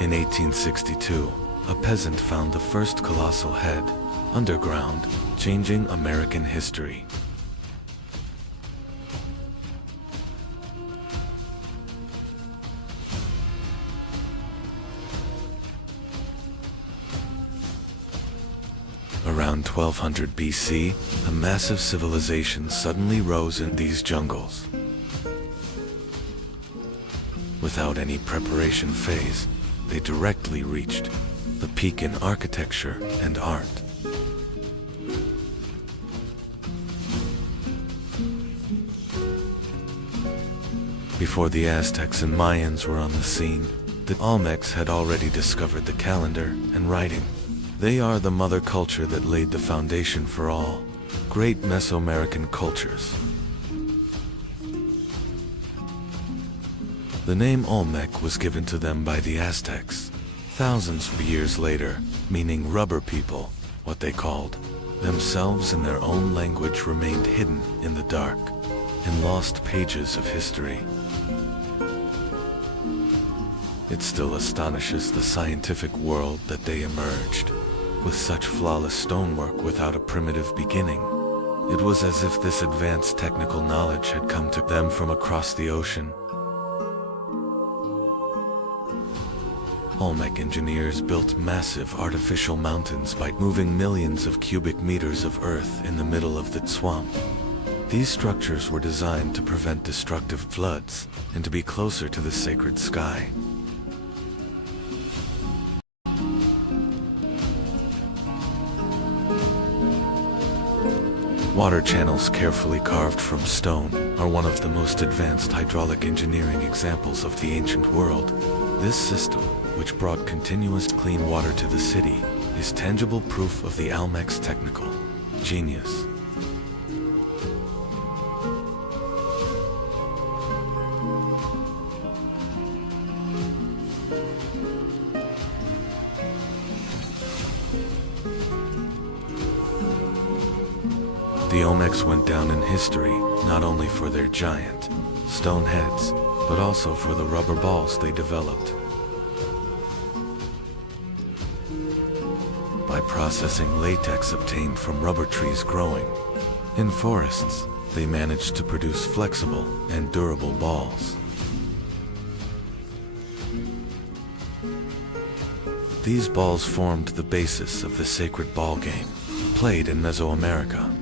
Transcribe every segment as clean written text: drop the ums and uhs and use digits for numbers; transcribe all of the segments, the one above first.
In 1862, a peasant found the first colossal head, underground, changing American history. Around 1200 BC, a massive civilization suddenly rose in these jungles. Without any preparation phase, they directly reached the peak in architecture and art. Before the Aztecs and Mayans were on the scene, the Olmecs had already discovered the calendar and writing. They are the mother culture that laid the foundation for all great Mesoamerican cultures. The name Olmec was given to them by the Aztecs thousands of years later, meaning rubber people. What they called themselves in their own language remained hidden in the dark and lost pages of history. It still astonishes the scientific world that they emerged with such flawless stonework without a primitive beginning. It was as if this advanced technical knowledge had come to them from across the ocean. Olmec engineers built massive artificial mountains by moving millions of cubic meters of earth in the middle of the swamp. These structures were designed to prevent destructive floods and to be closer to the sacred sky. Water channels carefully carved from stone are one of the most advanced hydraulic engineering examples of the ancient world. This system, which brought continuous clean water to the city, is tangible proof of the Olmec's technical genius. The Olmecs went down in history not only for their giant stone heads, but also for the rubber balls they developed. By processing latex obtained from rubber trees growing in forests, they managed to produce flexible and durable balls. These balls formed the basis of the sacred ball game played in Mesoamerica.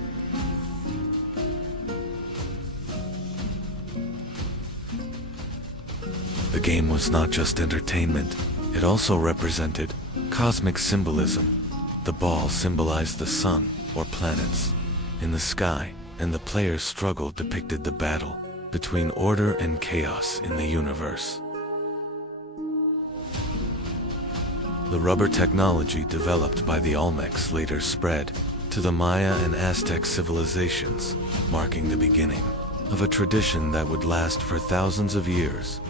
The game was not just entertainment, it also represented cosmic symbolism. The ball symbolized the sun, or planets, in the sky, and the player's struggle depicted the battle between order and chaos in the universe. The rubber technology developed by the Olmecs later spread to the Maya and Aztec civilizations, marking the beginning of a tradition that would last for thousands of years.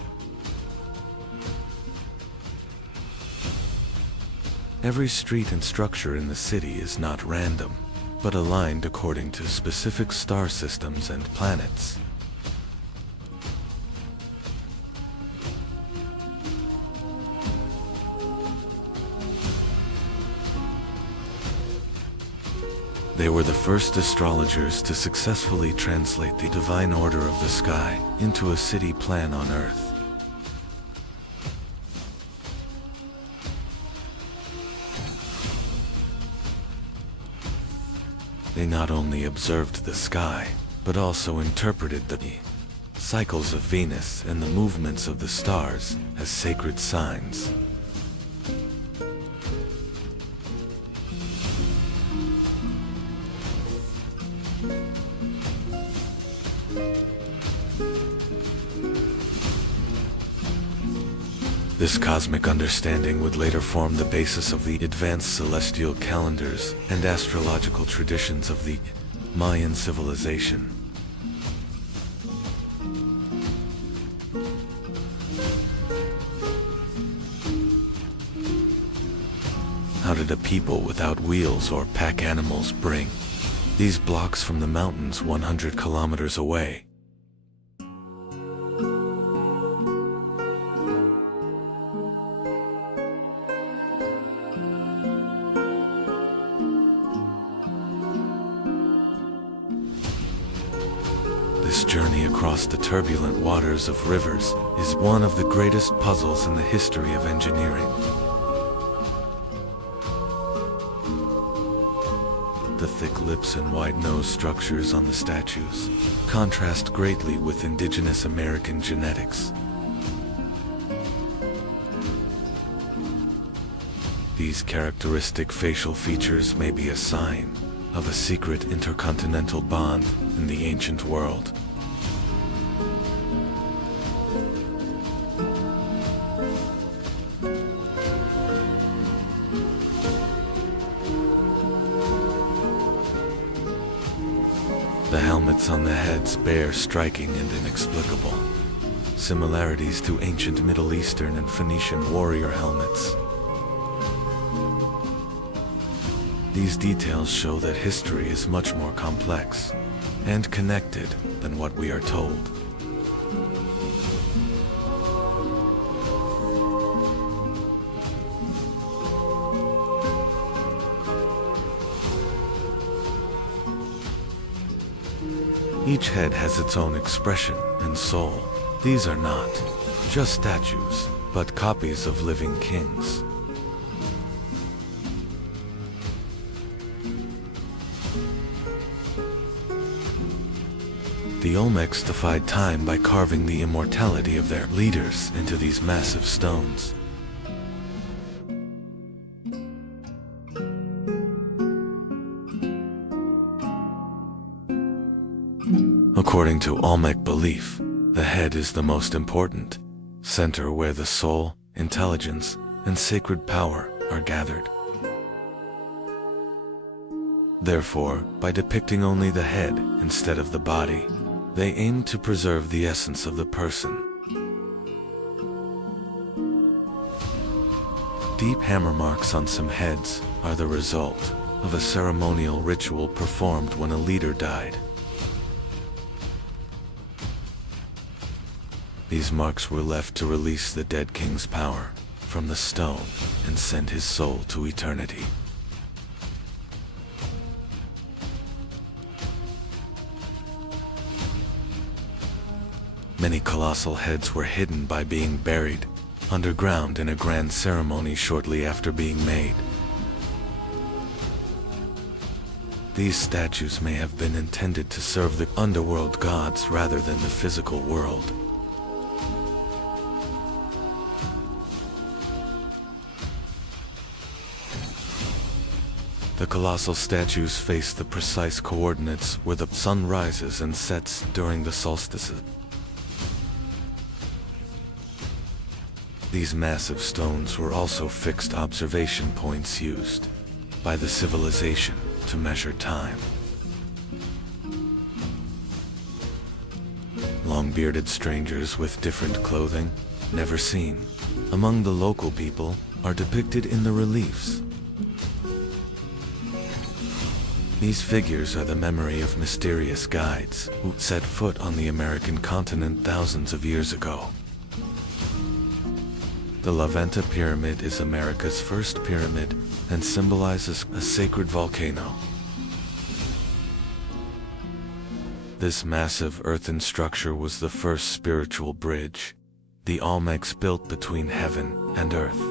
Every street and structure in the city is not random, but aligned according to specific star systems and planets. They were the first astrologers to successfully translate the divine order of the sky into a city plan on Earth. They not only observed the sky, but also interpreted the cycles of Venus and the movements of the stars as sacred signs. This cosmic understanding would later form the basis of the advanced celestial calendars and astrological traditions of the Mayan civilization. How did a people without wheels or pack animals bring these blocks from the mountains 100 kilometers away? journey across the turbulent waters of rivers is one of the greatest puzzles in the history of engineering. The thick lips and wide-nose structures on the statues contrast greatly with indigenous American genetics. These characteristic facial features may be a sign of a secret intercontinental bond in the ancient world. The helmets on the heads bear striking and inexplicable similarities to ancient Middle Eastern and Phoenician warrior helmets. These details show that history is much more complex and connected than what we are told. Each head has its own expression and soul. These are not just statues, but copies of living kings. The Olmecs defied time by carving the immortality of their leaders into these massive stones. According to Olmec belief, the head is the most important center where the soul, intelligence, and sacred power are gathered. Therefore, by depicting only the head instead of the body, they aim to preserve the essence of the person. Deep hammer marks on some heads are the result of a ceremonial ritual performed when a leader died. These marks were left to release the dead king's power from the stone and send his soul to eternity. Many colossal heads were hidden by being buried underground in a grand ceremony shortly after being made. These statues may have been intended to serve the underworld gods rather than the physical world. The colossal statues face the precise coordinates where the sun rises and sets during the solstices. These massive stones were also fixed observation points used by the civilization to measure time. Long-bearded strangers with different clothing, never seen among the local people, are depicted in the reliefs. These figures are the memory of mysterious guides who set foot on the American continent thousands of years ago. The La Venta Pyramid is America's first pyramid and symbolizes a sacred volcano. This massive earthen structure was the first spiritual bridge the Olmecs built between heaven and earth.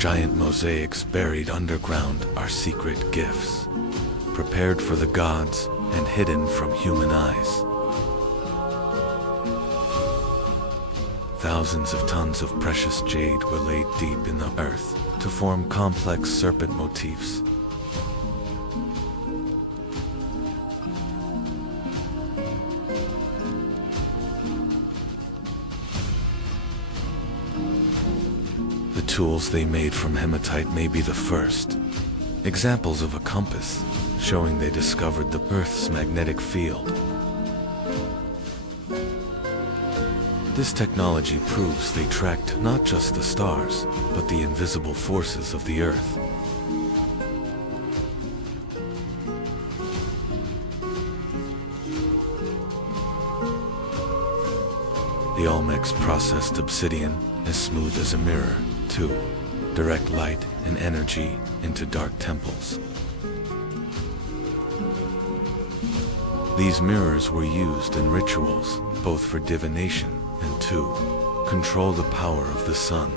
Giant mosaics buried underground are secret gifts, prepared for the gods and hidden from human eyes. Thousands of tons of precious jade were laid deep in the earth to form complex serpent motifs. The tools they made from hematite may be the first examples of a compass, showing they discovered the Earth's magnetic field. This technology proves they tracked not just the stars, but the invisible forces of the Earth. The Olmecs processed obsidian as smooth as a mirror, too, direct light and energy into dark temples. These mirrors were used in rituals, both for divination and to control the power of the sun.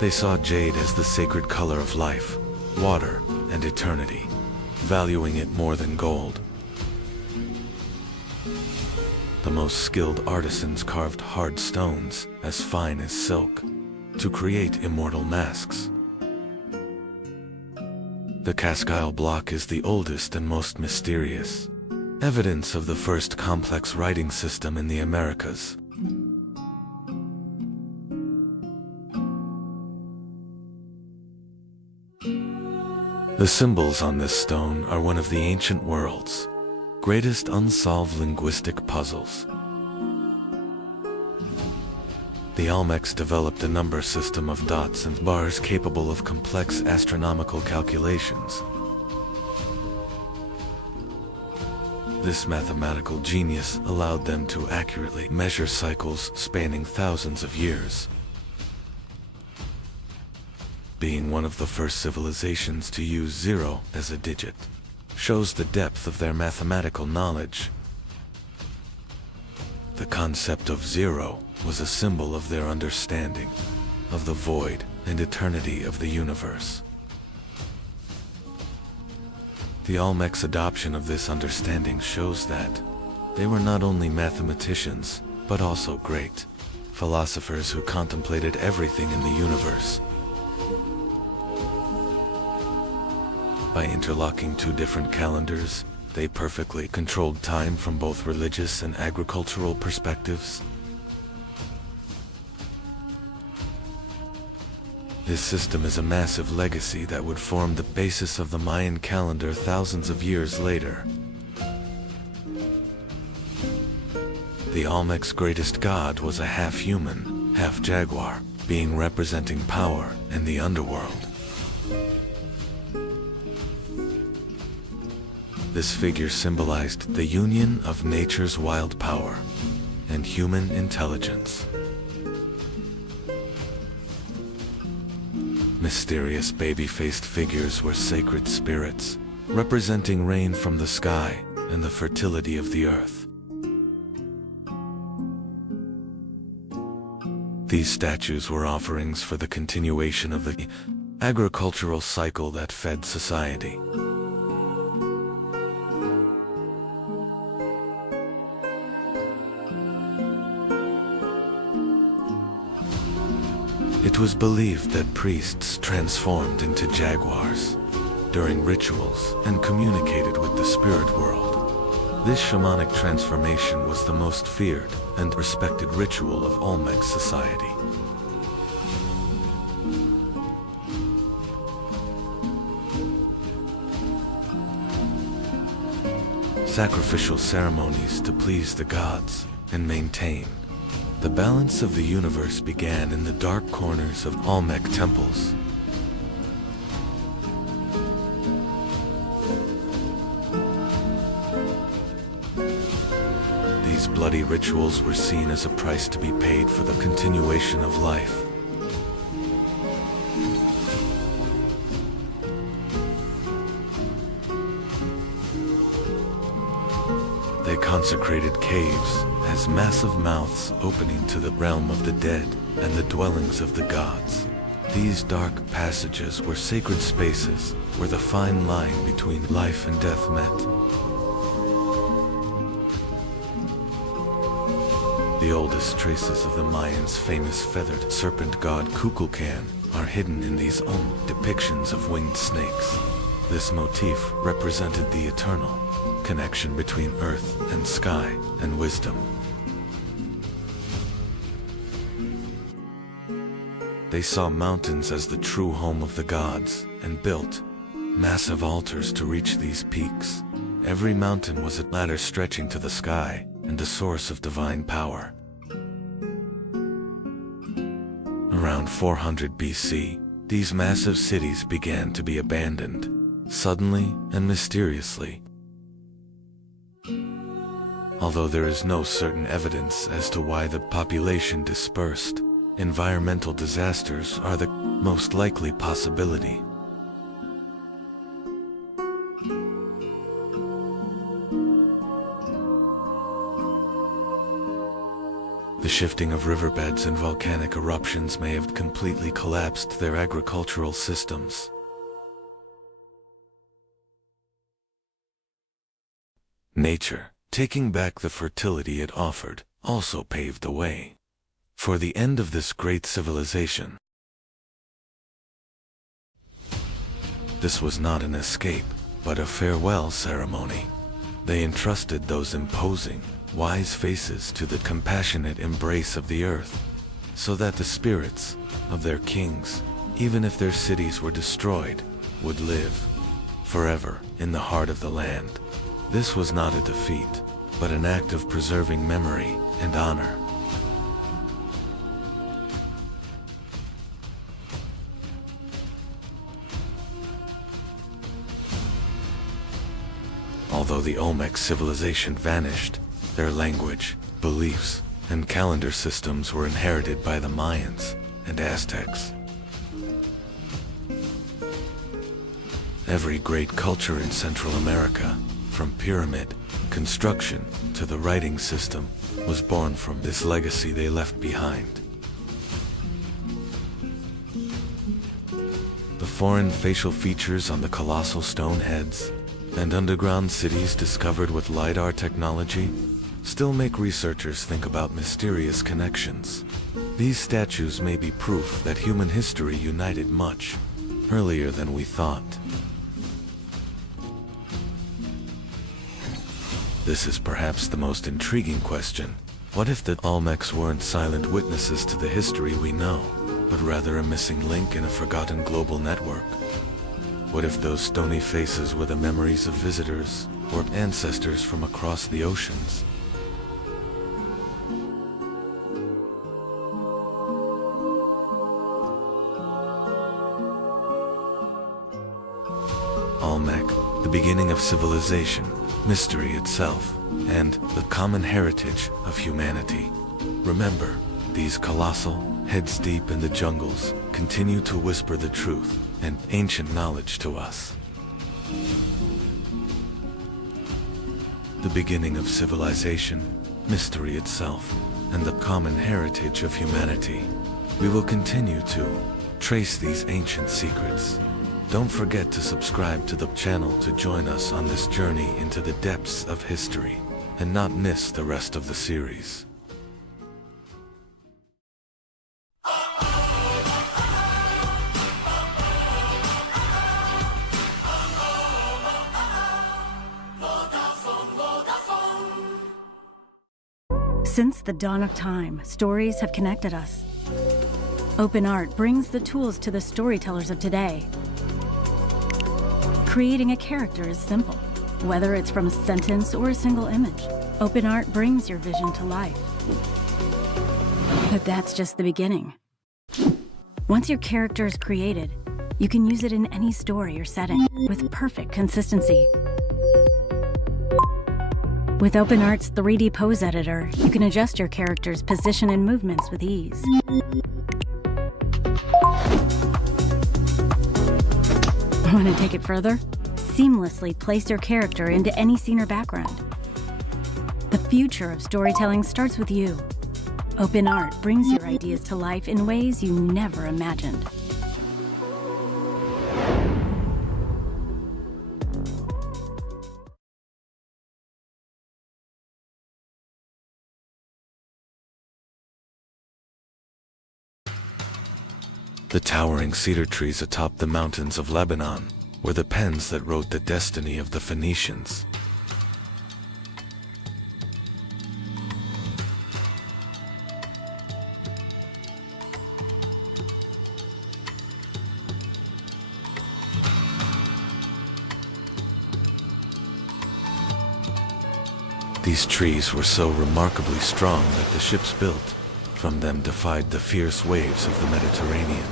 They saw jade as the sacred color of life, water, and eternity, valuing it more than gold. The most skilled artisans carved hard stones, as fine as silk, to create immortal masks. The Cascile block is the oldest and most mysterious, evidence of the first complex writing system in the Americas. The symbols on this stone are one of the ancient world's greatest unsolved linguistic puzzles. The Olmecs developed a number system of dots and bars capable of complex astronomical calculations. This mathematical genius allowed them to accurately measure cycles spanning thousands of years. Being one of the first civilizations to use 0 as a digit shows the depth of their mathematical knowledge. The concept of 0 was a symbol of their understanding of the void and eternity of the universe. The Olmecs' adoption of this understanding shows that they were not only mathematicians, but also great philosophers who contemplated everything in the universe. By interlocking two different calendars, they perfectly controlled time from both religious and agricultural perspectives. This system is a massive legacy that would form the basis of the Mayan calendar thousands of years later. The Olmec's greatest god was a half-human, half-jaguar, being representing power and the underworld. This figure symbolized the union of nature's wild power and human intelligence. Mysterious baby-faced figures were sacred spirits, representing rain from the sky and the fertility of the earth. These statues were offerings for the continuation of the agricultural cycle that fed society. It was believed that priests transformed into jaguars during rituals and communicated with the spirit world. This shamanic transformation was the most feared and respected ritual of Olmec society. Sacrificial ceremonies to please the gods and maintain the balance of the universe began in the dark corners of Olmec temples. These bloody rituals were seen as a price to be paid for the continuation of life. They consecrated caves as massive mouths opening to the realm of the dead and the dwellings of the gods. These dark passages were sacred spaces where the fine line between life and death met. The oldest traces of the Mayans' famous feathered serpent god Kukulkan are hidden in these depictions of winged snakes. This motif represented the eternal connection between earth and sky and wisdom. They saw mountains as the true home of the gods and built massive altars to reach these peaks. Every mountain was a ladder stretching to the sky and a source of divine power. Around 400 BC, these massive cities began to be abandoned, suddenly and mysteriously. Although there is no certain evidence as to why the population dispersed, environmental disasters are the most likely possibility. The shifting of riverbeds and volcanic eruptions may have completely collapsed their agricultural systems. Nature, taking back the fertility it offered, also paved the way for the end of this great civilization. This was not an escape, but a farewell ceremony. They entrusted those imposing, wise faces to the compassionate embrace of the earth, so that the spirits of their kings, even if their cities were destroyed, would live forever in the heart of the land. This was not a defeat, but an act of preserving memory and honor. Although the Olmec civilization vanished, their language, beliefs, and calendar systems were inherited by the Mayans and Aztecs. Every great culture in Central America, from pyramid construction to the writing system, was born from this legacy they left behind. The foreign facial features on the colossal stone heads and underground cities discovered with LiDAR technology still make researchers think about mysterious connections. These statues may be proof that human history united much earlier than we thought. This is perhaps the most intriguing question. What if the Olmecs weren't silent witnesses to the history we know, but rather a missing link in a forgotten global network? What if those stony faces were the memories of visitors or ancestors from across the oceans? Olmec, the beginning of civilization, mystery itself, and the common heritage of humanity. Remember, these colossal, heads deep in the jungles, continue to whisper the truth and ancient knowledge to us. The beginning of civilization, mystery itself, and the common heritage of humanity. We will continue to trace these ancient secrets. Don't forget to subscribe to the channel to join us on this journey into the depths of history, and not miss the rest of the series. Since the dawn of time, stories have connected us. Open art brings the tools to the storytellers of today. Creating a character is simple. Whether it's from a sentence or a single image, open art brings your vision to life. But that's just the beginning. Once your character is created, you can use it in any story or setting with perfect consistency. With OpenArt's 3D pose editor, you can adjust your character's position and movements with ease. Want to take it further? Seamlessly place your character into any scene or background. The future of storytelling starts with you. OpenArt brings your ideas to life in ways you never imagined. The towering cedar trees atop the mountains of Lebanon were the pens that wrote the destiny of the Phoenicians. These trees were so remarkably strong that the ships built from them defied the fierce waves of the Mediterranean.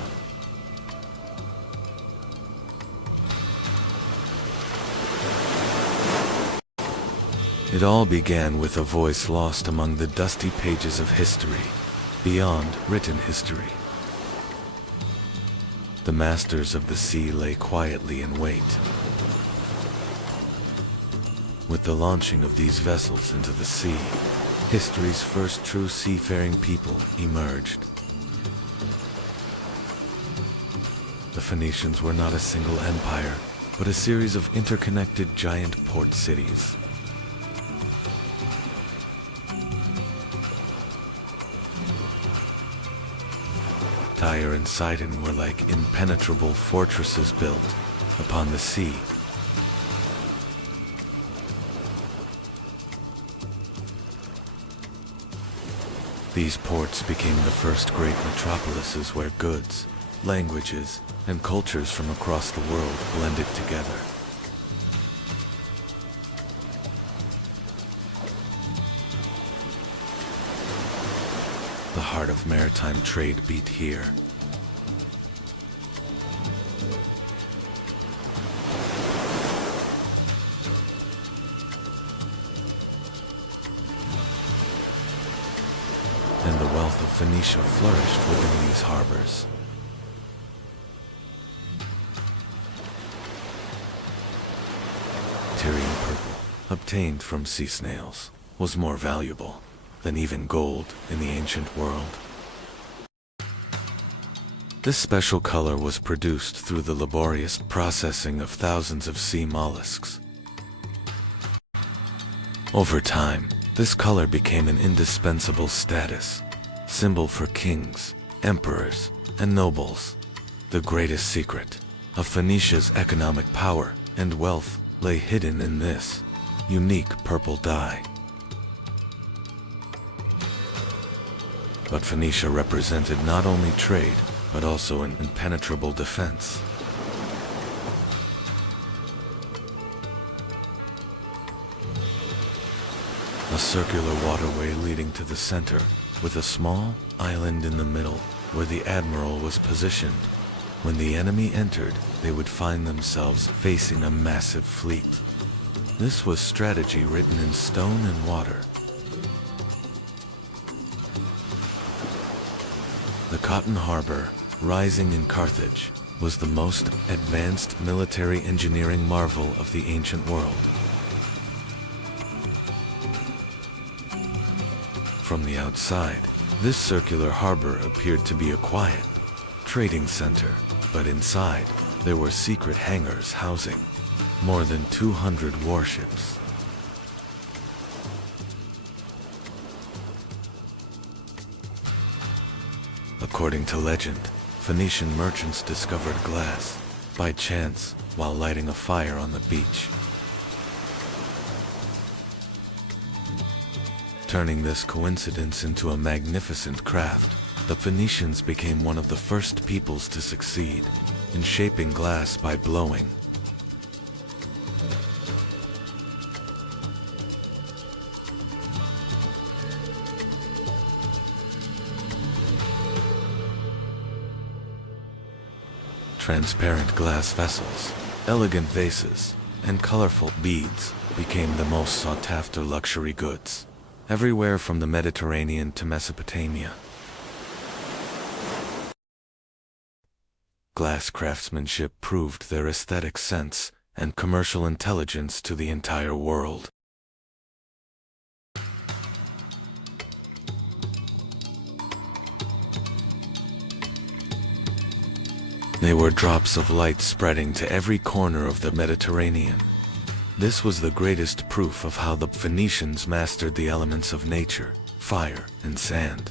It all began with a voice lost among the dusty pages of history, beyond written history. The masters of the sea lay quietly in wait. With the launching of these vessels into the sea, history's first true seafaring people emerged. The Phoenicians were not a single empire, but a series of interconnected giant port cities. Tyre and Sidon were like impenetrable fortresses built upon the sea. These ports became the first great metropolises where goods, languages, and cultures from across the world blended together. The heart of maritime trade beat here. And the wealth of Phoenicia flourished within these harbors. Tyrian purple, obtained from sea snails, was more valuable than even gold in the ancient world. This special color was produced through the laborious processing of thousands of sea mollusks. Over time, this color became an indispensable status symbol for kings, emperors, and nobles. The greatest secret of Phoenicia's economic power and wealth lay hidden in this unique purple dye. But Phoenicia represented not only trade, but also an impenetrable defense. A circular waterway leading to the center, with a small island in the middle where the admiral was positioned. When the enemy entered, they would find themselves facing a massive fleet. This was strategy written in stone and water. The Cotton Harbor, rising in Carthage, was the most advanced military engineering marvel of the ancient world. From the outside, this circular harbor appeared to be a quiet trading center, but inside, there were secret hangars housing more than 200 warships. According to legend, Phoenician merchants discovered glass by chance while lighting a fire on the beach. Turning this coincidence into a magnificent craft, the Phoenicians became one of the first peoples to succeed in shaping glass by blowing. Transparent glass vessels, elegant vases, and colorful beads became the most sought-after luxury goods, everywhere from the Mediterranean to Mesopotamia. Glass craftsmanship proved their aesthetic sense and commercial intelligence to the entire world. They were drops of light spreading to every corner of the Mediterranean. This was the greatest proof of how the Phoenicians mastered the elements of nature, fire, and sand.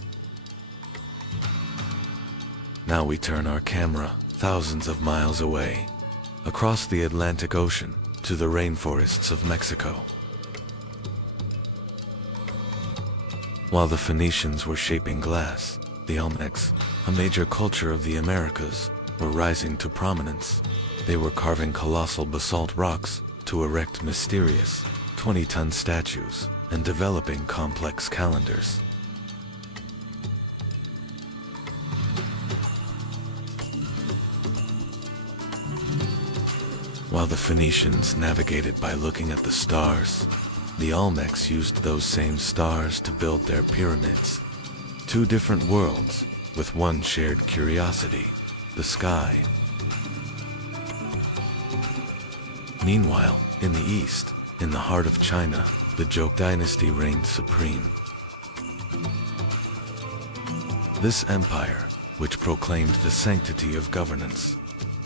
Now we turn our camera thousands of miles away, across the Atlantic Ocean, to the rainforests of Mexico. While the Phoenicians were shaping glass, the Olmecs, a major culture of the Americas, were rising to prominence. They were carving colossal basalt rocks to erect mysterious 20-ton statues and developing complex calendars. While the Phoenicians navigated by looking at the stars, The Olmecs used those same stars to build their pyramids. Two different worlds, with one shared curiosity, the sky. Meanwhile, in the east, in the heart of China, the Zhou dynasty reigned supreme. This empire, which proclaimed the sanctity of governance,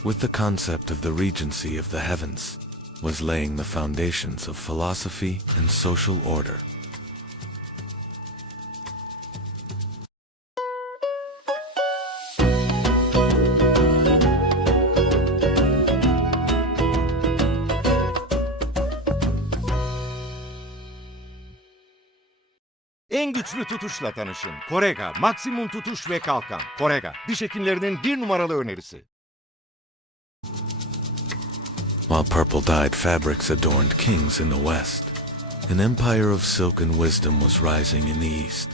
with the concept of the regency of the heavens, was laying the foundations of philosophy and social order. En güçlü tutuşla tanışın. Korega, maksimum tutuş ve kalkan. Korega, diş hekimlerinin 1 numaralı önerisi. While purple-dyed fabrics adorned kings in the west, an empire of silk and wisdom was rising in the east.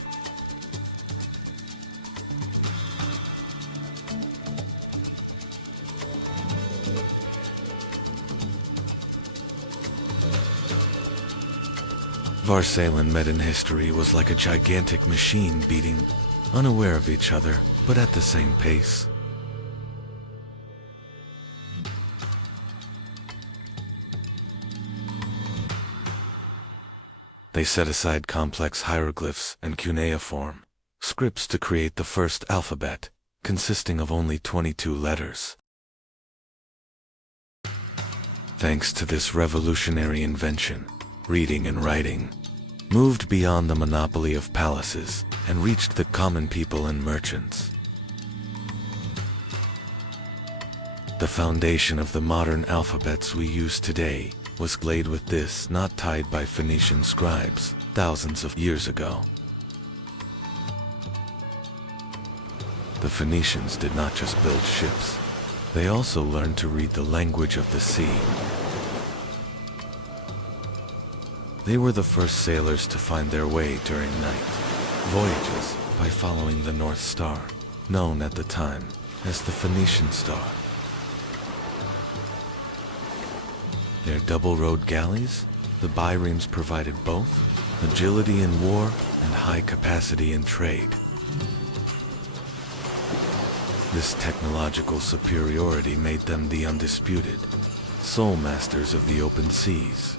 Varsalan met in history was like a gigantic machine beating, unaware of each other, but at the same pace. They set aside complex hieroglyphs and cuneiform scripts to create the first alphabet, consisting of only 22 letters. Thanks to this revolutionary invention, reading and writing moved beyond the monopoly of palaces and reached the common people and merchants. The foundation of the modern alphabets we use today was laid with this knot tied by Phoenician scribes thousands of years ago. The Phoenicians did not just build ships, they also learned to read the language of the sea. They were the first sailors to find their way during night voyages by following the North Star, known at the time as the Phoenician Star. Their double-rowed galleys, the biremes provided both agility in war and high capacity in trade. This technological superiority made them the undisputed sole masters of the open seas.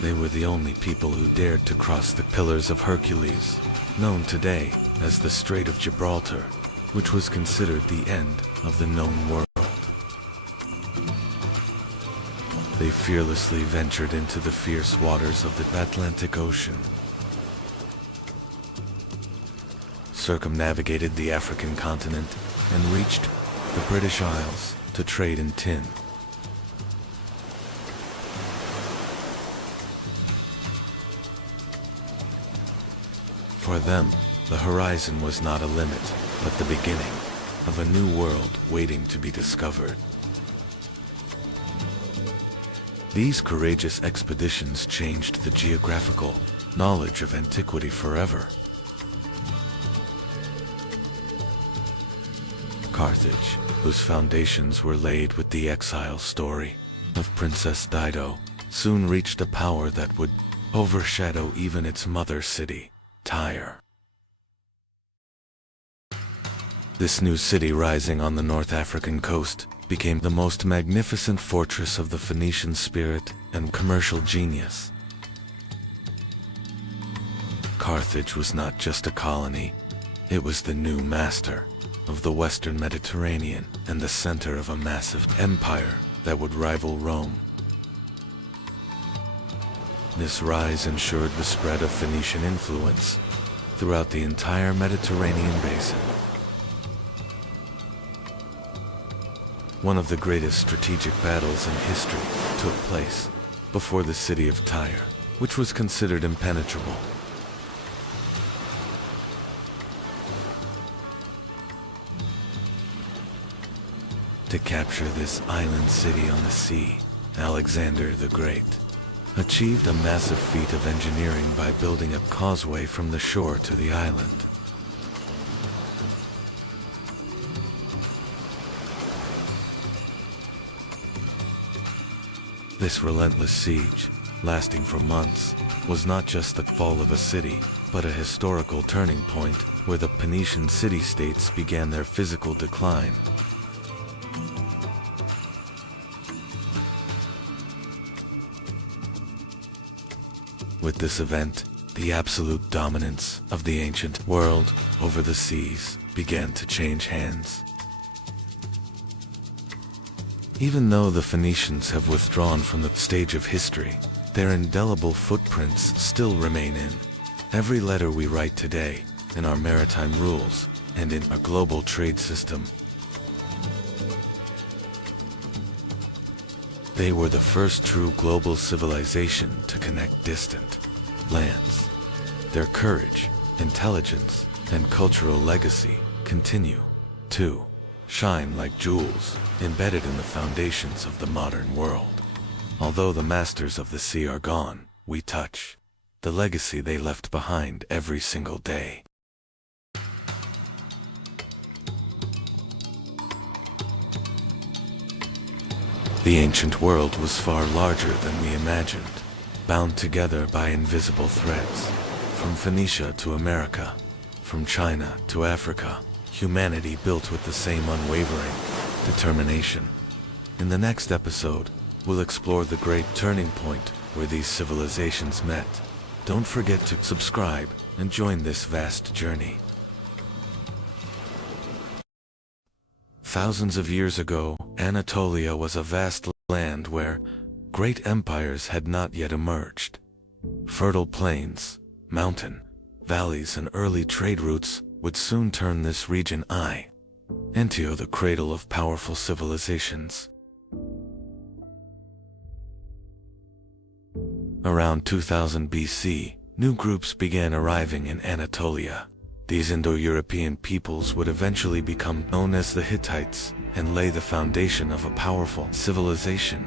They were the only people who dared to cross the Pillars of Hercules, known today as the Strait of Gibraltar, which was considered the end of the known world. They fearlessly ventured into the fierce waters of the Atlantic Ocean, circumnavigated the African continent, and reached the British Isles to trade in tin. For them, the horizon was not a limit, but the beginning of a new world waiting to be discovered. These courageous expeditions changed the geographical knowledge of antiquity forever. Carthage, whose foundations were laid with the exile story of Princess Dido, soon reached a power that would overshadow even its mother city, Tyre. This new city rising on the North African coast became the most magnificent fortress of the Phoenician spirit and commercial genius. Carthage was not just a colony, it was the new master of the Western Mediterranean and the center of a massive empire that would rival Rome. This rise ensured the spread of Phoenician influence throughout the entire Mediterranean basin. One of the greatest strategic battles in history took place before the city of Tyre, which was considered impenetrable. To capture this island city on the sea, Alexander the Great achieved a massive feat of engineering by building a causeway from the shore to the island. This relentless siege, lasting for months, was not just the fall of a city, but a historical turning point where the Phoenician city-states began their physical decline. With this event, the absolute dominance of the ancient world over the seas began to change hands. Even though the Phoenicians have withdrawn from the stage of history, their indelible footprints still remain in every letter we write today, in our maritime rules, and in our global trade system. They were the first true global civilization to connect distant lands. Their courage, intelligence, and cultural legacy continue to shine like jewels embedded in the foundations of the modern world. Although the masters of the sea are gone, we touch the legacy they left behind every single day. The ancient world was far larger than we imagined, bound together by invisible threads. From Phoenicia to America, from China to Africa, humanity built with the same unwavering determination. In the next episode, we'll explore the great turning point where these civilizations met. Don't forget to subscribe and join this vast journey. Thousands of years ago, Anatolia was a vast land where great empires had not yet emerged. Fertile plains, mountain, valleys, and early trade routes would soon turn this region into the cradle of powerful civilizations. Around 2000 BC, new groups began arriving in Anatolia. These Indo-European peoples would eventually become known as the Hittites and lay the foundation of a powerful civilization.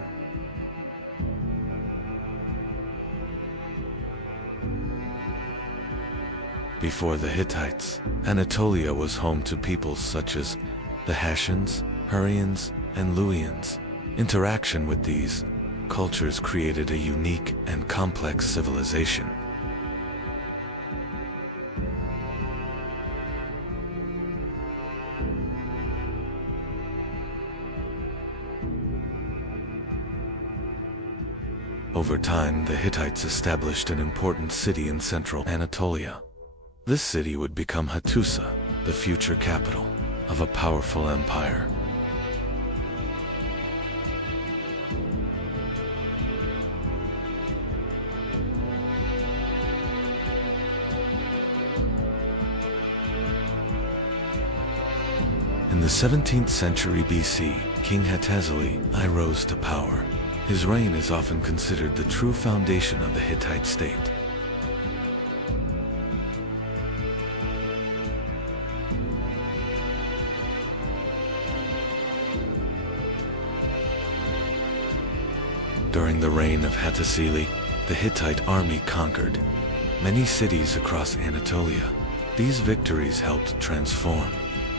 Before the Hittites, Anatolia was home to peoples such as the Hessians, Hurrians, and Luwians. Interaction with these cultures created a unique and complex civilization. Over time, the Hittites established an important city in central Anatolia. This city would become Hattusa, the future capital of a powerful empire. In the 17th century BC, King Hattusili I rose to power. His reign is often considered the true foundation of the Hittite state. During the reign of Hattusili, the Hittite army conquered many cities across Anatolia. These victories helped transform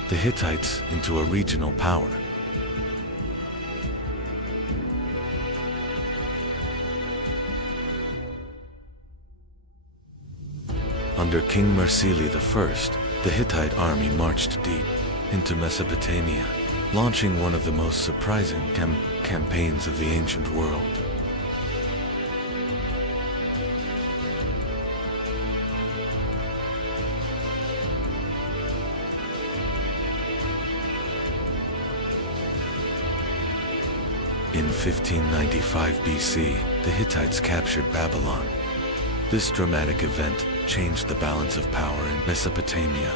the Hittites into a regional power. Under King Mursili I, the Hittite army marched deep into Mesopotamia, launching one of the most surprising campaigns of the ancient world. In 1595 BC, the Hittites captured Babylon. This dramatic event changed the balance of power in Mesopotamia.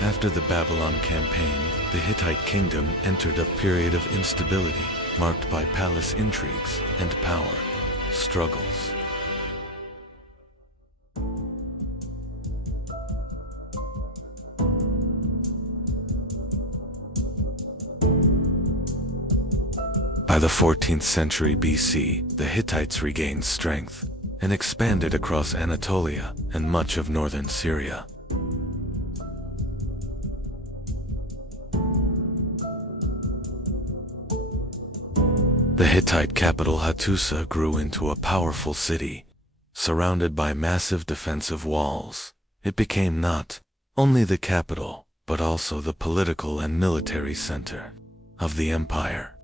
After the Babylon campaign, the Hittite kingdom entered a period of instability, marked by palace intrigues and power struggles. By the 14th century BC, the Hittites regained strength. and expanded across Anatolia and much of northern Syria. The Hittite capital Hattusa grew into a powerful city, surrounded by massive defensive walls. It became not only the capital, but also the political and military center of the empire.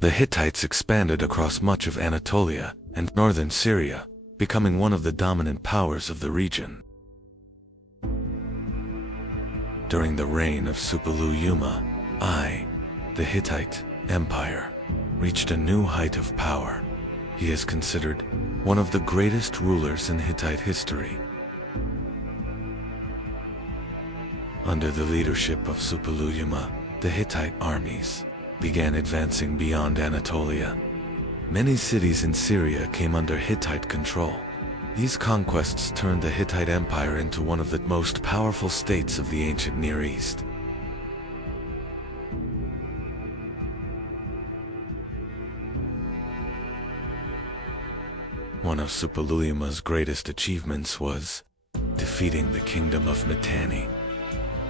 The Hittites expanded across much of Anatolia and northern Syria, becoming one of the dominant powers of the region. During the reign of Suppiluliuma I, the Hittite Empire reached a new height of power. He is considered one of the greatest rulers in Hittite history. Under the leadership of Suppiluliuma, the Hittite armies began advancing beyond Anatolia. Many cities in Syria came under Hittite control. These conquests turned the Hittite Empire into one of the most powerful states of the ancient Near East. One of Suppiluliuma's greatest achievements was defeating the kingdom of Mitanni.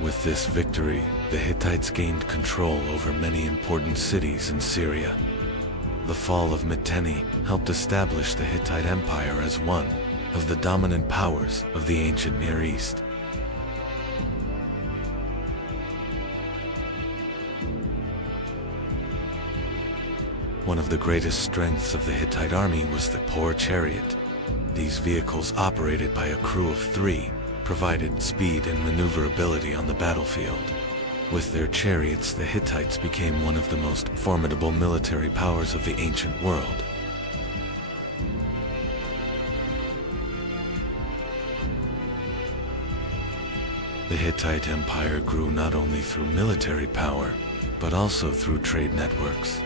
With this victory, the Hittites gained control over many important cities in Syria. The fall of Mitanni helped establish the Hittite Empire as one of the dominant powers of the ancient Near East. One of the greatest strengths of the Hittite army was the Por chariot. These vehicles, operated by a crew of 3, provided speed and maneuverability on the battlefield. With their chariots, the Hittites became one of the most formidable military powers of the ancient world. The Hittite Empire grew not only through military power, but also through trade networks.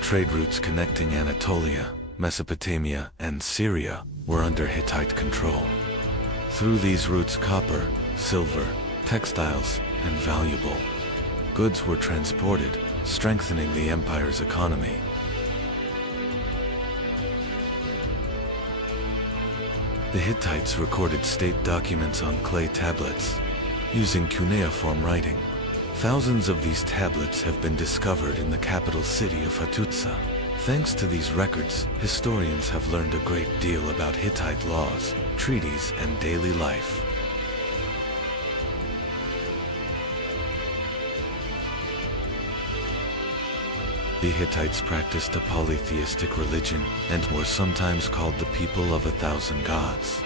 Trade routes connecting Anatolia, Mesopotamia, and Syria were under Hittite control. Through these routes, copper, silver, textiles, and valuable goods were transported, strengthening the empire's economy. The Hittites recorded state documents on clay tablets, using cuneiform writing. Thousands of these tablets have been discovered in the capital city of Hattusa. Thanks to these records, historians have learned a great deal about Hittite laws, treaties, and daily life. The Hittites practiced a polytheistic religion and were sometimes called the people of 1,000 gods.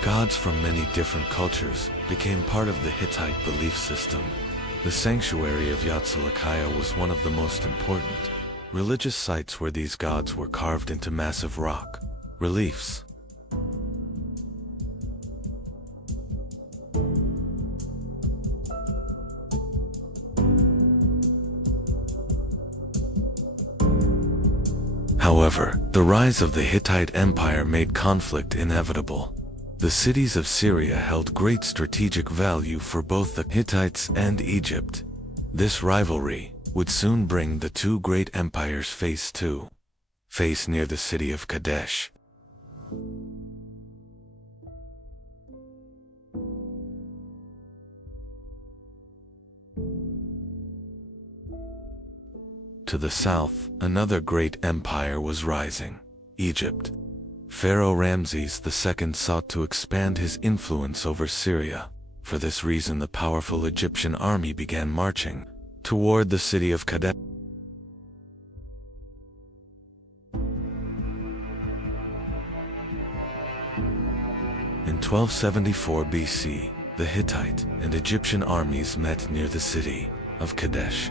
Gods from many different cultures became part of the Hittite belief system. The sanctuary of Yatsalakhaya was one of the most important religious sites where these gods were carved into massive rock reliefs. However, the rise of the Hittite Empire made conflict inevitable. The cities of Syria held great strategic value for both the Hittites and Egypt. This rivalry would soon bring the two great empires face to face near the city of Kadesh. To the south, another great empire was rising, Egypt. Pharaoh Ramses II sought to expand his influence over Syria. For this reason, the powerful Egyptian army began marching toward the city of Kadesh. In 1274 BC, the Hittite and Egyptian armies met near the city of Kadesh.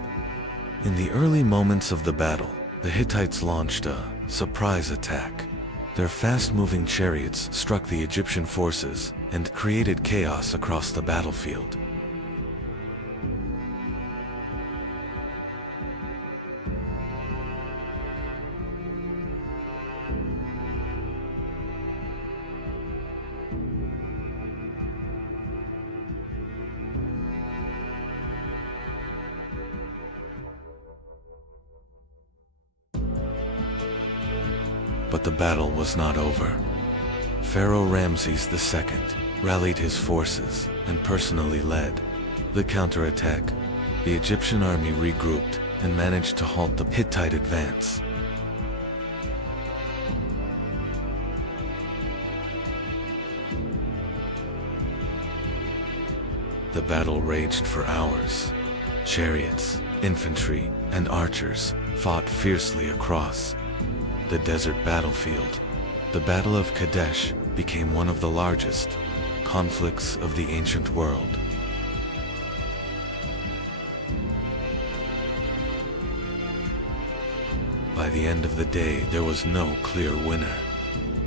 In the early moments of the battle, the Hittites launched a surprise attack. Their fast-moving chariots struck the Egyptian forces and created chaos across the battlefield. But the battle was not over. Pharaoh Ramses II rallied his forces and personally led the counterattack. The Egyptian army regrouped and managed to halt the Hittite advance. The battle raged for hours. Chariots, infantry, and archers fought fiercely across the desert battlefield. The Battle of Kadesh became one of the largest conflicts of the ancient world. By the end of the day, there was no clear winner.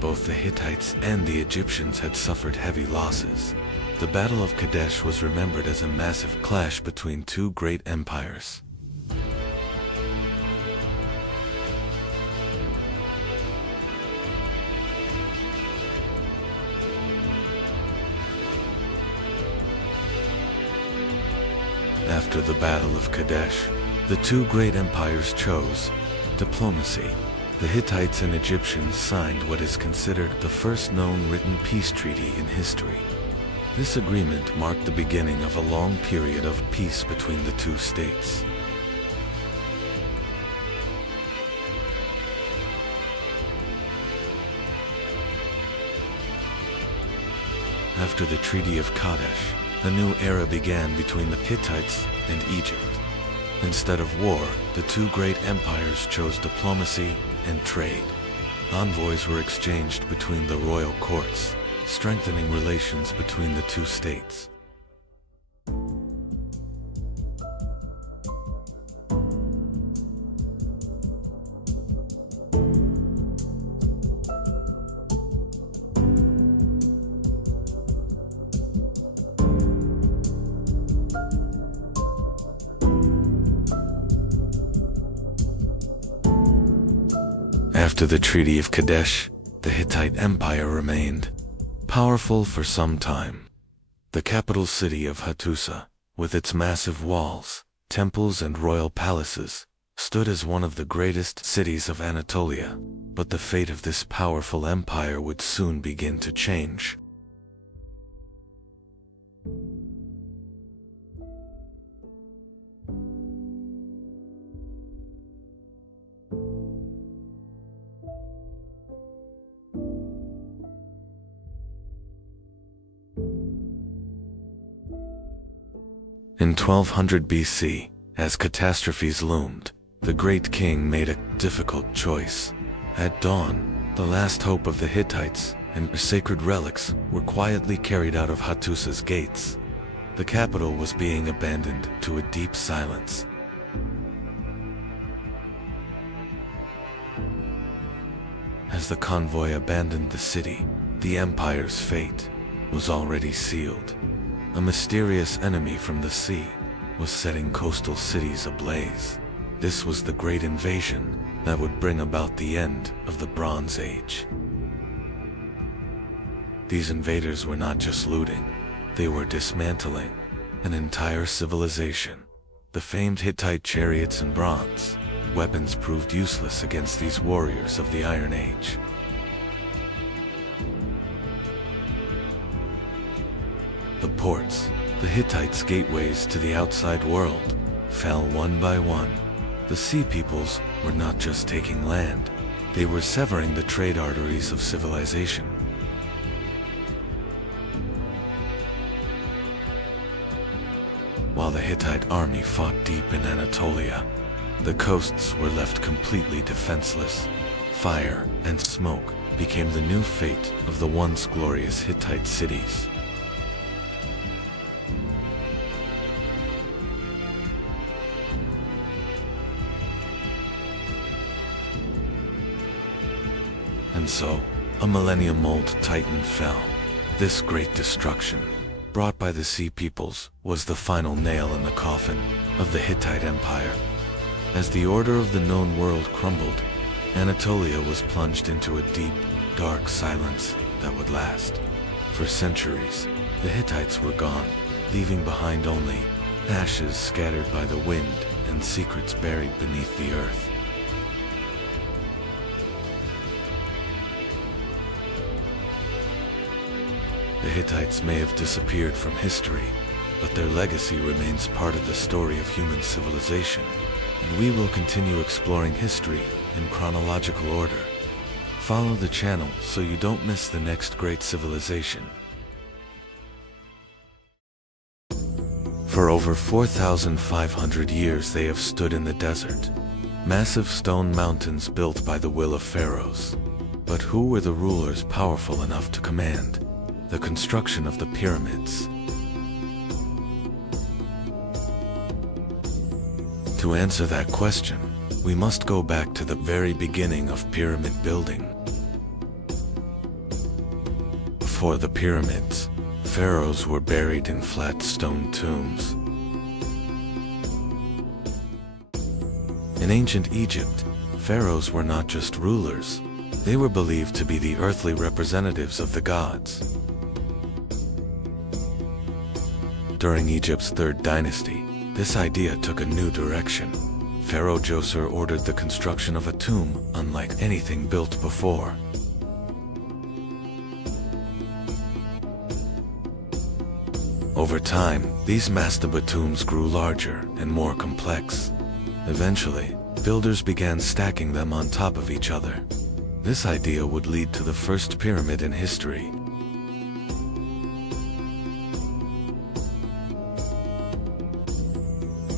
Both the Hittites and the Egyptians had suffered heavy losses. The Battle of Kadesh was remembered as a massive clash between two great empires. After the Battle of Kadesh, the two great empires chose diplomacy. The Hittites and Egyptians signed what is considered the first known written peace treaty in history. This agreement marked the beginning of a long period of peace between the two states. After the Treaty of Kadesh, a new era began between the Hittites and Egypt. Instead of war, the two great empires chose diplomacy and trade. Envoys were exchanged between the royal courts, strengthening relations between the two states. After the Treaty of Kadesh, the Hittite Empire remained powerful for some time. The capital city of Hattusa, with its massive walls, temples and royal palaces, stood as one of the greatest cities of Anatolia. But the fate of this powerful empire would soon begin to change. In 1200 BC, as catastrophes loomed, the great king made a difficult choice. At dawn, the last hope of the Hittites and their sacred relics were quietly carried out of Hattusa's gates. The capital was being abandoned to a deep silence. As the convoy abandoned the city, the empire's fate was already sealed. A mysterious enemy from the sea was setting coastal cities ablaze. This was the Great Invasion that would bring about the end of the Bronze Age. These invaders were not just looting, they were dismantling an entire civilization. The famed Hittite chariots and bronze weapons proved useless against these warriors of the Iron Age. The ports, the Hittites' gateways to the outside world, fell one by one. The sea peoples were not just taking land, they were severing the trade arteries of civilization. While the Hittite army fought deep in Anatolia, the coasts were left completely defenseless. Fire and smoke became the new fate of the once glorious Hittite cities. And so, a millennium-old titan fell. This great destruction, brought by the sea peoples, was the final nail in the coffin of the Hittite Empire. As the order of the known world crumbled, Anatolia was plunged into a deep, dark silence that would last. For centuries, the Hittites were gone, leaving behind only ashes scattered by the wind and secrets buried beneath the earth. The Hittites may have disappeared from history, but their legacy remains part of the story of human civilization, and we will continue exploring history in chronological order. Follow the channel so you don't miss the next great civilization. For over 4,500 years they have stood in the desert, massive stone mountains built by the will of pharaohs. But who were the rulers powerful enough to command the construction of the pyramids? To answer that question, we must go back to the very beginning of pyramid building. Before the pyramids, pharaohs were buried in flat stone tombs. In ancient Egypt, pharaohs were not just rulers, they were believed to be the earthly representatives of the gods. During Egypt's third dynasty, this idea took a new direction. Pharaoh Djoser ordered the construction of a tomb unlike anything built before. Over time, these mastaba tombs grew larger and more complex. Eventually, builders began stacking them on top of each other. This idea would lead to the first pyramid in history.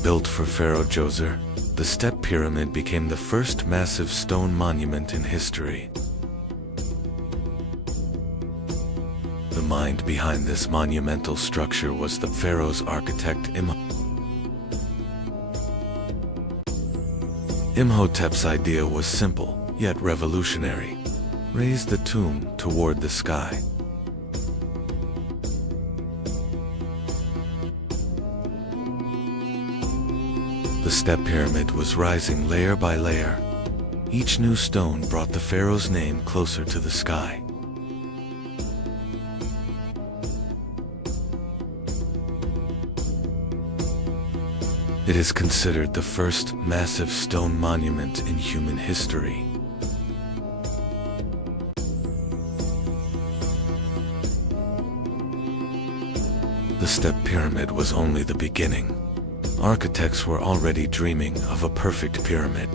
Built for Pharaoh Djoser, the Step Pyramid became the first massive stone monument in history. The mind behind this monumental structure was the pharaoh's architect Imhotep's idea was simple, yet revolutionary. Raise the tomb toward the sky. The Step Pyramid was rising layer by layer. Each new stone brought the pharaoh's name closer to the sky. It is considered the first massive stone monument in human history. The Step Pyramid was only the beginning. Architects were already dreaming of a perfect pyramid.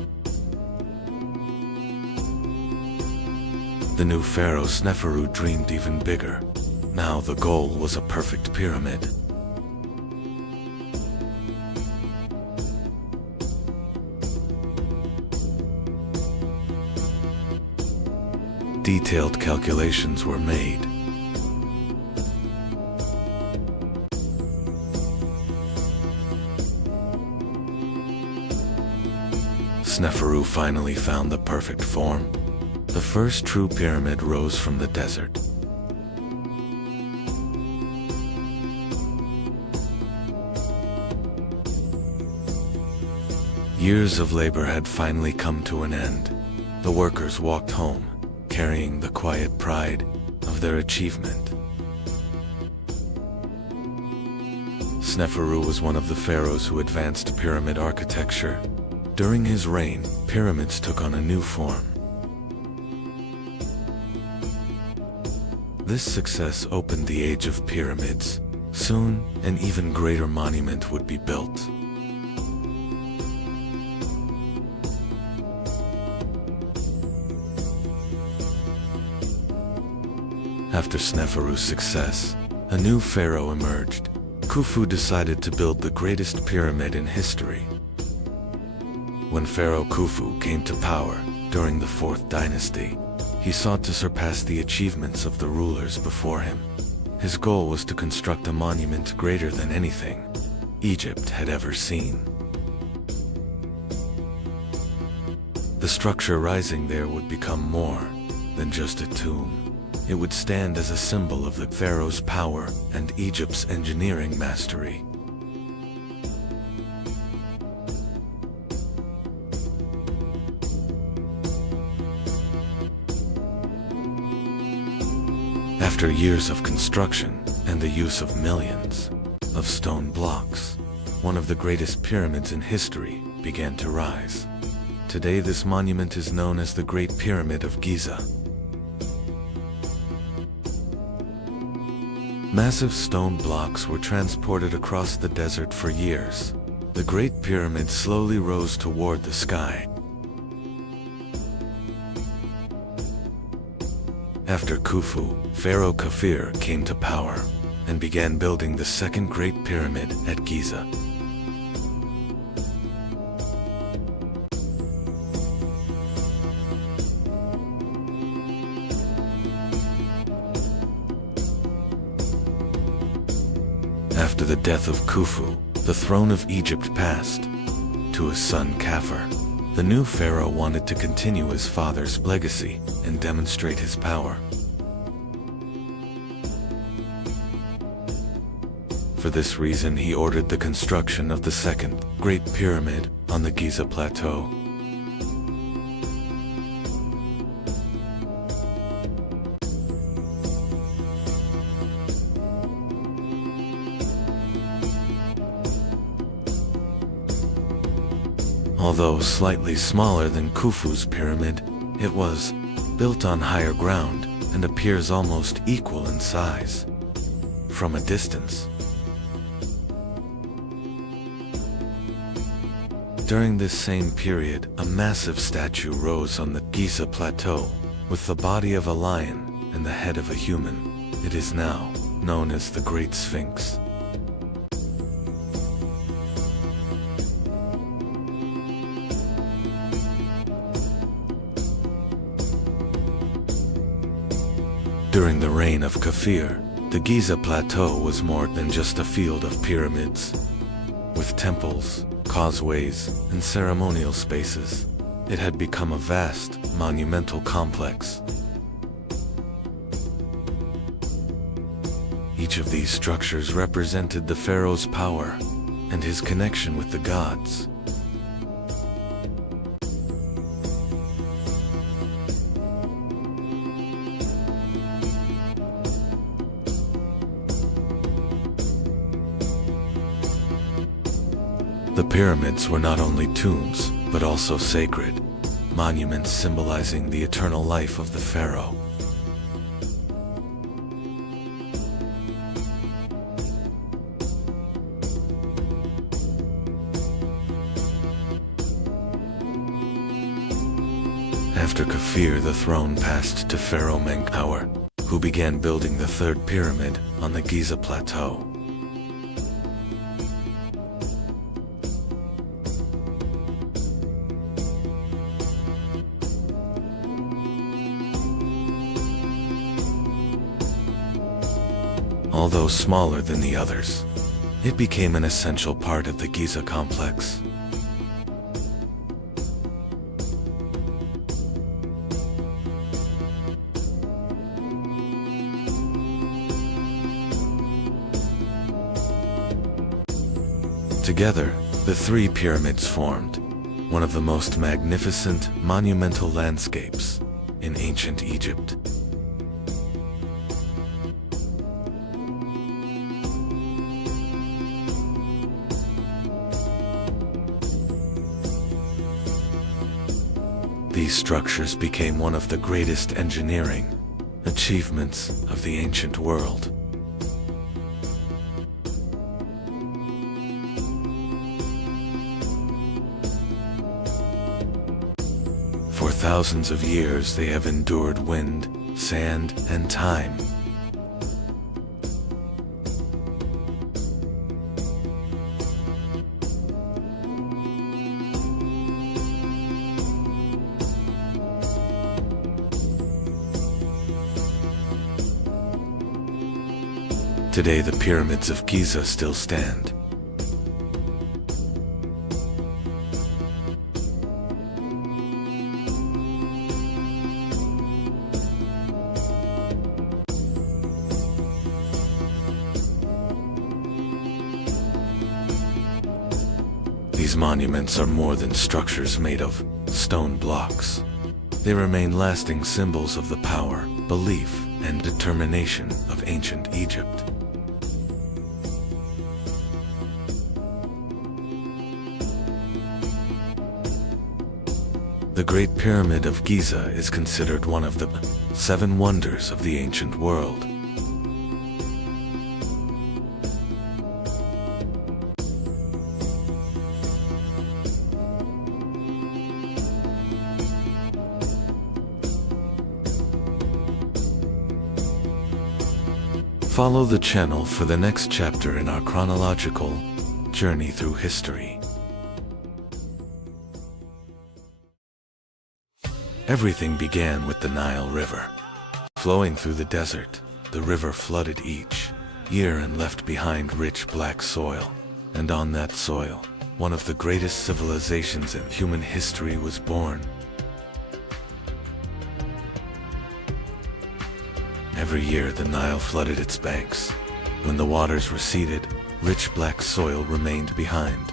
The new pharaoh Sneferu dreamed even bigger. Now the goal was a perfect pyramid. Detailed calculations were made. Sneferu finally found the perfect form. The first true pyramid rose from the desert. Years of labor had finally come to an end. The workers walked home, carrying the quiet pride of their achievement. Sneferu was one of the pharaohs who advanced pyramid architecture. During his reign, pyramids took on a new form. This success opened the age of pyramids. Soon, an even greater monument would be built. After Sneferu's success, a new pharaoh emerged. Khufu decided to build the greatest pyramid in history. When Pharaoh Khufu came to power during the 4th dynasty, he sought to surpass the achievements of the rulers before him. His goal was to construct a monument greater than anything Egypt had ever seen. The structure rising there would become more than just a tomb. It would stand as a symbol of the pharaoh's power and Egypt's engineering mastery. After years of construction and the use of millions of stone blocks, one of the greatest pyramids in history began to rise. Today this monument is known as the Great Pyramid of Giza. Massive stone blocks were transported across the desert for years. The Great Pyramid slowly rose toward the sky. After Khufu, Pharaoh Kafir came to power and began building the second Great Pyramid at Giza. After the death of Khufu, the throne of Egypt passed to his son Khafre. The new pharaoh wanted to continue his father's legacy and demonstrate his power. For this reason, he ordered the construction of the second Great Pyramid on the Giza Plateau. Although slightly smaller than Khufu's pyramid, it was built on higher ground and appears almost equal in size from a distance. During this same period, a massive statue rose on the Giza Plateau with the body of a lion and the head of a human. It is now known as the Great Sphinx. During the reign of Kafir, the Giza Plateau was more than just a field of pyramids. With temples, causeways, and ceremonial spaces, it had become a vast, monumental complex. Each of these structures represented the pharaoh's power and his connection with the gods. The pyramids were not only tombs, but also sacred monuments symbolizing the eternal life of the pharaoh. After Kafir, the throne passed to Pharaoh Menkaure, who began building the third pyramid on the Giza Plateau. Although smaller than the others, it became an essential part of the Giza complex. Together, the three pyramids formed one of the most magnificent, monumental landscapes in ancient Egypt. These structures became one of the greatest engineering achievements of the ancient world. For thousands of years, they have endured wind, sand, and time. Today, the pyramids of Giza still stand. These monuments are more than structures made of stone blocks. They remain lasting symbols of the power, belief, and determination of ancient Egypt. The Great Pyramid of Giza is considered one of the 7 wonders of the ancient world. Follow the channel for the next chapter in our chronological journey through history. Everything began with the Nile River. Flowing through the desert, the river flooded each year and left behind rich black soil. And on that soil, one of the greatest civilizations in human history was born. Every year the Nile flooded its banks. When the waters receded, rich black soil remained behind.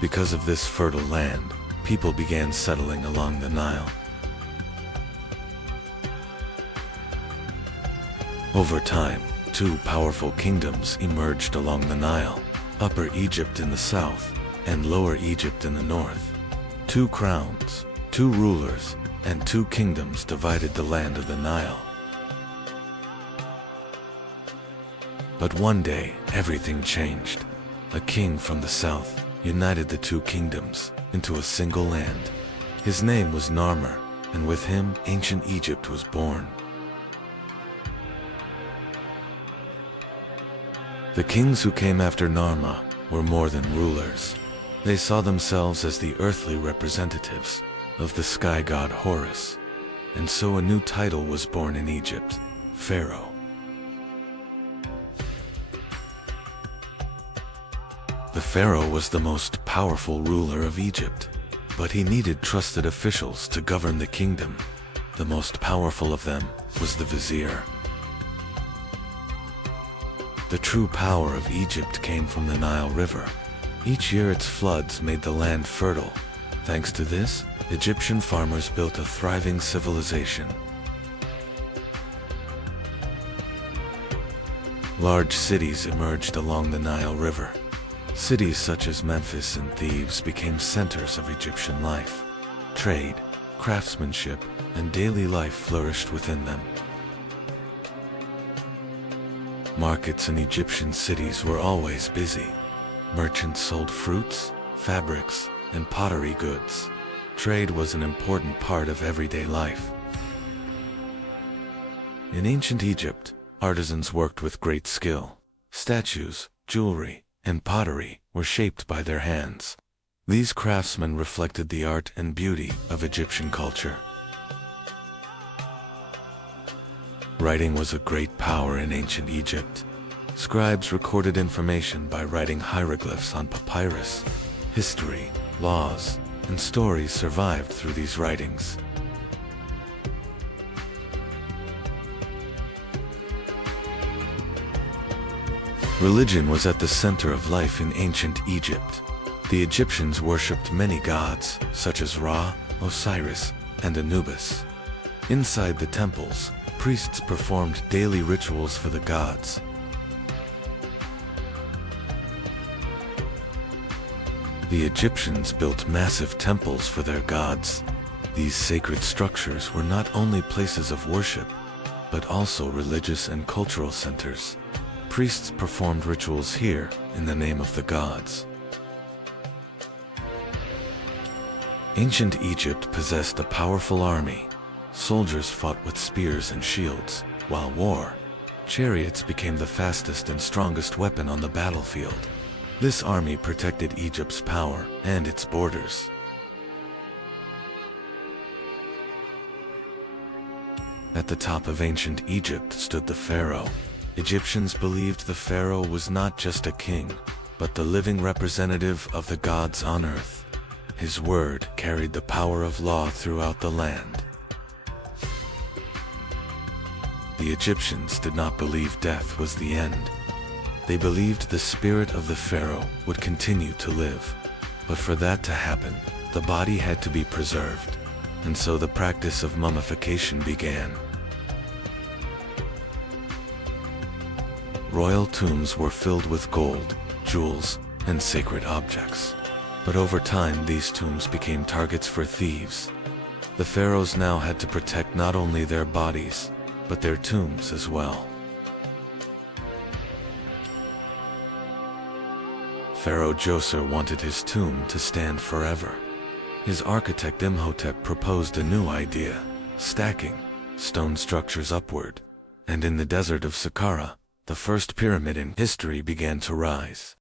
Because of this fertile land, people began settling along the Nile. Over time, two powerful kingdoms emerged along the Nile, Upper Egypt in the south and Lower Egypt in the north. Two crowns, two rulers, and two kingdoms divided the land of the Nile. But one day, everything changed. A king from the south united the two kingdoms into a single land. His name was Narmer, and with him, ancient Egypt was born. The kings who came after Narmer were more than rulers. They saw themselves as the earthly representatives of the sky god Horus, and so a new title was born in Egypt, Pharaoh. The pharaoh was the most powerful ruler of Egypt, but he needed trusted officials to govern the kingdom. The most powerful of them was the vizier. The true power of Egypt came from the Nile River. Each year its floods made the land fertile. Thanks to this, Egyptian farmers built a thriving civilization. Large cities emerged along the Nile River. Cities such as Memphis and Thebes became centers of Egyptian life. Trade, craftsmanship, and daily life flourished within them. Markets in Egyptian cities were always busy. Merchants sold fruits, fabrics, and pottery goods. Trade was an important part of everyday life. In ancient Egypt, artisans worked with great skill. Statues, jewelry, and pottery were shaped by their hands. These craftsmen reflected the art and beauty of Egyptian culture. Writing was a great power in ancient Egypt. Scribes recorded information by writing hieroglyphs on papyrus. History, laws, and stories survived through these writings. Religion was at the center of life in ancient Egypt. The Egyptians worshipped many gods, such as Ra, Osiris, and Anubis. Inside the temples, priests performed daily rituals for the gods. The Egyptians built massive temples for their gods. These sacred structures were not only places of worship, but also religious and cultural centers. Priests performed rituals here in the name of the gods. Ancient Egypt possessed a powerful army. Soldiers fought with spears and shields, while chariots became the fastest and strongest weapon on the battlefield. This army protected Egypt's power and its borders. At the top of ancient Egypt stood the pharaoh. Egyptians believed the pharaoh was not just a king, but the living representative of the gods on earth. His word carried the power of law throughout the land. The Egyptians did not believe death was the end. They believed the spirit of the pharaoh would continue to live. But for that to happen, the body had to be preserved, and so the practice of mummification began. Royal tombs were filled with gold, jewels, and sacred objects. But over time, these tombs became targets for thieves. The pharaohs now had to protect not only their bodies, but their tombs as well. Pharaoh Djoser wanted his tomb to stand forever. His architect Imhotep proposed a new idea, stacking stone structures upward. And in the desert of Saqqara, the first pyramid in history began to rise.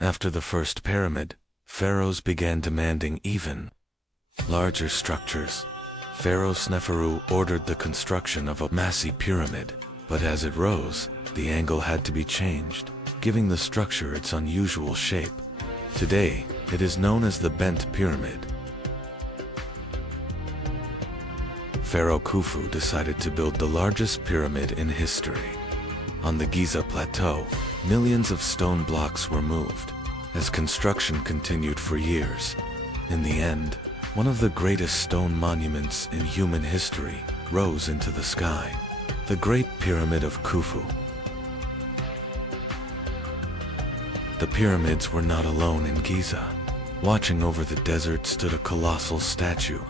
After the first pyramid, pharaohs began demanding even larger structures. Pharaoh Sneferu ordered the construction of a massive pyramid, but as it rose, the angle had to be changed, giving the structure its unusual shape. Today, it is known as the bent pyramid. Pharaoh Khufu decided to build the largest pyramid in history. On the Giza Plateau, millions of stone blocks were moved, as construction continued for years. In the end, one of the greatest stone monuments in human history rose into the sky, the Great Pyramid of Khufu. The pyramids were not alone in Giza. Watching over the desert stood a colossal statue,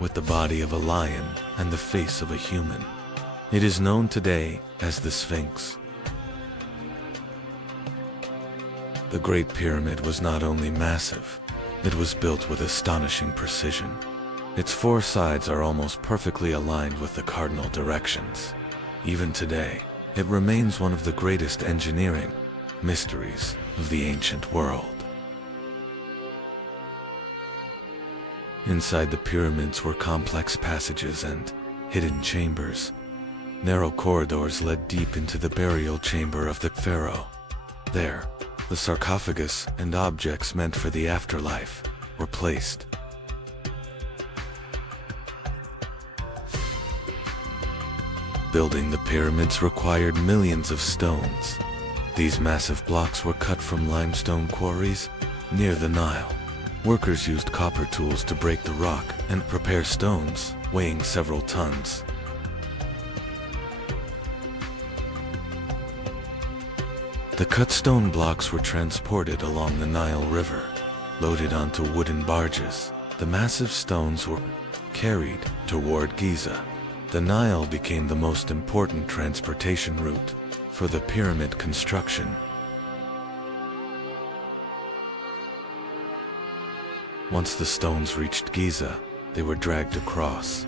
with the body of a lion and the face of a human. It is known today as the Sphinx. The Great Pyramid was not only massive, it was built with astonishing precision. Its four sides are almost perfectly aligned with the cardinal directions. Even today, it remains one of the greatest engineering mysteries of the ancient world. Inside the pyramids were complex passages and hidden chambers. Narrow corridors led deep into the burial chamber of the pharaoh. There, the sarcophagus and objects meant for the afterlife were placed. Building the pyramids required millions of stones. These massive blocks were cut from limestone quarries near the Nile. Workers used copper tools to break the rock and prepare stones, weighing several tons. The cut stone blocks were transported along the Nile River, loaded onto wooden barges. The massive stones were carried toward Giza. The Nile became the most important transportation route for the pyramid construction. Once the stones reached Giza, they were dragged across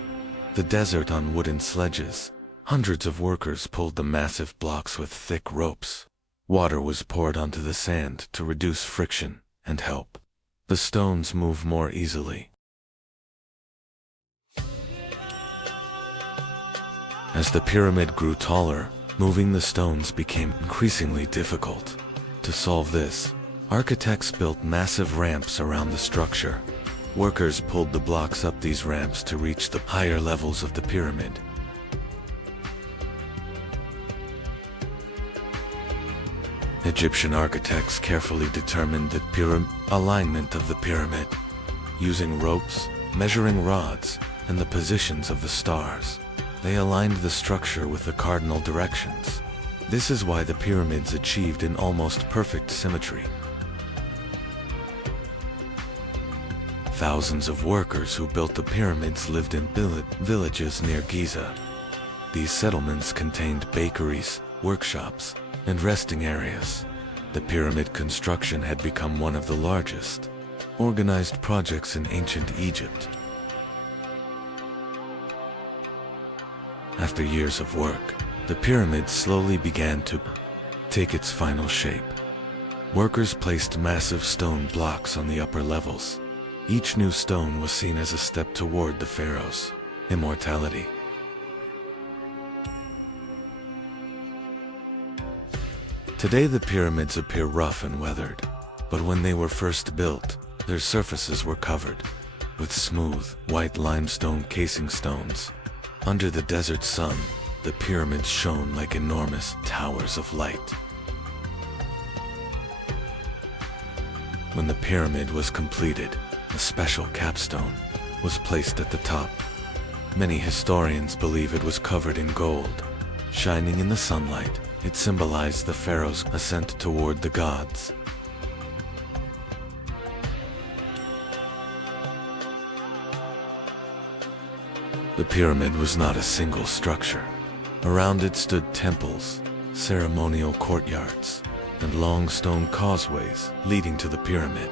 the desert on wooden sledges. Hundreds of workers pulled the massive blocks with thick ropes. Water was poured onto the sand to reduce friction and help the stones move more easily. As the pyramid grew taller, moving the stones became increasingly difficult. To solve this, architects built massive ramps around the structure. Workers pulled the blocks up these ramps to reach the higher levels of the pyramid. Egyptian architects carefully determined the alignment of the pyramid, using ropes, measuring rods, and the positions of the stars. They aligned the structure with the cardinal directions. This is why the pyramids achieved an almost perfect symmetry. Thousands of workers who built the pyramids lived in villages near Giza. These settlements contained bakeries, workshops, and resting areas. The pyramid construction had become one of the largest organized projects in ancient Egypt. After years of work, the pyramid slowly began to take its final shape. Workers placed massive stone blocks on the upper levels. Each new stone was seen as a step toward the pharaoh's immortality. Today the pyramids appear rough and weathered, but when they were first built, their surfaces were covered with smooth, white limestone casing stones. Under the desert sun, the pyramids shone like enormous towers of light. When the pyramid was completed, a special capstone was placed at the top. Many historians believe it was covered in gold. Shining in the sunlight, it symbolized the pharaoh's ascent toward the gods. The pyramid was not a single structure. Around it stood temples, ceremonial courtyards, and long stone causeways leading to the pyramid.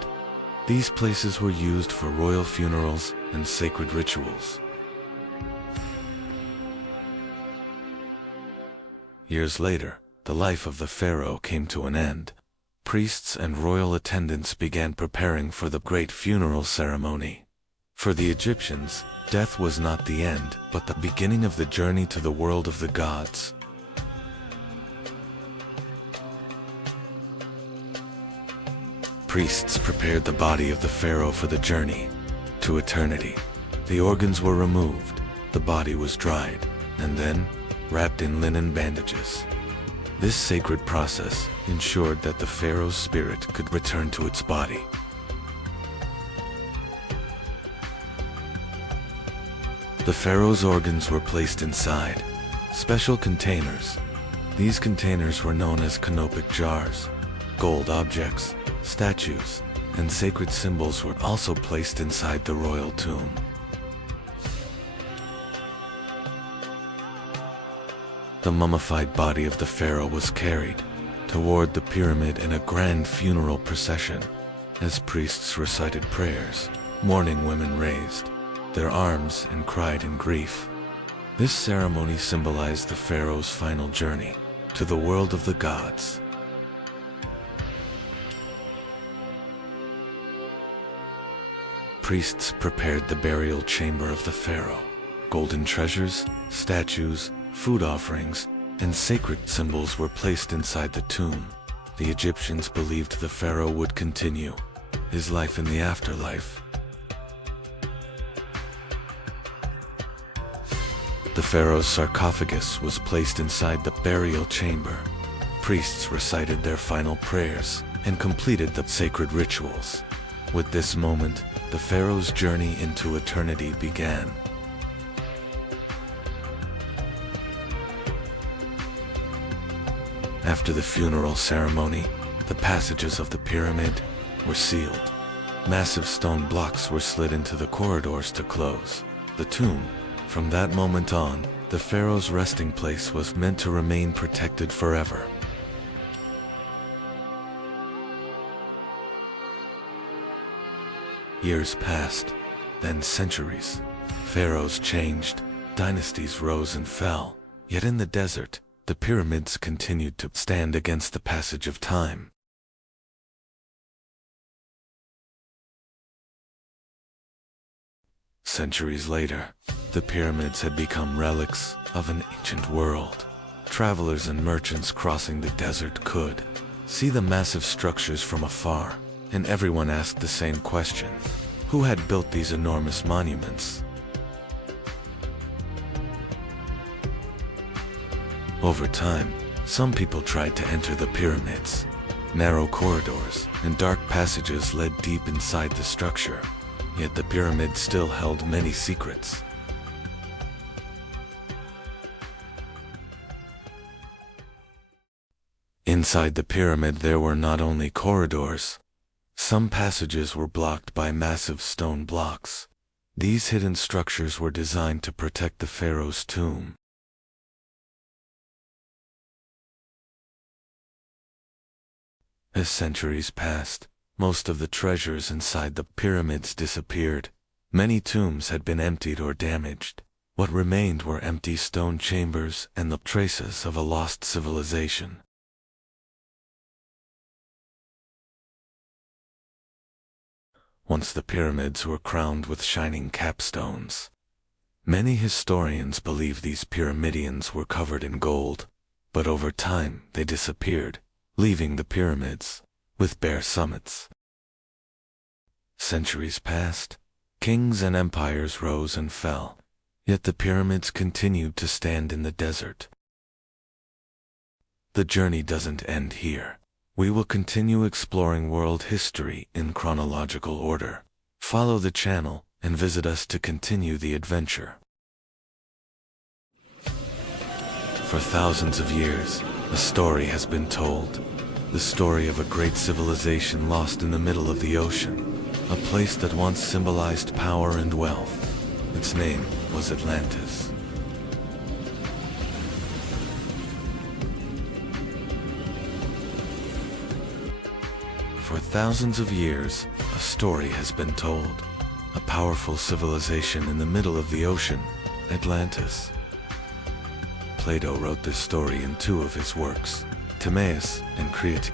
These places were used for royal funerals and sacred rituals. Years later, the life of the pharaoh came to an end. Priests and royal attendants began preparing for the great funeral ceremony. For the Egyptians, death was not the end, but the beginning of the journey to the world of the gods. Priests prepared the body of the pharaoh for the journey to eternity. The organs were removed, the body was dried, and then wrapped in linen bandages. This sacred process ensured that the pharaoh's spirit could return to its body. The pharaoh's organs were placed inside special containers. These containers were known as canopic jars. Gold objects, statues, and sacred symbols were also placed inside the royal tomb. The mummified body of the pharaoh was carried toward the pyramid in a grand funeral procession. As priests recited prayers, mourning women raised their arms and cried in grief. This ceremony symbolized the pharaoh's final journey to the world of the gods. Priests prepared the burial chamber of the pharaoh. Golden treasures, statues, food offerings, and sacred symbols were placed inside the tomb. The Egyptians believed the pharaoh would continue his life in the afterlife. The pharaoh's sarcophagus was placed inside the burial chamber. Priests recited their final prayers and completed the sacred rituals. With this moment, the pharaoh's journey into eternity began. After the funeral ceremony, the passages of the pyramid were sealed. Massive stone blocks were slid into the corridors to close the tomb. From that moment on, the pharaoh's resting place was meant to remain protected forever. Years passed, then centuries. Pharaohs changed, dynasties rose and fell. Yet in the desert, the pyramids continued to stand against the passage of time. Centuries later, the pyramids had become relics of an ancient world. Travelers and merchants crossing the desert could see the massive structures from afar, and everyone asked the same question: who had built these enormous monuments? Over time, some people tried to enter the pyramids. Narrow corridors and dark passages led deep inside the structure, yet the pyramid still held many secrets. Inside the pyramid there were not only corridors. Some passages were blocked by massive stone blocks. These hidden structures were designed to protect the pharaoh's tomb. As centuries passed, most of the treasures inside the pyramids disappeared. Many tombs had been emptied or damaged. What remained were empty stone chambers and the traces of a lost civilization. Once the pyramids were crowned with shining capstones. Many historians believe these pyramidions were covered in gold, but over time they disappeared, leaving the pyramids with bare summits. Centuries passed, kings and empires rose and fell, yet the pyramids continued to stand in the desert. The journey doesn't end here. We will continue exploring world history in chronological order. Follow the channel and visit us to continue the adventure. For thousands of years, a story has been told. The story of a great civilization lost in the middle of the ocean, a place that once symbolized power and wealth. Its name was Atlantis. For thousands of years, a story has been told. A powerful civilization in the middle of the ocean, Atlantis. Plato wrote this story in two of his works, Timaeus and Crete.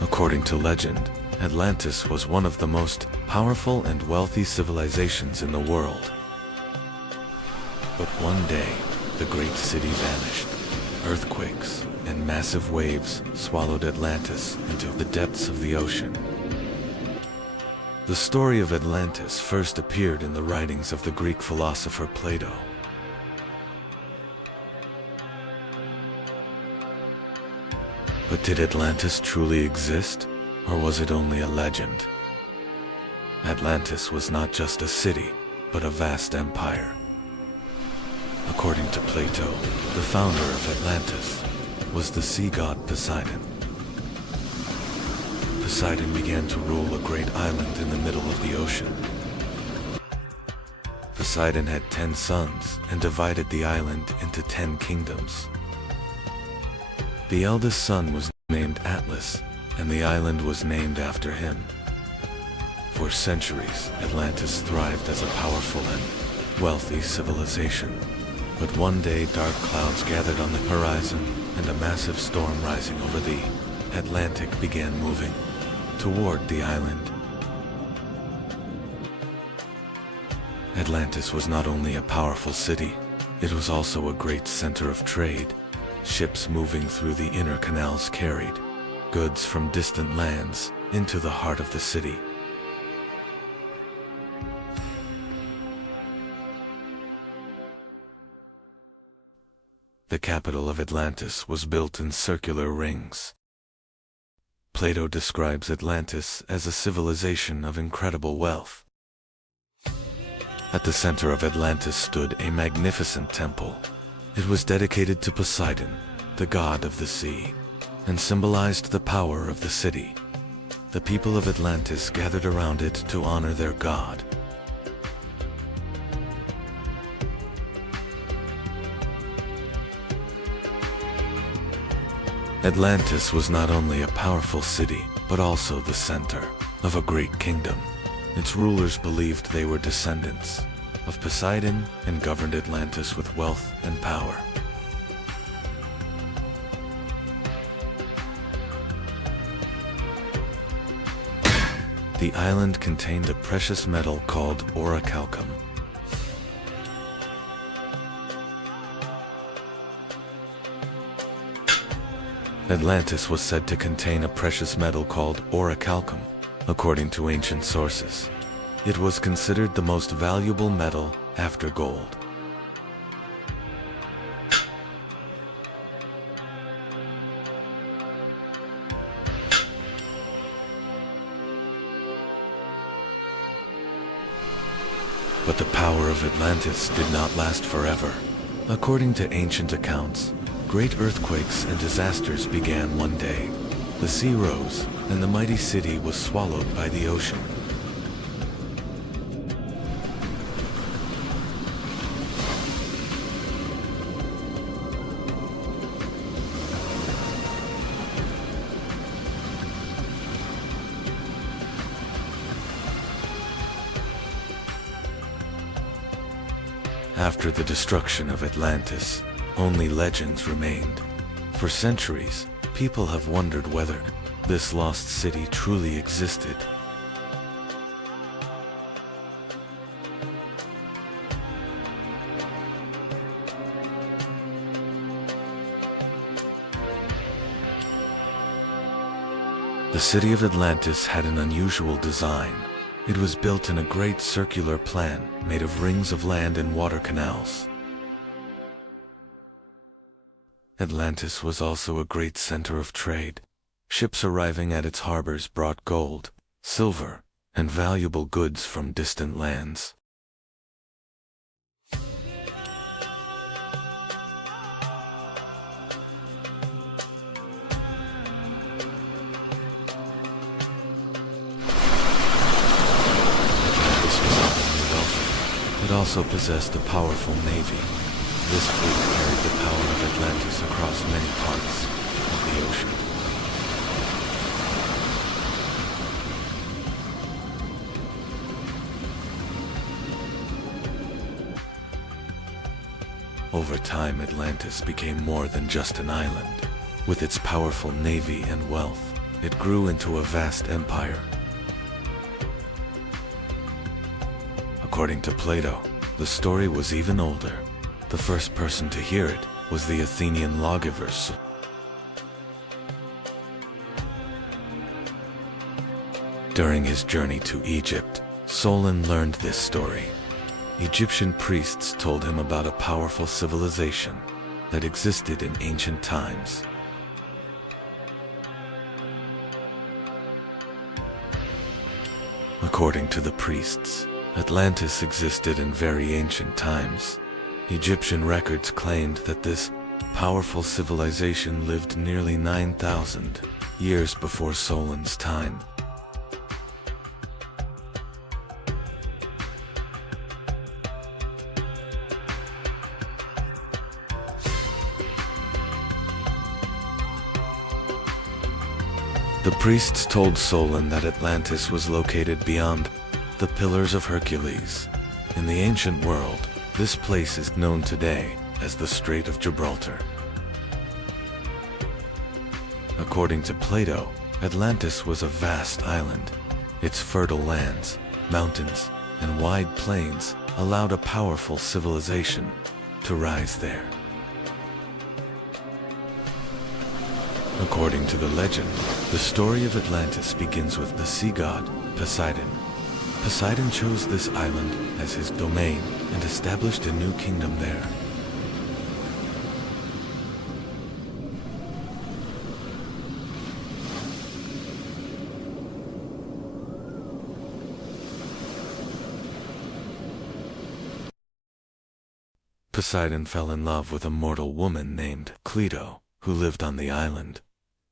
According to legend, Atlantis was one of the most powerful and wealthy civilizations in the world. But one day, the great city vanished. Earthquakes and massive waves swallowed Atlantis into the depths of the ocean. The story of Atlantis first appeared in the writings of the Greek philosopher Plato. But did Atlantis truly exist, or was it only a legend? Atlantis was not just a city, but a vast empire. According to Plato, the founder of Atlantis was the sea god Poseidon. Poseidon began to rule a great island in the middle of the ocean. Poseidon had 10 sons and divided the island into 10 kingdoms. The eldest son was named Atlas, and the island was named after him. For centuries, Atlantis thrived as a powerful and wealthy civilization. But one day, dark clouds gathered on the horizon, and a massive storm rising over the Atlantic began moving toward the island. Atlantis was not only a powerful city, it was also a great center of trade. Ships moving through the inner canals carried goods from distant lands into the heart of the city. The capital of Atlantis was built in circular rings. Plato describes Atlantis as a civilization of incredible wealth. At the center of Atlantis stood a magnificent temple. It was dedicated to Poseidon, the god of the sea, and symbolized the power of the city. The people of Atlantis gathered around it to honor their god. Atlantis was not only a powerful city, but also the center of a great kingdom. Its rulers believed they were descendants of Poseidon and governed Atlantis with wealth and power. The island contained a precious metal called orichalcum. Atlantis was said to contain a precious metal called orichalcum, according to ancient sources. It was considered the most valuable metal after gold. But the power of Atlantis did not last forever. According to ancient accounts, great earthquakes and disasters began one day. The sea rose, and the mighty city was swallowed by the ocean. After the destruction of Atlantis, only legends remained. For centuries, people have wondered whether this lost city truly existed. The city of Atlantis had an unusual design. It was built in a great circular plan made of rings of land and water canals. Atlantis was also a great center of trade. Ships arriving at its harbors brought gold, silver, and valuable goods from distant lands. It also possessed a powerful navy. This fleet carried the power of Atlantis across many parts of the ocean. Over time, Atlantis became more than just an island. With its powerful navy and wealth, it grew into a vast empire. According to Plato, the story was even older. The first person to hear it was the Athenian lawgiver. During his journey to Egypt, Solon learned this story. Egyptian priests told him about a powerful civilization that existed in ancient times. According to the priests, Atlantis existed in very ancient times. Egyptian records claimed that this powerful civilization lived nearly 9,000 years before Solon's time. The priests told Solon that Atlantis was located beyond the Pillars of Hercules. In the ancient world, this place is known today as the Strait of Gibraltar. According to Plato, Atlantis was a vast island. Its fertile lands, mountains, and wide plains allowed a powerful civilization to rise there. According to the legend, the story of Atlantis begins with the sea god, Poseidon. Poseidon chose this island as his domain and established a new kingdom there. Poseidon fell in love with a mortal woman named Cleito, who lived on the island.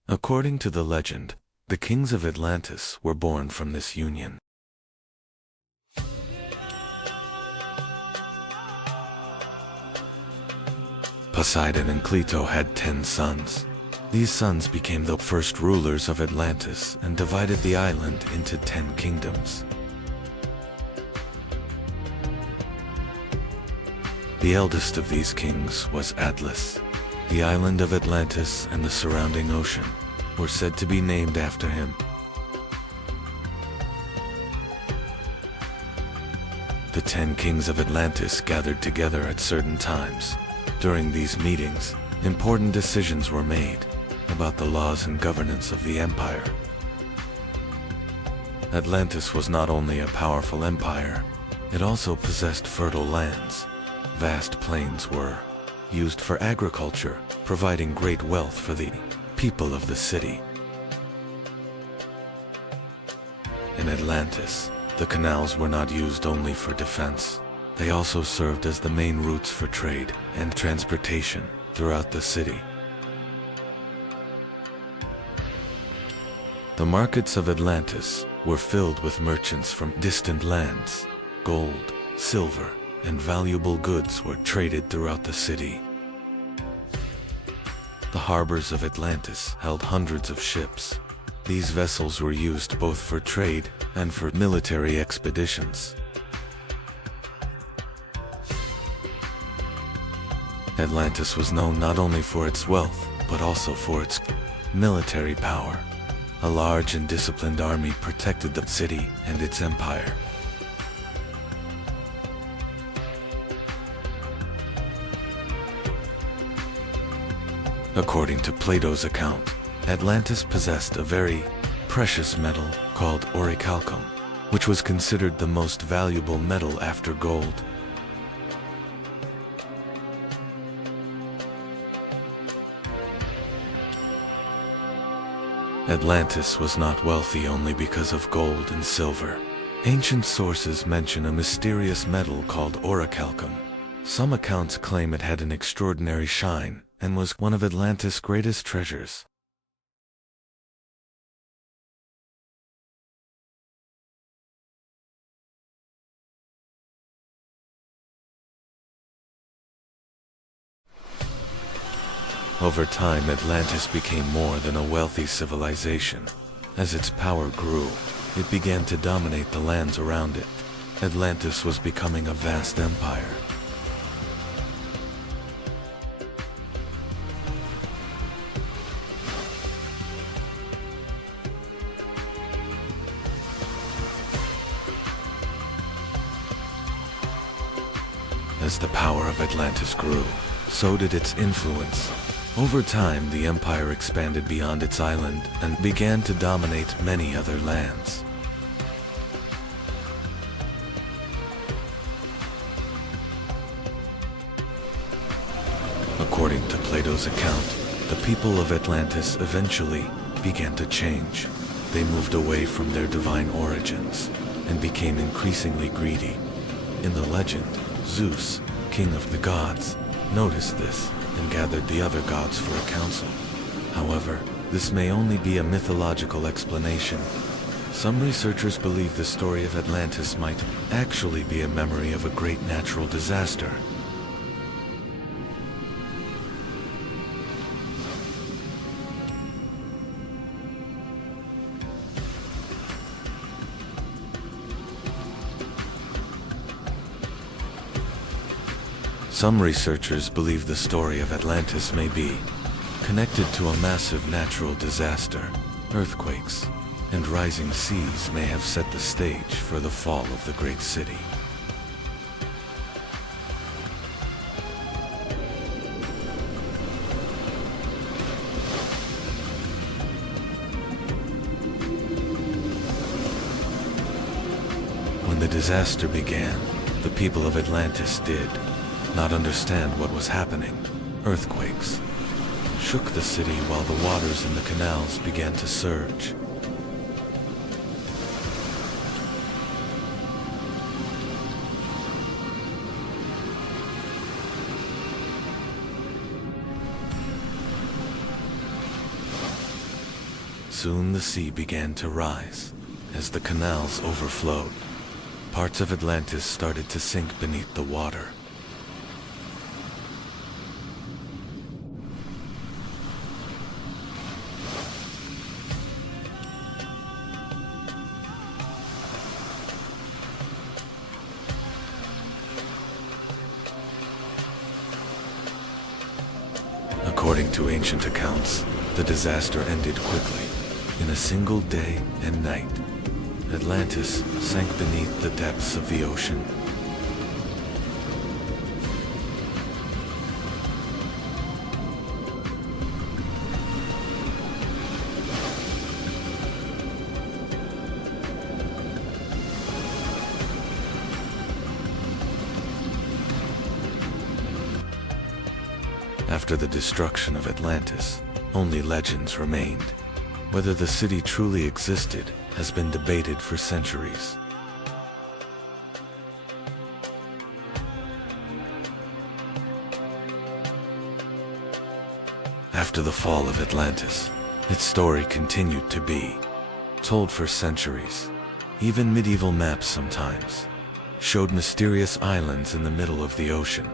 According to the legend, the kings of Atlantis were born from this union. Poseidon and Cleito had 10 sons. These sons became the first rulers of Atlantis and divided the island into 10 kingdoms. The eldest of these kings was Atlas. The island of Atlantis and the surrounding ocean were said to be named after him. The 10 kings of Atlantis gathered together at certain times. During these meetings, important decisions were made about the laws and governance of the empire. Atlantis was not only a powerful empire, it also possessed fertile lands. Vast plains were used for agriculture, providing great wealth for the people of the city. In Atlantis, the canals were not used only for defense. They also served as the main routes for trade and transportation throughout the city. The markets of Atlantis were filled with merchants from distant lands. Gold, silver, and valuable goods were traded throughout the city. The harbors of Atlantis held hundreds of ships. These vessels were used both for trade and for military expeditions. Atlantis was known not only for its wealth, but also for its military power. A large and disciplined army protected the city and its empire. According to Plato's account, Atlantis possessed a very precious metal called orichalcum, which was considered the most valuable metal after gold. Atlantis was not wealthy only because of gold and silver. Ancient sources mention a mysterious metal called orichalcum. Some accounts claim it had an extraordinary shine and was one of Atlantis' greatest treasures. Over time, Atlantis became more than a wealthy civilization. As its power grew, it began to dominate the lands around it. Atlantis was becoming a vast empire. As the power of Atlantis grew, so did its influence. Over time, the empire expanded beyond its island and began to dominate many other lands. According to Plato's account, the people of Atlantis eventually began to change. They moved away from their divine origins and became increasingly greedy. In the legend, Zeus, king of the gods, noticed this and gathered the other gods for a council. However, this may only be a mythological explanation. Some researchers believe the story of Atlantis might actually be a memory of a great natural disaster. Some researchers believe the story of Atlantis may be connected to a massive natural disaster. Earthquakes and rising seas may have set the stage for the fall of the great city. When the disaster began, the people of Atlantis did not understand what was happening. Earthquakes shook the city while the waters in the canals began to surge. Soon the sea began to rise as the canals overflowed. Parts of Atlantis started to sink beneath the water. According to ancient accounts, the disaster ended quickly. In a single day and night, Atlantis sank beneath the depths of the ocean. After the destruction of Atlantis, only legends remained. Whether the city truly existed has been debated for centuries. After the fall of Atlantis, its story continued to be told for centuries. Even medieval maps sometimes showed mysterious islands in the middle of the ocean.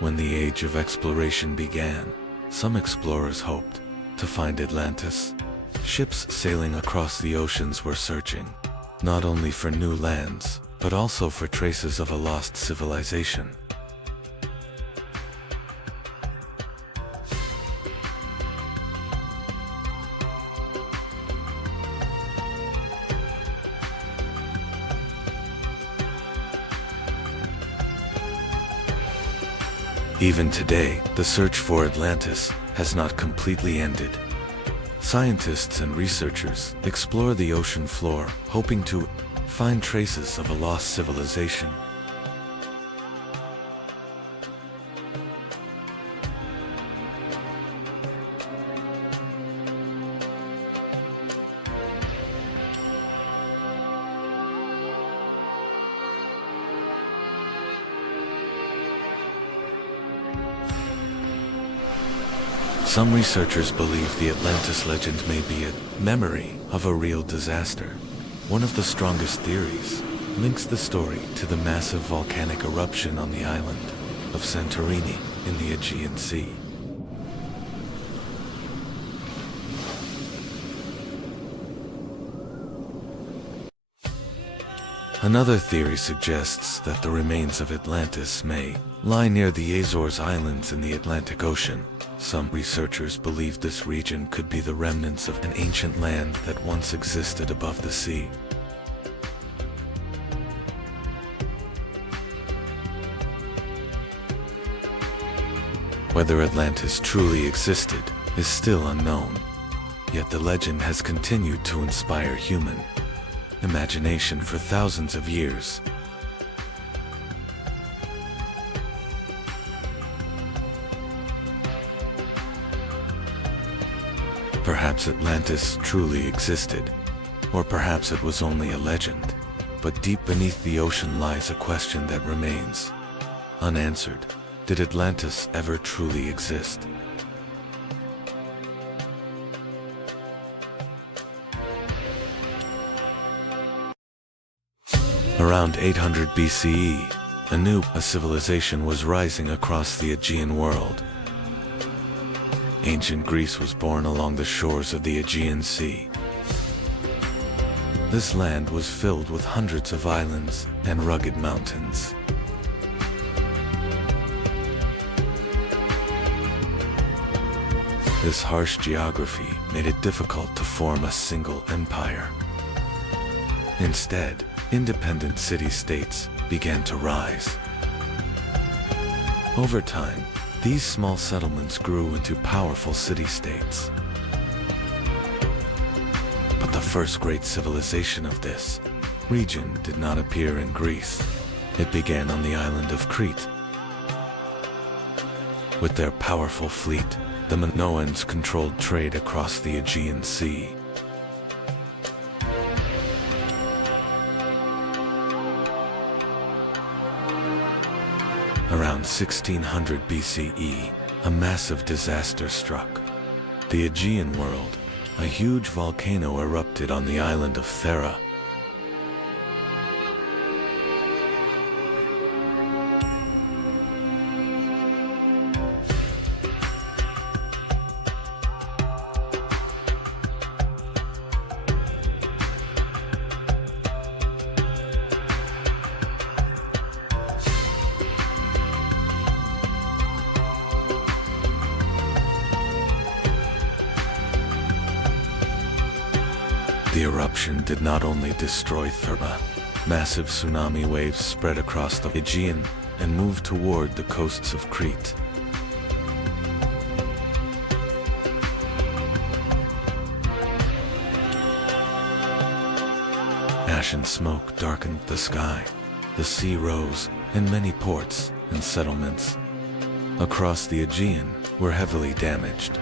When the age of exploration began, some explorers hoped to find Atlantis. Ships sailing across the oceans were searching, not only for new lands, but also for traces of a lost civilization. Even today, the search for Atlantis has not completely ended. Scientists and researchers explore the ocean floor, hoping to find traces of a lost civilization. Some researchers believe the Atlantis legend may be a memory of a real disaster. One of the strongest theories links the story to the massive volcanic eruption on the island of Santorini in the Aegean Sea. Another theory suggests that the remains of Atlantis may lie near the Azores Islands in the Atlantic Ocean. Some researchers believe this region could be the remnants of an ancient land that once existed above the sea. Whether Atlantis truly existed is still unknown, yet the legend has continued to inspire human imagination for thousands of years. Perhaps Atlantis truly existed, or perhaps it was only a legend. But deep beneath the ocean lies a question that remains unanswered. Did Atlantis ever truly exist? Around 800 BCE, a civilization was rising across the Aegean world. Ancient Greece was born along the shores of the Aegean Sea. This land was filled with hundreds of islands and rugged mountains. This harsh geography made it difficult to form a single empire. Instead, independent city-states began to rise. Over time, these small settlements grew into powerful city-states. But the first great civilization of this region did not appear in Greece. It began on the island of Crete. With their powerful fleet, the Minoans controlled trade across the Aegean Sea. Around 1600 BCE, a massive disaster struck. The Aegean world, a huge volcano erupted on the island of Thera. The eruption did not only destroy Thera. Massive tsunami waves spread across the Aegean and moved toward the coasts of Crete. Ash and smoke darkened the sky. The sea rose, and many ports and settlements across the Aegean were heavily damaged.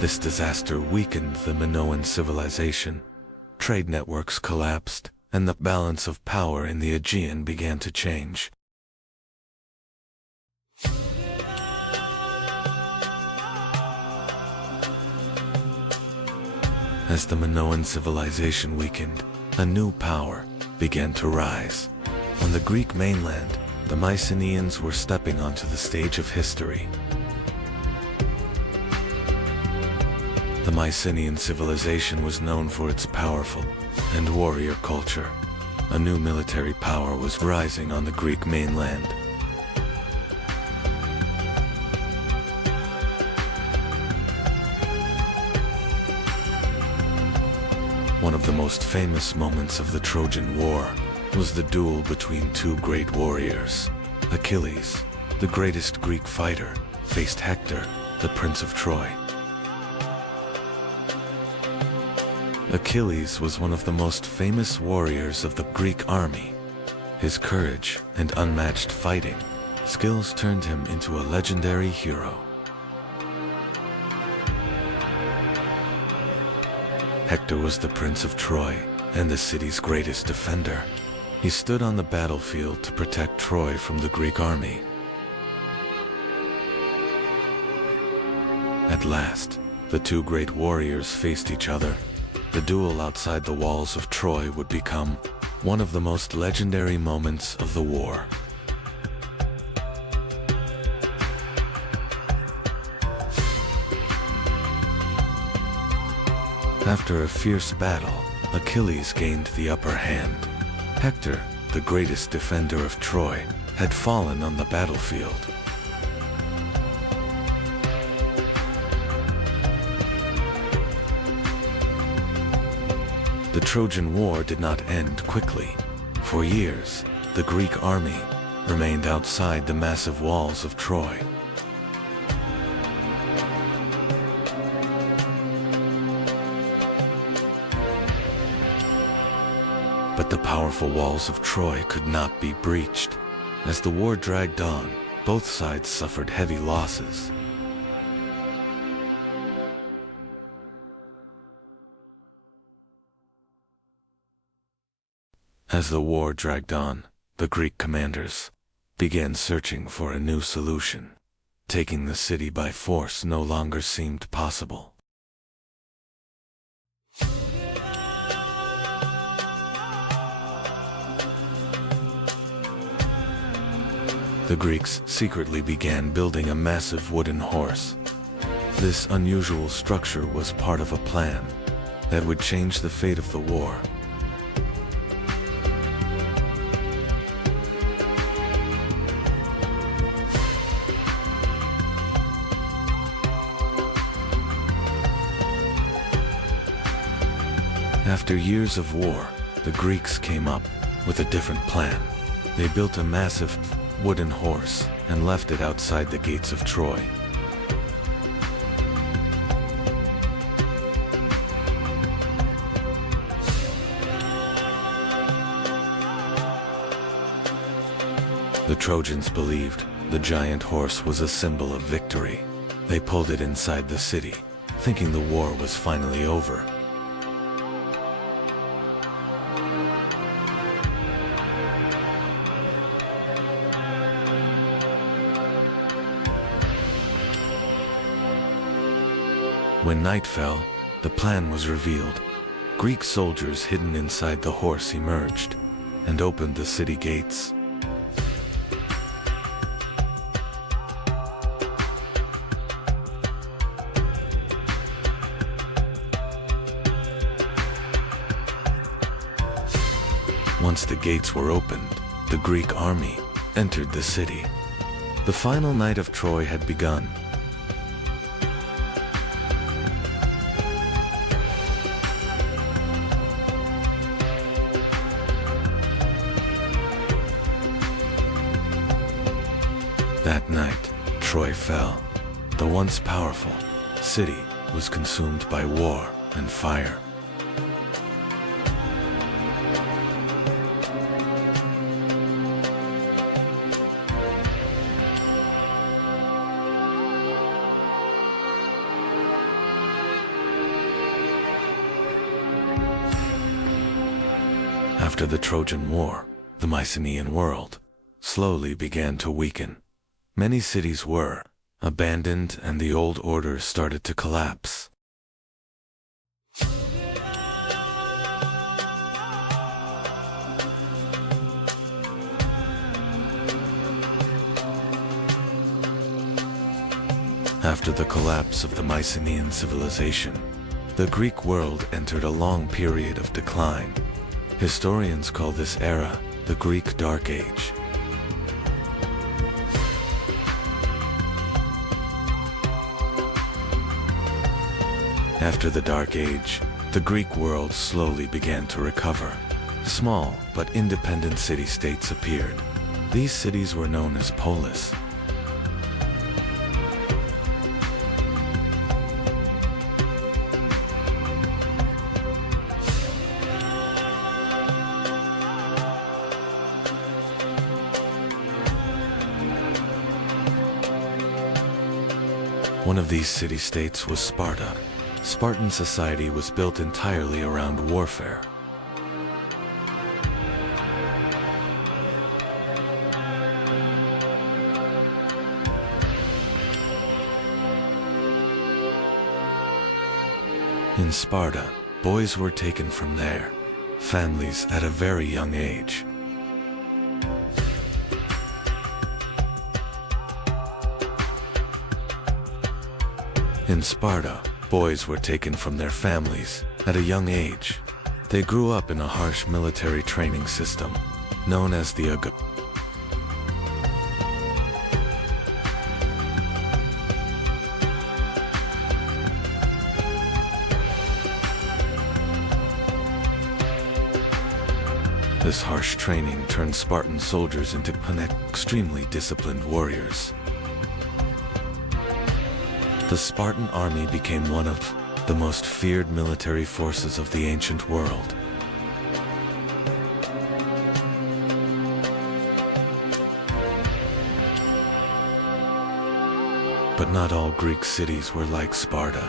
This disaster weakened the Minoan civilization. Trade networks collapsed, and the balance of power in the Aegean began to change. As the Minoan civilization weakened, a new power began to rise. On the Greek mainland, the Mycenaeans were stepping onto the stage of history. The Mycenaean civilization was known for its powerful and warrior culture. A new military power was rising on the Greek mainland. One of the most famous moments of the Trojan War was the duel between two great warriors. Achilles, the greatest Greek fighter, faced Hector, the Prince of Troy. Achilles was one of the most famous warriors of the Greek army. His courage and unmatched fighting skills turned him into a legendary hero. Hector was the Prince of Troy and the city's greatest defender. He stood on the battlefield to protect Troy from the Greek army. At last, the two great warriors faced each other. The duel outside the walls of Troy would become one of the most legendary moments of the war. After a fierce battle, Achilles gained the upper hand. Hector, the greatest defender of Troy, had fallen on the battlefield. The Trojan War did not end quickly. For years, the Greek army remained outside the massive walls of Troy. But the powerful walls of Troy could not be breached. As the war dragged on, both sides suffered heavy losses. As the war dragged on, the Greek commanders began searching for a new solution. Taking the city by force no longer seemed possible. The Greeks secretly began building a massive wooden horse. This unusual structure was part of a plan that would change the fate of the war. After years of war, the Greeks came up with a different plan. They built a massive wooden horse and left it outside the gates of Troy. The Trojans believed the giant horse was a symbol of victory. They pulled it inside the city, thinking the war was finally over. When night fell, the plan was revealed. Greek soldiers hidden inside the horse emerged and opened the city gates. Once the gates were opened, the Greek army entered the city. The final night of Troy had begun. That night, Troy fell. The once powerful city was consumed by war and fire. After the Trojan War, the Mycenaean world slowly began to weaken. Many cities were abandoned and the old order started to collapse. After the collapse of the Mycenaean civilization, the Greek world entered a long period of decline. Historians call this era the Greek Dark Age. After the Dark Age, the Greek world slowly began to recover. Small but independent city-states appeared. These cities were known as polis. One of these city-states was Sparta. Spartan society was built entirely around warfare. In Sparta, boys were taken from their families at a very young age. In Sparta, boys were taken from their families at a young age. They grew up in a harsh military training system, known as the AGA. This harsh training turned Spartan soldiers into extremely disciplined warriors. The Spartan army became one of the most feared military forces of the ancient world. But not all Greek cities were like Sparta.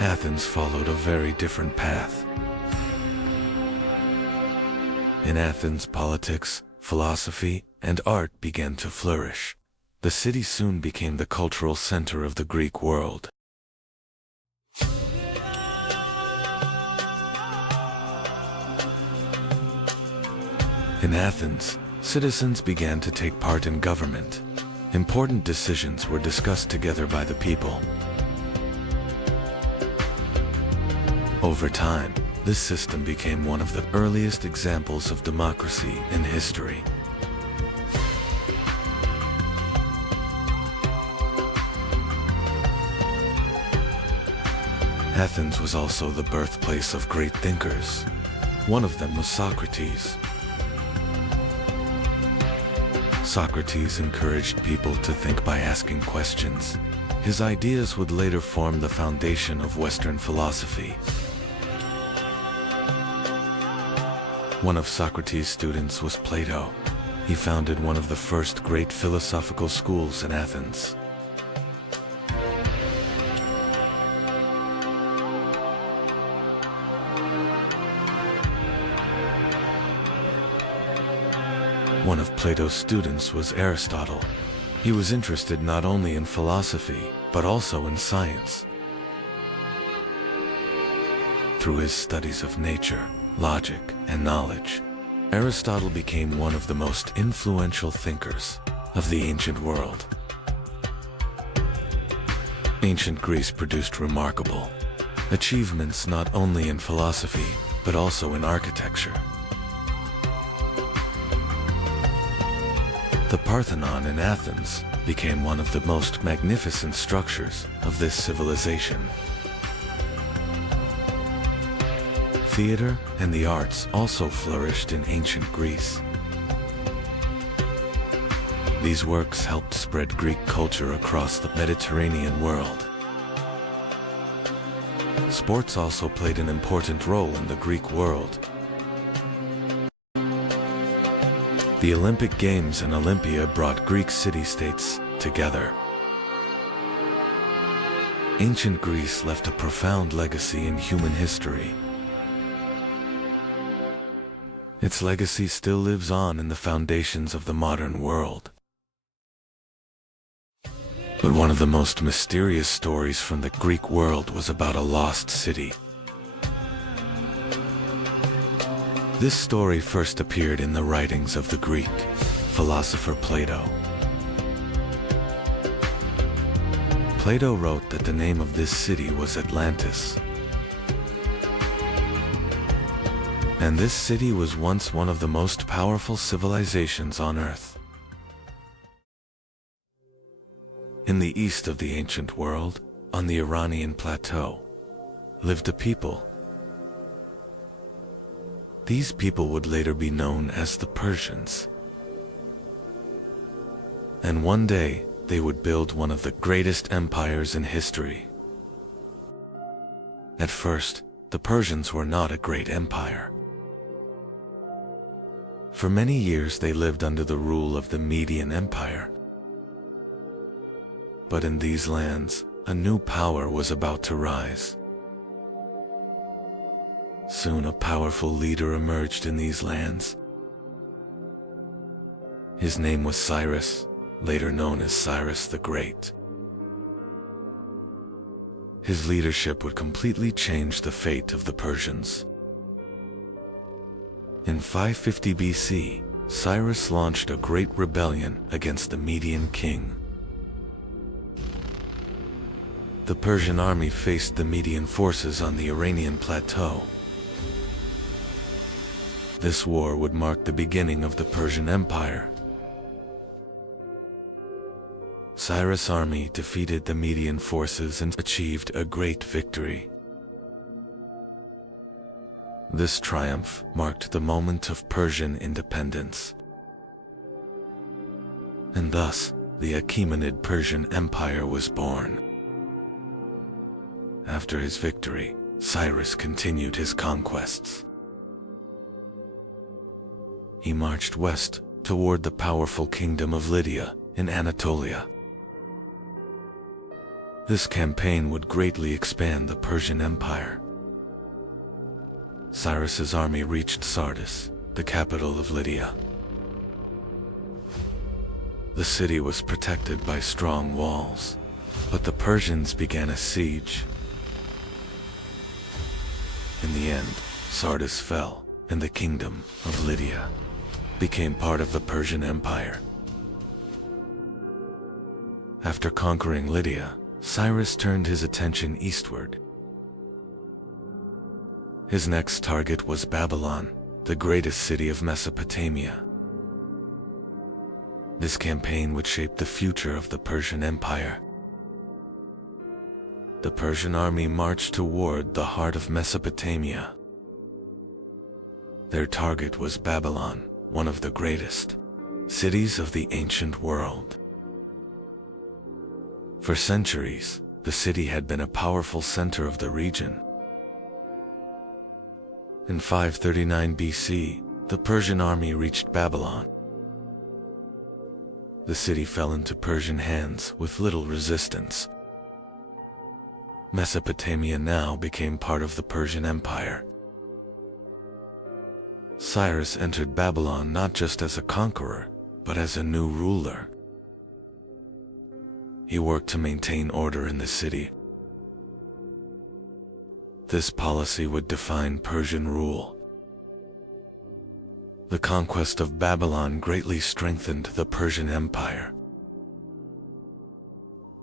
Athens followed a very different path. In Athens, politics, philosophy, and art began to flourish. The city soon became the cultural center of the Greek world. In Athens, citizens began to take part in government. Important decisions were discussed together by the people. Over time, this system became one of the earliest examples of democracy in history. Athens was also the birthplace of great thinkers. One of them was Socrates. Socrates encouraged people to think by asking questions. His ideas would later form the foundation of Western philosophy. One of Socrates' students was Plato. He founded one of the first great philosophical schools in Athens. One of Plato's students was Aristotle. He was interested not only in philosophy, but also in science. Through his studies of nature, logic, and knowledge, Aristotle became one of the most influential thinkers of the ancient world. Ancient Greece produced remarkable achievements not only in philosophy, but also in architecture. The Parthenon in Athens became one of the most magnificent structures of this civilization. Theater and the arts also flourished in ancient Greece. These works helped spread Greek culture across the Mediterranean world. Sports also played an important role in the Greek world. The Olympic Games and Olympia brought Greek city-states together. Ancient Greece left a profound legacy in human history. Its legacy still lives on in the foundations of the modern world. But one of the most mysterious stories from the Greek world was about a lost city. This story first appeared in the writings of the Greek philosopher Plato. Plato wrote that the name of this city was Atlantis. And this city was once one of the most powerful civilizations on Earth. In the east of the ancient world, on the Iranian plateau, lived a people. These people would later be known as the Persians. And one day, they would build one of the greatest empires in history. At first, the Persians were not a great empire. For many years they lived under the rule of the Median Empire. But in these lands, a new power was about to rise. Soon a powerful leader emerged in these lands. His name was Cyrus, later known as Cyrus the Great. His leadership would completely change the fate of the Persians. In 550 BC, Cyrus launched a great rebellion against the Median king. The Persian army faced the Median forces on the Iranian plateau. This war would mark the beginning of the Persian Empire. Cyrus' army defeated the Median forces and achieved a great victory. This triumph marked the moment of Persian independence. And thus, the Achaemenid Persian Empire was born. After his victory, Cyrus continued his conquests. He marched west toward the powerful kingdom of Lydia in Anatolia. This campaign would greatly expand the Persian Empire. Cyrus's army reached Sardis, the capital of Lydia. The city was protected by strong walls, but the Persians began a siege. In the end, Sardis fell, and the kingdom of Lydia became part of the Persian Empire. After conquering Lydia, Cyrus turned his attention eastward. His next target was Babylon, the greatest city of Mesopotamia. This campaign would shape the future of the Persian Empire. The Persian army marched toward the heart of Mesopotamia. Their target was Babylon, one of the greatest cities of the ancient world. For centuries, the city had been a powerful center of the region. In 539 BC, the Persian army reached Babylon. The city fell into Persian hands with little resistance. Mesopotamia now became part of the Persian Empire. Cyrus entered Babylon not just as a conqueror, but as a new ruler. He worked to maintain order in the city. This policy would define Persian rule. The conquest of Babylon greatly strengthened the Persian Empire.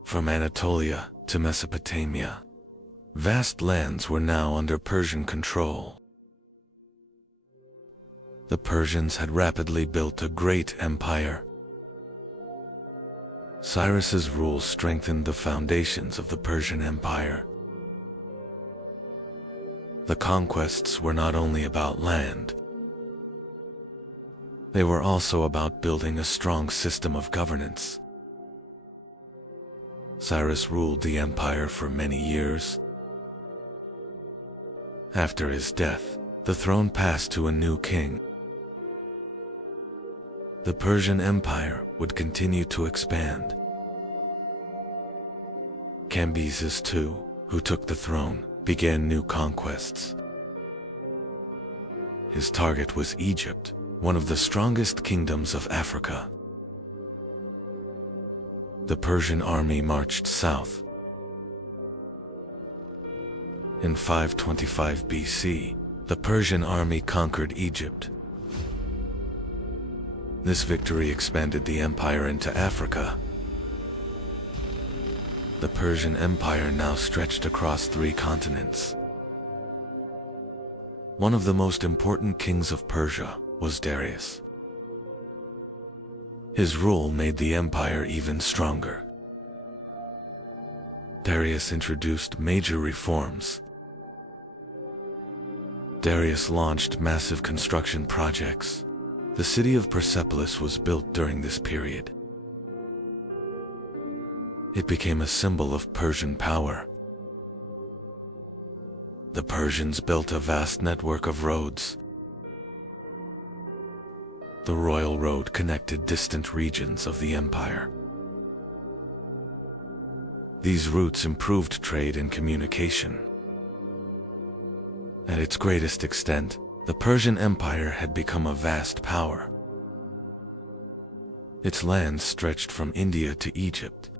From Anatolia to Mesopotamia, vast lands were now under Persian control. The Persians had rapidly built a great empire. Cyrus's rule strengthened the foundations of the Persian Empire. The conquests were not only about land. They were also about building a strong system of governance. Cyrus ruled the empire for many years. After his death, the throne passed to a new king. The Persian Empire would continue to expand. Cambyses II, who took the throne, began new conquests. His target was Egypt, one of the strongest kingdoms of Africa. The Persian army marched south. In 525 BC, the Persian army conquered Egypt. This victory expanded the empire into Africa. The Persian Empire now stretched across 3 continents. One of the most important kings of Persia was Darius. His rule made the empire even stronger. Darius introduced major reforms. Darius launched massive construction projects. The city of Persepolis was built during this period. It became a symbol of Persian power. The Persians built a vast network of roads. The royal road connected distant regions of the empire. These routes improved trade and communication. At its greatest extent, the Persian Empire had become a vast power. Its lands stretched from India to Egypt.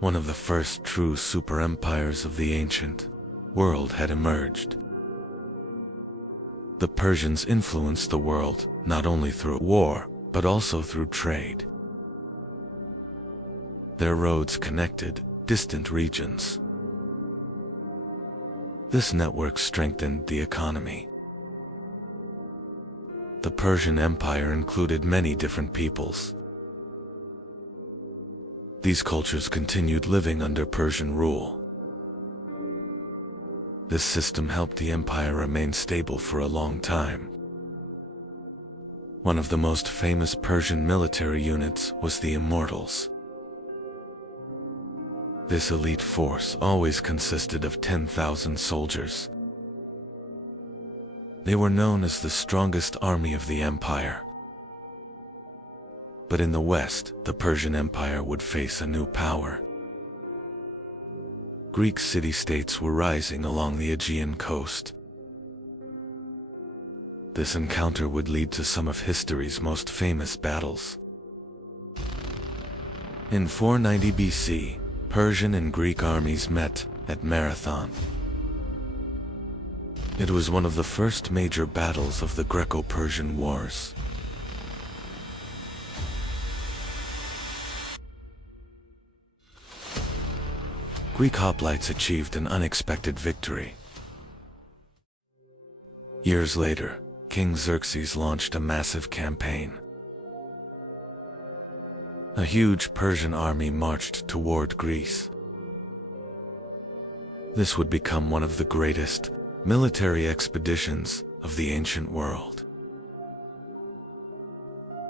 One of the first true super-empires of the ancient world had emerged. The Persians influenced the world not only through war, but also through trade. Their roads connected distant regions. This network strengthened the economy. The Persian Empire included many different peoples. These cultures continued living under Persian rule. This system helped the empire remain stable for a long time. One of the most famous Persian military units was the Immortals. This elite force always consisted of 10,000 soldiers. They were known as the strongest army of the empire. But in the west, the Persian Empire would face a new power. Greek city-states were rising along the Aegean coast. This encounter would lead to some of history's most famous battles. In 490 BC, Persian and Greek armies met at Marathon. It was one of the first major battles of the Greco-Persian Wars. Greek hoplites achieved an unexpected victory. Years later, King Xerxes launched a massive campaign. A huge Persian army marched toward Greece. This would become one of the greatest military expeditions of the ancient world.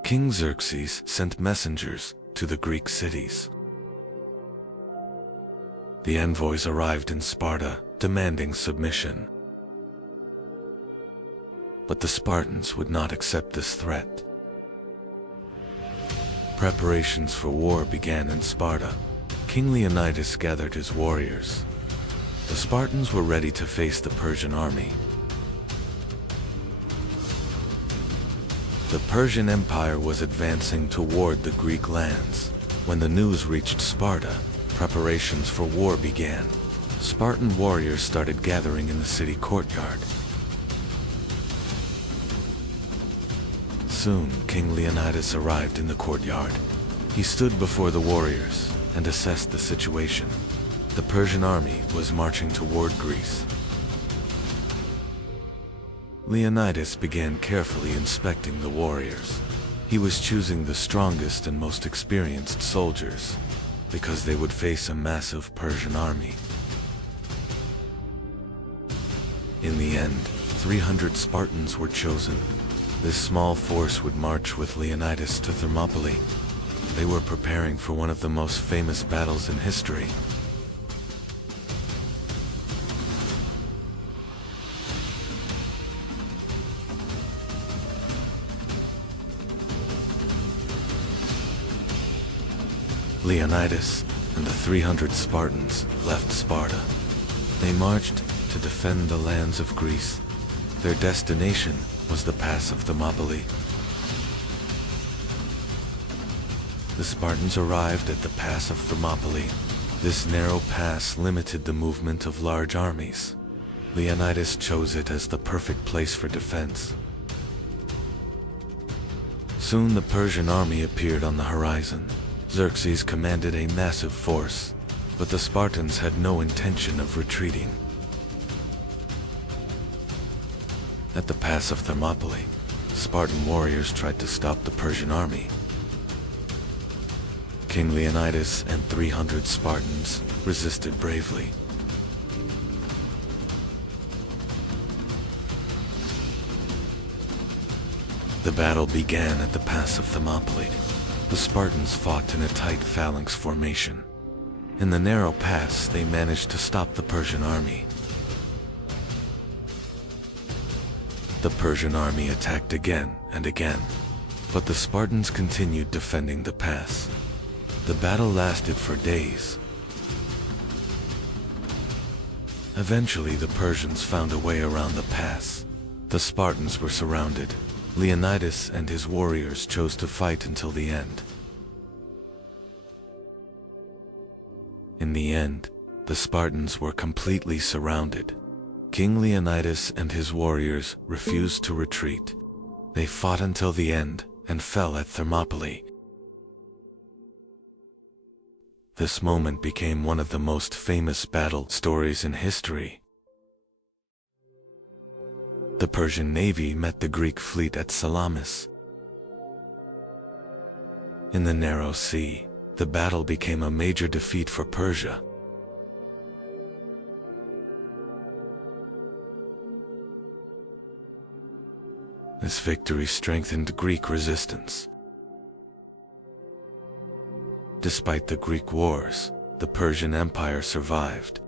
King Xerxes sent messengers to the Greek cities. The envoys arrived in Sparta, demanding submission. But the Spartans would not accept this threat. Preparations for war began in Sparta. King Leonidas gathered his warriors. The Spartans were ready to face the Persian army. The Persian Empire was advancing toward the Greek lands. When the news reached Sparta, preparations for war began. Spartan warriors started gathering in the city courtyard. Soon, King Leonidas arrived in the courtyard. He stood before the warriors and assessed the situation. The Persian army was marching toward Greece. Leonidas began carefully inspecting the warriors. He was choosing the strongest and most experienced soldiers, because they would face a massive Persian army. In the end, 300 Spartans were chosen. This small force would march with Leonidas to Thermopylae. They were preparing for one of the most famous battles in history. Leonidas and the 300 Spartans left Sparta. They marched to defend the lands of Greece. Their destination was the pass of Thermopylae. The Spartans arrived at the pass of Thermopylae. This narrow pass limited the movement of large armies. Leonidas chose it as the perfect place for defense. Soon the Persian army appeared on the horizon. Xerxes commanded a massive force, but the Spartans had no intention of retreating. At the pass of Thermopylae, Spartan warriors tried to stop the Persian army. King Leonidas and 300 Spartans resisted bravely. The battle began at the pass of Thermopylae. The Spartans fought in a tight phalanx formation. In the narrow pass, they managed to stop the Persian army. The Persian army attacked again and again, but the Spartans continued defending the pass. The battle lasted for days. Eventually, the Persians found a way around the pass. The Spartans were surrounded. Leonidas and his warriors chose to fight until the end. In the end, the Spartans were completely surrounded. King Leonidas and his warriors refused to retreat. They fought until the end and fell at Thermopylae. This moment became one of the most famous battle stories in history. The Persian navy met the Greek fleet at Salamis. In the narrow sea, the battle became a major defeat for Persia. This victory strengthened Greek resistance. Despite the Greek wars, the Persian Empire survived.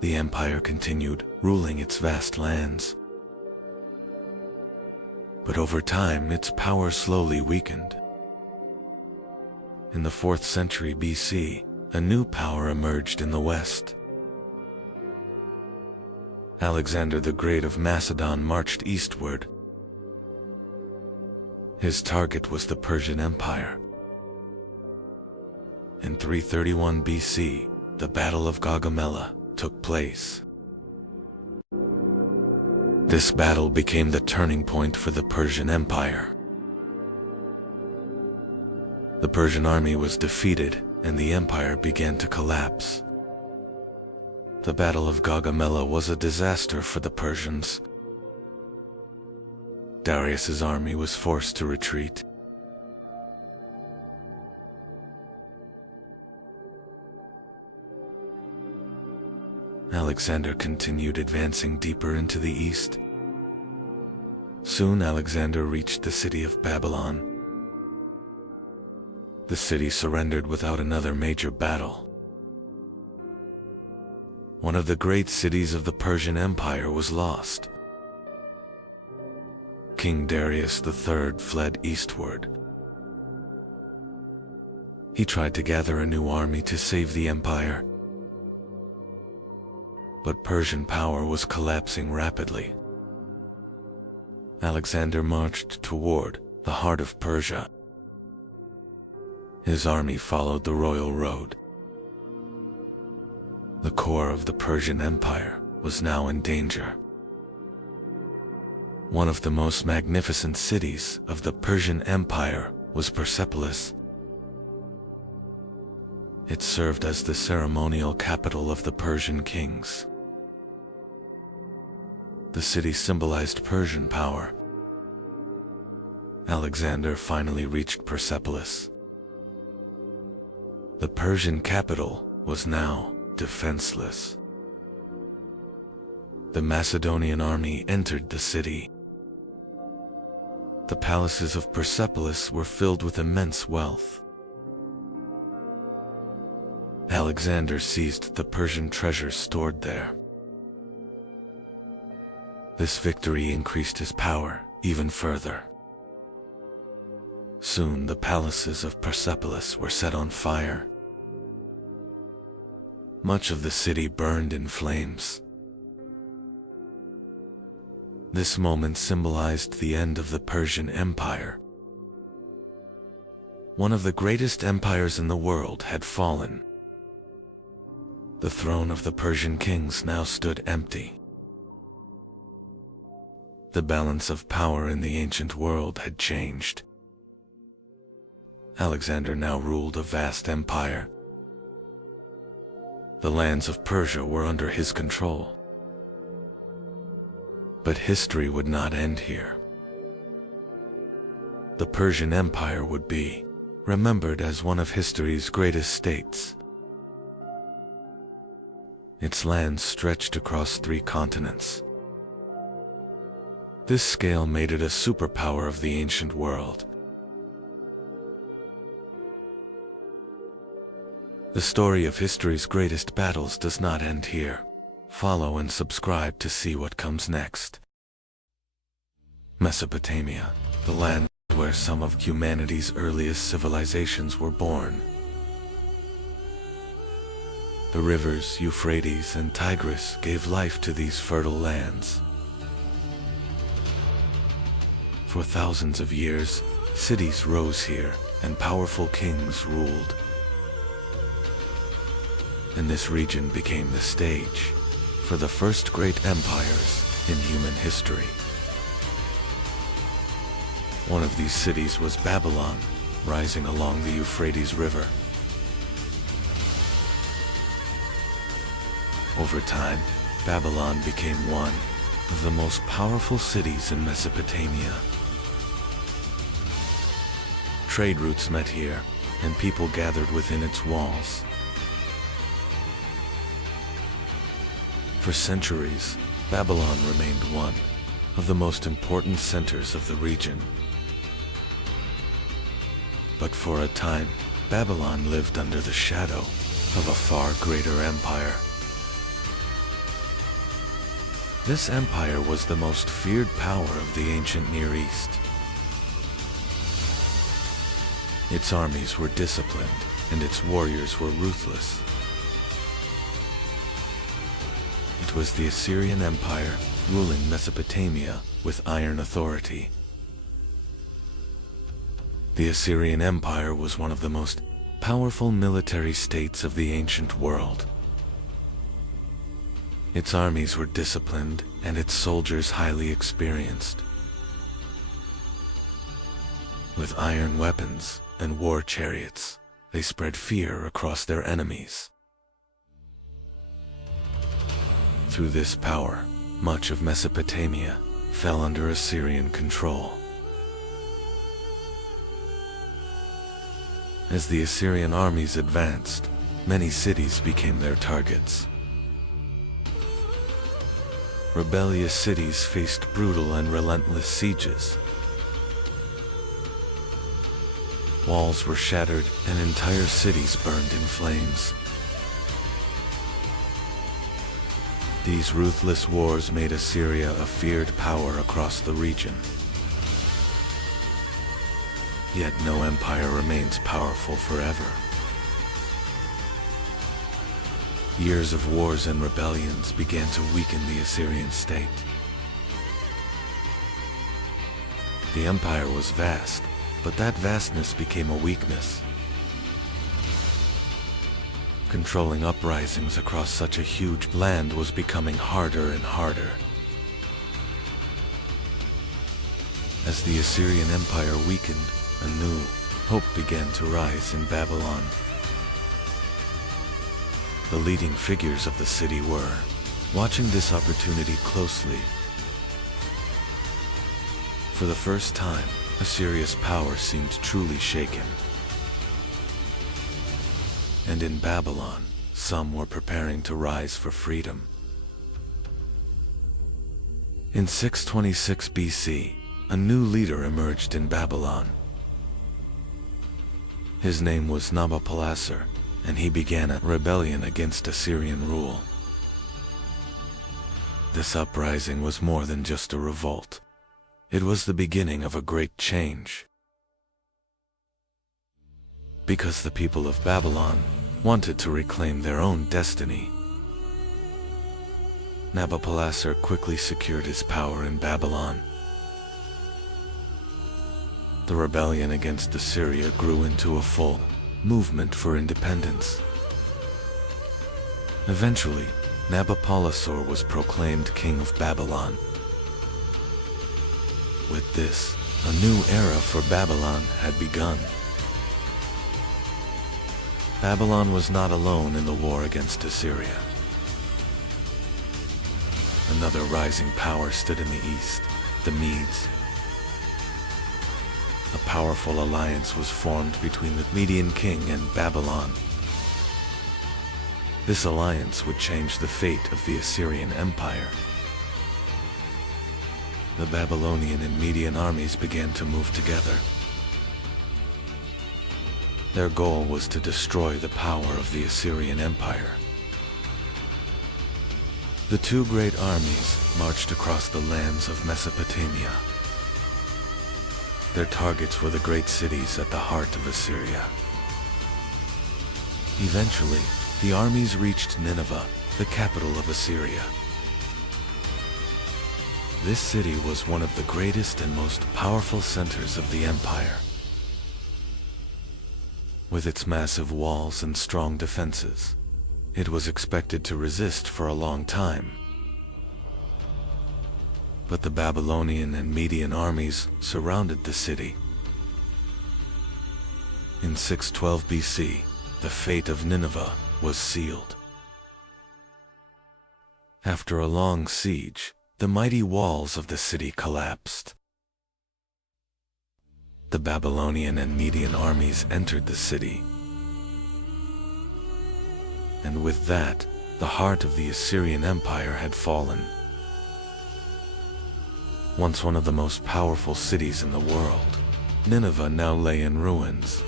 The empire continued ruling its vast lands. But over time, its power slowly weakened. In the 4th century BC, a new power emerged in the west. Alexander the Great of Macedon marched eastward. His target was the Persian Empire. In 331 BC, the Battle of Gaugamela took place. This battle became the turning point for the Persian Empire. The Persian army was defeated and the empire began to collapse. The Battle of Gaugamela was a disaster for the Persians. Darius's army was forced to retreat. Alexander continued advancing deeper into the east. Soon Alexander reached the city of Babylon. The city surrendered without another major battle. One of the great cities of the Persian Empire was lost. King Darius III fled eastward. He tried to gather a new army to save the empire. But Persian power was collapsing rapidly. Alexander marched toward the heart of Persia. His army followed the royal road. The core of the Persian Empire was now in danger. One of the most magnificent cities of the Persian Empire was Persepolis. It served as the ceremonial capital of the Persian kings. The city symbolized Persian power. Alexander finally reached Persepolis. The Persian capital was now defenseless. The Macedonian army entered the city. The palaces of Persepolis were filled with immense wealth. Alexander seized the Persian treasures stored there. This victory increased his power even further. Soon the palaces of Persepolis were set on fire. Much of the city burned in flames. This moment symbolized the end of the Persian Empire. One of the greatest empires in the world had fallen. The throne of the Persian kings now stood empty. The balance of power in the ancient world had changed. Alexander now ruled a vast empire. The lands of Persia were under his control. But history would not end here. The Persian Empire would be remembered as one of history's greatest states. Its lands stretched across 3 continents. This scale made it a superpower of the ancient world. The story of history's greatest battles does not end here. Follow and subscribe to see what comes next. Mesopotamia, the land where some of humanity's earliest civilizations were born. The rivers Euphrates and Tigris gave life to these fertile lands. For thousands of years, cities rose here and powerful kings ruled. And this region became the stage for the first great empires in human history. One of these cities was Babylon, rising along the Euphrates River. Over time, Babylon became one of the most powerful cities in Mesopotamia. Trade routes met here, and people gathered within its walls. For centuries, Babylon remained one of the most important centers of the region. But for a time, Babylon lived under the shadow of a far greater empire. This empire was the most feared power of the ancient Near East. Its armies were disciplined, and its warriors were ruthless. It was the Assyrian Empire ruling Mesopotamia with iron authority. The Assyrian Empire was one of the most powerful military states of the ancient world. Its armies were disciplined and its soldiers highly experienced. With iron weapons and war chariots, they spread fear across their enemies. Through this power, much of Mesopotamia fell under Assyrian control. As the Assyrian armies advanced, many cities became their targets. Rebellious cities faced brutal and relentless sieges. Walls were shattered and entire cities burned in flames. These ruthless wars made Assyria a feared power across the region. Yet no empire remains powerful forever. Years of wars and rebellions began to weaken the Assyrian state. The empire was vast, but that vastness became a weakness. Controlling uprisings across such a huge land was becoming harder and harder. As the Assyrian Empire weakened, a new hope began to rise in Babylon. The leading figures of the city were watching this opportunity closely. For the first time, Assyria's power seemed truly shaken. And in Babylon, some were preparing to rise for freedom. In 626 BC, a new leader emerged in Babylon. His name was Nabopolassar, and he began a rebellion against Assyrian rule. This uprising was more than just a revolt. It was the beginning of a great change. Because the people of Babylon wanted to reclaim their own destiny. Nabopolassar quickly secured his power in Babylon. The rebellion against Assyria grew into a full movement for independence. Eventually, Nabopolassar was proclaimed king of Babylon. With this, a new era for Babylon had begun. Babylon was not alone in the war against Assyria. Another rising power stood in the east, the Medes. A powerful alliance was formed between the Median king and Babylon. This alliance would change the fate of the Assyrian Empire. The Babylonian and Median armies began to move together. Their goal was to destroy the power of the Assyrian Empire. The two great armies marched across the lands of Mesopotamia. Their targets were the great cities at the heart of Assyria. Eventually, the armies reached Nineveh, the capital of Assyria. This city was one of the greatest and most powerful centers of the empire. With its massive walls and strong defenses, it was expected to resist for a long time. But the Babylonian and Median armies surrounded the city. In 612 BC, the fate of Nineveh was sealed. After a long siege, the mighty walls of the city collapsed. The Babylonian and Median armies entered the city. And with that, the heart of the Assyrian Empire had fallen. Once one of the most powerful cities in the world, Nineveh now lay in ruins.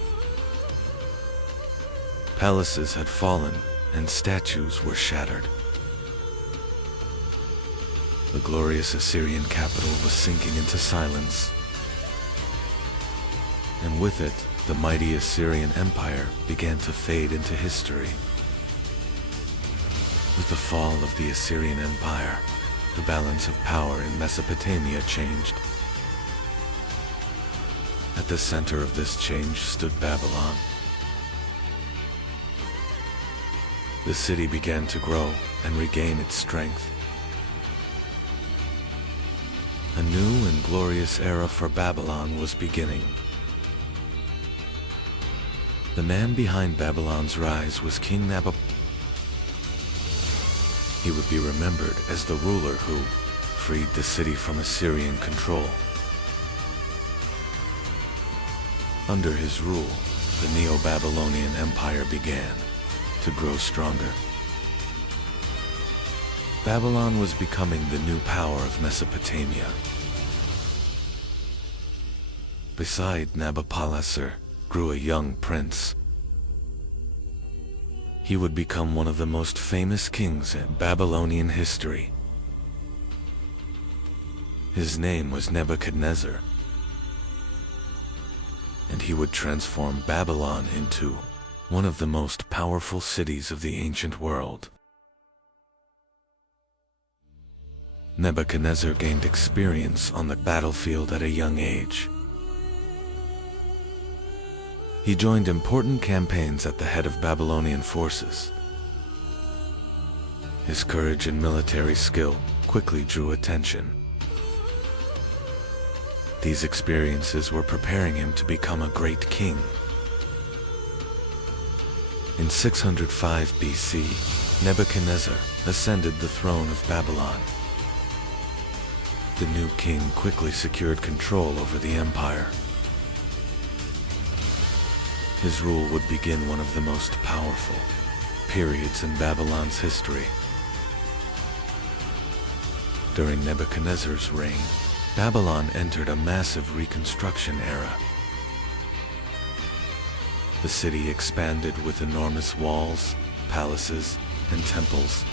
Palaces had fallen, and statues were shattered. The glorious Assyrian capital was sinking into silence. And with it, the mighty Assyrian Empire began to fade into history. With the fall of the Assyrian Empire, the balance of power in Mesopotamia changed. At the center of this change stood Babylon. The city began to grow and regain its strength. A new and glorious era for Babylon was beginning. The man behind Babylon's rise was King Nabopolassar. He would be remembered as the ruler who freed the city from Assyrian control. Under his rule, the Neo-Babylonian Empire began to grow stronger. Babylon was becoming the new power of Mesopotamia. Beside Nabopolassar grew a young prince. He would become one of the most famous kings in Babylonian history. His name was Nebuchadnezzar, and he would transform Babylon into one of the most powerful cities of the ancient world. Nebuchadnezzar gained experience on the battlefield at a young age. He joined important campaigns at the head of Babylonian forces. His courage and military skill quickly drew attention. These experiences were preparing him to become a great king. In 605 BC, Nebuchadnezzar ascended the throne of Babylon. The new king quickly secured control over the empire. His rule would begin one of the most powerful periods in Babylon's history. During Nebuchadnezzar's reign, Babylon entered a massive reconstruction era. The city expanded with enormous walls, palaces, and temples.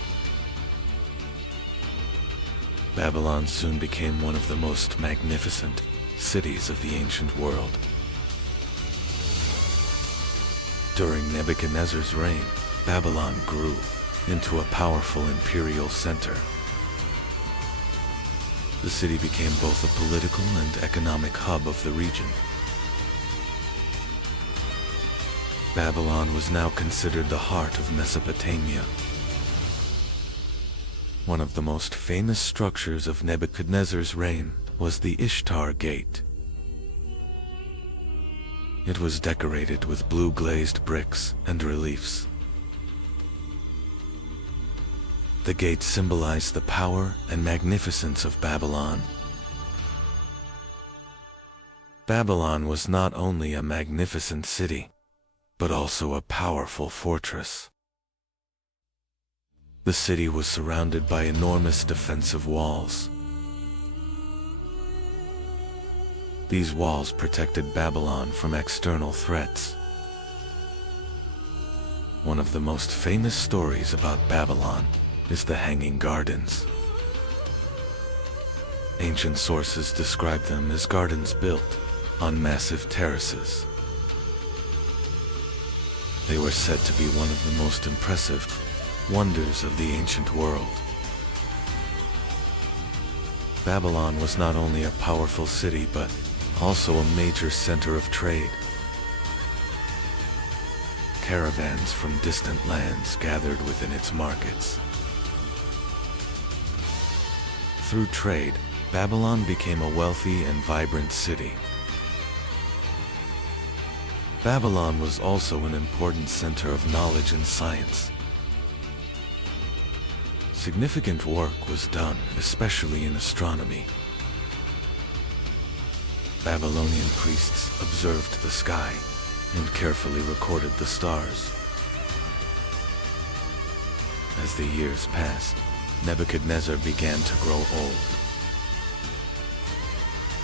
Babylon soon became one of the most magnificent cities of the ancient world. During Nebuchadnezzar's reign, Babylon grew into a powerful imperial center. The city became both a political and economic hub of the region. Babylon was now considered the heart of Mesopotamia. One of the most famous structures of Nebuchadnezzar's reign was the Ishtar Gate. It was decorated with blue glazed bricks and reliefs. The gate symbolized the power and magnificence of Babylon. Babylon was not only a magnificent city, but also a powerful fortress. The city was surrounded by enormous defensive walls. These walls protected Babylon from external threats. One of the most famous stories about Babylon is the Hanging Gardens. Ancient sources describe them as gardens built on massive terraces. They were said to be one of the most impressive wonders of the ancient world. Babylon was not only a powerful city, but also a major center of trade. Caravans from distant lands gathered within its markets. Through trade, Babylon became a wealthy and vibrant city. Babylon was also an important center of knowledge and science. Significant work was done, especially in astronomy. Babylonian priests observed the sky and carefully recorded the stars. As the years passed, Nebuchadnezzar began to grow old.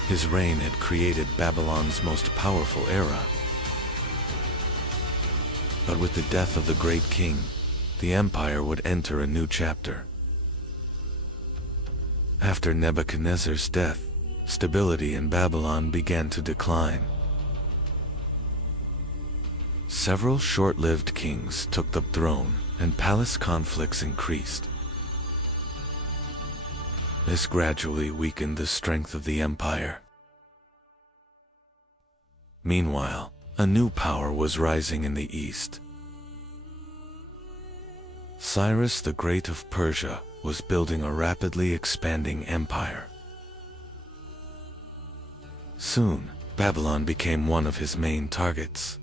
His reign had created Babylon's most powerful era. But with the death of the great king, the empire would enter a new chapter. After Nebuchadnezzar's death, stability in Babylon began to decline. Several short-lived kings took the throne, and palace conflicts increased. This gradually weakened the strength of the empire. Meanwhile, a new power was rising in the east. Cyrus the Great of Persia was building a rapidly expanding empire. Soon, Babylon became one of his main targets.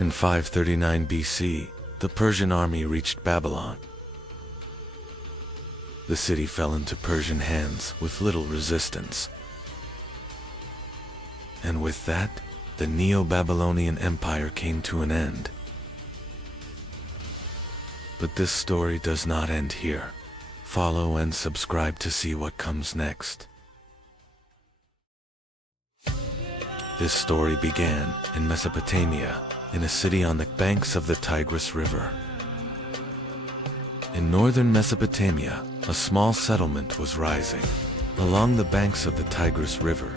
In 539 BC, the Persian army reached Babylon. The city fell into Persian hands with little resistance. And with that, the Neo-Babylonian Empire came to an end. But this story does not end here. Follow and subscribe to see what comes next. This story began in Mesopotamia, in a city on the banks of the Tigris River. In northern Mesopotamia, a small settlement was rising, along the banks of the Tigris River.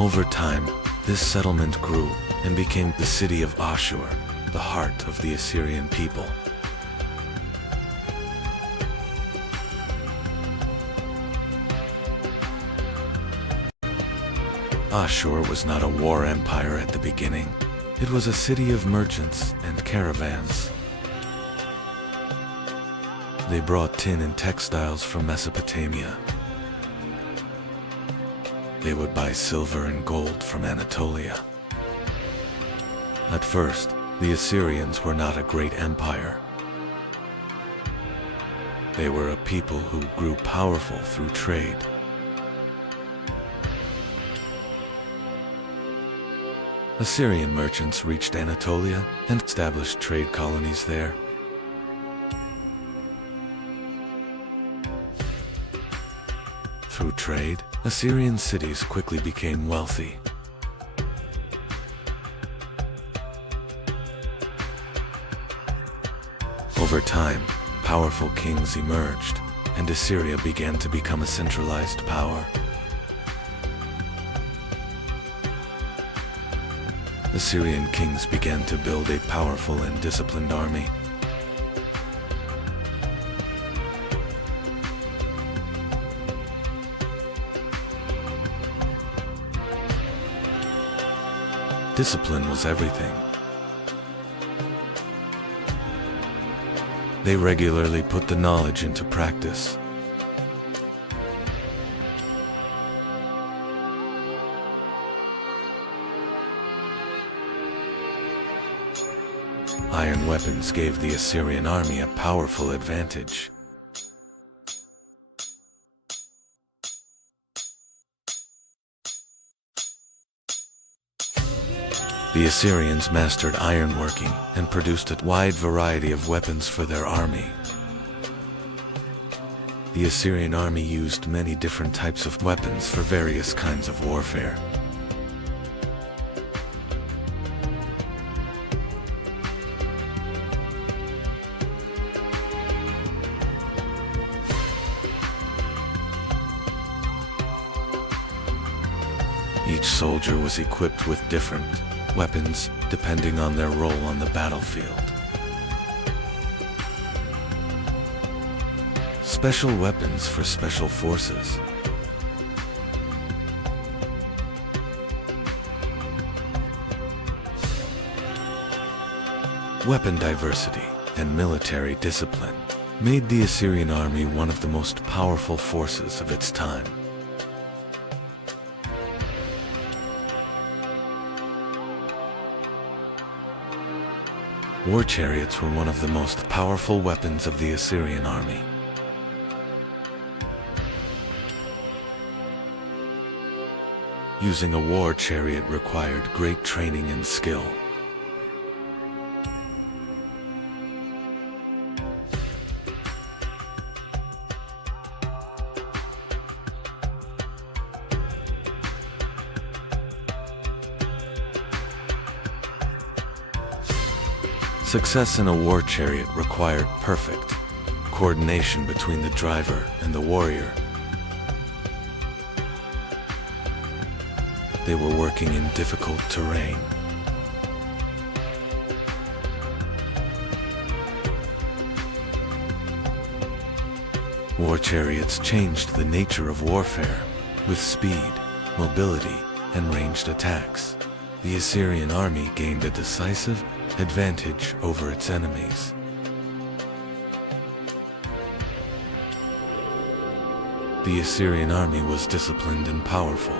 Over time, this settlement grew and became the city of Ashur, the heart of the Assyrian people. Ashur was not a war empire at the beginning. It was a city of merchants and caravans. They brought tin and textiles from Mesopotamia. They would buy silver and gold from Anatolia. At first, the Assyrians were not a great empire. They were a people who grew powerful through trade. Assyrian merchants reached Anatolia and established trade colonies there. Through trade, Assyrian cities quickly became wealthy. Over time, powerful kings emerged, and Assyria began to become a centralized power. Assyrian kings began to build a powerful and disciplined army. Discipline was everything. They regularly put the knowledge into practice. Iron weapons gave the Assyrian army a powerful advantage. The Assyrians mastered ironworking and produced a wide variety of weapons for their army. The Assyrian army used many different types of weapons for various kinds of warfare. Each soldier was equipped with different weapons depending on their role on the battlefield. Special weapons for special forces. Weapon diversity and military discipline. made the Assyrian army one of the most powerful forces of its time. War chariots were one of the most powerful weapons of the Assyrian army. Using a war chariot required great training and skill. Success in a war chariot required perfect coordination between the driver and the warrior. They were working in difficult terrain. War chariots changed the nature of warfare with speed, mobility, and ranged attacks. The Assyrian army gained a decisive advantage over its enemies. The Assyrian army was disciplined and powerful.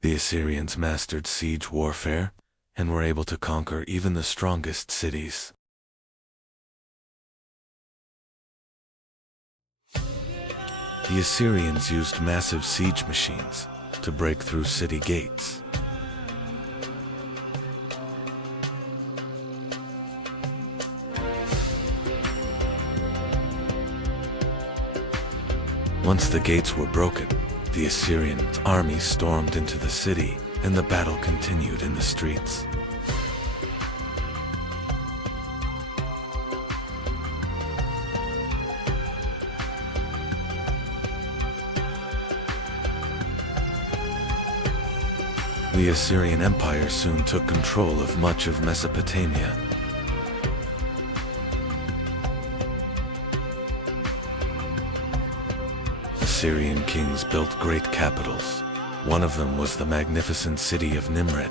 The Assyrians mastered siege warfare and were able to conquer even the strongest cities. The Assyrians used massive siege machines to break through city gates. Once the gates were broken, the Assyrian army stormed into the city, and the battle continued in the streets. The Assyrian Empire soon took control of much of Mesopotamia. Assyrian kings built great capitals. One of them was the magnificent city of Nimrud.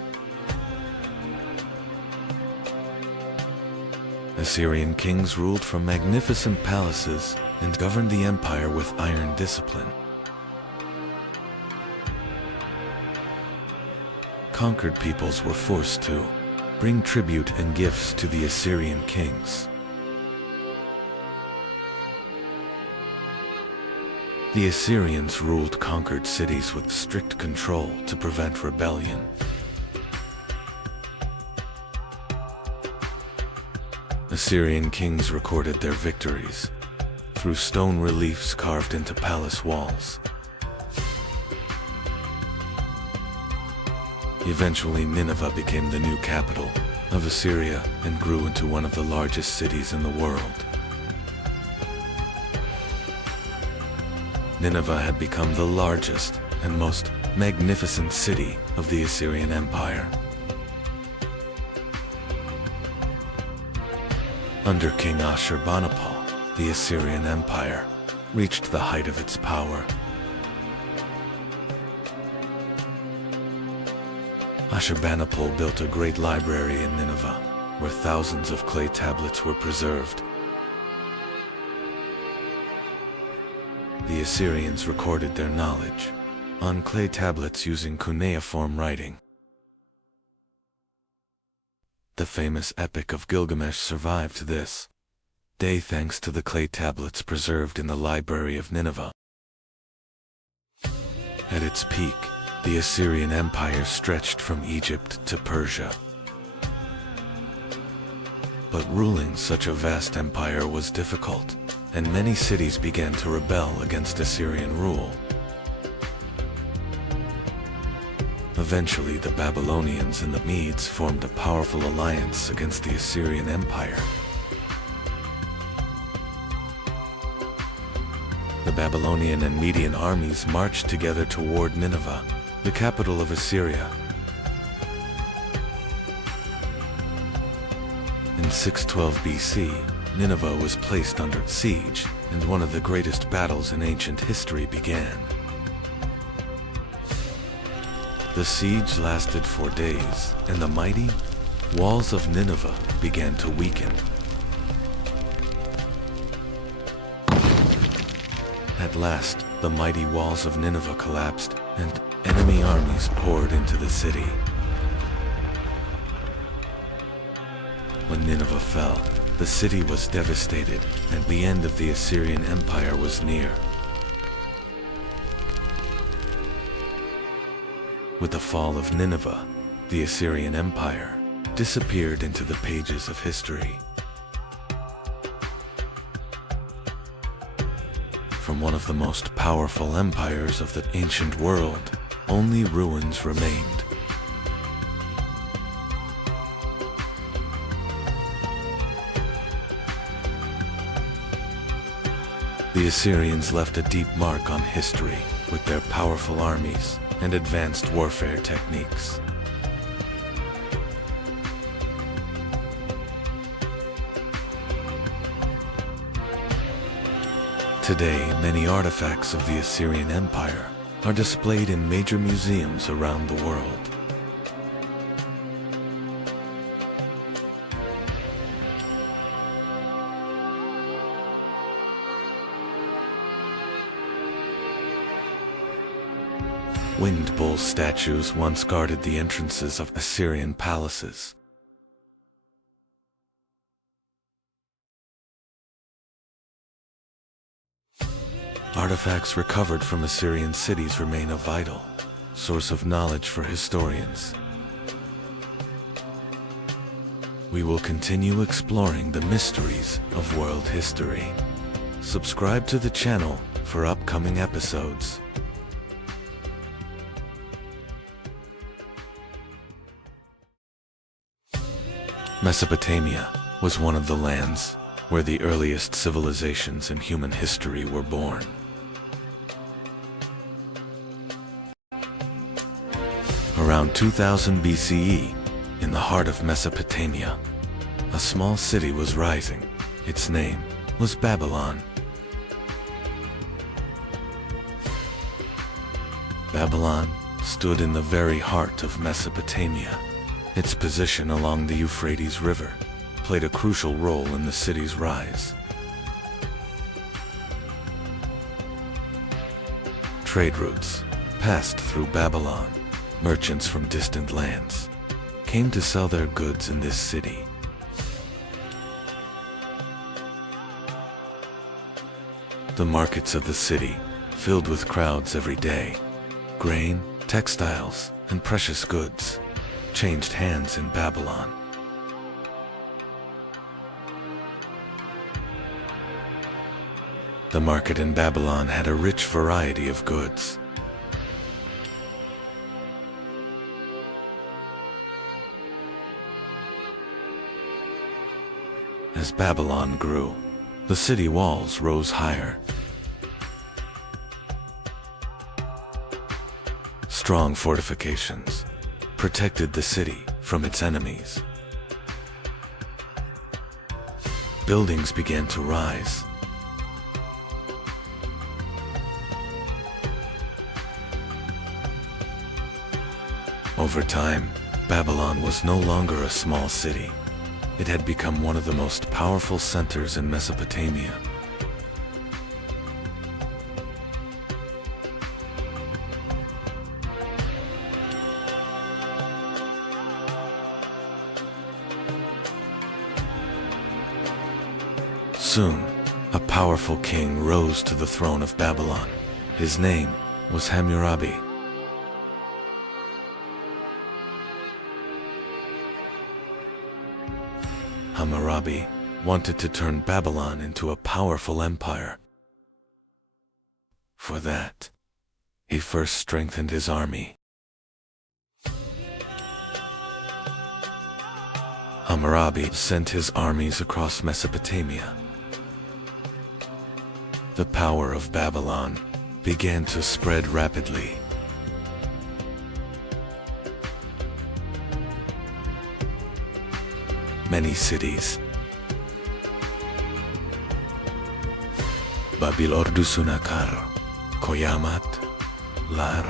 Assyrian kings ruled from magnificent palaces and governed the empire with iron discipline. Conquered peoples were forced to bring tribute and gifts to the Assyrian kings. The Assyrians ruled conquered cities with strict control to prevent rebellion. Assyrian kings recorded their victories through stone reliefs carved into palace walls. Eventually, Nineveh became the new capital of Assyria and grew into one of the largest cities in the world. Nineveh had become the largest and most magnificent city of the Assyrian Empire. Under King Ashurbanipal, the Assyrian Empire reached the height of its power. Ashurbanipal built a great library in Nineveh, where thousands of clay tablets were preserved. The Assyrians recorded their knowledge on clay tablets using cuneiform writing. The famous Epic of Gilgamesh survived this day thanks to the clay tablets preserved in the library of Nineveh. At its peak, the Assyrian Empire stretched from Egypt to Persia. But ruling such a vast empire was difficult, and many cities began to rebel against Assyrian rule. Eventually, the Babylonians and the Medes formed a powerful alliance against the Assyrian Empire. The Babylonian and Median armies marched together toward Nineveh, the capital of Assyria. In 612 BC, Nineveh was placed under siege, and one of the greatest battles in ancient history began. The siege lasted for days, and the mighty walls of Nineveh began to weaken. At last, the mighty walls of Nineveh collapsed, and enemy armies poured into the city. When Nineveh fell, the city was devastated, and the end of the Assyrian Empire was near. With the fall of Nineveh, the Assyrian Empire disappeared into the pages of history. From one of the most powerful empires of the ancient world, only ruins remained. The Assyrians left a deep mark on history with their powerful armies and advanced warfare techniques. Today, many artifacts of the Assyrian Empire are displayed in major museums around the world. Winged bull statues once guarded the entrances of Assyrian palaces. Artifacts recovered from Assyrian cities remain a vital source of knowledge for historians. We will continue exploring the mysteries of world history. Subscribe to the channel for upcoming episodes. Mesopotamia was one of the lands where the earliest civilizations in human history were born. Around 2000 BCE, in the heart of Mesopotamia, a small city was rising. Its name was Babylon. Babylon stood in the very heart of Mesopotamia. Its position along the Euphrates River played a crucial role in the city's rise. Trade routes passed through Babylon. Merchants from distant lands came to sell their goods in this city. The markets of the city filled with crowds every day. Grain, textiles, and precious goods changed hands in Babylon. The market in Babylon had a rich variety of goods. As Babylon grew, the city walls rose higher. Strong fortifications protected the city from its enemies. Buildings began to rise. Over time, Babylon was no longer a small city. It had become one of the most powerful centers in Mesopotamia. Soon, a powerful king rose to the throne of Babylon. His name was Hammurabi. Hammurabi wanted to turn Babylon into a powerful empire. For that, he first strengthened his army. Hammurabi sent his armies across Mesopotamia. The power of Babylon began to spread rapidly. Many cities, Babil Ordusunakar, Koyamat, Lar,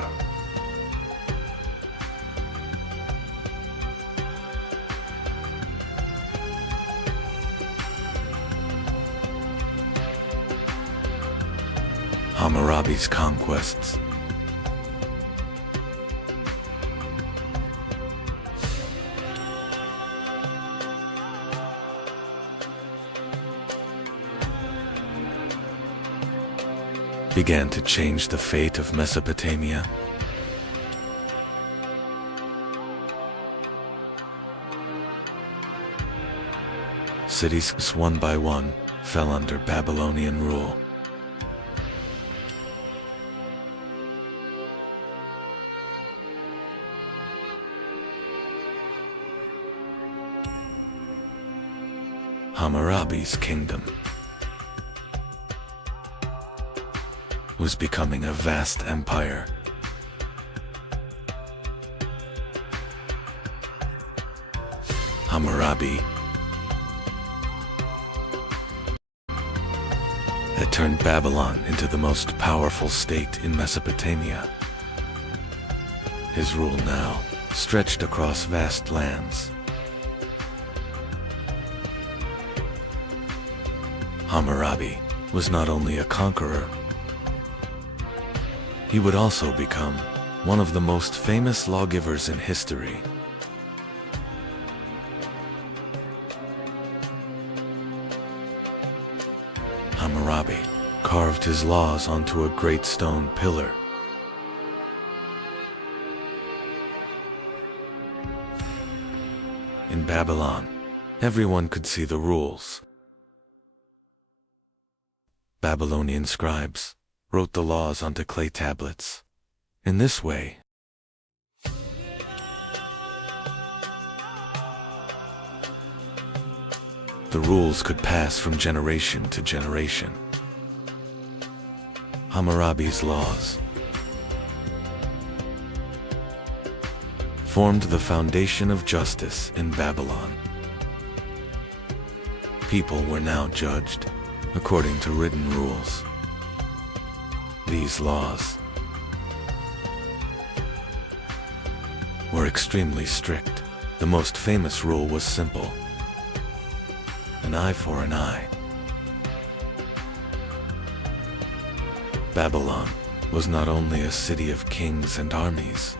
Hammurabi's conquests. Began to change the fate of Mesopotamia. Cities, one by one, fell under Babylonian rule. Hammurabi's kingdom was becoming a vast empire. Hammurabi had turned Babylon into the most powerful state in Mesopotamia. His rule now stretched across vast lands. Hammurabi was not only a conqueror, he would also become one of the most famous lawgivers in history. Hammurabi carved his laws onto a great stone pillar. In Babylon, everyone could see the rules. Babylonian scribes wrote the laws onto clay tablets. In this way, the rules could pass from generation to generation. Hammurabi's laws formed the foundation of justice in Babylon. People were now judged according to written rules. These laws were extremely strict. The most famous rule was simple: an eye for an eye. Babylon was not only a city of kings and armies.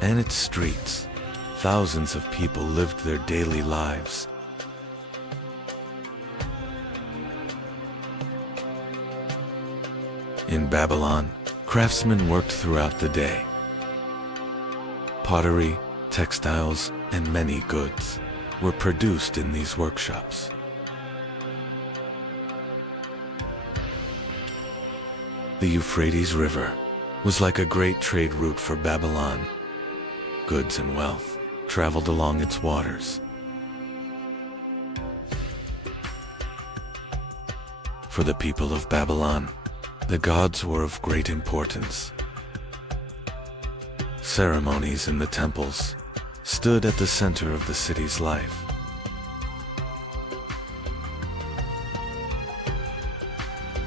In its streets, thousands of people lived their daily lives. In Babylon, craftsmen worked throughout the day. Pottery, textiles, and many goods were produced in these workshops. The Euphrates River was like a great trade route for Babylon. Goods and wealth traveled along its waters. For the people of Babylon, the gods were of great importance. Ceremonies in the temples stood at the center of the city's life.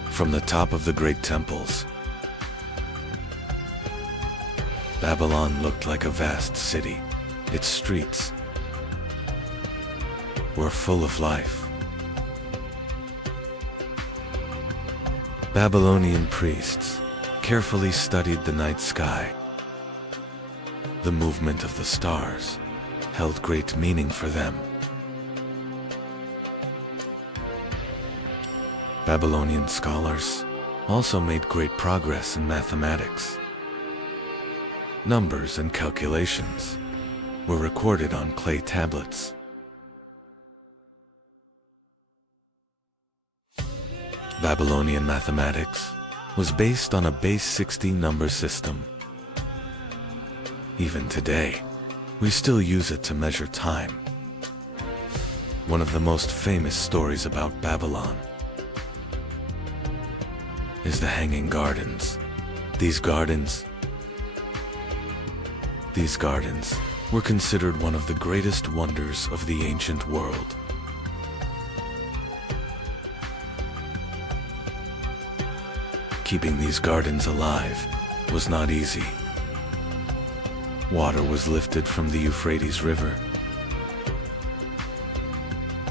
From the top of the great temples, Babylon looked like a vast city. Its streets were full of life. Babylonian priests carefully studied the night sky. The movement of the stars held great meaning for them. Babylonian scholars also made great progress in mathematics. Numbers and calculations were recorded on clay tablets. Babylonian mathematics was based on a base 60 number system. Even today, we still use it to measure time. One of the most famous stories about Babylon is the Hanging Gardens. These gardens were considered one of the greatest wonders of the ancient world. Keeping these gardens alive was not easy. Water was lifted from the Euphrates River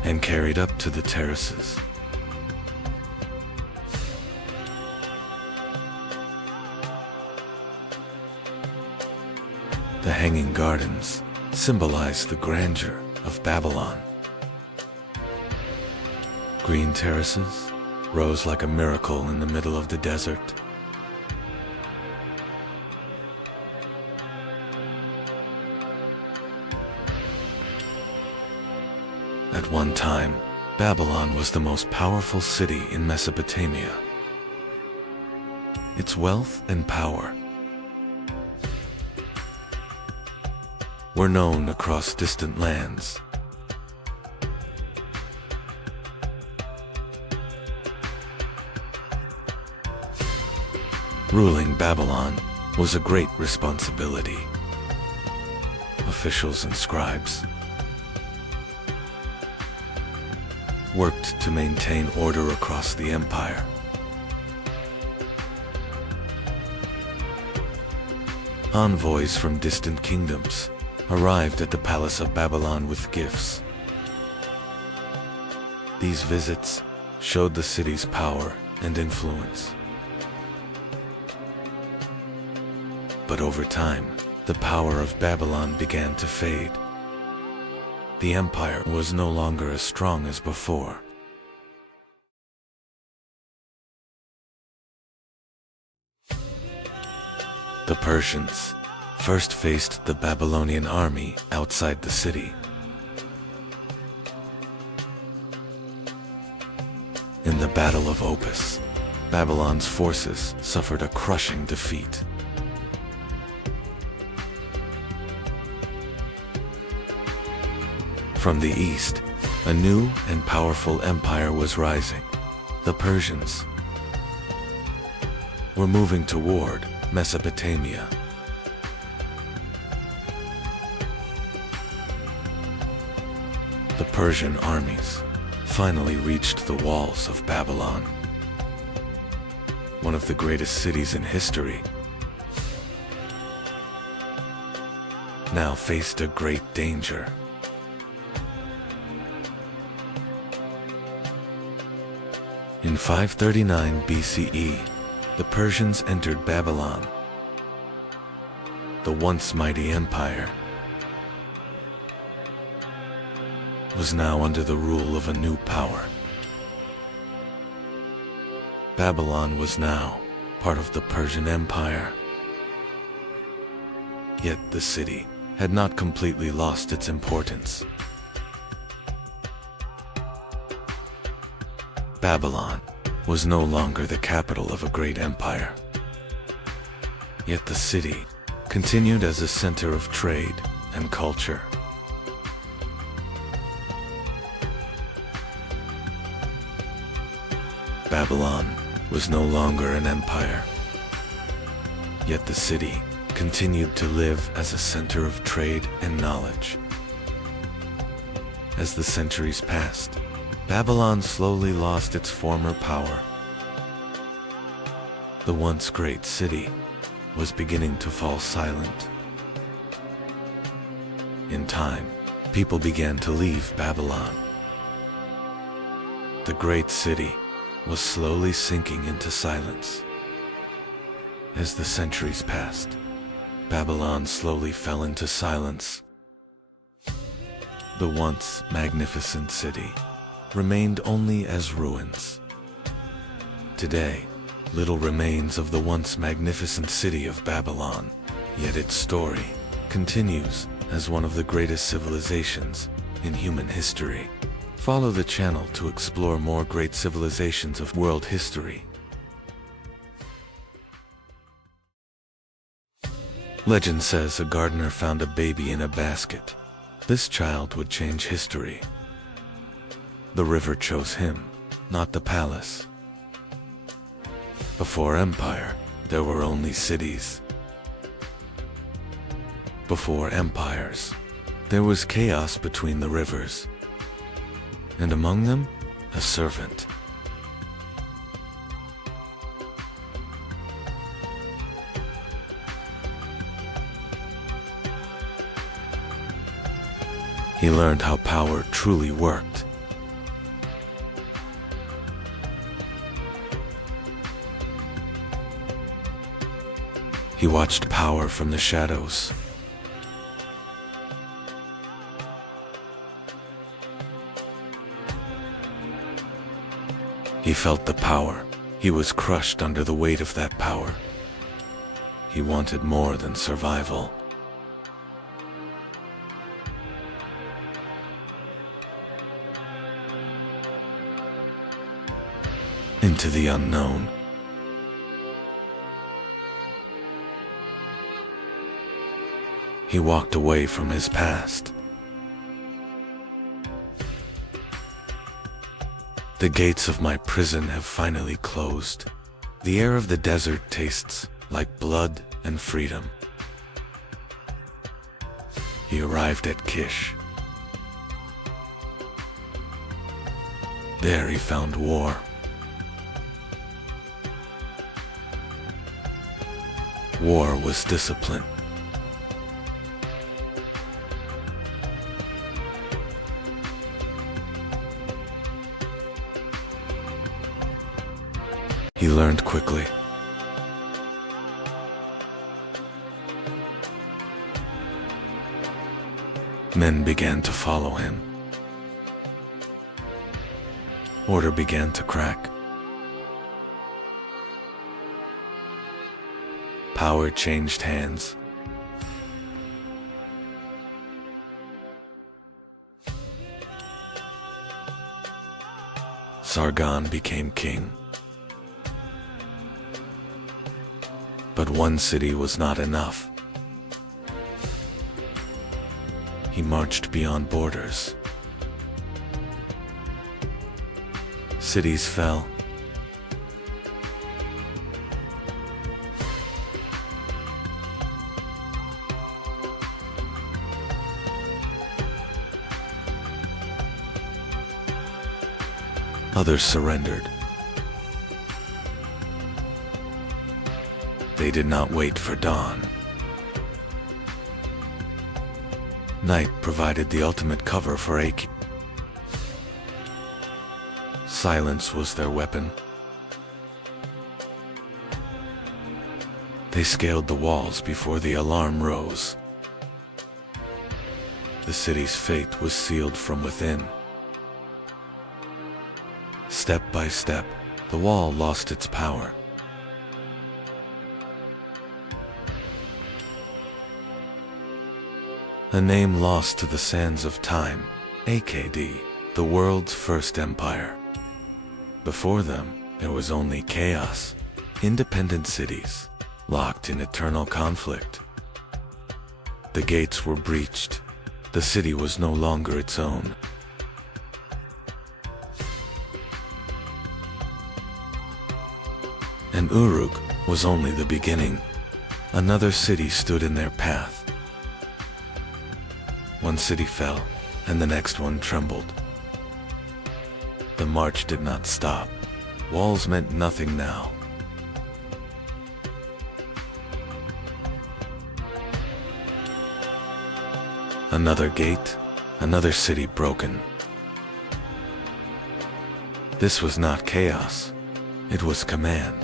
and carried up to the terraces. The hanging gardens symbolize the grandeur of Babylon. Green terraces rose like a miracle in the middle of the desert. At one time, Babylon was the most powerful city in Mesopotamia. Its wealth and power were known across distant lands. Ruling Babylon was a great responsibility. Officials and scribes worked to maintain order across the empire. Envoys from distant kingdoms arrived at the palace of Babylon with gifts. These visits showed the city's power and influence. But over time, the power of Babylon began to fade. The empire was no longer as strong as before. The Persians first faced the Babylonian army outside the city. In the Battle of Opis, Babylon's forces suffered a crushing defeat. From the east, a new and powerful empire was rising. The Persians were moving toward Mesopotamia. The Persian armies finally reached the walls of Babylon, one of the greatest cities in history. Now faced a great danger. In 539 BCE, the Persians entered Babylon. The once mighty empire was now under the rule of a new power. Babylon was now part of the Persian Empire. Yet the city had not completely lost its importance. Babylon was no longer the capital of a great empire. Yet the city continued as a center of trade and culture. Babylon was no longer an empire. Yet the city continued to live as a center of trade and knowledge. As the centuries passed, Babylon slowly lost its former power. The once great city was beginning to fall silent. In time, people began to leave Babylon. The great city was slowly sinking into silence. As the centuries passed, Babylon slowly fell into silence. The once magnificent city remained only as ruins. Today, little remains of the once magnificent city of Babylon, yet its story continues as one of the greatest civilizations in human history. Follow the channel to explore more great civilizations of world history. Legend says a gardener found a baby in a basket. This child would change history. The river chose him, not the palace. Before empire, there were only cities. Before empires, there was chaos between the rivers, and among them, a servant. He learned how power truly worked. He watched power from the shadows. He felt the power. He was crushed under the weight of that power. He wanted more than survival. Into the unknown. He walked away from his past. The gates of my prison have finally closed. The air of the desert tastes like blood and freedom. He arrived at Kish. There he found war. War was discipline. He learned quickly. Men began to follow him. Order began to crack. Power changed hands. Sargon became king. But one city was not enough. He marched beyond borders. Cities fell. Others surrendered. They did not wait for dawn. Night provided the ultimate cover for Aki. Silence was their weapon. They scaled the walls before the alarm rose. The city's fate was sealed from within. Step by step, the wall lost its power. A name lost to the sands of time, AKD, the world's first empire. Before them, there was only chaos, independent cities, locked in eternal conflict. The gates were breached. The city was no longer its own. And Uruk was only the beginning. Another city stood in their path. One city fell, and the next one trembled. The march did not stop. Walls meant nothing now. Another gate, another city broken. This was not chaos. It was command.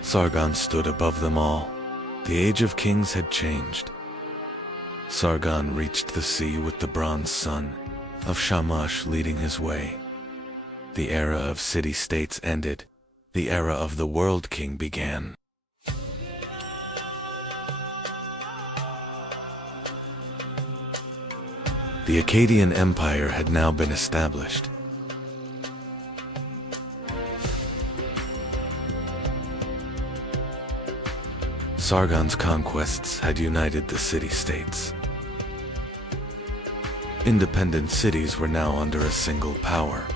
Sargon stood above them all. The age of kings had changed. Sargon reached the sea with the bronze sun of Shamash leading his way. The era of city-states ended. The era of the World King began. The Akkadian Empire had now been established. Sargon's conquests had united the city-states. Independent cities were now under a single power.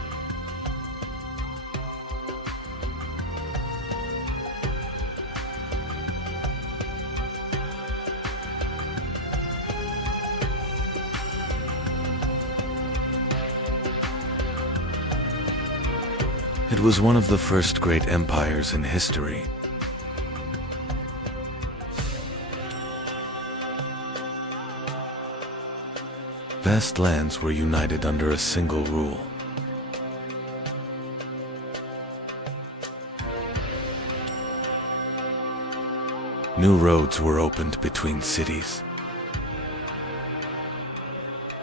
It was one of the first great empires in history. Vast lands were united under a single rule. New roads were opened between cities.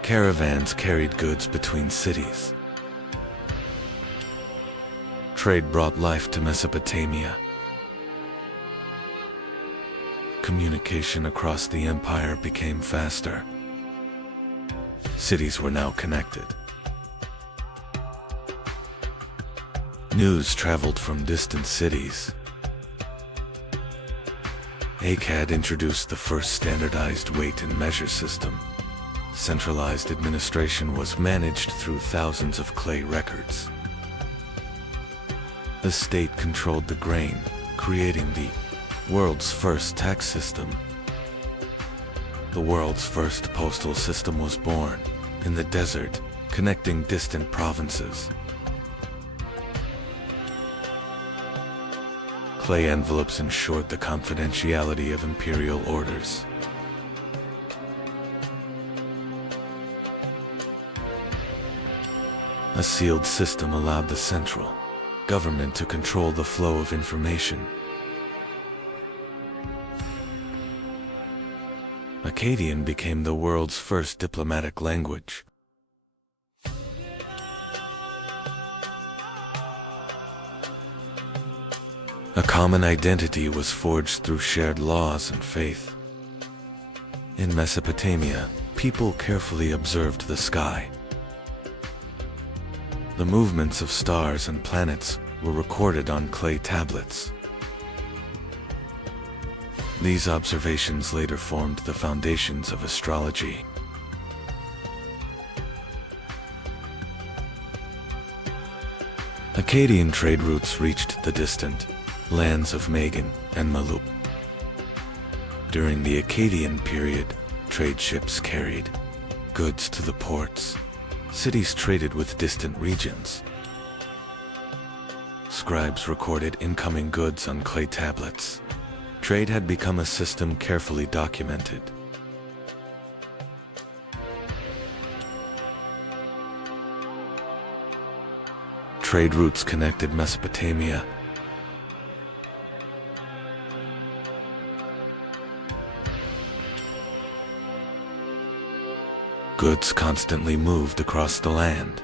Caravans carried goods between cities. Trade brought life to Mesopotamia. Communication across the empire became faster. Cities were now connected. News traveled from distant cities. Akkad introduced the first standardized weight and measure system. Centralized administration was managed through thousands of clay records. The state controlled the grain, creating the world's first tax system. The world's first postal system was born, in the desert, connecting distant provinces. Clay envelopes ensured the confidentiality of imperial orders. A sealed system allowed the central government to control the flow of information. Akkadian became the world's first diplomatic language. A common identity was forged through shared laws and faith. In Mesopotamia, people carefully observed the sky. The movements of stars and planets were recorded on clay tablets. These observations later formed the foundations of astrology. Akkadian trade routes reached the distant lands of Magan and Malup. During the Akkadian period, trade ships carried goods to the ports. Cities traded with distant regions. Scribes recorded incoming goods on clay tablets. Trade had become a system carefully documented. Trade routes connected Mesopotamia. Goods constantly moved across the land.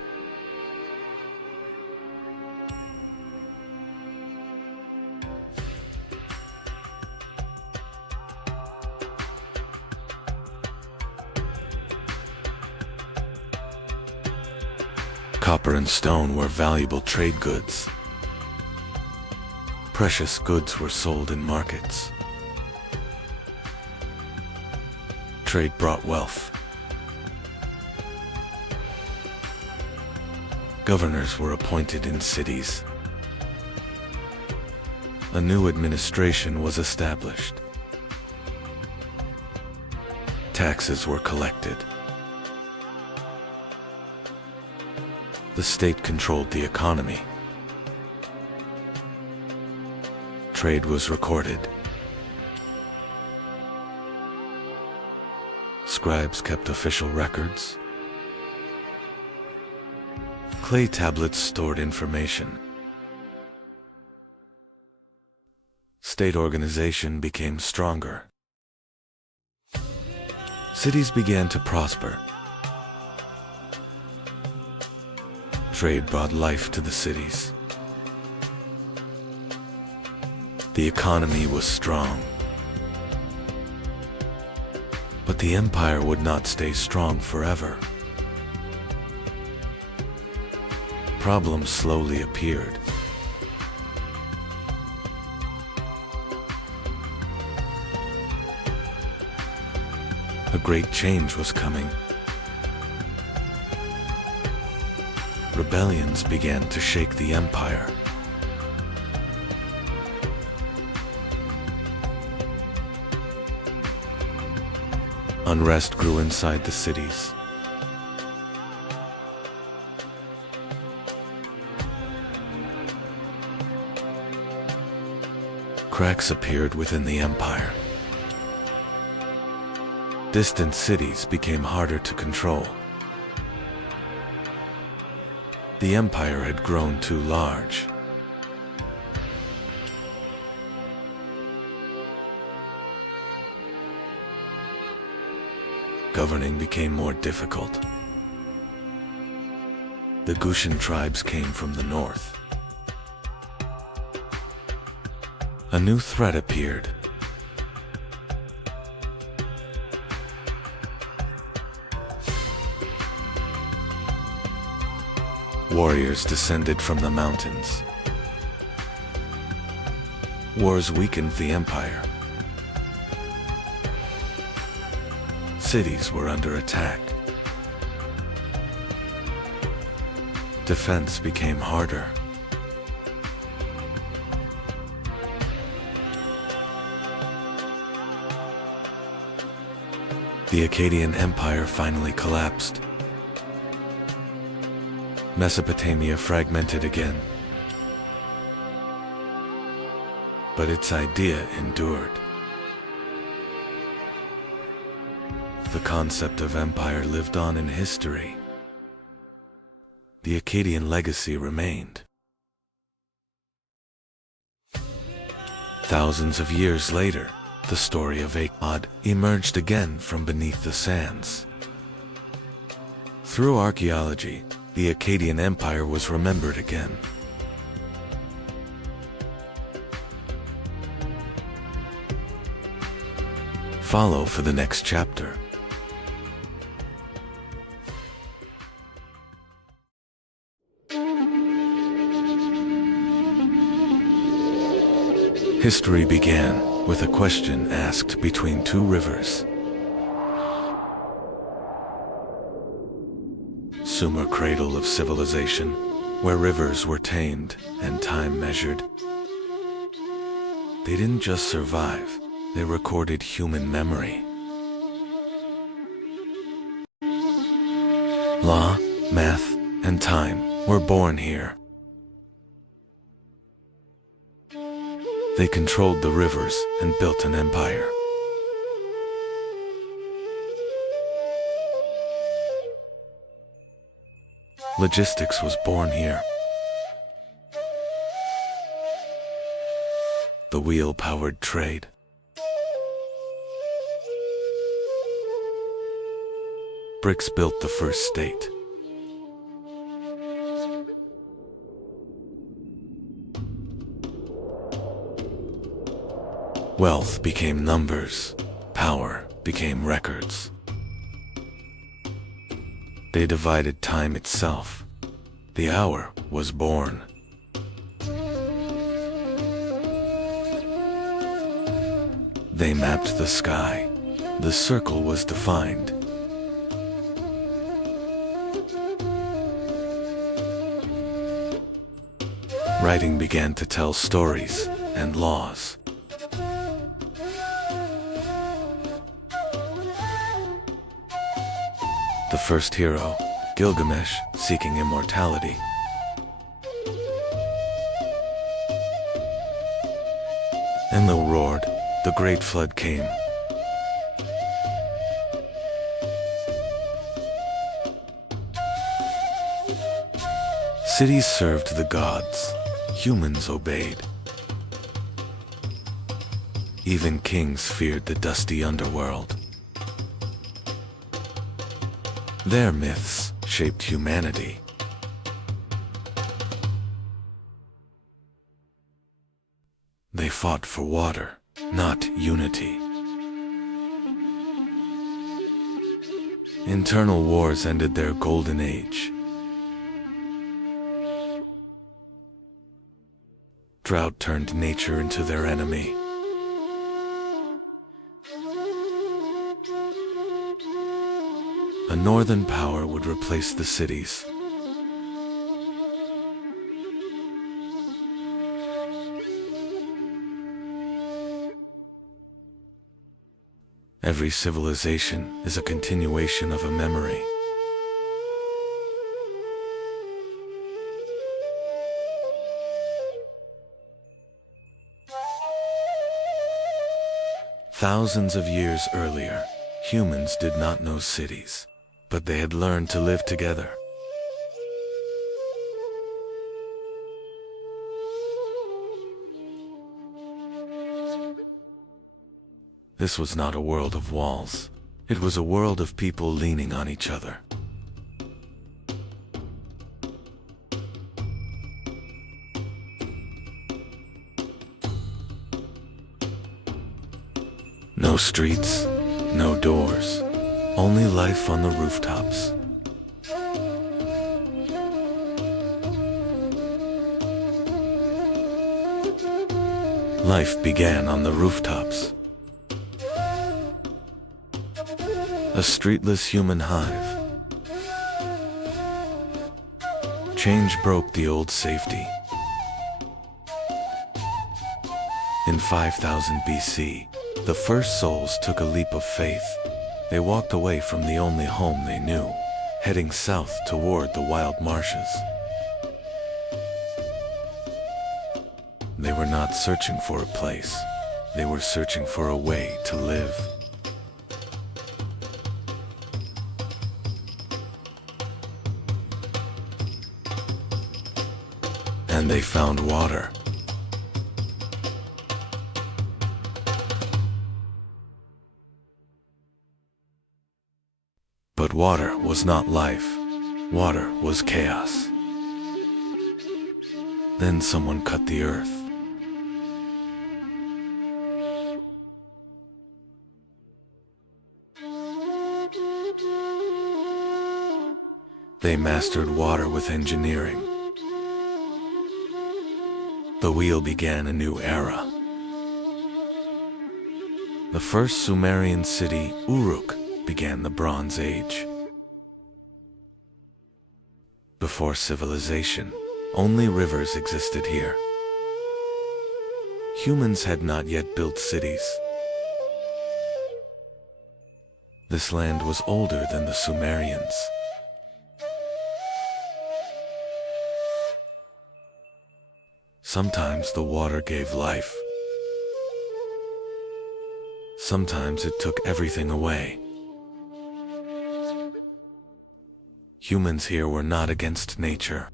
Copper and stone were valuable trade goods. Precious goods were sold in markets. Trade brought wealth. Governors were appointed in cities. A new administration was established. Taxes were collected. The state controlled the economy. Trade was recorded. Scribes kept official records. Clay tablets stored information. State organization became stronger. Cities began to prosper. Trade brought life to the cities. The economy was strong. But the empire would not stay strong forever. Problems slowly appeared. A great change was coming. Rebellions began to shake the empire. Unrest grew inside the cities. Cracks appeared within the empire. Distant cities became harder to control. The empire had grown too large. Governing became more difficult. The Gutian tribes came from the north. A new threat appeared. Warriors descended from the mountains. Wars weakened the empire. Cities were under attack. Defense became harder. The Akkadian Empire finally collapsed. Mesopotamia fragmented again. But its idea endured. The concept of empire lived on in history. The Akkadian legacy remained. Thousands of years later, the story of Akkad emerged again from beneath the sands. Through archaeology, the Akkadian Empire was remembered again. Follow for the next chapter. History began with a question asked between two rivers. Sumer, cradle of civilization, where rivers were tamed and time measured. They didn't just survive, they recorded human memory. Law, math, and time were born here. They controlled the rivers and built an empire. Logistics was born here. The wheel-powered trade. Bricks built the first state. Wealth became numbers. Power became records. They divided time itself. The hour was born. They mapped the sky. The circle was defined. Writing began to tell stories and laws. The first hero, Gilgamesh, seeking immortality. Enlil roared, the great flood came. Cities served the gods, humans obeyed. Even kings feared the dusty underworld. Their myths shaped humanity. They fought for water, not unity. Internal wars ended their golden age. Drought turned nature into their enemy. A northern power would replace the cities. Every civilization is a continuation of a memory. Thousands of years earlier, humans did not know cities, but they had learned to live together. This was not a world of walls. It was a world of people leaning on each other. No streets, no doors, only life on the rooftops. Life began on the rooftops. A streetless human hive. Change broke the old safety. In 5000 BC, the first souls took a leap of faith. They walked away from the only home they knew, heading south toward the wild marshes. They were not searching for a place. They were searching for a way to live. And they found water. But water was not life. Water was chaos. Then someone cut the earth. They mastered water with engineering. The wheel began a new era. The first Sumerian city, Uruk, began the Bronze Age. Before civilization, only rivers existed here. Humans had not yet built cities. This land was older than the Sumerians. Sometimes the water gave life. Sometimes it took everything away. Humans here were not against nature.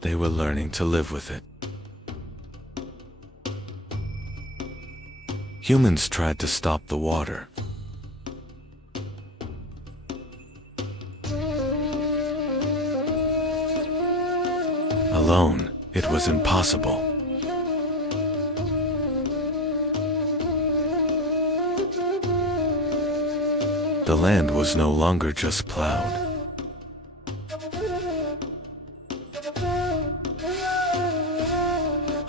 They were learning to live with it. Humans tried to stop the water. Alone, it was impossible. The land was no longer just plowed.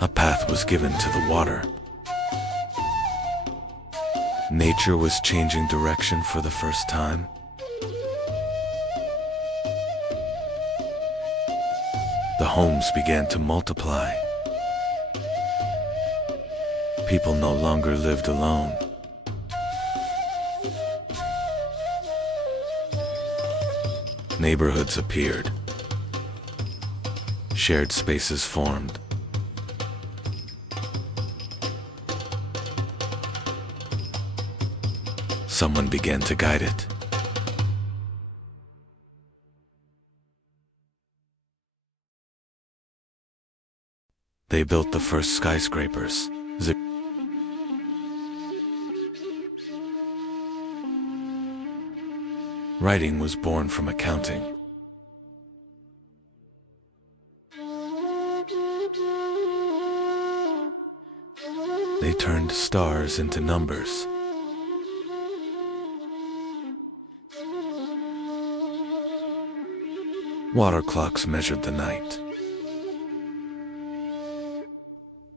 A path was given to the water. Nature was changing direction for the first time. The homes began to multiply. People no longer lived alone. Neighborhoods appeared. Shared spaces formed. Someone began to guide it. They built the first skyscrapers. Writing was born from accounting. They turned stars into numbers. Water clocks measured the night.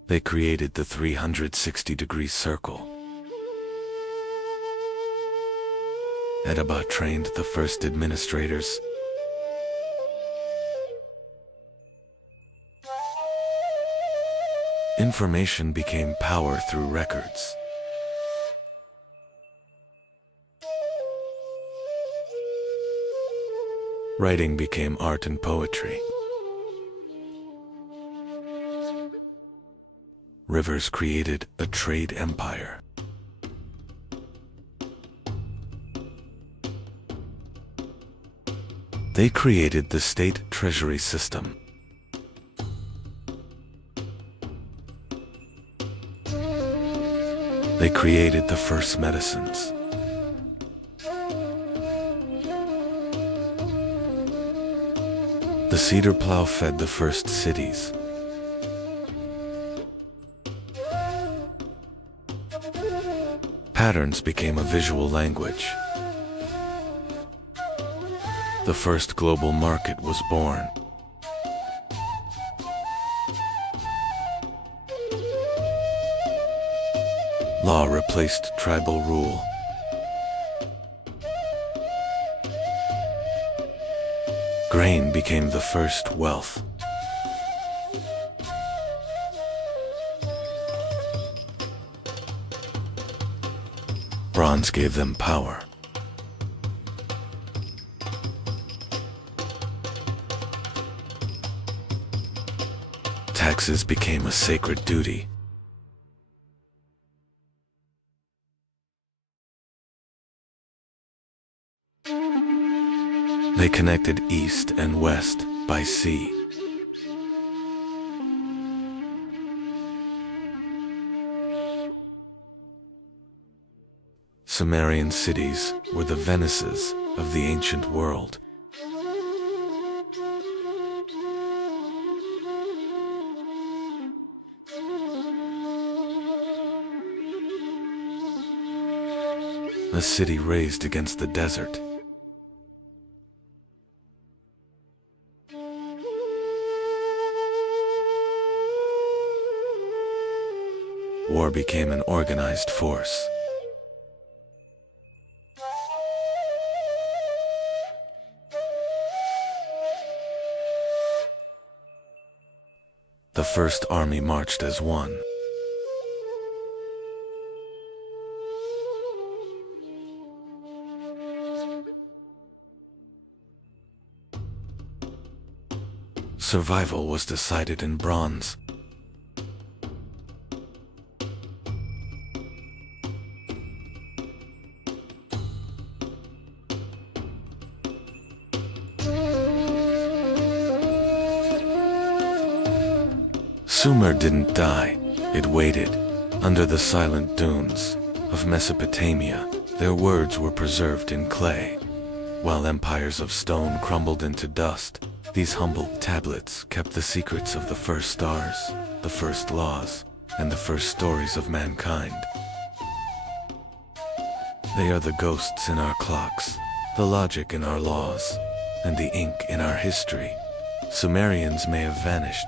They created the 360-degree circle. Edaba trained the first administrators. Information became power through records. Writing became art and poetry. Rivers created a trade empire. They created the state treasury system. They created the first medicines. The cedar plow fed the first cities. Patterns became a visual language. The first global market was born. Law replaced tribal rule. Grain became the first wealth. Bronze gave them power. Taxes became a sacred duty. They connected east and west by sea. Sumerian cities were the Venices of the ancient world. A city raised against the desert. War became an organized force. The first army marched as one. Survival was decided in bronze. Sumer didn't die, it waited. Under the silent dunes of Mesopotamia, their words were preserved in clay. While empires of stone crumbled into dust, these humble tablets kept the secrets of the first stars, the first laws, and the first stories of mankind. They are the ghosts in our clocks, the logic in our laws, and the ink in our history. Sumerians may have vanished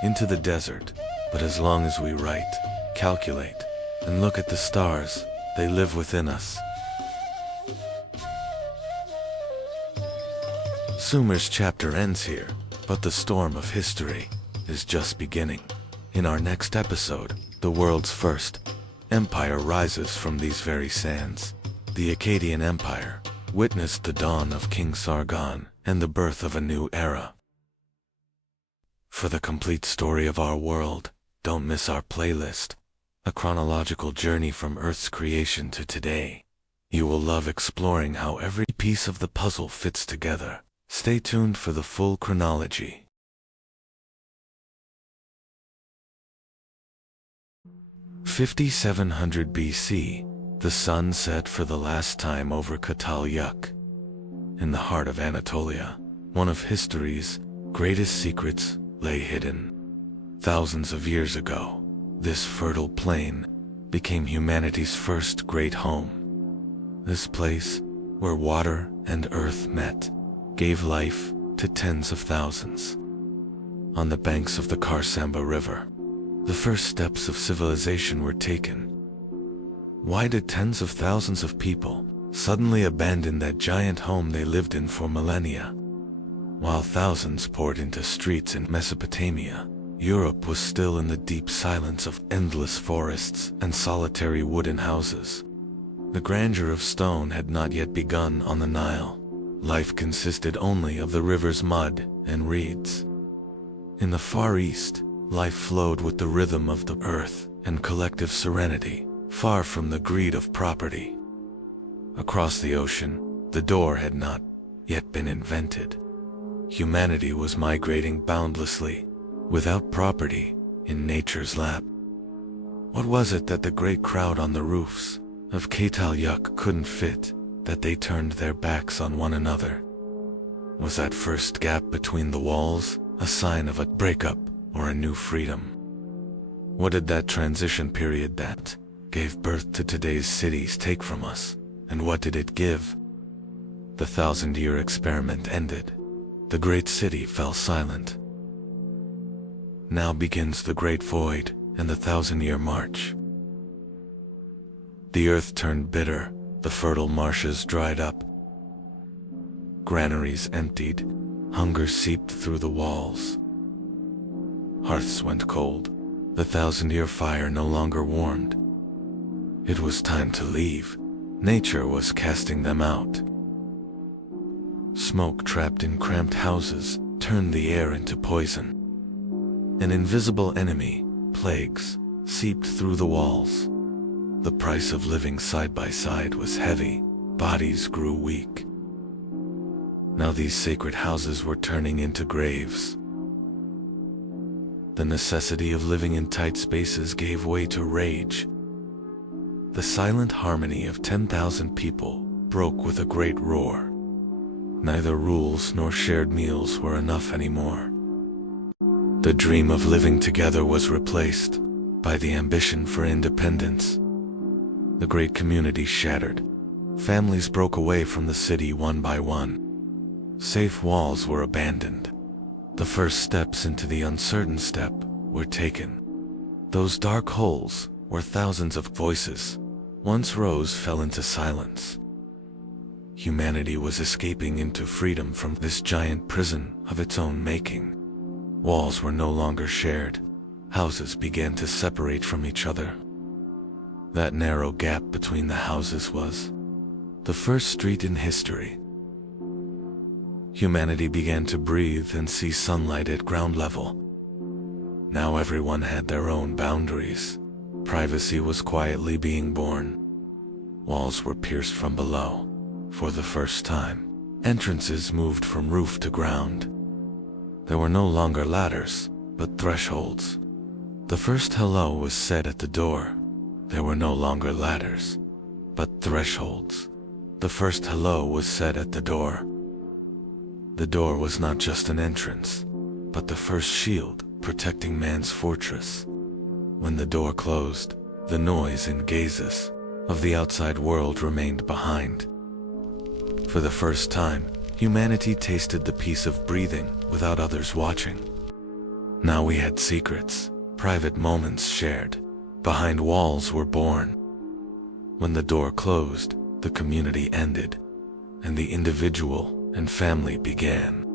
into the desert, but as long as we write, calculate, and look at the stars, they live within us. Sumer's chapter ends here, but the storm of history is just beginning. In our next episode, the world's first empire rises from these very sands. The Akkadian Empire witnessed the dawn of King Sargon and the birth of a new era. For the complete story of our world, don't miss our playlist, a chronological journey from Earth's creation to today. You will love exploring how every piece of the puzzle fits together. Stay tuned for the full chronology. (5700 BC), the sun set for the last time over Çatalhöyük. In the heart of Anatolia, one of history's greatest secrets lay hidden. Thousands of years ago, this fertile plain became humanity's first great home. This place, where water and earth met, gave life to tens of thousands. On the banks of the Karsamba River, the first steps of civilization were taken. Why did tens of thousands of people suddenly abandon that giant home they lived in for millennia? While thousands poured into streets in Mesopotamia, Europe was still in the deep silence of endless forests and solitary wooden houses. The grandeur of stone had not yet begun on the Nile. Life consisted only of the river's mud and reeds. In the Far East, life flowed with the rhythm of the earth and collective serenity, far from the greed of property. Across the ocean, the door had not yet been invented. Humanity was migrating boundlessly, without property, in nature's lap. What was it that the great crowd on the roofs of Çatalhöyük couldn't fit, that they turned their backs on one another? Was that first gap between the walls a sign of a breakup or a new freedom? What did that transition period, that gave birth to today's cities take from us. And what did it give? The 1,000-year experiment ended. The great city fell silent. Now begins the great void and the 1,000-year march. The earth turned bitter, the fertile marshes dried up. Granaries emptied, hunger seeped through the walls. Hearths went cold, the 1,000-year fire no longer warmed. It was time to leave. Nature was casting them out. Smoke trapped in cramped houses turned the air into poison. An invisible enemy, plagues, seeped through the walls. The price of living side by side was heavy, bodies grew weak. Now these sacred houses were turning into graves. The necessity of living in tight spaces gave way to rage. The silent harmony of 10,000 people broke with a great roar. Neither rules nor shared meals were enough anymore. The dream of living together was replaced by the ambition for independence. The great community shattered. Families broke away from the city one by one. Safe walls were abandoned. The first steps into the uncertain step were taken. Those dark holes, where thousands of voices once rose, fell into silence. Humanity was escaping into freedom from this giant prison of its own making. Walls were no longer shared. Houses began to separate from each other. That narrow gap between the houses was the first street in history. Humanity began to breathe and see sunlight at ground level. Now everyone had their own boundaries. Privacy was quietly being born. Walls were pierced from below. For the first time, entrances moved from roof to ground. There were no longer ladders, but thresholds. The first hello was said at the door. There were no longer ladders, but thresholds. The first hello was said at the door. The door was not just an entrance, but the first shield protecting man's fortress. When the door closed, the noise and gazes of the outside world remained behind. For the first time, humanity tasted the peace of breathing without others watching. Now we had secrets, private moments shared. Behind walls were born. When the door closed, the community ended, and the individual and family began.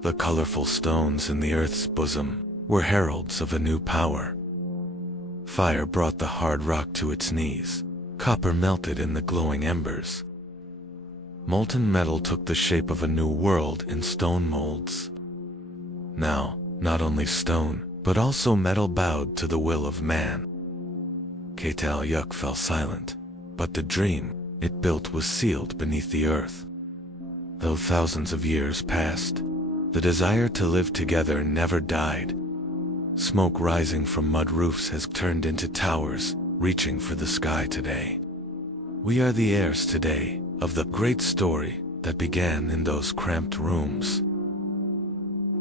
The colorful stones in the earth's bosom were heralds of a new power. Fire brought the hard rock to its knees. Copper melted in the glowing embers. Molten metal took the shape of a new world in stone molds. Now, not only stone, but also metal bowed to the will of man. Ketalyuk fell silent, but the dream it built was sealed beneath the earth. Though thousands of years passed, the desire to live together never died. Smoke rising from mud roofs has turned into towers, reaching for the sky today. We are the heirs today of the great story that began in those cramped rooms.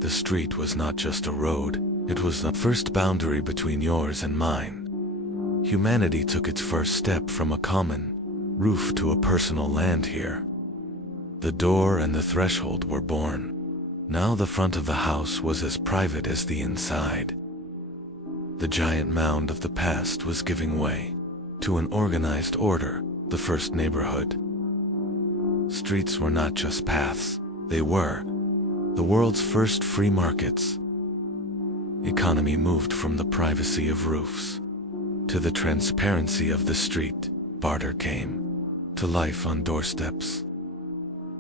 The street was not just a road, it was the first boundary between yours and mine. Humanity took its first step from a common roof to a personal land here. The door and the threshold were born. Now the front of the house was as private as the inside. The giant mound of the past was giving way to an organized order, the first neighborhood. Streets were not just paths, they were the world's first free markets. Economy moved from the privacy of roofs to the transparency of the street. Barter came to life on doorsteps.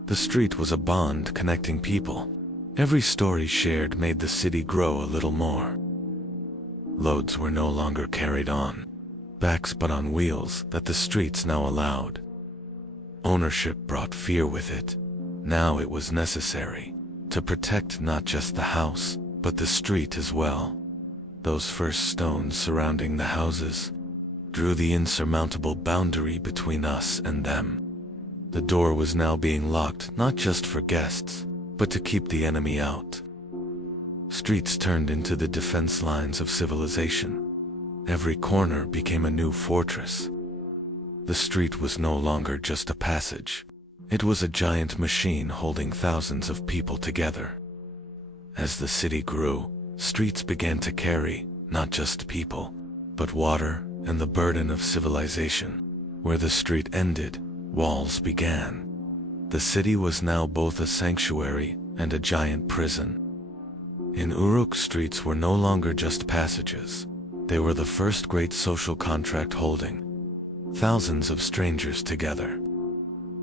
The street was a bond connecting people. Every story shared made the city grow a little more. Loads were no longer carried on backs but on wheels that the streets now allowed. Ownership brought fear with it. Now it was necessary to protect not just the house, but the street as well. Those first stones surrounding the houses drew the insurmountable boundary between us and them. The door was now being locked not just for guests, but to keep the enemy out. Streets turned into the defense lines of civilization. Every corner became a new fortress. The street was no longer just a passage. It was a giant machine holding thousands of people together. As the city grew, streets began to carry not just people, but water and the burden of civilization. Where the street ended, walls began. The city was now both a sanctuary and a giant prison. In Uruk, streets were no longer just passages. They were the first great social contract holding thousands of strangers together.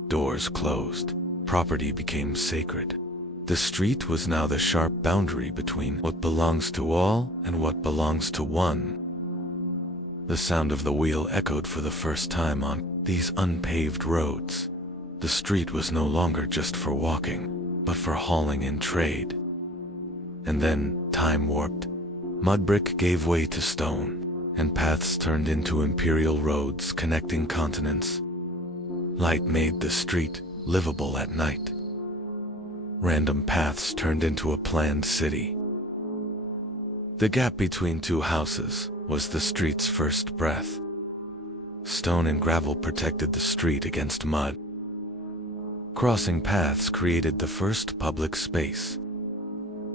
Doors closed. Property became sacred. The street was now the sharp boundary between what belongs to all and what belongs to one. The sound of the wheel echoed for the first time on these unpaved roads. The street was no longer just for walking, but for hauling in trade. And then, time warped. Mud brick gave way to stone, and paths turned into imperial roads connecting continents. Light made the street livable at night. Random paths turned into a planned city. The gap between two houses was the street's first breath. Stone and gravel protected the street against mud. Crossing paths created the first public space.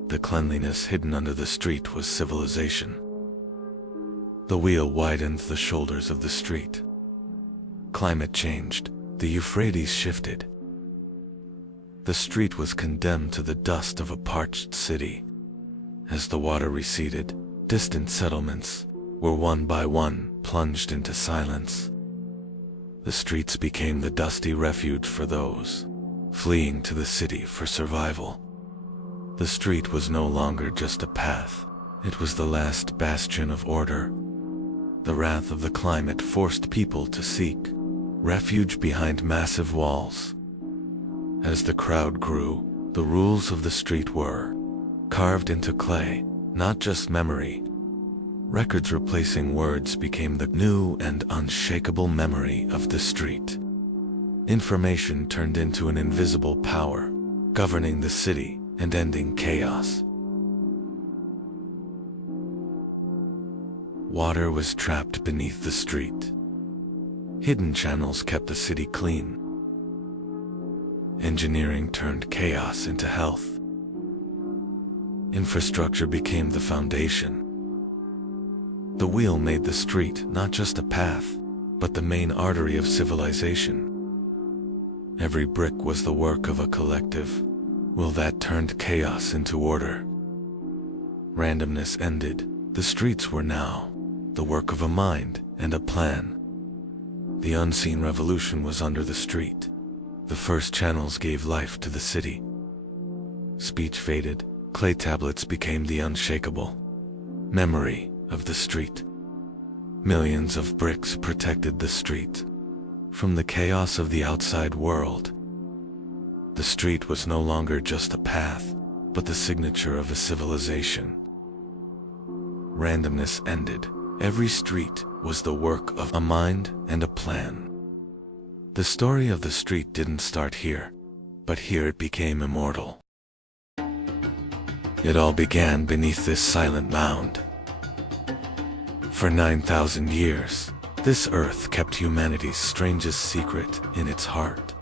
The cleanliness hidden under the street was civilization. The wheel widened the shoulders of the street. Climate changed. The Euphrates shifted. The street was condemned to the dust of a parched city. As the water receded, distant settlements were one by one plunged into silence. The streets became the dusty refuge for those fleeing to the city for survival. The street was no longer just a path. It was the last bastion of order. The wrath of the climate forced people to seek refuge behind massive walls. As the crowd grew, the rules of the street were carved into clay, not just memory. Records replacing words became the new and unshakable memory of the street. Information turned into an invisible power, governing the city and ending chaos. Water was trapped beneath the street. Hidden channels kept the city clean. Engineering turned chaos into health. Infrastructure became the foundation. The wheel made the street not just a path, but the main artery of civilization. Every brick was the work of a collective will that turned chaos into order. Randomness ended. The streets were now the work of a mind and a plan. The unseen revolution was under the street. The first channels gave life to the city. Speech faded. Clay tablets became the unshakable memory of the street. Millions of bricks protected the street from the chaos of the outside world. The street was no longer just a path, but the signature of a civilization. Randomness ended. Every street was the work of a mind and a plan. The story of the street didn't start here, but here it became immortal. It all began beneath this silent mound. For 9,000 years, this earth kept humanity's strangest secret in its heart.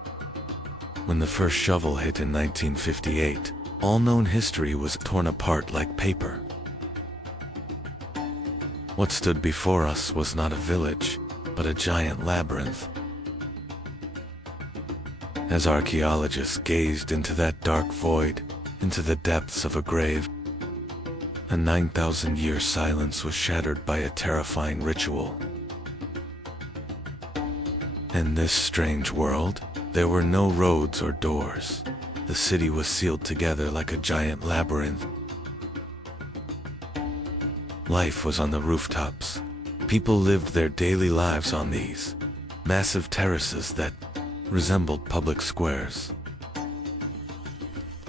When the first shovel hit in 1958, all known history was torn apart like paper. What stood before us was not a village, but a giant labyrinth. As archaeologists gazed into that dark void, into the depths of a grave, a 9,000-year silence was shattered by a terrifying ritual. In this strange world, there were no roads or doors. The city was sealed together like a giant labyrinth. Life was on the rooftops. People lived their daily lives on these massive terraces that resembled public squares.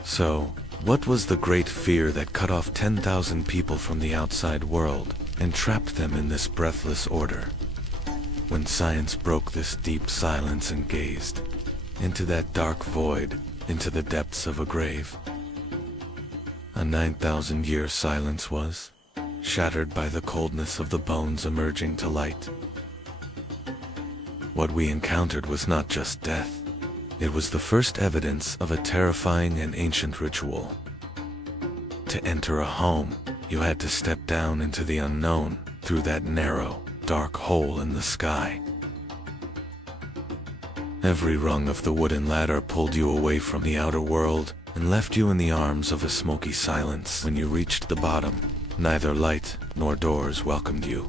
So, what was the great fear that cut off 10,000 people from the outside world and trapped them in this breathless order? When science broke this deep silence and gazed into that dark void, into the depths of a grave, a 9,000-year silence was shattered by the coldness of the bones emerging to light. What we encountered was not just death. It was the first evidence of a terrifying and ancient ritual. To enter a home, you had to step down into the unknown through that narrow, dark hole in the sky. Every rung of the wooden ladder pulled you away from the outer world and left you in the arms of a smoky silence. When you reached the bottom, neither light nor doors welcomed you.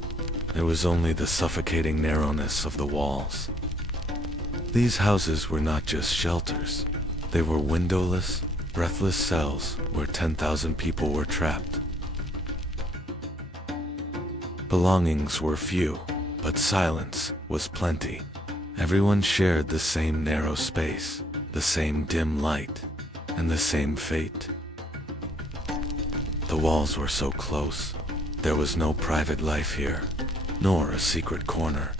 There was only the suffocating narrowness of the walls. These houses were not just shelters. They were windowless, breathless cells where 10,000 people were trapped. Belongings were few, but silence was plenty. Everyone shared the same narrow space, the same dim light, and the same fate. The walls were so close. There was no private life here, nor a secret corner.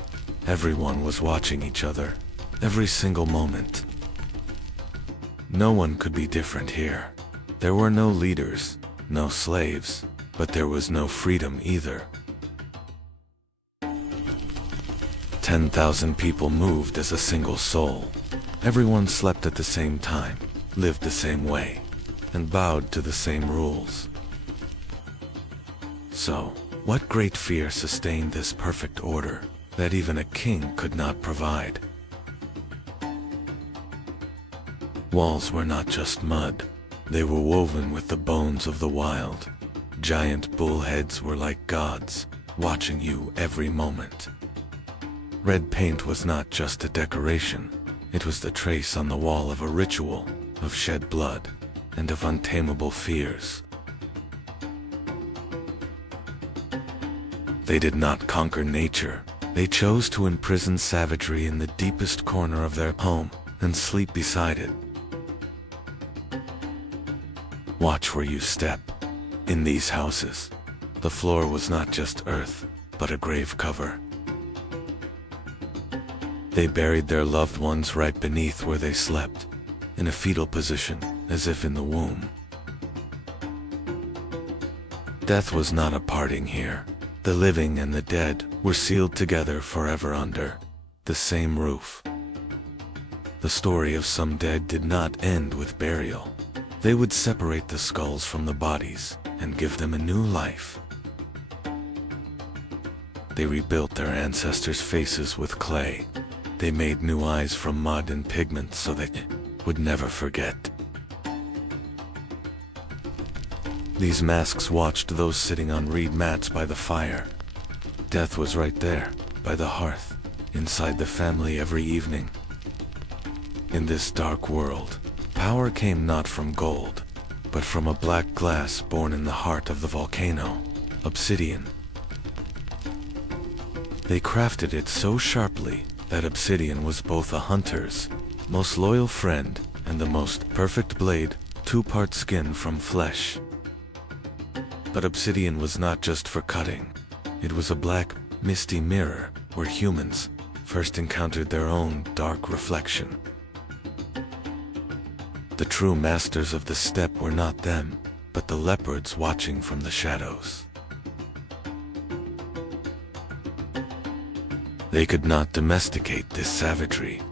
Everyone was watching each other, every single moment. No one could be different here. There were no leaders, no slaves, but there was no freedom either. 10,000 people moved as a single soul. Everyone slept at the same time, lived the same way, and bowed to the same rules. So, what great fear sustained this perfect order that even a king could not provide? Walls were not just mud. They were woven with the bones of the wild. Giant bullheads were like gods, watching you every moment. Red paint was not just a decoration. It was the trace on the wall of a ritual, of shed blood, and of untamable fears. They did not conquer nature. They chose to imprison savagery in the deepest corner of their home and sleep beside it. Watch where you step. In these houses, the floor was not just earth, but a grave cover. They buried their loved ones right beneath where they slept, in a fetal position, as if in the womb. Death was not a parting here. The living and the dead were sealed together forever under the same roof. The story of some dead did not end with burial. They would separate the skulls from the bodies and give them a new life. They rebuilt their ancestors' faces with clay. They made new eyes from mud and pigment so they would never forget. These masks watched those sitting on reed mats by the fire. Death was right there, by the hearth, inside the family every evening. In this dark world, power came not from gold, but from a black glass born in the heart of the volcano, obsidian. They crafted it so sharply that obsidian was both a hunter's most loyal friend and the most perfect blade, two-part skin from flesh. But obsidian was not just for cutting. It was a black, misty mirror where humans first encountered their own dark reflection. The true masters of the steppe were not them, but the leopards watching from the shadows. They could not domesticate this savagery,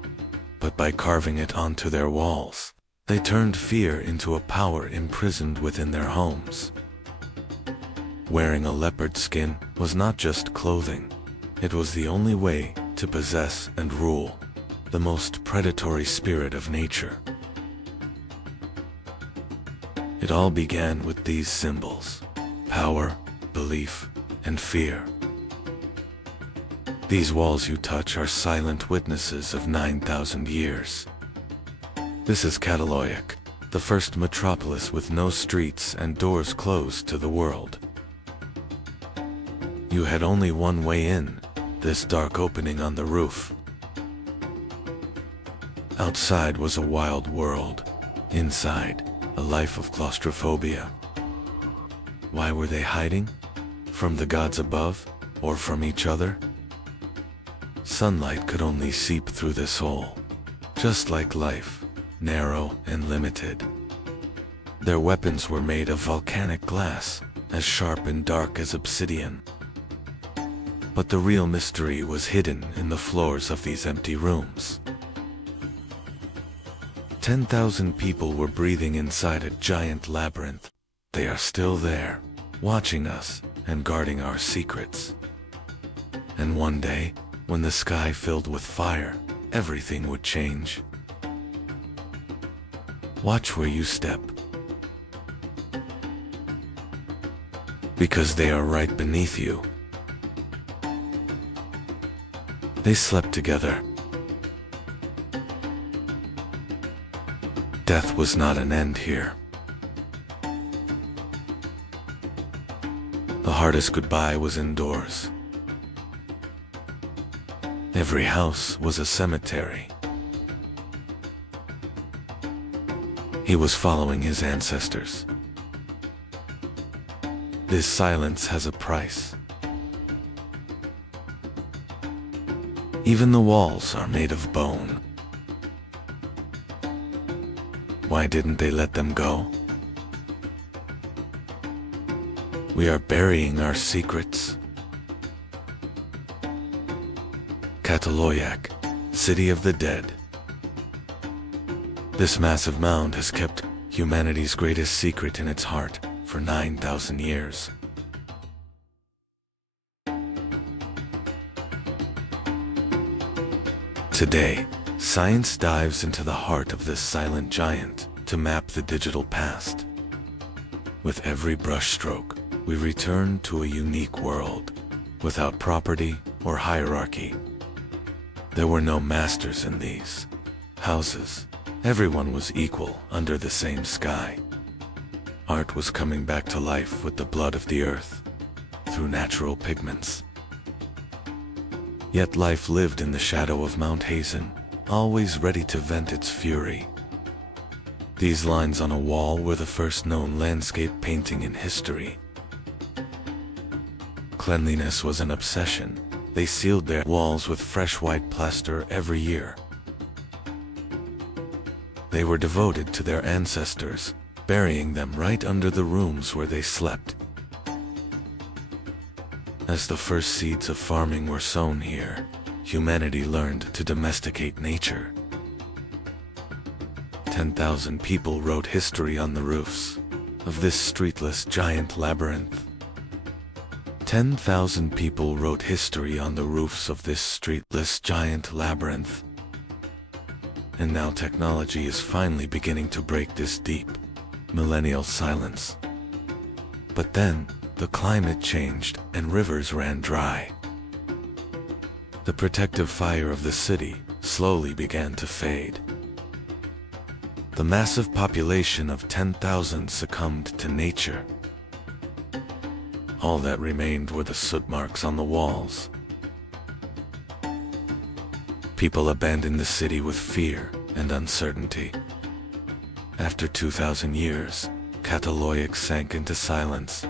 but by carving it onto their walls, they turned fear into a power imprisoned within their homes. Wearing a leopard skin was not just clothing. It was the only way to possess and rule the most predatory spirit of nature. It all began with these symbols: power, belief, and fear. These walls you touch are silent witnesses of 9,000 years. This is Cataloic, the first metropolis with no streets and doors closed to the world. You had only one way in, this dark opening on the roof. Outside was a wild world. Inside, a life of claustrophobia. Why were they hiding? From the gods above, or from each other? Sunlight could only seep through this hole, just like life, narrow and limited. Their weapons were made of volcanic glass, as sharp and dark as obsidian. But the real mystery was hidden in the floors of these empty rooms. 10,000 people were breathing inside a giant labyrinth. They are still there, watching us and guarding our secrets. And one day, when the sky filled with fire, everything would change. Watch where you step, because they are right beneath you. They slept together. Death was not an end here. The hardest goodbye was indoors. Every house was a cemetery. He was following his ancestors. This silence has a price. Even the walls are made of bone. Why didn't they let them go? We are burying our secrets. Cataloyak, City of the Dead. This massive mound has kept humanity's greatest secret in its heart for 9,000 years. Today, science dives into the heart of this silent giant to map the digital past. With every brushstroke, we return to a unique world, without property or hierarchy. There were no masters in these houses. Everyone was equal under the same sky. Art was coming back to life with the blood of the earth, through natural pigments. Yet life lived in the shadow of Mount Hazen, always ready to vent its fury. These lines on a wall were the first known landscape painting in history. Cleanliness was an obsession. They sealed their walls with fresh white plaster every year. They were devoted to their ancestors, burying them right under the rooms where they slept. As the first seeds of farming were sown here, humanity learned to domesticate nature. 10,000 people wrote history on the roofs of this streetless giant labyrinth. 10,000 people wrote history on the roofs of this streetless giant labyrinth. And now technology is finally beginning to break this deep, millennial silence. But then, the climate changed and rivers ran dry. The protective fire of the city slowly began to fade. The massive population of 10,000 succumbed to nature. All that remained were the soot marks on the walls. People abandoned the city with fear and uncertainty. After 2,000 years, Cataloyak sank into silence.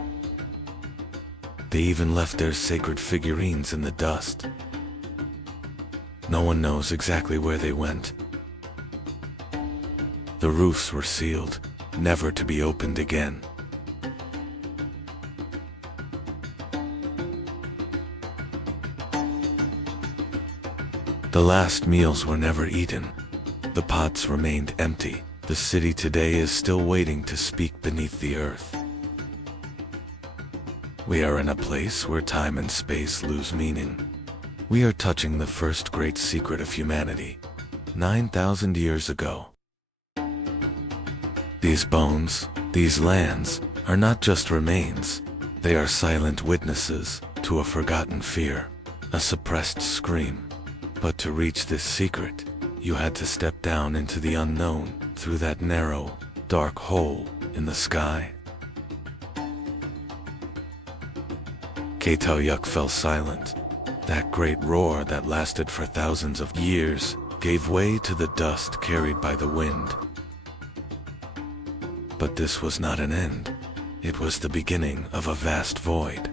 They even left their sacred figurines in the dust. No one knows exactly where they went. The roofs were sealed, never to be opened again. The last meals were never eaten. The pots remained empty. The city today is still waiting to speak beneath the earth. We are in a place where time and space lose meaning. We are touching the first great secret of humanity, 9,000 years ago. These bones, these lands, are not just remains. They are silent witnesses to a forgotten fear, a suppressed scream. But to reach this secret, you had to step down into the unknown through that narrow, dark hole in the sky. Cataloyak fell silent. That great roar that lasted for thousands of years gave way to the dust carried by the wind. But this was not an end. It was the beginning of a vast void.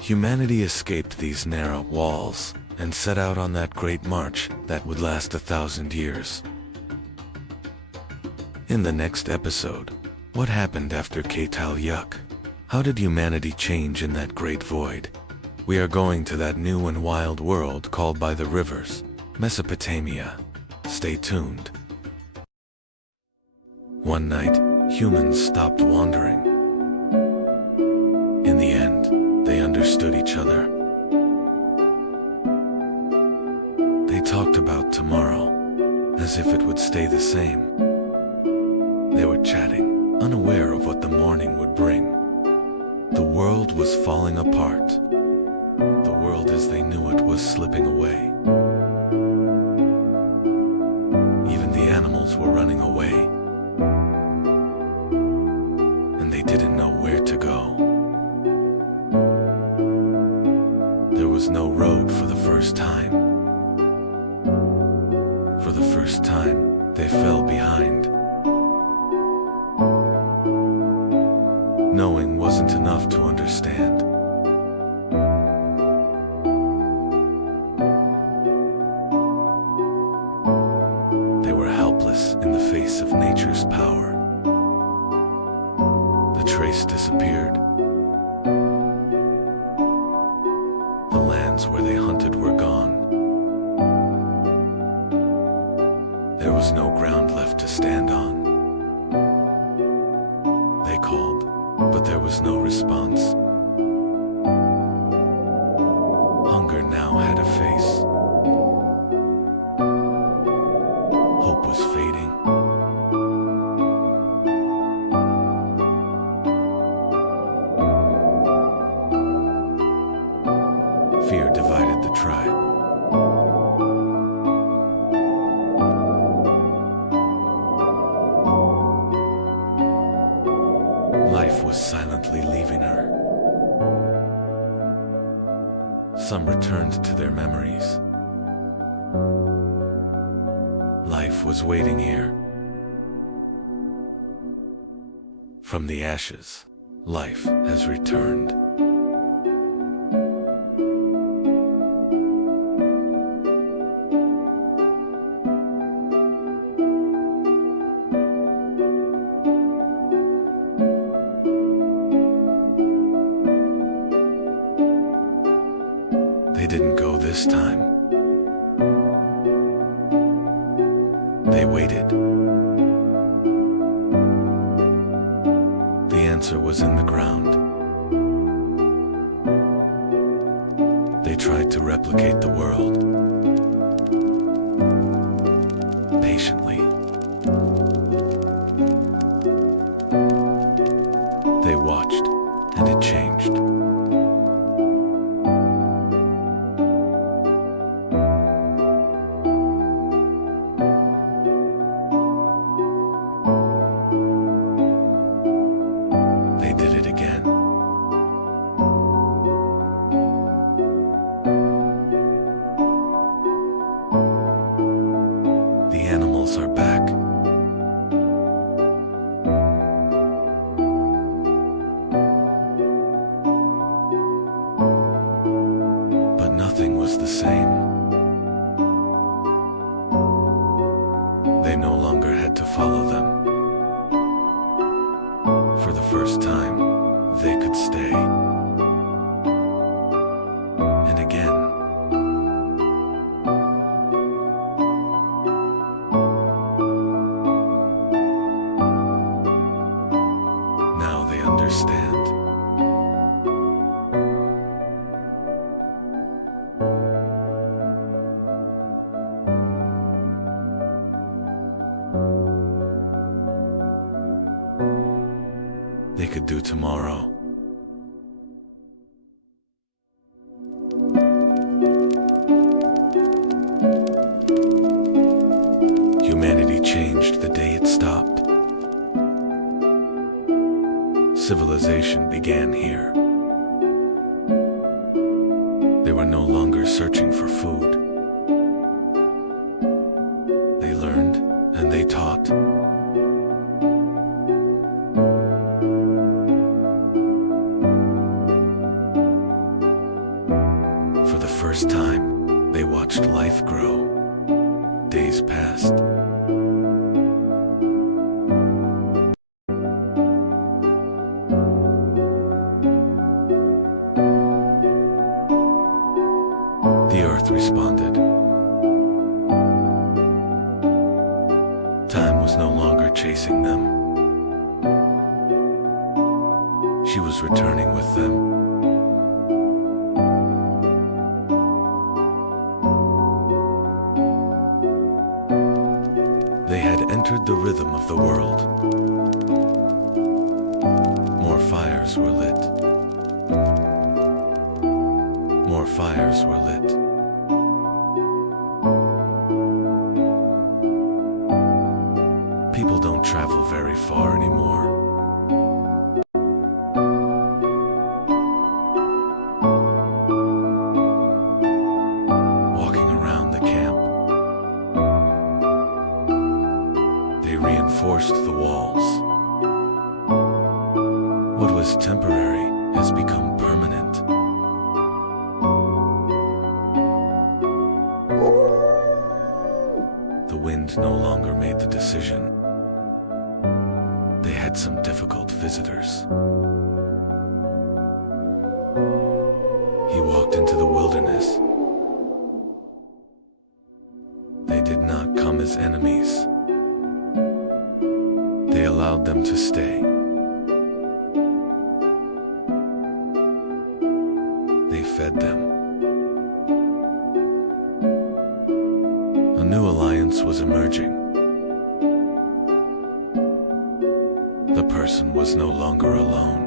Humanity escaped these narrow walls and set out on that great march that would last 1,000 years. In the next episode, what happened after Cataloyak? How did humanity change in that great void? We are going to that new and wild world called by the rivers, Mesopotamia. Stay tuned. One night, humans stopped wandering. In the end, they understood each other. They talked about tomorrow, as if it would stay the same. They were chatting, unaware of what the morning would bring. The world was falling apart. The world as they knew it was slipping away. Even the animals were running away. And they didn't know where to go. There was no road for the first time. For the first time, they fell behind. Knowing wasn't enough to understand. They were helpless in the face of nature's power. The trace disappeared. The lands where they hunted were gone. There was no ground left to stand on. They called, but there was no response. Hunger now had a face. Hope was fading. Fear divided the tribe. Life was silently leaving her. Some returned to their memories. Life was waiting here. From the ashes, life has returned. They didn't go this time. They waited. The answer was in the ground. They tried to replicate the world. Patiently. They watched, and it changed. They did it again. The animals are back. But nothing was the same. They no longer had to follow them. For the first time, they could stay. And again. Now they understand. They could do tomorrow. Humanity changed the day it stopped. Civilization began here. They were no longer searching for food. They learned and they taught. For the first time, they watched life grow. Days passed. was no longer chasing them. She was returning with them. They had entered the rhythm of the world. More fires were lit. More fires were lit. People don't travel very far anymore. Walking around the camp, they reinforced the walls. What was temporary has become permanent. The wind no longer made the decision. They had some difficult visitors. He walked into the wilderness. They did not come as enemies. They allowed them to stay. They fed them. A new alliance was emerging. The person was no longer alone.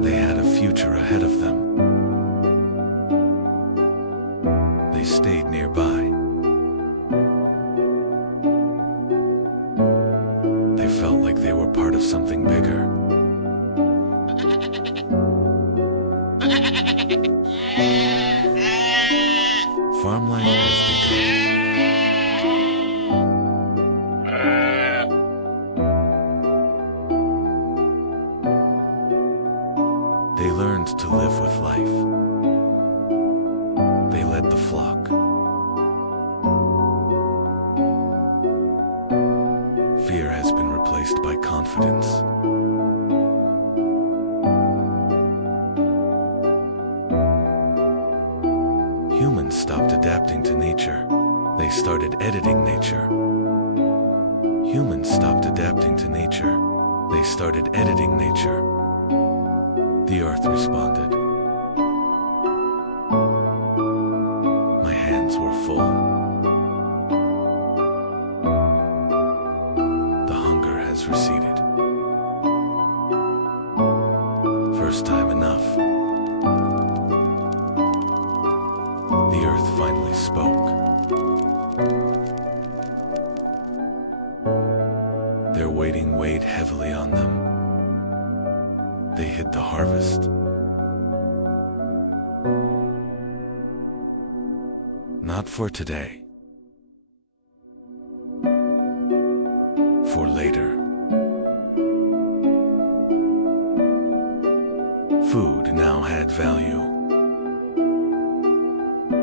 They had a future ahead of them. They stayed nearby. They felt like they were part of something bigger. Farm life has begun. They learned to live with life. They led the flock. Fear has been replaced by confidence. Humans stopped adapting to nature. They started editing nature. Humans stopped adapting to nature. They started editing nature. The earth responded. My hands were full. The hunger has receded. First time enough. The earth finally spoke. Their waiting weighed heavily on them. They hid the harvest. Not for today. For later. Food now had value.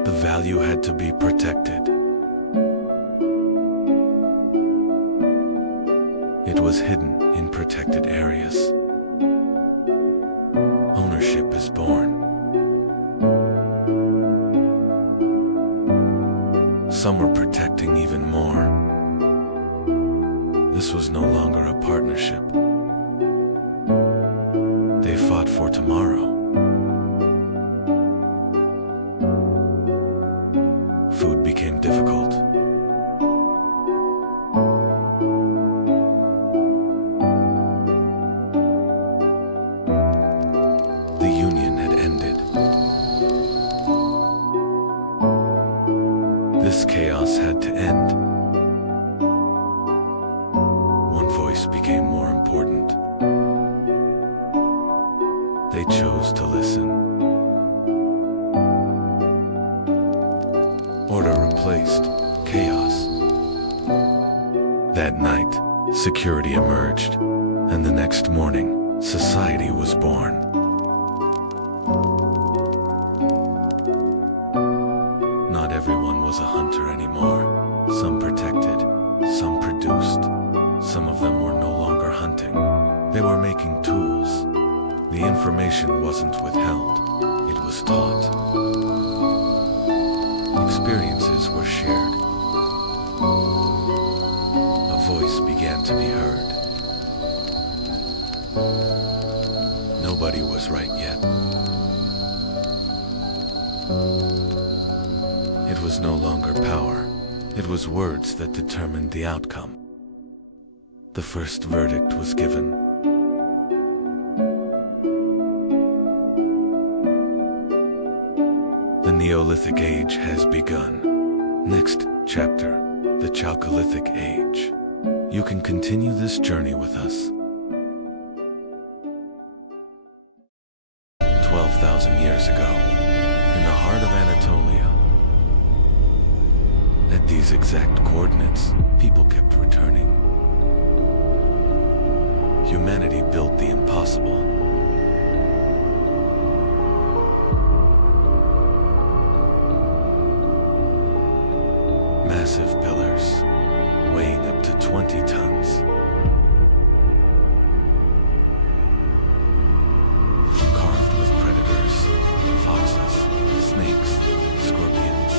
The value had to be protected. It was hidden in protected areas. Ownership is born. Some were protecting even more. This was no longer a partnership. They fought for tomorrow. Food became difficult. The union had ended. This chaos had to end. One voice became more important. They chose to listen. Order replaced chaos. That night, security emerged, and the next morning, society was born. Not everyone was a hunter anymore. Some protected, some produced. Some of them were no longer hunting. They were making tools. The information wasn't withheld. It was taught. Experiences were shared. A voice began to be heard. Nobody was right yet. It was no longer power. It was words that determined the outcome. The first verdict was given. The Neolithic Age has begun. Next chapter, the Chalcolithic Age. You can continue this journey with us. 12,000 years ago, in the heart of Anatolia. At these exact coordinates, people kept returning. Humanity built the impossible. Massive pillars, weighing up to 20 tons. Carved with predators, foxes, snakes, scorpions.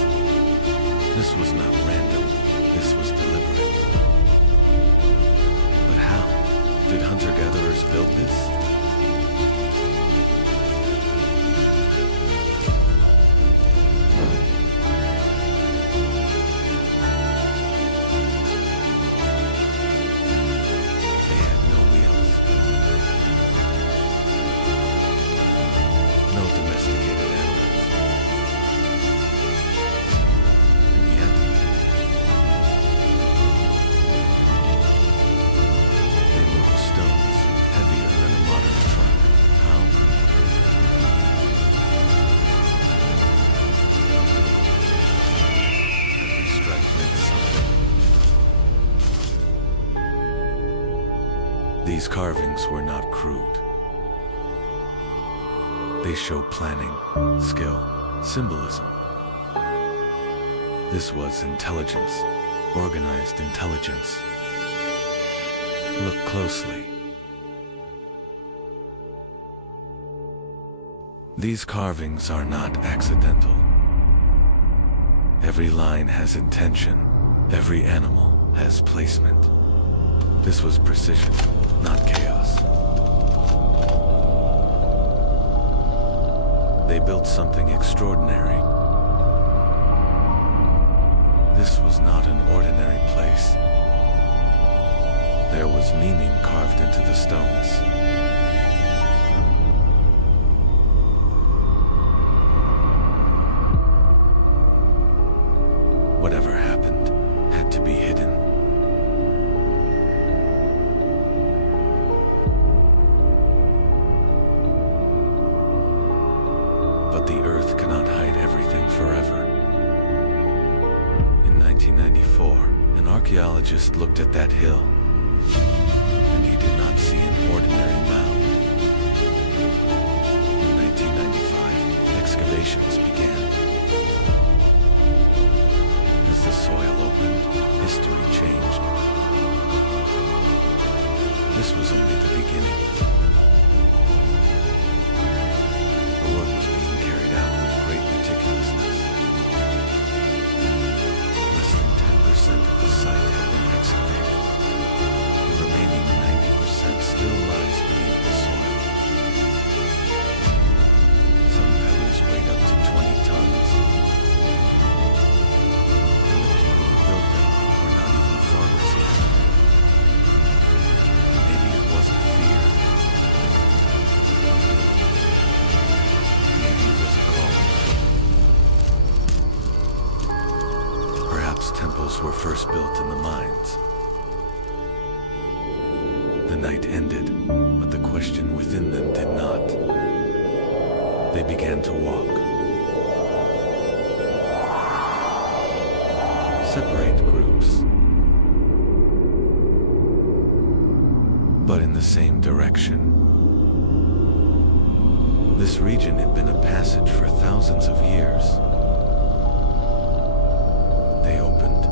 This was not random, this was deliberate. But how did hunter-gatherers build this? They had no wheels, no domesticated animals. And yet, they moved stones heavier than a modern truck. How? Every strike meant something. These carvings were not crude. They show planning, skill, symbolism. This was intelligence, organized intelligence. Look closely. These carvings are not accidental. Every line has intention. Every animal has placement. This was precision, not chaos. They built something extraordinary. This was not an ordinary place. There was meaning carved into the stones. Whatever happened had to be hidden. But the Earth cannot hide everything forever. In 1994, an archaeologist looked at that hill, and he did not see an ordinary mound. In 1995, excavations began. As the soil opened, history changed. This was only the beginning. The work was being carried out with great meticulousness. Less than 10% of the site had been excavated. The remaining 90% still lies beneath the soil. Some pillars weighed up to 20 tons. And the people who built them were not even farmers yet. Maybe it wasn't fear. Maybe it was a calling. Perhaps temples were first built in the mines. The night ended, but the question within them did not. They began to walk. Separate groups, but in the same direction. This region had been a passage for thousands of years. They opened.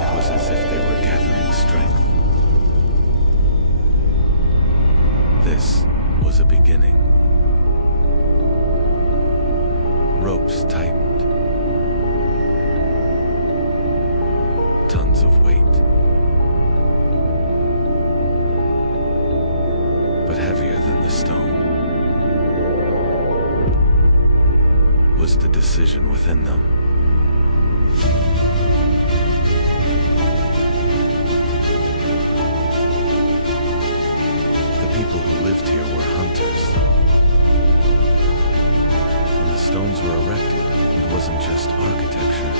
It was as if they were gathering strength. This was was a beginning. Ropes tightened. Tons of weight. But heavier than the stone was the decision within them. The people who lived here were hunters. When the stones were erected, it wasn't just architecture.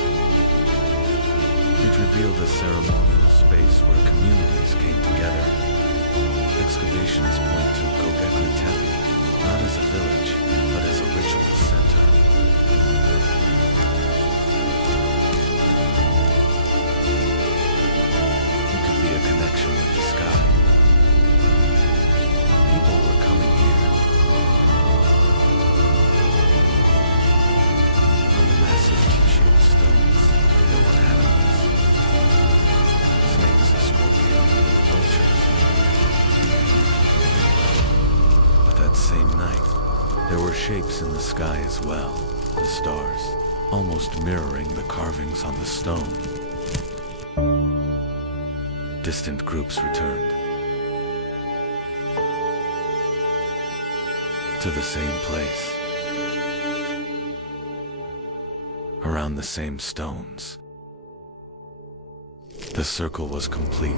It revealed a ceremonial space where communities came together. Excavations point to Göbekli Tepe, not as a village, but as a ritual center. It could be a connection with the sky. People were coming here. On the massive T-shaped stones, there were animals. Snakes, scorpions, vultures. But that same night, there were shapes in the sky as well. The stars, almost mirroring the carvings on the stone. Distant groups returned. To the same place. Around the same stones. The circle was complete.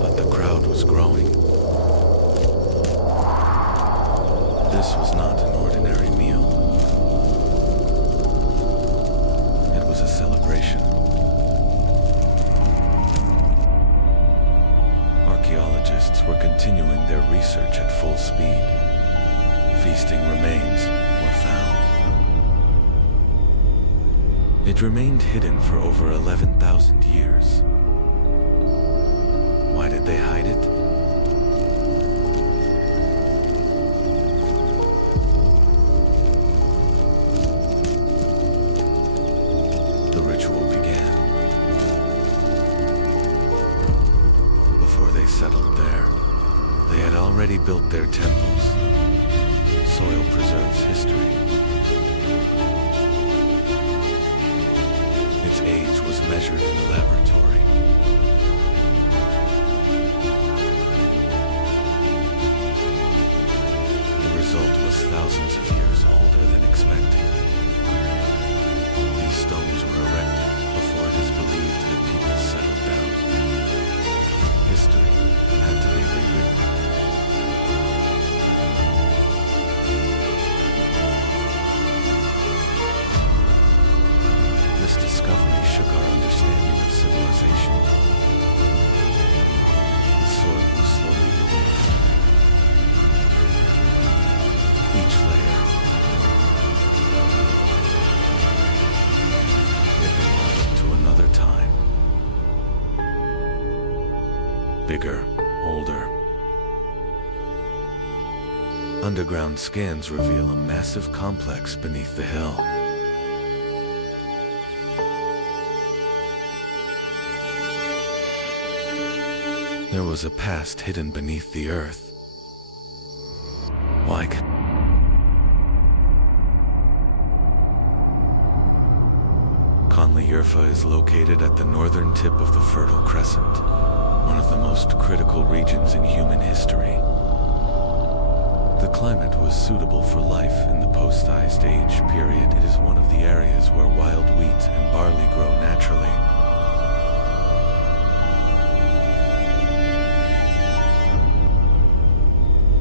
But the crowd was growing. This was not an ordinary meal. It was a celebration. Archaeologists were continuing their research at full speed. Feasting remains were found. It remained hidden for over 11,000 years. Why did they hide it? The ritual began. Before they settled there, they had already built their temples. Soil preserves history. Its age was measured in the laboratory. The result was thousands of years older than expected. These stones were erected before it is believed that people settled down. History had to be rewritten. This discovery shook our understanding of civilization. The soil was slowly removed. Each layer. It belonged to another time. Bigger, older. Underground scans reveal a massive complex beneath the hill. There was a past hidden beneath the earth. Why? Conley Yerfa is located at the northern tip of the Fertile Crescent, one of the most critical regions in human history. The climate was suitable for life in the post-Ice Age period. It is one of the areas where wild wheat and barley grow naturally.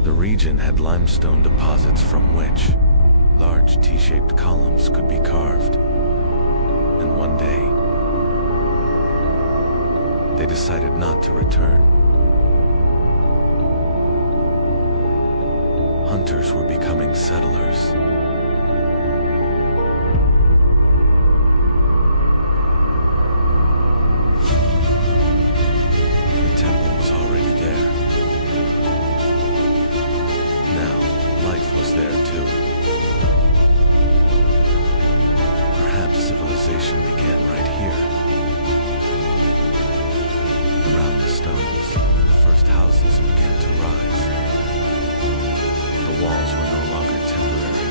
The region had limestone deposits from which large T-shaped columns could be carved. And one day, they decided not to return. Hunters were becoming settlers. The temple was already there. Now, life was there too. Perhaps civilization began right here, around the stones. first houses began to rise. The walls were no longer temporary.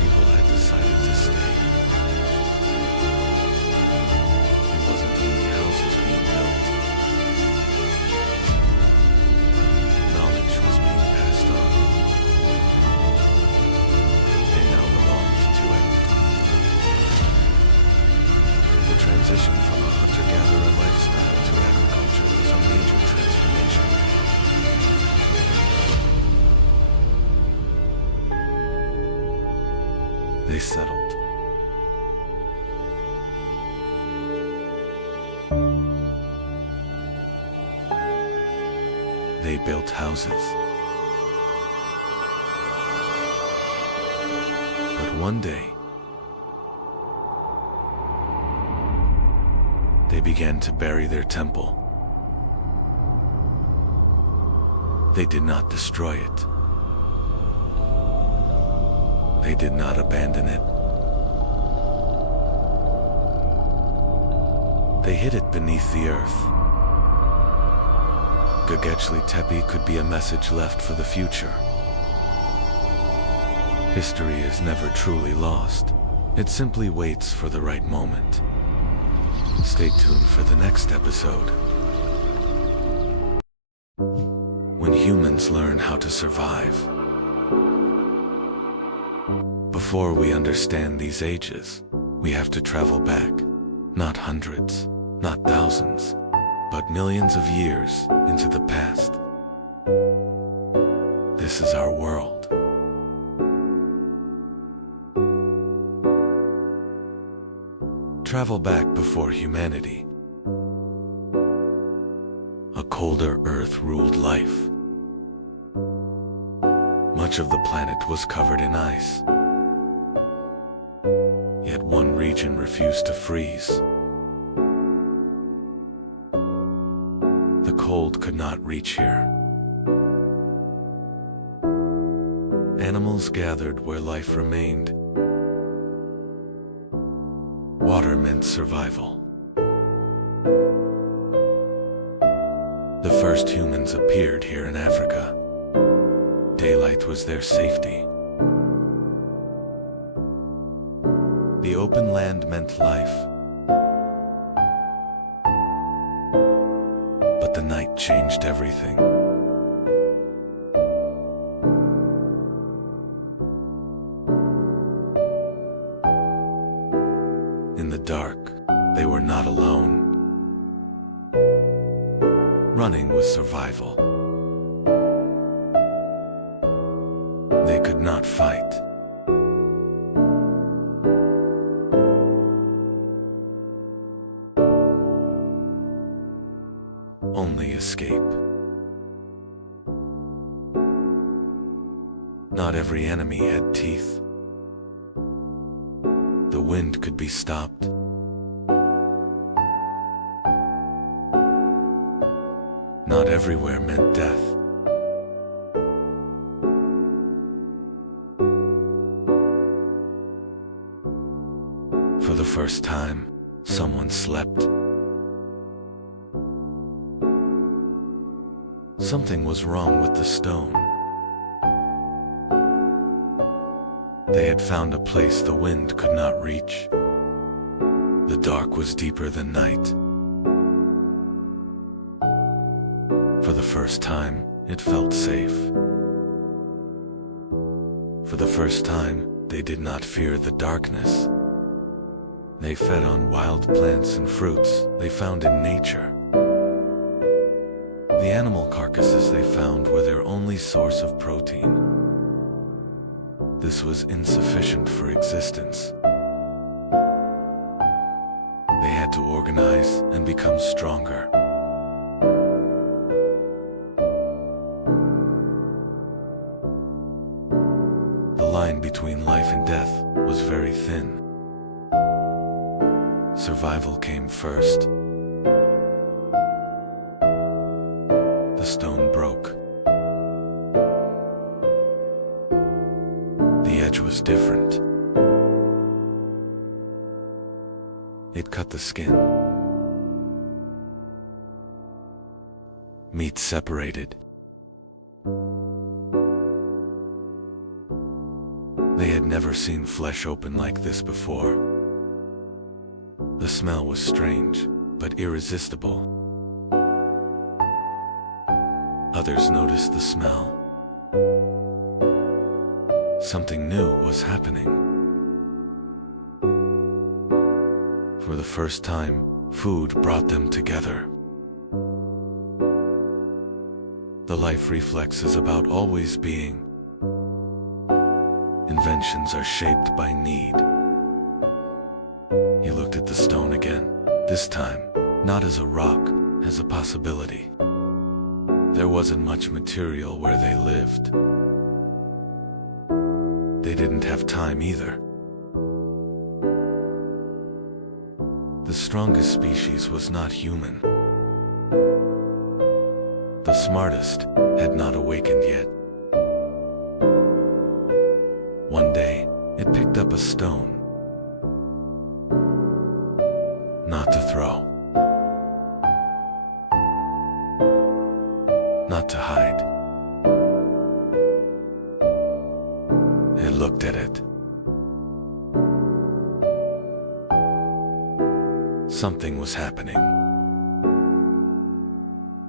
People had decided to stay. It wasn't only houses being built. Knowledge was being passed on. They now belonged to it. The transition from a hunter-gatherer lifestyle to agriculture was a major transformation. They settled. They built houses. But one day, they began to bury their temple. They did not destroy it. They did not abandon it. They hid it beneath the earth. Göbekli Tepe could be a message left for the future. History is never truly lost. It simply waits for the right moment. Stay tuned for the next episode. When humans learn how to survive. Before we understand these ages, we have to travel back. Not hundreds, not thousands, but millions of years into the past. This is our world. Travel back before humanity. A colder Earth ruled life. Much of the planet was covered in ice. Yet one region refused to freeze. The cold could not reach here. Animals gathered where life remained. Water meant survival. The first humans appeared here in Africa. Daylight was their safety. The open land meant life. But the night changed everything. In the dark, they were not alone. Running was survival. They could not fight. Only escape. Not every enemy had teeth. The wind could be stopped. Not everywhere meant death. For the first time, someone slept. Something was wrong with the stone. They had found a place the wind could not reach. The dark was deeper than night. For the first time, it felt safe. For the first time, they did not fear the darkness. They fed on wild plants and fruits they found in nature. The animal carcasses they found were their only source of protein. This was insufficient for existence. They had to organize and become stronger. The line between life and death was very thin. Survival came first. The stone broke. The edge was different. It cut the skin. meat separated. They had never seen flesh open like this before. The smell was strange, but irresistible. Others noticed the smell. Something new was happening. For the first time, food brought them together. The life reflex is about always being. Inventions are shaped by need. He looked at the stone again, this time, not as a rock, as a possibility. There wasn't much material where they lived. They didn't have time either. The strongest species was not human. The smartest had not awakened yet. One day, it picked up a stone. Not to throw. Not to hide. It looked at it. Something was happening.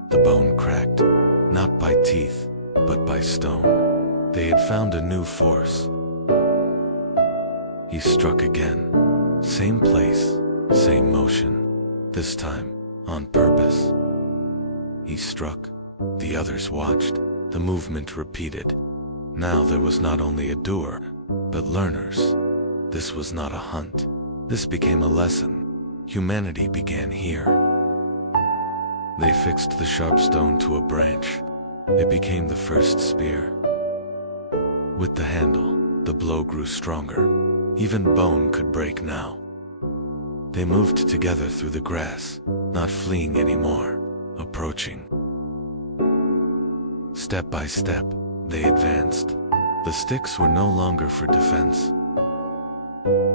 The bone cracked, not by teeth, but by stone. They had found a new force. He struck again. Same place, same motion. This time, on purpose. He struck. The others watched. The movement repeated. Now there was not only a doer, but learners. This was not a hunt. This became a lesson. Humanity began here. They fixed the sharp stone to a branch. It became the first spear. With the handle, the blow grew stronger. Even bone could break now. They moved together through the grass, not fleeing anymore, approaching. Step by step, they advanced. The sticks were no longer for defense.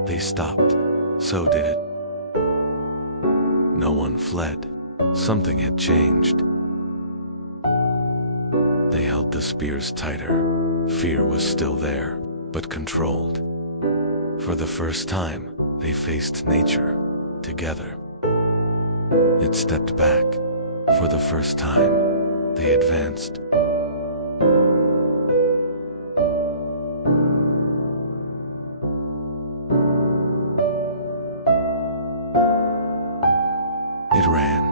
They stopped. So did it. No one fled. Something had changed. They held the spears tighter. Fear was still there, but controlled. For the first time, they faced nature, together. It stepped back. For the first time, they advanced. It ran.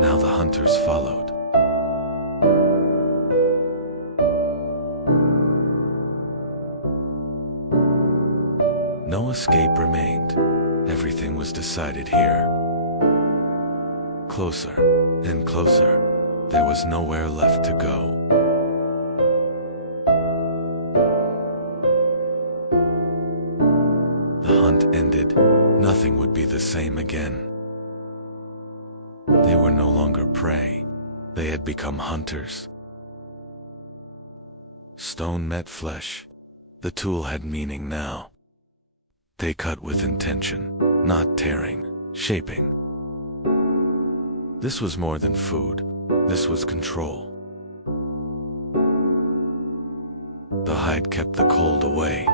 Now the hunters followed. No escape remained. Everything was decided here. Closer and closer. There was nowhere left to go. The hunt ended. Nothing would be the same again. They were no longer prey. They had become hunters. Stone met flesh. The tool had meaning now. They cut with intention, not tearing, shaping. This was more than food. This was control. The hide kept the cold away.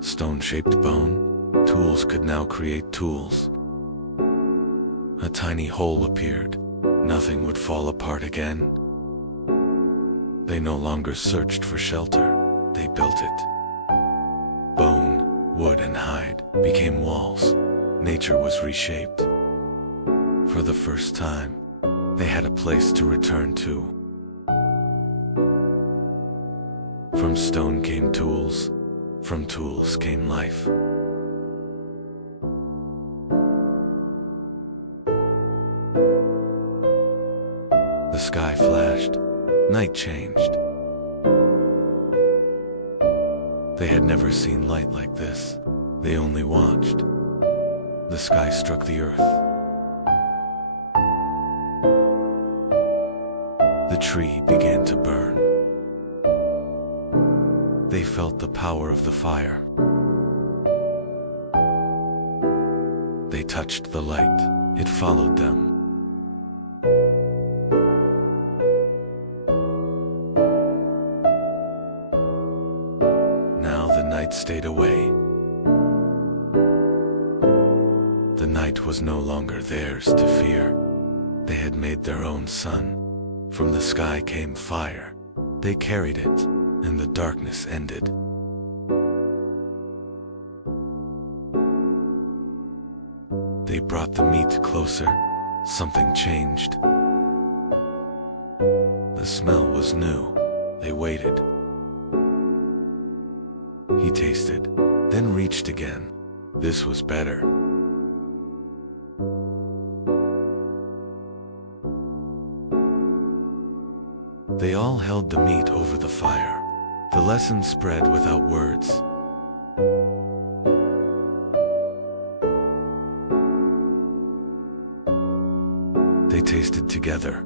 Stone-shaped bone, tools could now create tools. A tiny hole appeared. Nothing would fall apart again. They no longer searched for shelter. They built it. Bone, wood, and hide became walls. Nature was reshaped. For the first time, they had a place to return to. From stone came tools. From tools came life. The sky flashed. Night changed. They had never seen light like this. They only watched. The sky struck the earth. The tree began to burn. They felt the power of the fire. They touched the light. It followed them. Now the night stayed away. The night was no longer theirs to fear. They had made their own sun. From the sky came fire. They carried it, and the darkness ended. They brought the meat closer. Something changed. The smell was new. They waited. He tasted, then reached again. This was better. They all held the meat over the fire. The lesson spread without words. They tasted together.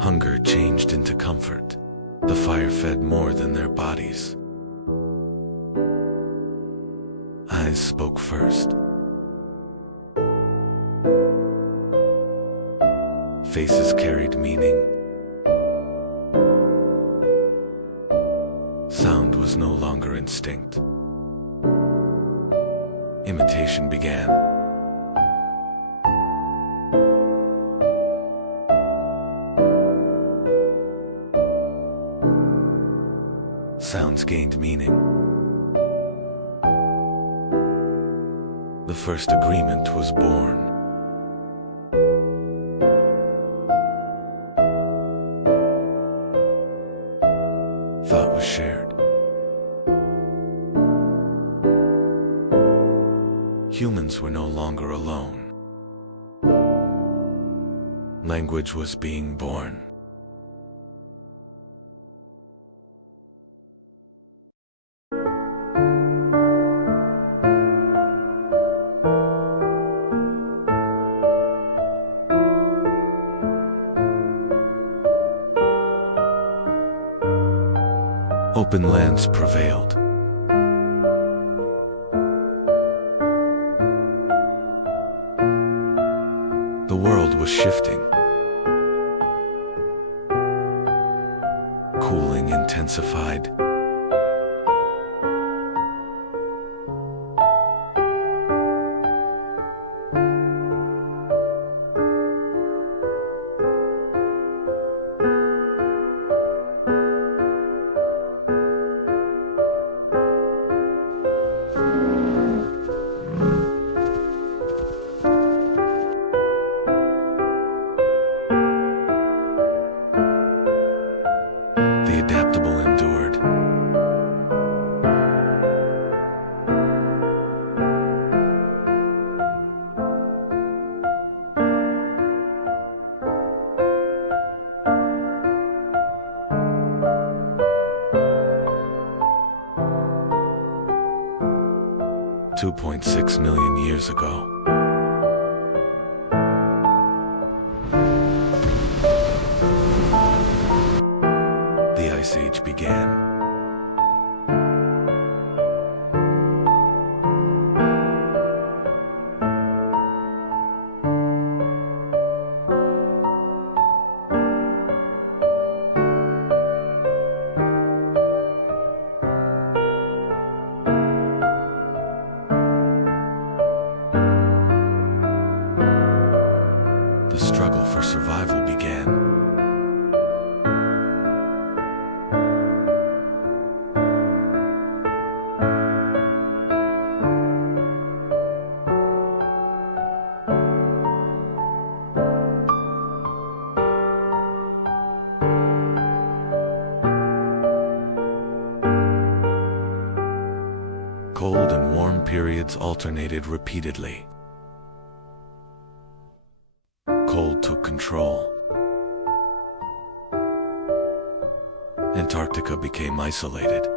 Hunger changed into comfort. The fire fed more than their bodies. Eyes spoke first. Faces carried meaning. Sound was no longer instinct. Imitation began. Sounds gained meaning. The first agreement was born. Thought was shared. Humans were no longer alone. Language was being born. Open lands prevailed. The world was shifting. Cooling intensified. The adaptable endured. $2.6 million years ago. The Ice Age began. The struggle for survival began. Cold and warm periods alternated repeatedly. Cold took control. Antarctica became isolated.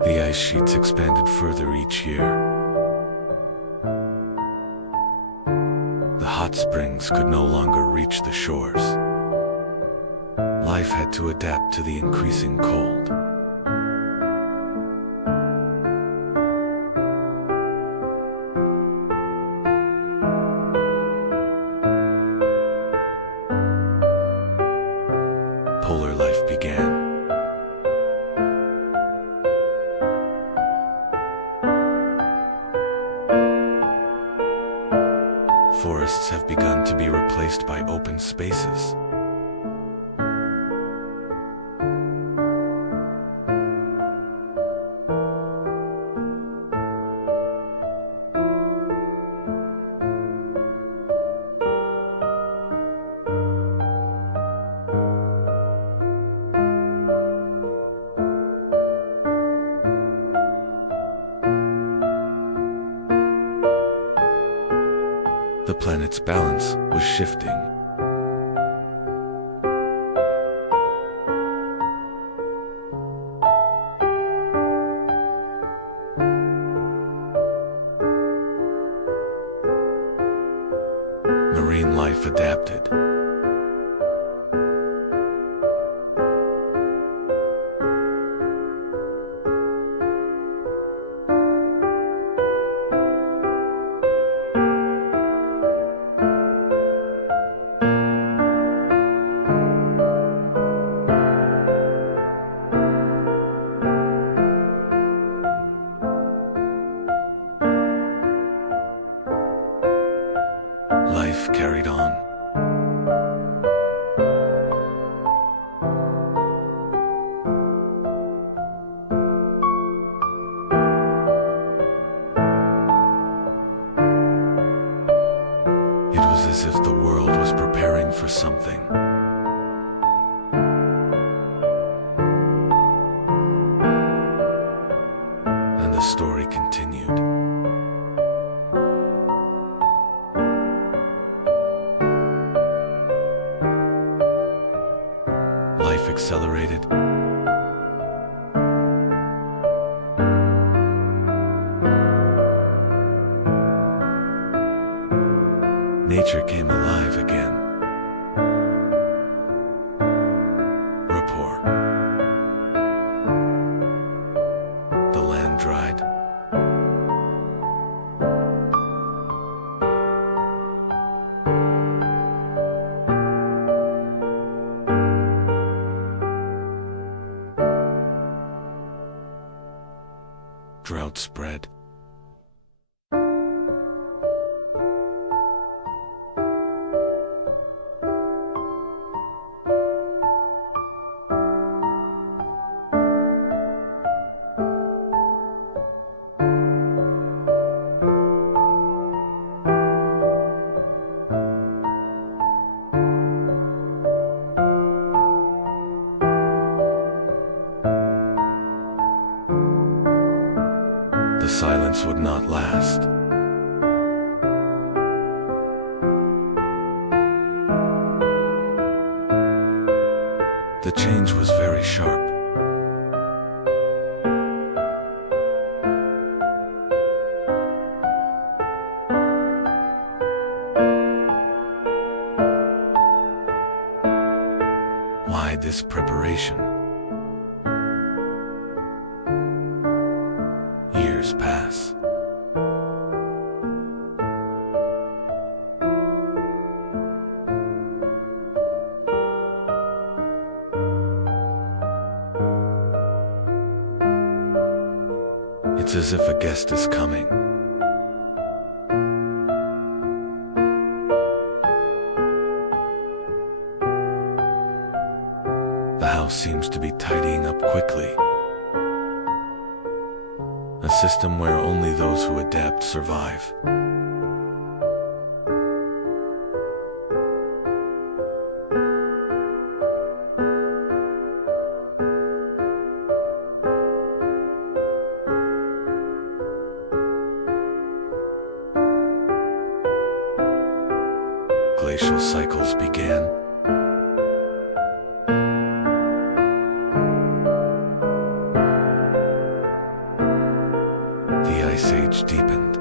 The ice sheets expanded further each year. The hot springs could no longer reach the shores. Life had to adapt to the increasing cold. polar life began. Forests have begun to be replaced by open spaces. The planet's balance was shifting. Marine life adapted. Life carried on. It was as if the world was preparing for something. And the story continued. Life accelerated. Nature came alive again. Rapport. The land dried. Drought spread. The silence would not last. The change was very sharp. Why this preparation? Years pass. It's as if a guest is coming. The house seems to be tidying up quickly. A system where only those who adapt survive. Glacial cycles began. The Ice Age deepened.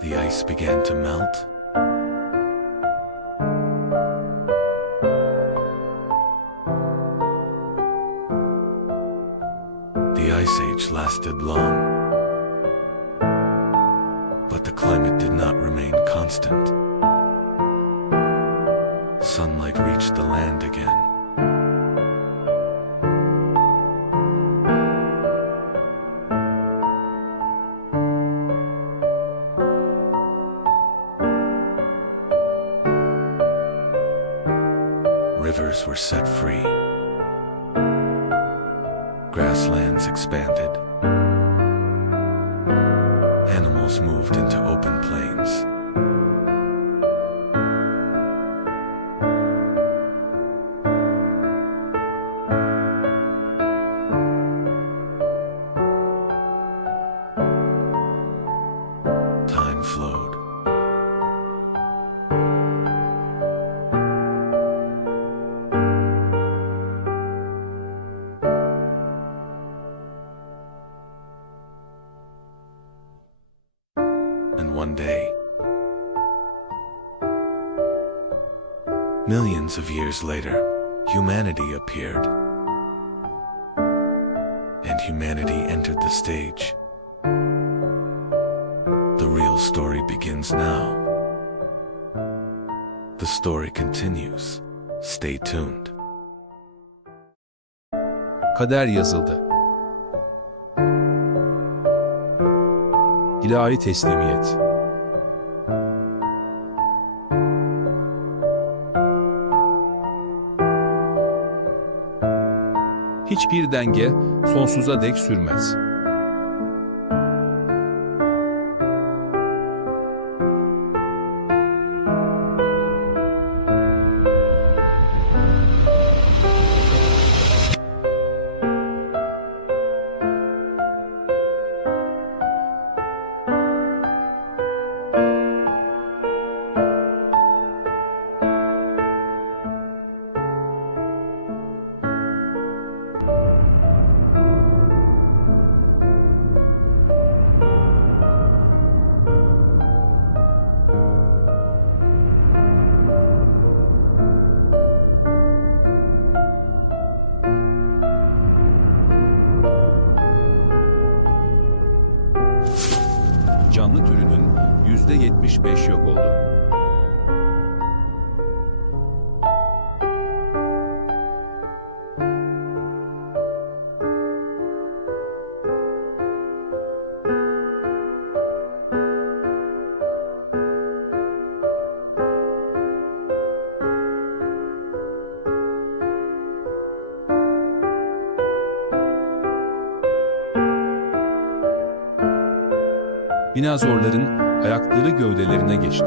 The ice began to melt. The Ice Age lasted long. But the climate did not remain constant. sunlight reached the land again. Rivers were set free. Grasslands expanded. Animals moved into open plains. Time flowed. And one day, millions of years later, humanity appeared. And humanity entered the stage. The real story begins now. The story continues. Stay tuned. Kader yazıldı. İlahi teslimiyet. Hiçbir denge sonsuza dek sürmez. Canlı türünün %75 yok oldu. Dinozorların ayakları gövdelerine geçti.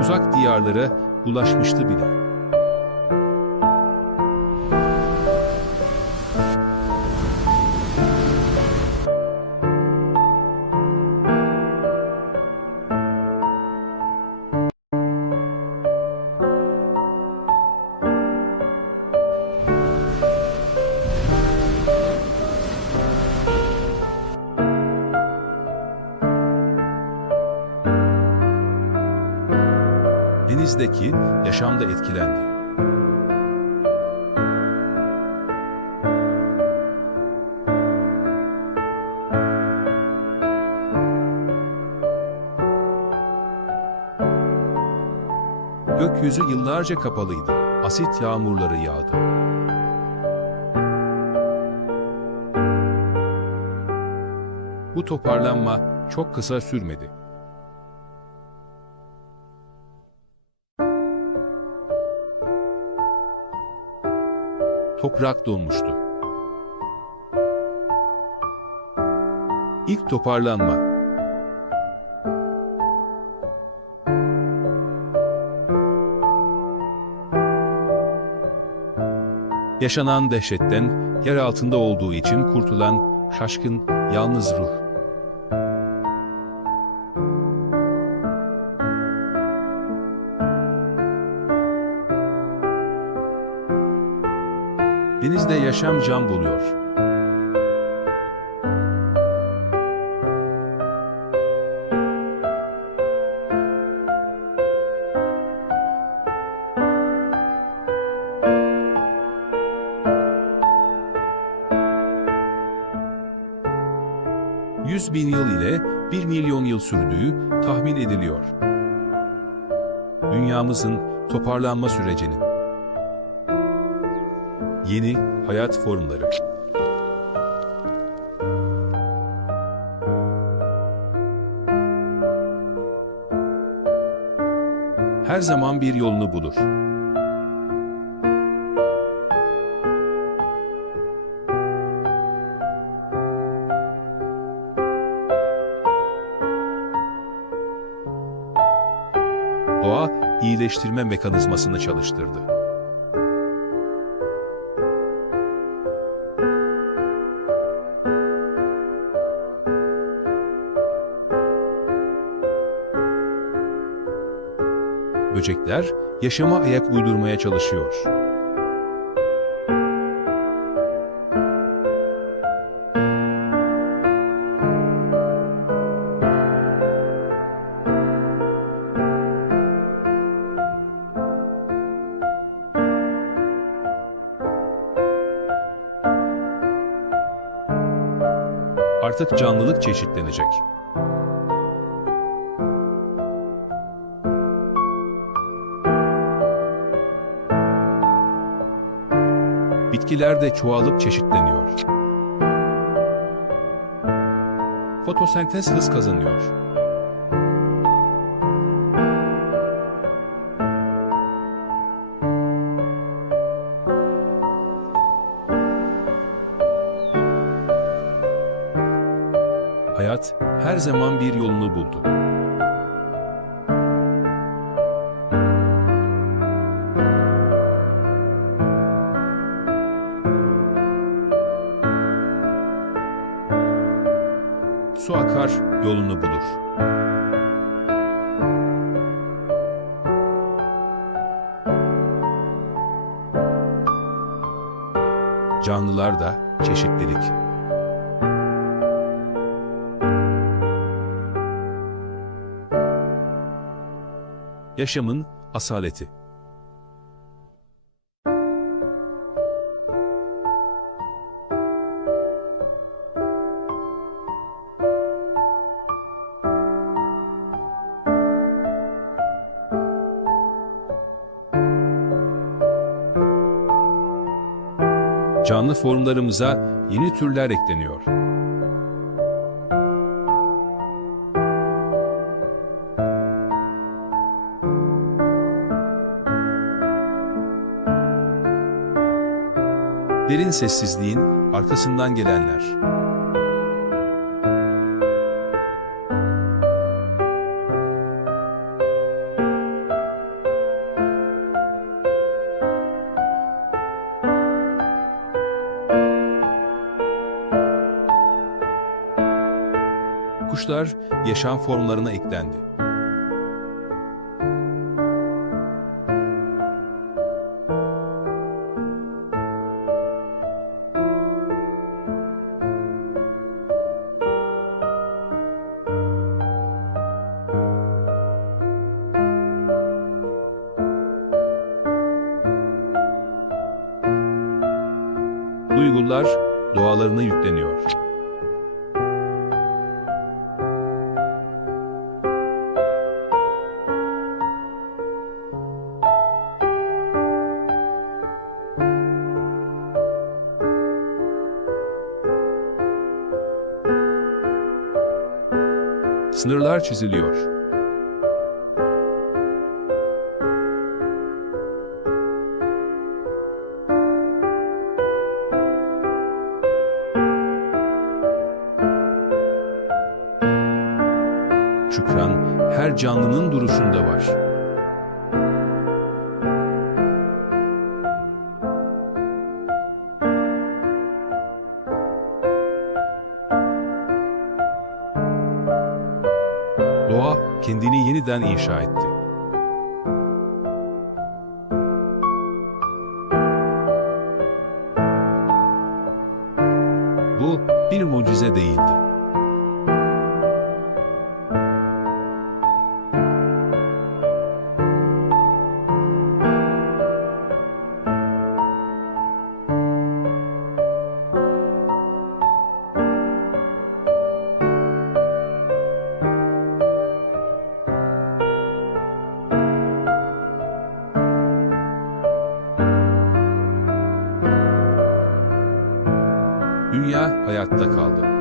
Uzak diyarlara ulaşmıştı bile. Denizdeki yaşam da etkilendi. Gökyüzü yıllarca kapalıydı. Asit yağmurları yağdı. Bu toparlanma çok kısa sürmedi. Toprak donmuştu. İlk toparlanma. Yaşanan dehşetten yer altında olduğu için kurtulan şaşkın, yalnız ruh. Denizde yaşam can buluyor. 100.000 yıl ile 1 milyon yıl sürdüğü tahmin ediliyor. Dünyamızın toparlanma sürecinin yeni hayat formları. Her zaman bir yolunu bulur. Doğa, iyileştirme mekanizmasını çalıştırdı. Böcekler, yaşama ayak uydurmaya çalışıyor. Artık canlılık çeşitlenecek. Bitkiler de çoğalıp çeşitleniyor. Fotosentez hız kazanıyor. Hayat her zaman bir yolunu buldu. Su akar, yolunu bulur. Canlılar da çeşitlilik. Yaşamın asaleti. Canlı formlarımıza yeni türler ekleniyor. Derin sessizliğin arkasından gelenler. Kuşlar yaşam formlarına eklendi. Duygular doğalarına yükleniyor. Sınırlar çiziliyor. Şükran her canlının duruşunda var. Doğa kendini yeniden inşa etti. Bu bir mucize değildi. hayatta kaldı.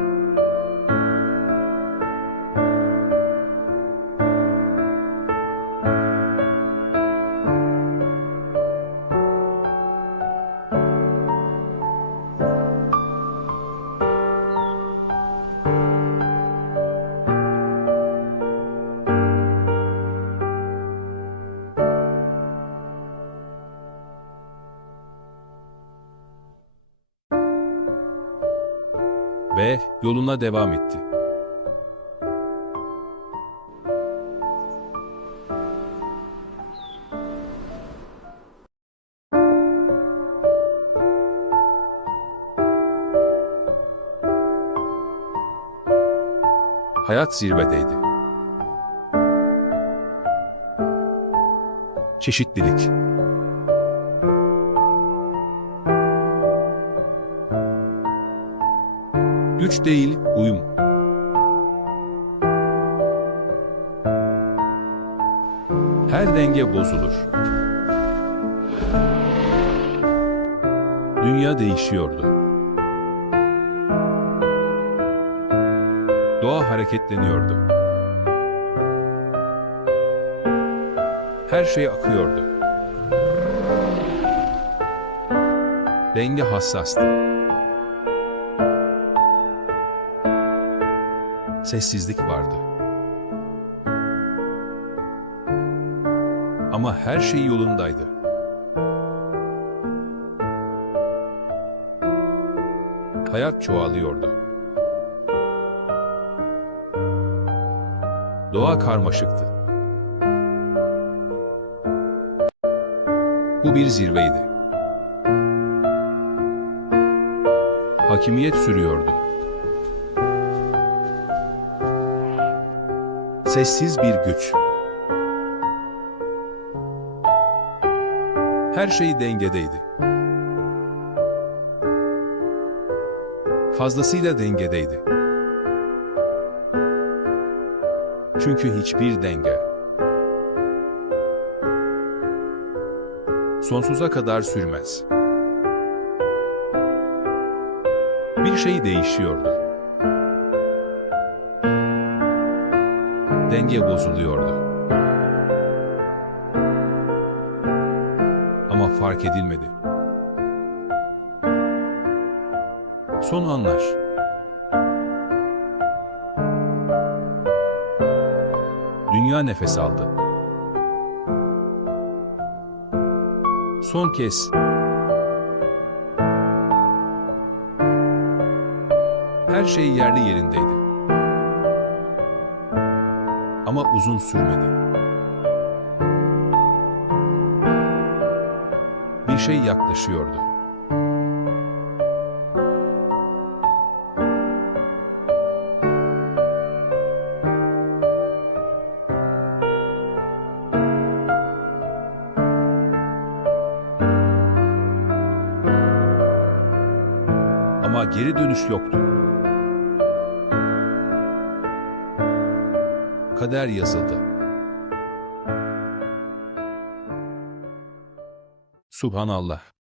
Ve yoluna devam etti. Hayat zirvedeydi. Çeşitlilik. Güç değil, uyum. Her denge bozulur. Dünya değişiyordu. Doğa hareketleniyordu. Her şey akıyordu. Denge hassastı. Sessizlik vardı. Ama her şey yolundaydı. Hayat çoğalıyordu. Doğa karmaşıktı. Bu bir zirveydi. Hakimiyet sürüyordu. Sessiz bir güç. Her şey dengedeydi. Fazlasıyla dengedeydi. Çünkü hiçbir denge sonsuza kadar sürmez. Bir şey değişiyordu. Denge bozuluyordu. Ama fark edilmedi. Son anlar. Dünya nefes aldı. Son kez. Her şey yerli yerindeydi. Ama uzun sürmedi. Bir şey yaklaşıyordu. Ama geri dönüş yoktu. Kader yazıldı. Subhanallah.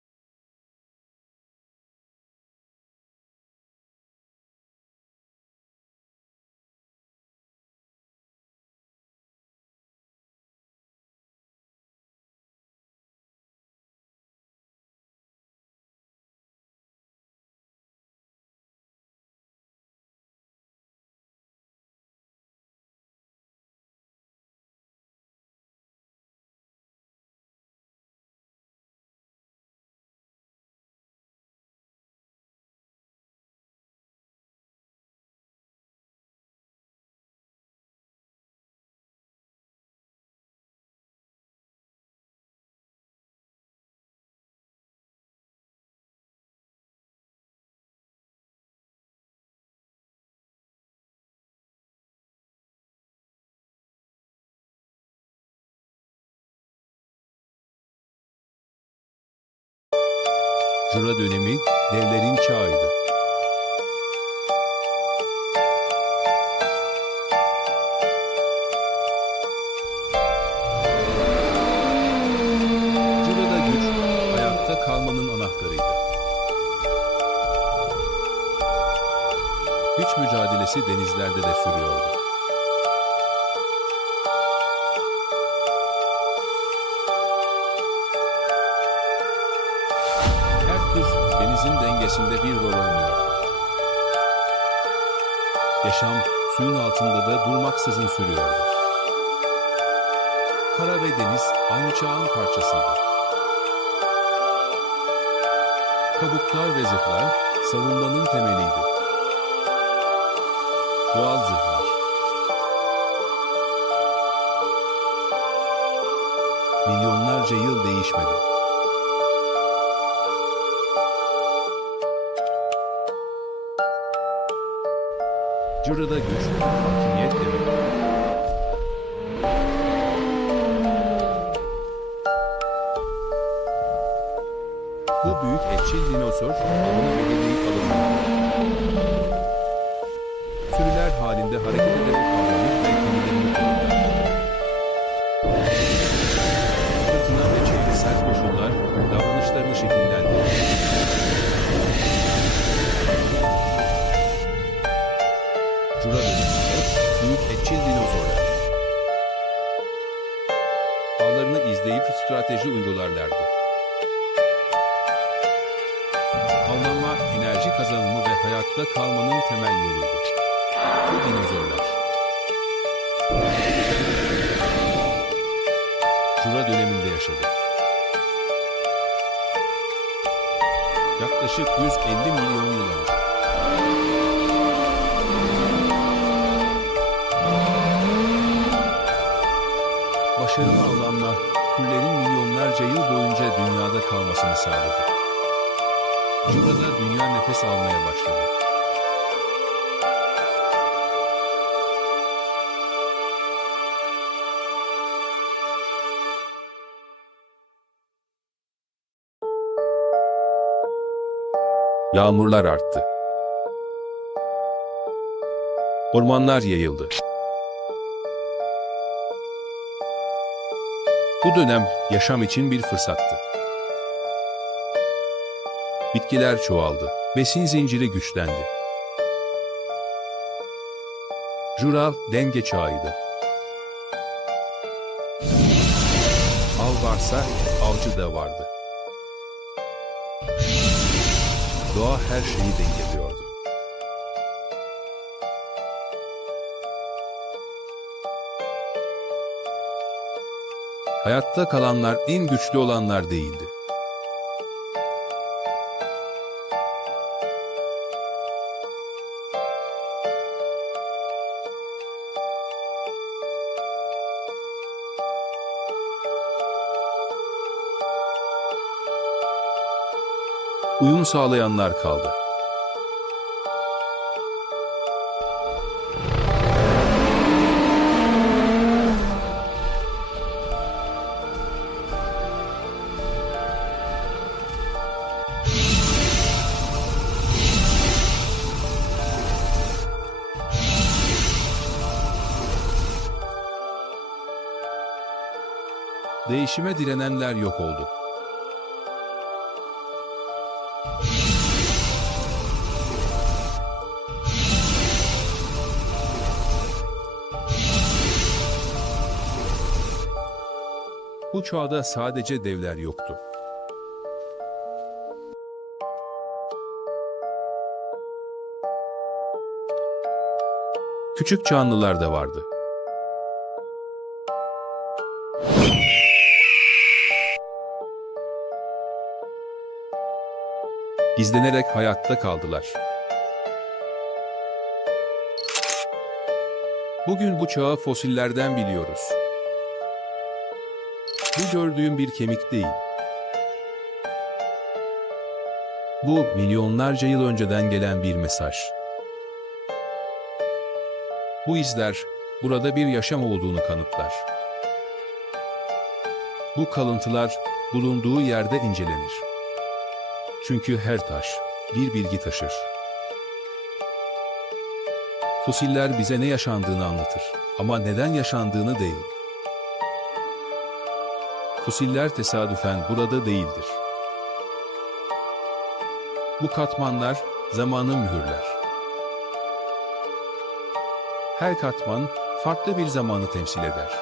Jura dönemi devlerin çağıydı. Jura'da güç, hayatta kalmanın anahtarıydı. değişmesi denizlerde de sürüyordu. Her tür denizin dengesinde bir rol oynuyor. Yaşam suyun altında da durmaksızın sürüyordu. Kara ve deniz aynı çağın parçasıydı. Kabuklar ve zırhlar savunmanın temeliydi. Doğal zırhlar. Milyonlarca yıl değişmedi. Cırı'da güç, hakimiyet demek. Bu büyük etçil dinozor alanı belirleyip alınıyor. Sürüler halinde hareket ederek avlanır ve kendilerini korur. Fırtına ve çevresel koşullar davranışlarını şekillendirir. Jura döneminde büyük etçil dinozorlar ağlarını izleyip strateji uygularlardı. Avlanma, enerji kazanımı ve hayatta kalmanın temel yoluydu. Bu dinozorlar. Jura döneminde yaşadı. Yaklaşık 150 milyon yıl önce. Başarılı avlanma, türlerin milyonlarca yıl boyunca dünyada kalmasını sağladı. Jura'da dünya nefes almaya başladı. Yağmurlar arttı. Ormanlar yayıldı. Bu dönem yaşam için bir fırsattı. Bitkiler çoğaldı, besin zinciri güçlendi. Jura denge çağıydı. Av varsa avcı da vardı. Doğa her şeyi dengeliyordu. Hayatta kalanlar en güçlü olanlar değildi. Uyum sağlayanlar kaldı. Değişime direnenler yok oldu. Bu çağda sadece devler yoktu. Küçük canlılar da vardı. Gizlenerek hayatta kaldılar. Bugün bu çağı fosillerden biliyoruz. Bu gördüğüm bir kemik değil. Bu milyonlarca yıl önceden gelen bir mesaj. Bu izler burada bir yaşam olduğunu kanıtlar. Bu kalıntılar bulunduğu yerde incelenir. Çünkü her taş bir bilgi taşır. Fosiller bize ne yaşandığını anlatır ama neden yaşandığını değil. Fosiller tesadüfen burada değildir. Bu katmanlar zamanı mühürler. Her katman farklı bir zamanı temsil eder.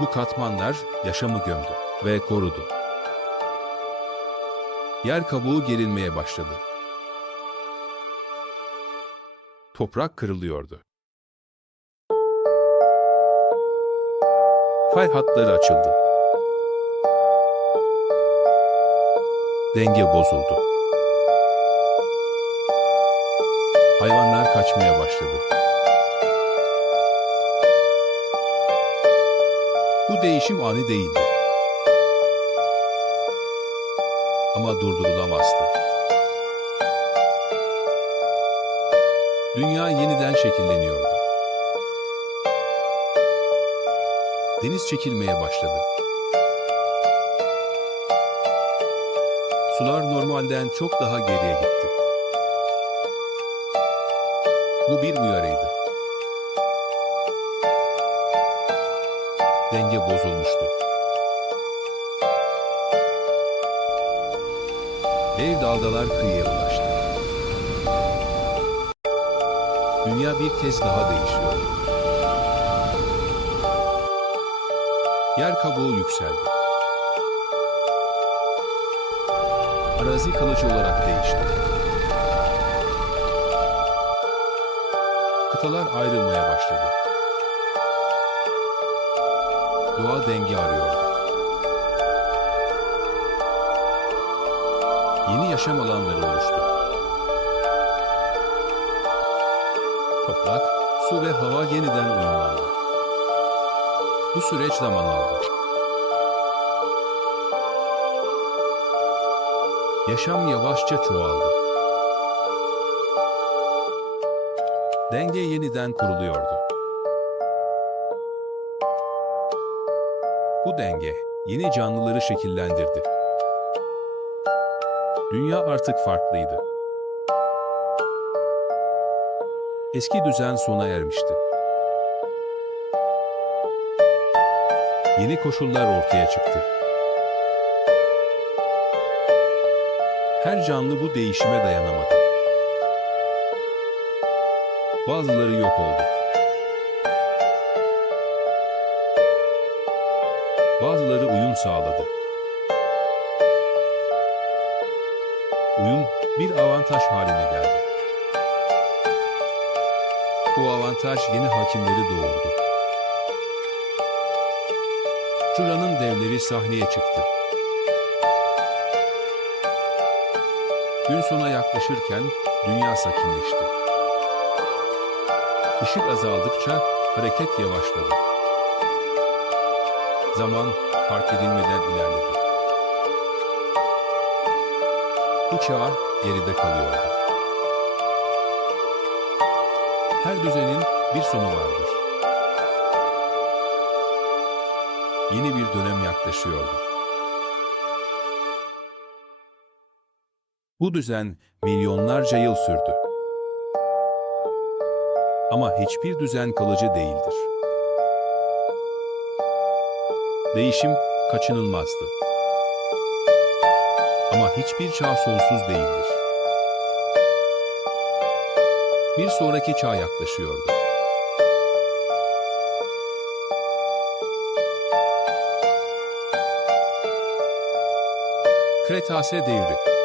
Bu katmanlar yaşamı gömdü ve korudu. Yer kabuğu gerilmeye başladı. Toprak kırılıyordu. Fay hatları açıldı. Denge bozuldu. Hayvanlar kaçmaya başladı. Bu değişim ani değildi. Ama durdurulamazdı. Dünya yeniden şekilleniyordu. Deniz çekilmeye başladı. Sular normalden çok daha geriye gitti. Bu bir uyarıydı. Denge bozulmuştu. Dev dalgalar kıyıya ulaştı. Dünya bir kez daha değişiyordu. Yer kabuğu yükseldi. Arazi kalıcı olarak değişti. Kıtalar ayrılmaya başladı. Doğa denge arıyordu. Yeni yaşam alanları oluştu. Toprak, su ve hava yeniden uyumlandı. Bu süreç zaman aldı. Yaşam yavaşça çoğaldı. Denge yeniden kuruluyordu. Bu denge yeni canlıları şekillendirdi. Dünya artık farklıydı. Eski düzen sona ermişti. Yeni koşullar ortaya çıktı. Her canlı bu değişime dayanamadı. Bazıları yok oldu. Bazıları uyum sağladı. Uyum bir avantaj haline geldi. Bu avantaj yeni hakimleri doğurdu. Şuranın devleri sahneye çıktı. Gün sona yaklaşırken dünya sakinleşti. Işık azaldıkça hareket yavaşladı. Zaman fark edilmeden ilerledi. Bu çağ geride kalıyordu. Her düzenin bir sonu vardır. Yeni bir dönem yaklaşıyordu. Bu düzen milyonlarca yıl sürdü. Ama hiçbir düzen kalıcı değildir. Değişim kaçınılmazdı. Ama hiçbir çağ sonsuz değildir. Bir sonraki çağ yaklaşıyordu. Kretase devri.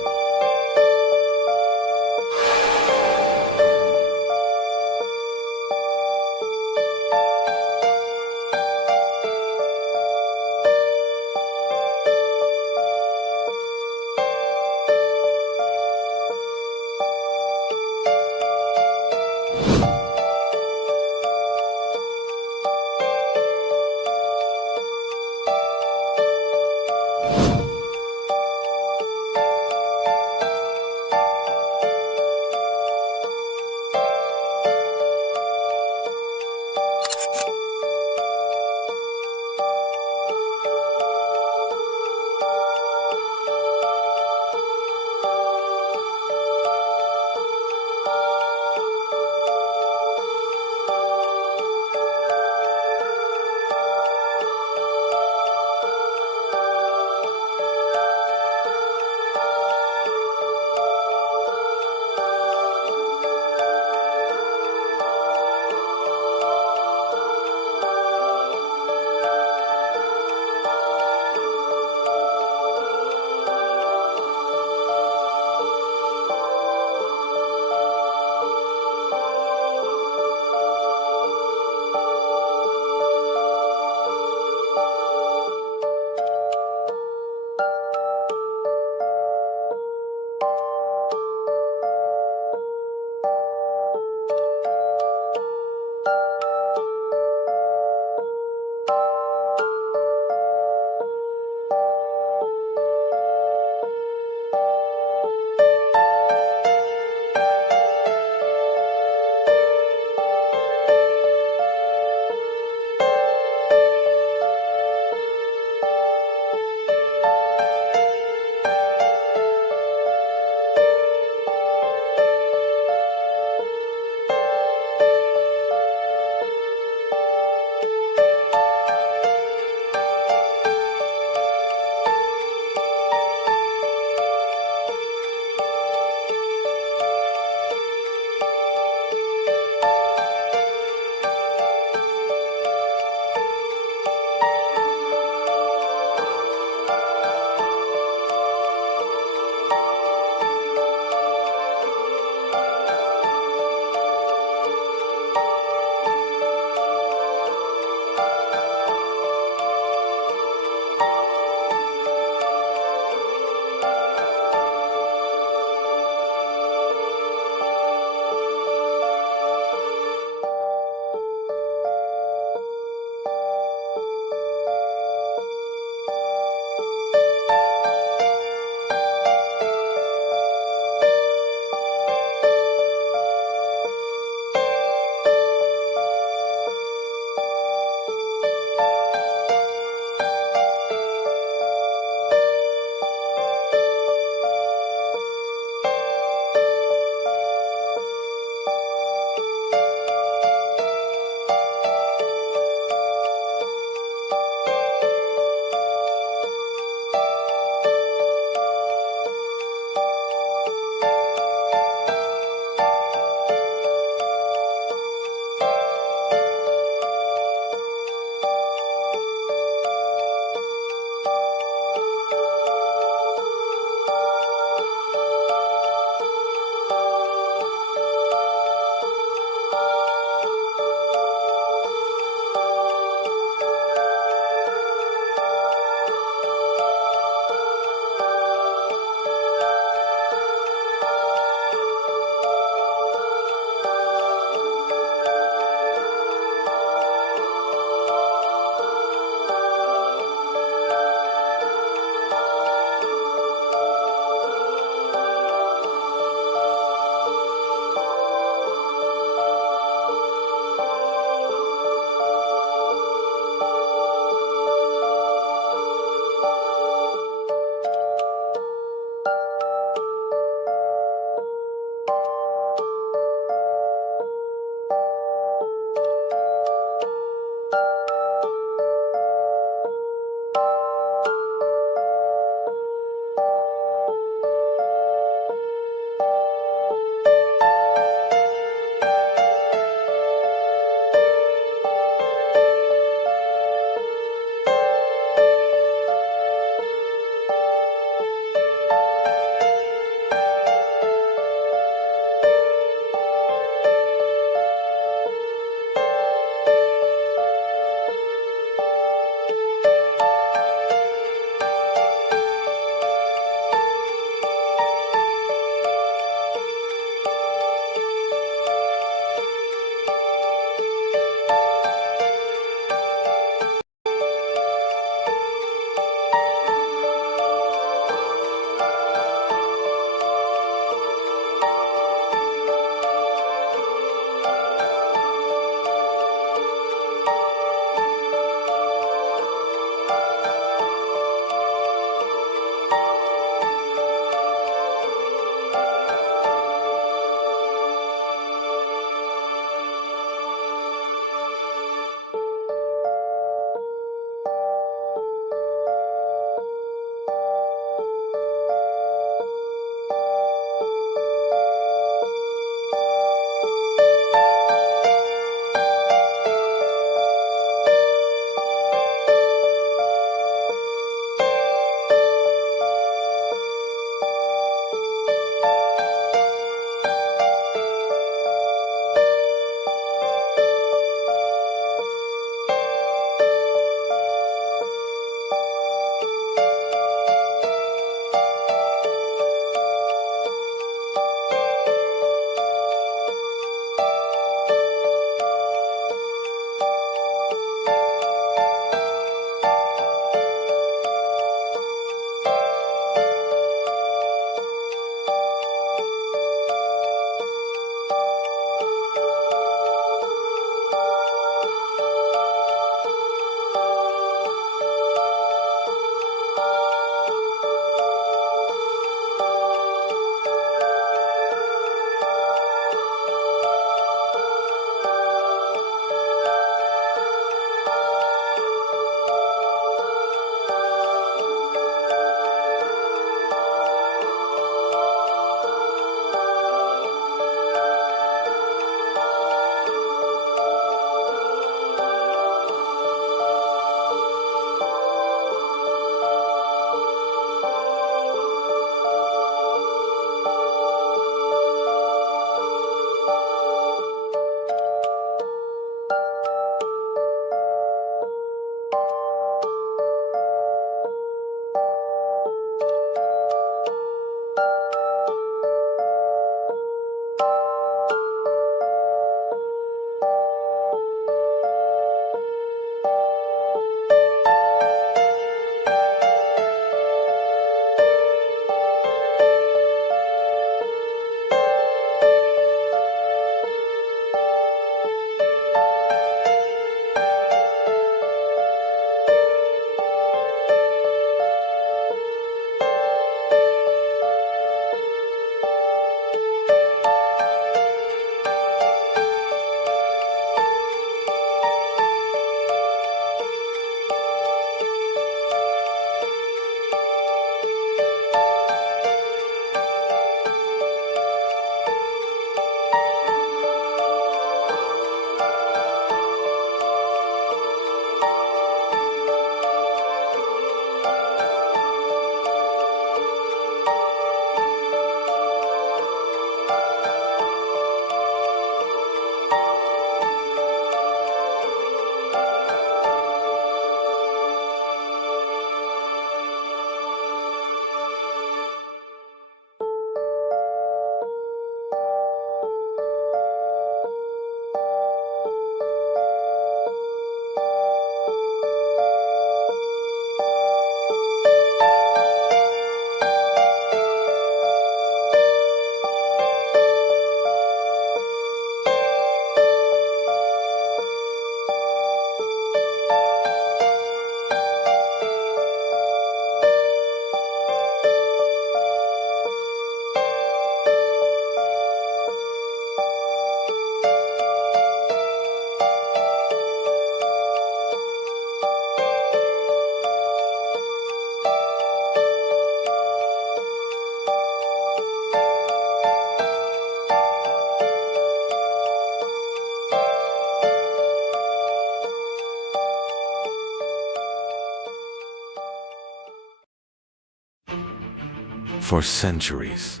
For centuries,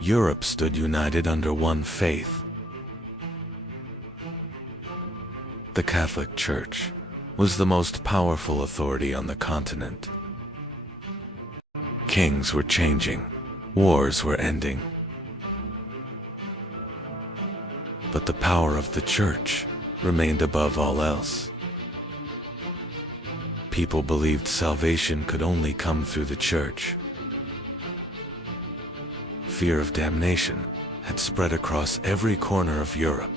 Europe stood united under one faith. The Catholic Church was the most powerful authority on the continent. Kings were changing, wars were ending. But the power of the Church remained above all else. People believed salvation could only come through the Church. Fear of damnation had spread across every corner of Europe.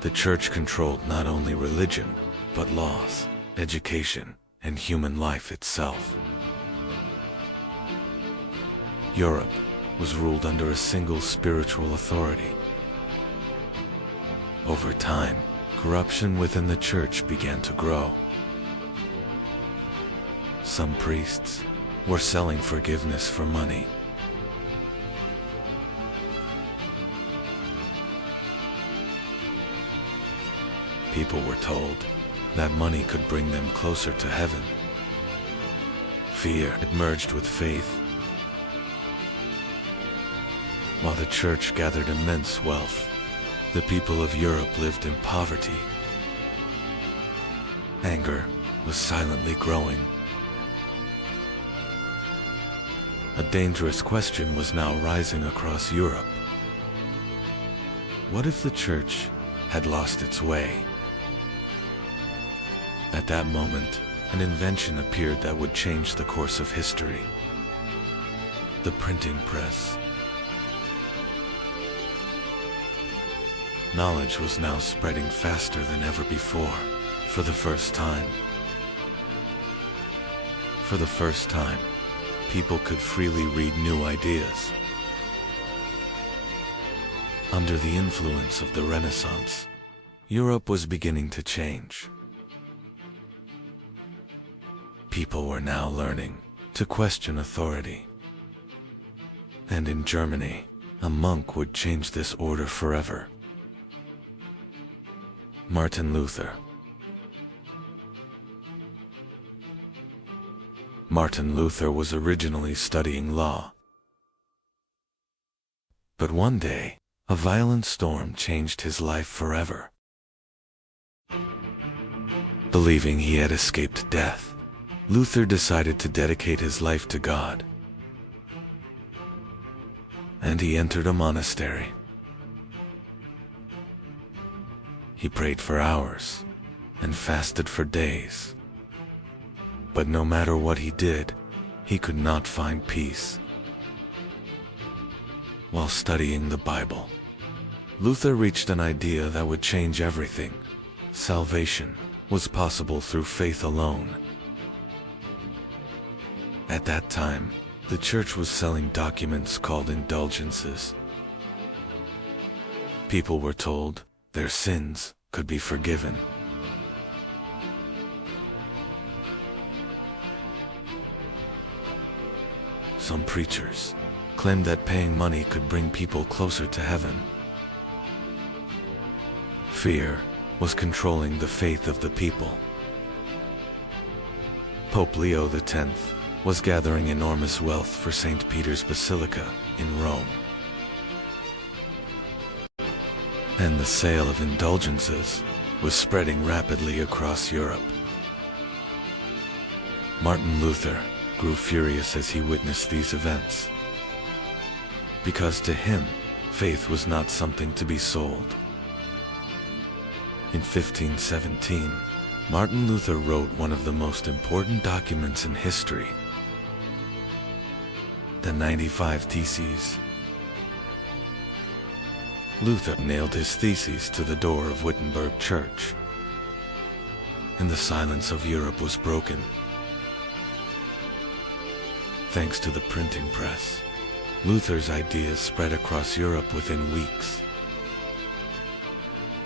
The Church controlled not only religion, but laws, education, and human life itself. Europe was ruled under a single spiritual authority. Over time, corruption within the Church began to grow. Some priests were selling forgiveness for money. People were told that money could bring them closer to heaven. Fear had merged with faith. While the Church gathered immense wealth, the people of Europe lived in poverty. Anger was silently growing. A dangerous question was now rising across Europe. What if the Church had lost its way? At that moment, an invention appeared that would change the course of history. The printing press. Knowledge was now spreading faster than ever before. For the first time, people could freely read new ideas. Under the influence of the Renaissance, Europe was beginning to change. People were now learning to question authority. And in Germany, a monk would change this order forever. Martin Luther. Martin Luther was originally studying law. But one day, a violent storm changed his life forever. Believing he had escaped death, Luther decided to dedicate his life to God. And he entered a monastery. He prayed for hours and fasted for days. But no matter what he did, he could not find peace. While studying the Bible, Luther reached an idea that would change everything. Salvation was possible through faith alone. At that time, the Church was selling documents called indulgences. People were told their sins could be forgiven. Some preachers claimed that paying money could bring people closer to heaven. Fear was controlling the faith of the people. Pope Leo X was gathering enormous wealth for St. Peter's Basilica in Rome. And the sale of indulgences was spreading rapidly across Europe. Martin Luther grew furious as he witnessed these events, because to him, faith was not something to be sold. In 1517, Martin Luther wrote one of the most important documents in history, the 95 Theses. Luther nailed his theses to the door of Wittenberg Church, and the silence of Europe was broken. Thanks to the printing press, Luther's ideas spread across Europe within weeks.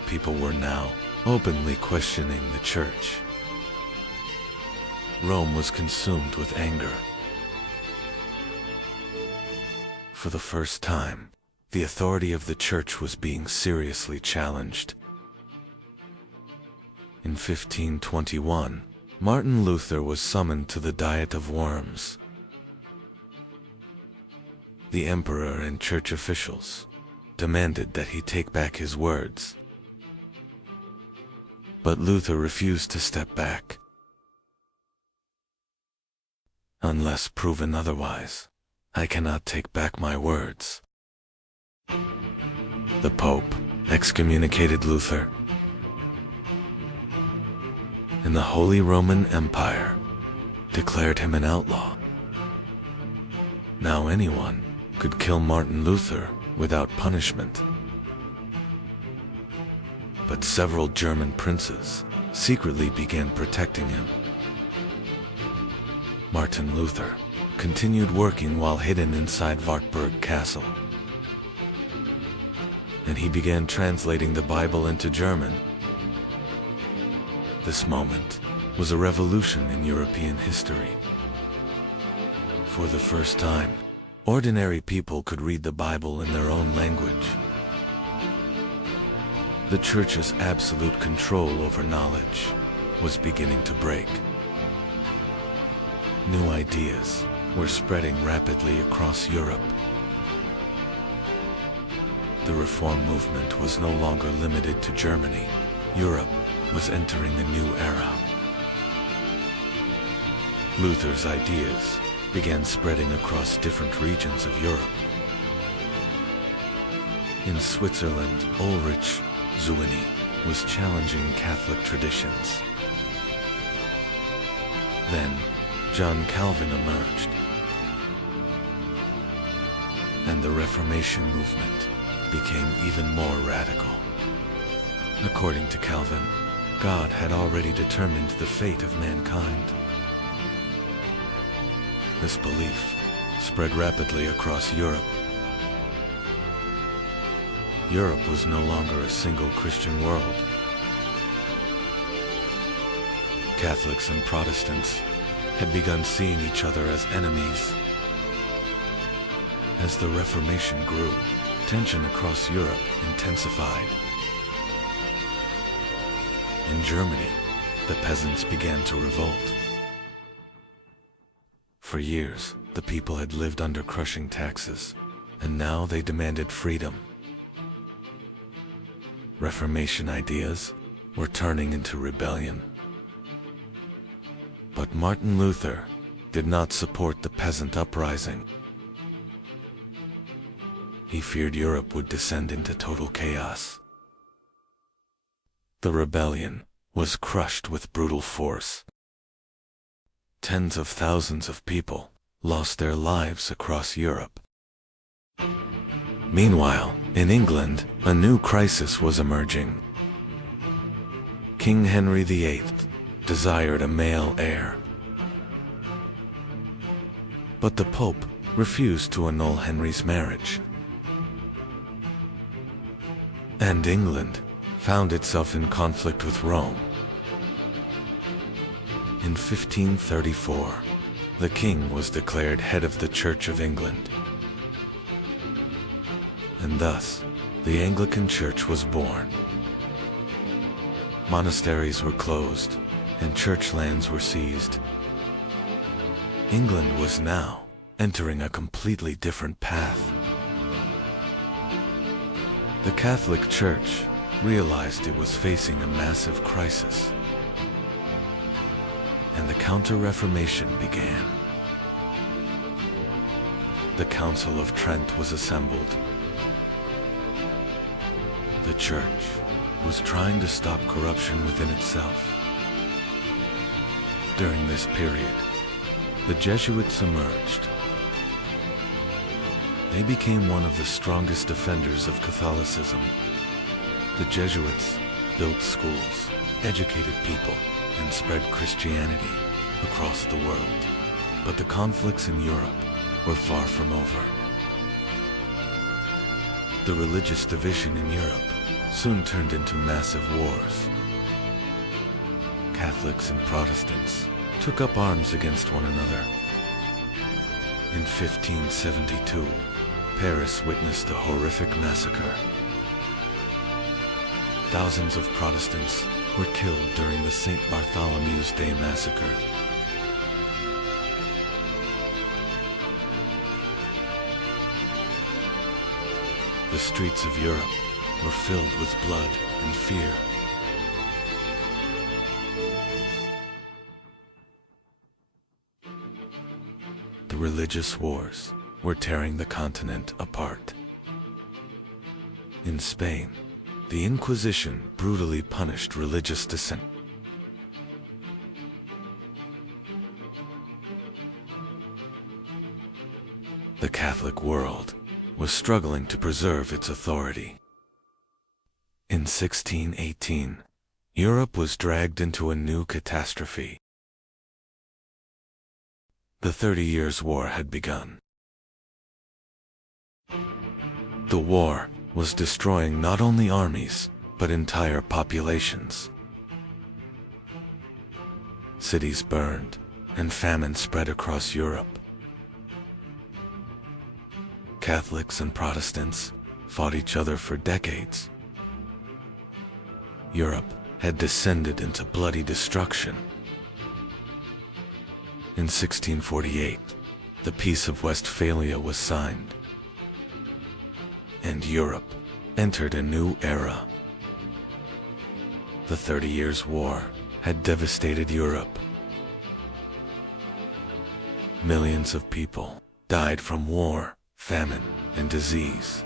People were now openly questioning the Church. Rome was consumed with anger. For the first time, the authority of the Church was being seriously challenged. In 1521, Martin Luther was summoned to the Diet of Worms. The emperor and church officials demanded that he take back his words. But Luther refused to step back. "Unless proven otherwise, I cannot take back my words." The Pope excommunicated Luther, and the Holy Roman Empire declared him an outlaw. Now anyone could kill Martin Luther without punishment. But several German princes secretly began protecting him. Martin Luther continued working while hidden inside Wartburg Castle, and he began translating the Bible into German. This moment was a revolution in European history. For the first time, ordinary people could read the Bible in their own language. The Church's absolute control over knowledge was beginning to break. New ideas were spreading rapidly across Europe. The Reform movement was no longer limited to Germany. Europe was entering a new era. Luther's ideas began spreading across different regions of Europe. In Switzerland, Ulrich Zwingli was challenging Catholic traditions. Then, John Calvin emerged, and the Reformation movement became even more radical. According to Calvin, God had already determined the fate of mankind. This belief spread rapidly across Europe. Europe was no longer a single Christian world. Catholics and Protestants had begun seeing each other as enemies. As the Reformation grew, tension across Europe intensified. In Germany, the peasants began to revolt. For years, the people had lived under crushing taxes, and now they demanded freedom. Reformation ideas were turning into rebellion. But Martin Luther did not support the peasant uprising. He feared Europe would descend into total chaos. The rebellion was crushed with brutal force. Tens of thousands of people lost their lives across Europe. Meanwhile, in England, a new crisis was emerging. King Henry VIII desired a male heir. But the Pope refused to annul Henry's marriage. And England found itself in conflict with Rome. In 1534, the king was declared head of the Church of England. And thus, the Anglican Church was born. Monasteries were closed, and church lands were seized. England was now entering a completely different path. The Catholic Church realized it was facing a massive crisis, and the Counter-Reformation began. The Council of Trent was assembled. The Church was trying to stop corruption within itself. During this period, the Jesuits emerged. They became one of the strongest defenders of Catholicism. The Jesuits built schools, educated people, and spread Christianity across the world. But the conflicts in Europe were far from over. The religious division in Europe soon turned into massive wars. Catholics and Protestants took up arms against one another. In 1572, Paris witnessed a horrific massacre. Thousands of Protestants were killed during the St. Bartholomew's Day massacre. The streets of Europe were filled with blood and fear. The religious wars were tearing the continent apart. In Spain, the Inquisition brutally punished religious dissent. The Catholic world was struggling to preserve its authority. In 1618, Europe was dragged into a new catastrophe. The 30 Years' War had begun. The war was destroying not only armies, but entire populations. Cities burned, and famine spread across Europe. Catholics and Protestants fought each other for decades. Europe had descended into bloody destruction. In 1648, the Peace of Westphalia was signed, and Europe entered a new era. The 30 Years' War had devastated Europe. Millions of people died from war, famine, and disease.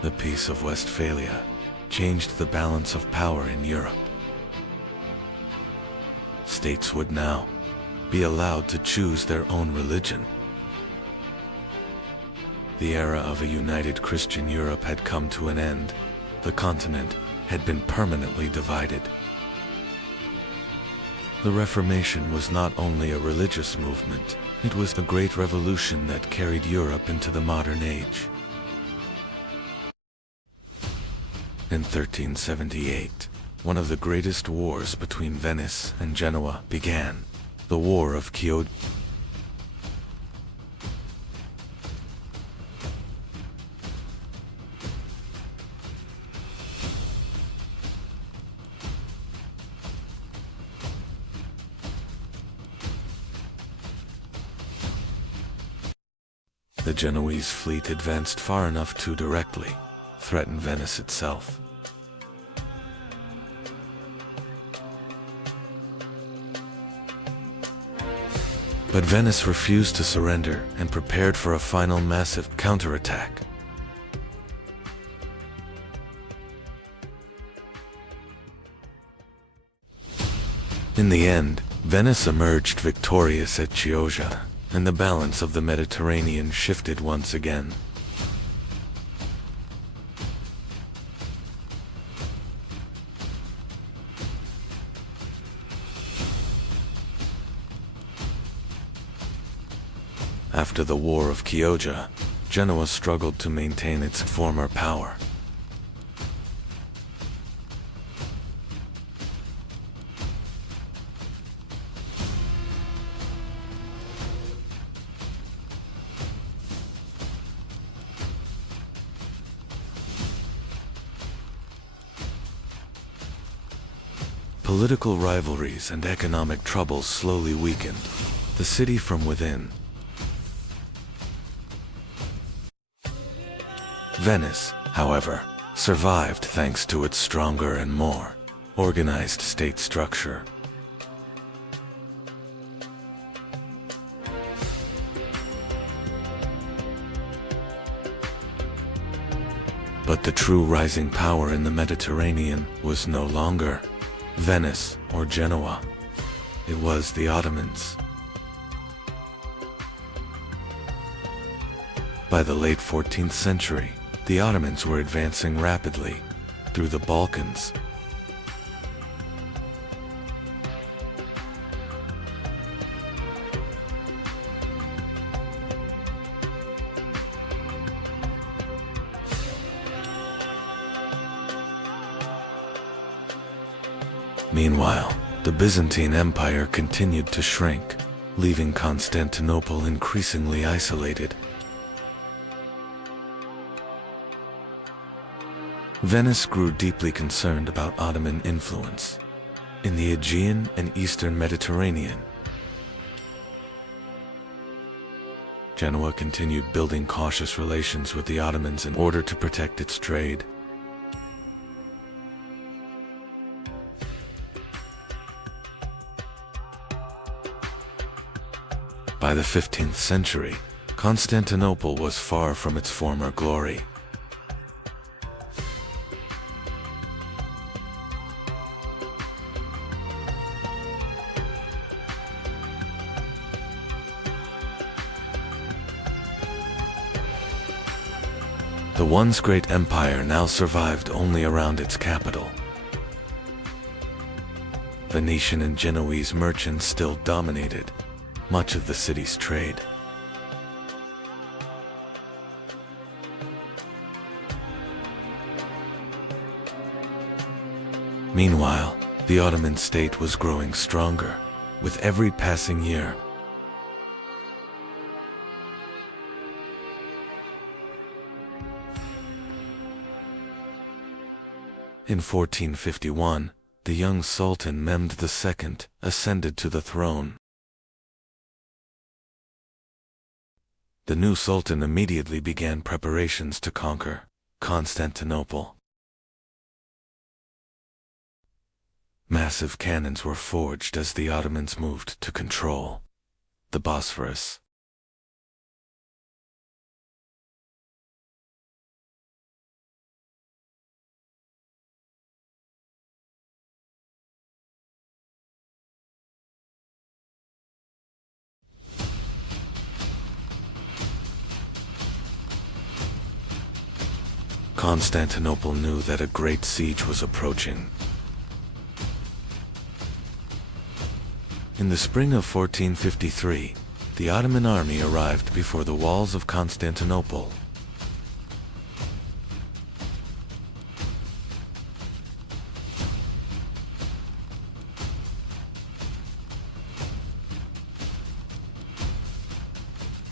The Peace of Westphalia changed the balance of power in Europe. States would now be allowed to choose their own religion. The era of a united Christian Europe had come to an end. The continent had been permanently divided. The Reformation was not only a religious movement, it was a great revolution that carried Europe into the modern age. In 1378, one of the greatest wars between Venice and Genoa began, the War of Chioggia. The Genoese fleet advanced far enough to directly threaten Venice itself. But Venice refused to surrender and prepared for a final massive counterattack. In the end, Venice emerged victorious at Chioggia, and the balance of the Mediterranean shifted once again. After the War of Chioggia, Genoa struggled to maintain its former power. Political rivalries and economic troubles slowly weakened the city from within. Venice, however, survived thanks to its stronger and more organized state structure. But the true rising power in the Mediterranean was no longer Venice or Genoa. It was the Ottomans. By the late 14th century, the Ottomans were advancing rapidly through the Balkans. Meanwhile, the Byzantine Empire continued to shrink, leaving Constantinople increasingly isolated. Venice grew deeply concerned about Ottoman influence in the Aegean and Eastern Mediterranean. Genoa continued building cautious relations with the Ottomans in order to protect its trade. By the 15th century, Constantinople was far from its former glory. The once great empire now survived only around its capital. Venetian and Genoese merchants still dominated much of the city's trade. Meanwhile, the Ottoman state was growing stronger with every passing year. In 1451, the young Sultan Mehmed II ascended to the throne. The new Sultan immediately began preparations to conquer Constantinople. Massive cannons were forged as the Ottomans moved to control the Bosphorus. Constantinople knew that a great siege was approaching. In the spring of 1453, the Ottoman army arrived before the walls of Constantinople.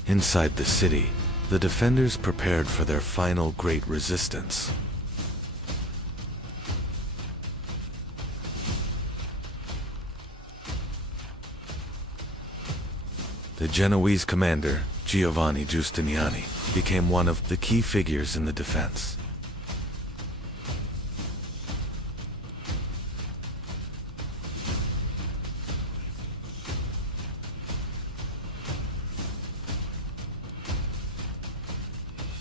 Inside the city, the defenders prepared for their final great resistance. The Genoese commander, Giovanni Giustiniani, became one of the key figures in the defense.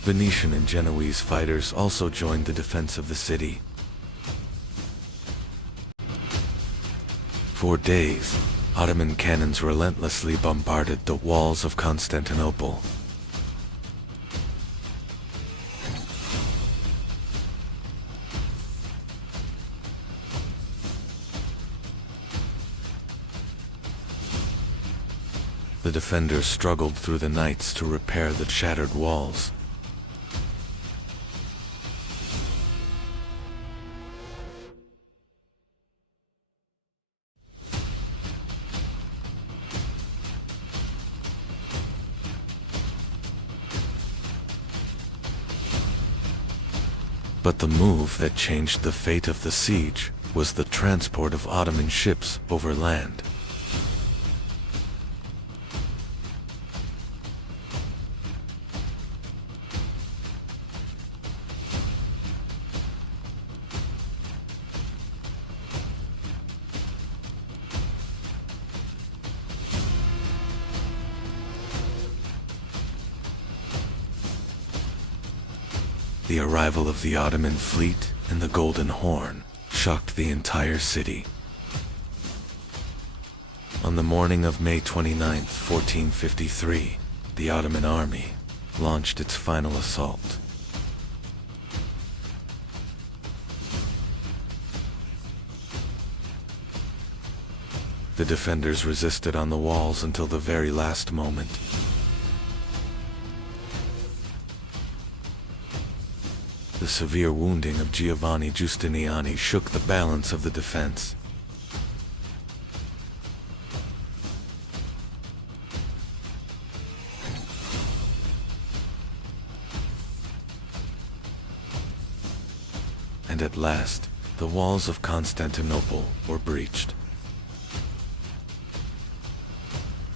Venetian and Genoese fighters also joined the defense of the city. For days, Ottoman cannons relentlessly bombarded the walls of Constantinople. The defenders struggled through the nights to repair the shattered walls. But the move that changed the fate of the siege was the transport of Ottoman ships over land. The arrival of the Ottoman fleet and the Golden Horn shocked the entire city. On the morning of May 29, 1453, the Ottoman army launched its final assault. The defenders resisted on the walls until the very last moment. The severe wounding of Giovanni Giustiniani shook the balance of the defense. and at last, the walls of Constantinople were breached.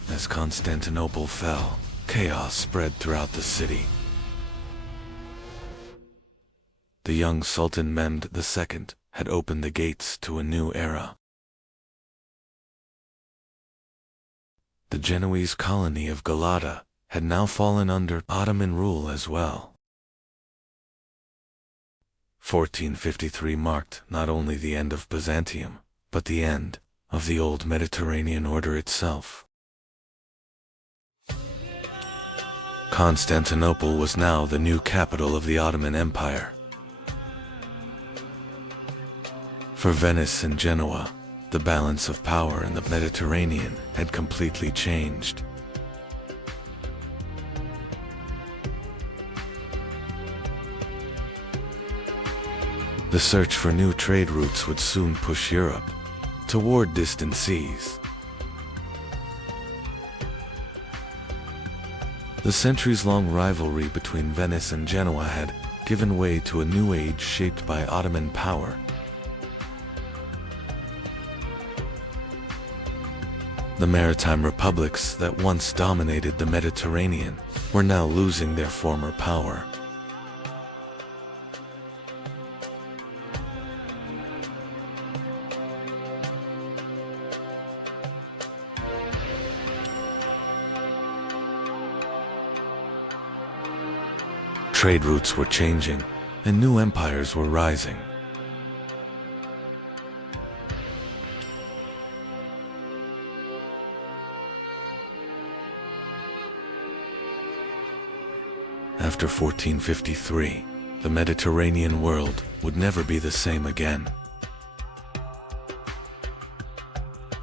As Constantinople fell, chaos spread throughout the city. The young Sultan Mehmed II had opened the gates to a new era. The Genoese colony of Galata had now fallen under Ottoman rule as well. 1453 marked not only the end of Byzantium, but the end of the old Mediterranean order itself. Constantinople was now the new capital of the Ottoman Empire. For Venice and Genoa, the balance of power in the Mediterranean had completely changed. The search for new trade routes would soon push Europe toward distant seas. The centuries-long rivalry between Venice and Genoa had given way to a new age shaped by Ottoman power. The maritime republics that once dominated the Mediterranean were now losing their former power. Trade routes were changing, and new empires were rising. After 1453, the Mediterranean world would never be the same again.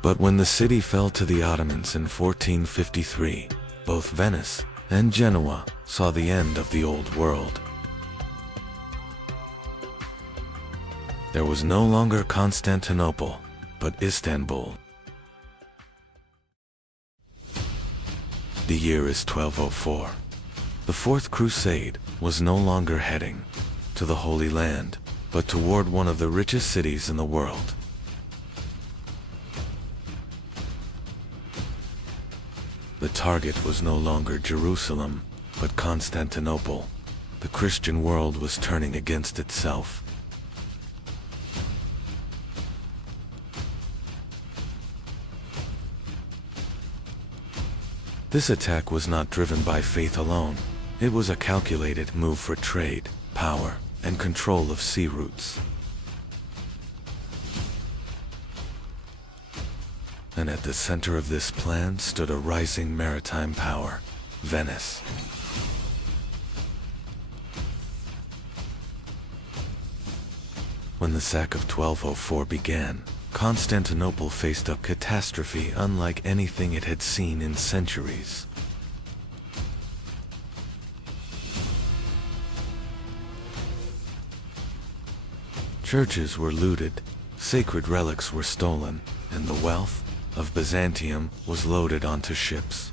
But when the city fell to the Ottomans in 1453, both Venice and Genoa saw the end of the old world. There was no longer Constantinople, but Istanbul. The year is 1204. The Fourth Crusade was no longer heading to the Holy Land, but toward one of the richest cities in the world. The target was no longer Jerusalem, but Constantinople. The Christian world was turning against itself. This attack was not driven by faith alone. It was a calculated move for trade, power, and control of sea routes. And at the center of this plan stood a rising maritime power, Venice. When the sack of 1204 began, Constantinople faced a catastrophe unlike anything it had seen in centuries. Churches were looted, sacred relics were stolen, and the wealth of Byzantium was loaded onto ships.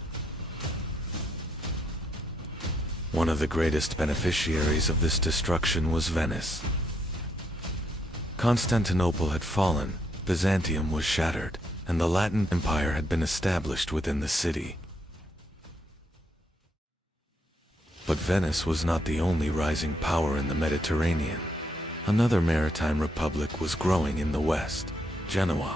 One of the greatest beneficiaries of this destruction was Venice. Constantinople had fallen, Byzantium was shattered, and the Latin Empire had been established within the city. But Venice was not the only rising power in the Mediterranean. Another maritime republic was growing in the west, Genoa.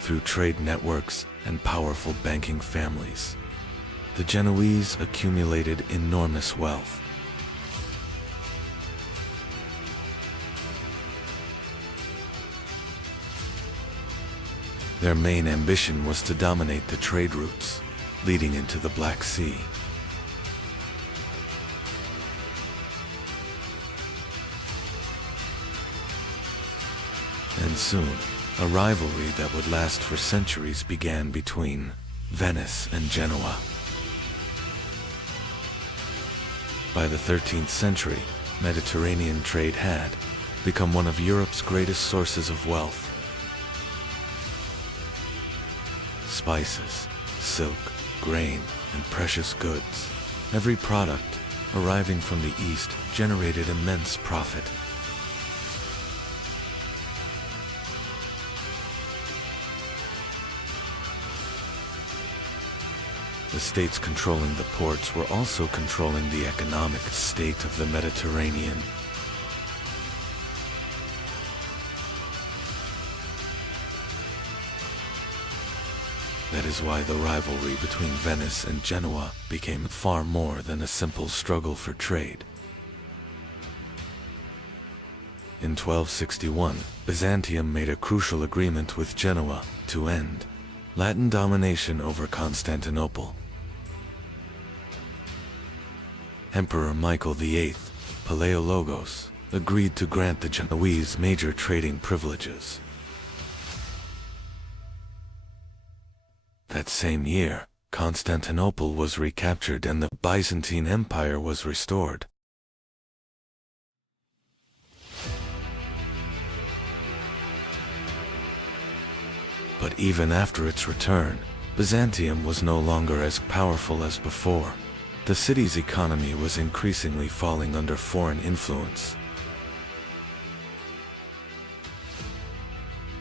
Through trade networks and powerful banking families, the Genoese accumulated enormous wealth. Their main ambition was to dominate the trade routes leading into the Black Sea. And soon, a rivalry that would last for centuries began between Venice and Genoa. By the 13th century, Mediterranean trade had become one of Europe's greatest sources of wealth. Spices, silk, grain, and precious goods. Every product arriving from the east generated immense profit. The states controlling the ports were also controlling the economic state of the Mediterranean. That is why the rivalry between Venice and Genoa became far more than a simple struggle for trade. In 1261, Byzantium made a crucial agreement with Genoa to end Latin domination over Constantinople. Emperor Michael VIII, Palaiologos, agreed to grant the Genoese major trading privileges. That same year, Constantinople was recaptured and the Byzantine Empire was restored. But even after its return, Byzantium was no longer as powerful as before. The city's economy was increasingly falling under foreign influence.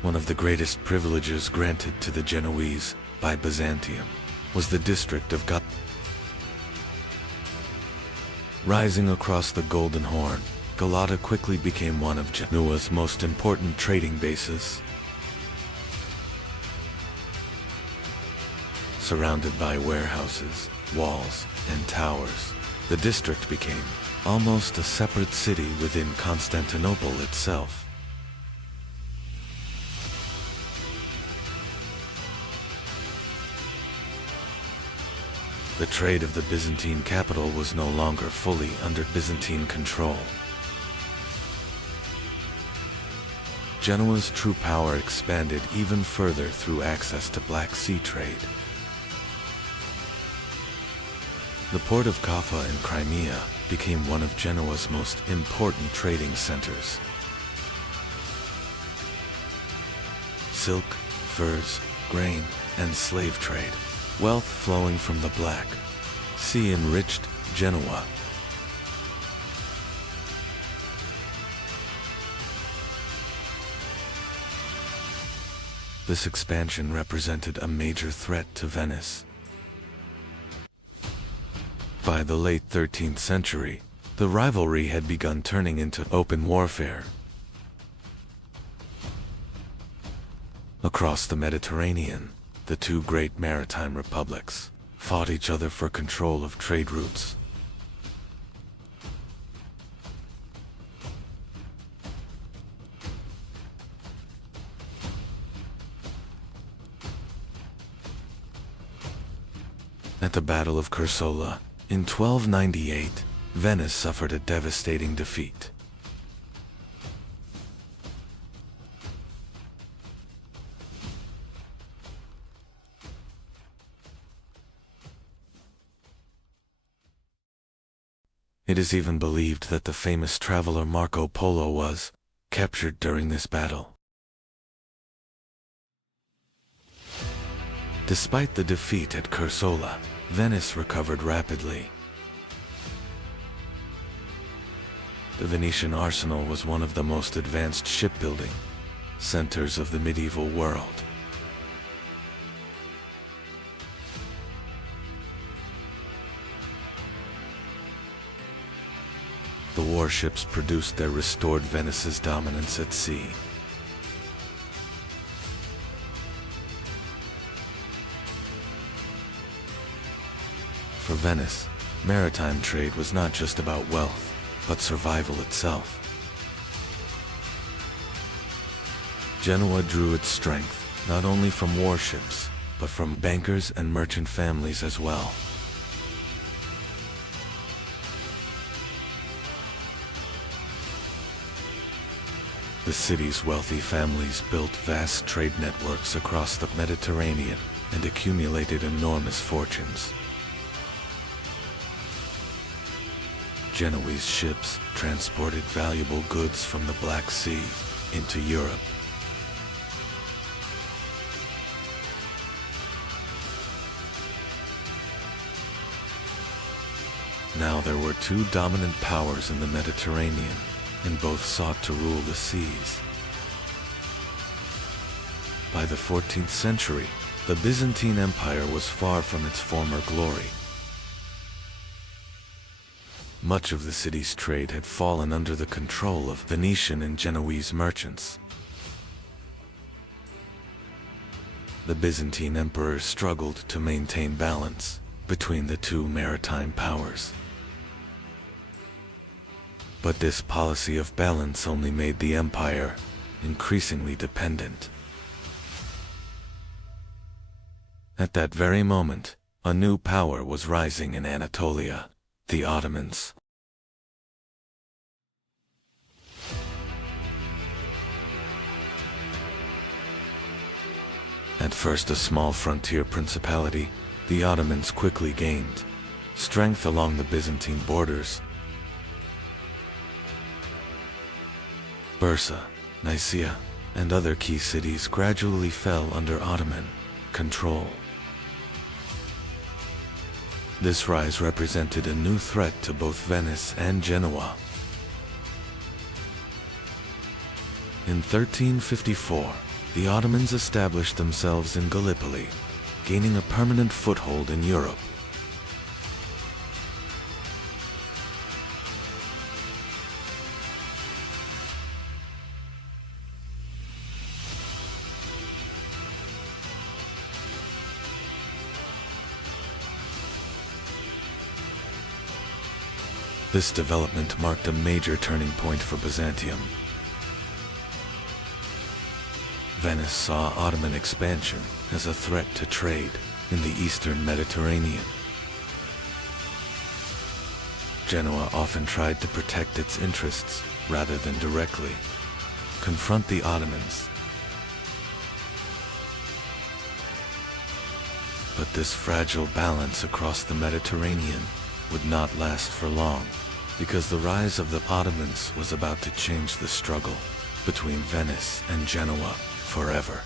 One of the greatest privileges granted to the Genoese by Byzantium was the district of Galata. Rising across the Golden Horn, Galata quickly became one of Genoa's most important trading bases. Surrounded by warehouses, walls, and towers, the district became almost a separate city within Constantinople itself. The trade of the Byzantine capital was no longer fully under Byzantine control. Genoa's true power expanded even further through access to Black Sea trade. The port of Kaffa in Crimea became one of Genoa's most important trading centers. Silk, furs, grain, and slave trade, wealth flowing from the Black Sea enriched Genoa. This expansion represented a major threat to Venice. By the late 13th century, the rivalry had begun turning into open warfare. Across the Mediterranean, the two great maritime republics fought each other for control of trade routes. At the Battle of Curzola, in 1298, Venice suffered a devastating defeat. It is even believed that the famous traveler Marco Polo was captured during this battle. Despite the defeat at Curzola, Venice recovered rapidly. The Venetian arsenal was one of the most advanced shipbuilding centers of the medieval world. The warships produced their restored Venice's dominance at sea. For Venice, maritime trade was not just about wealth, but survival itself. Genoa drew its strength not only from warships, but from bankers and merchant families as well. The city's wealthy families built vast trade networks across the Mediterranean and accumulated enormous fortunes. Genoese ships transported valuable goods from the Black Sea into Europe. Now there were two dominant powers in the Mediterranean, and both sought to rule the seas. By the 14th century, the Byzantine Empire was far from its former glory. Much of the city's trade had fallen under the control of Venetian and Genoese merchants. The Byzantine emperors struggled to maintain balance between the two maritime powers. But this policy of balance only made the empire increasingly dependent. At that very moment, a new power was rising in Anatolia, the Ottomans. At first a small frontier principality, the Ottomans quickly gained strength along the Byzantine borders. Bursa, Nicaea, and other key cities gradually fell under Ottoman control. This rise represented a new threat to both Venice and Genoa. In 1354, the Ottomans established themselves in Gallipoli, gaining a permanent foothold in Europe. This development marked a major turning point for Byzantium. Venice saw Ottoman expansion as a threat to trade in the eastern Mediterranean. Genoa often tried to protect its interests rather than directly confront the Ottomans. But this fragile balance across the Mediterranean would not last for long, because the rise of the Ottomans was about to change the struggle between Venice and Genoa forever.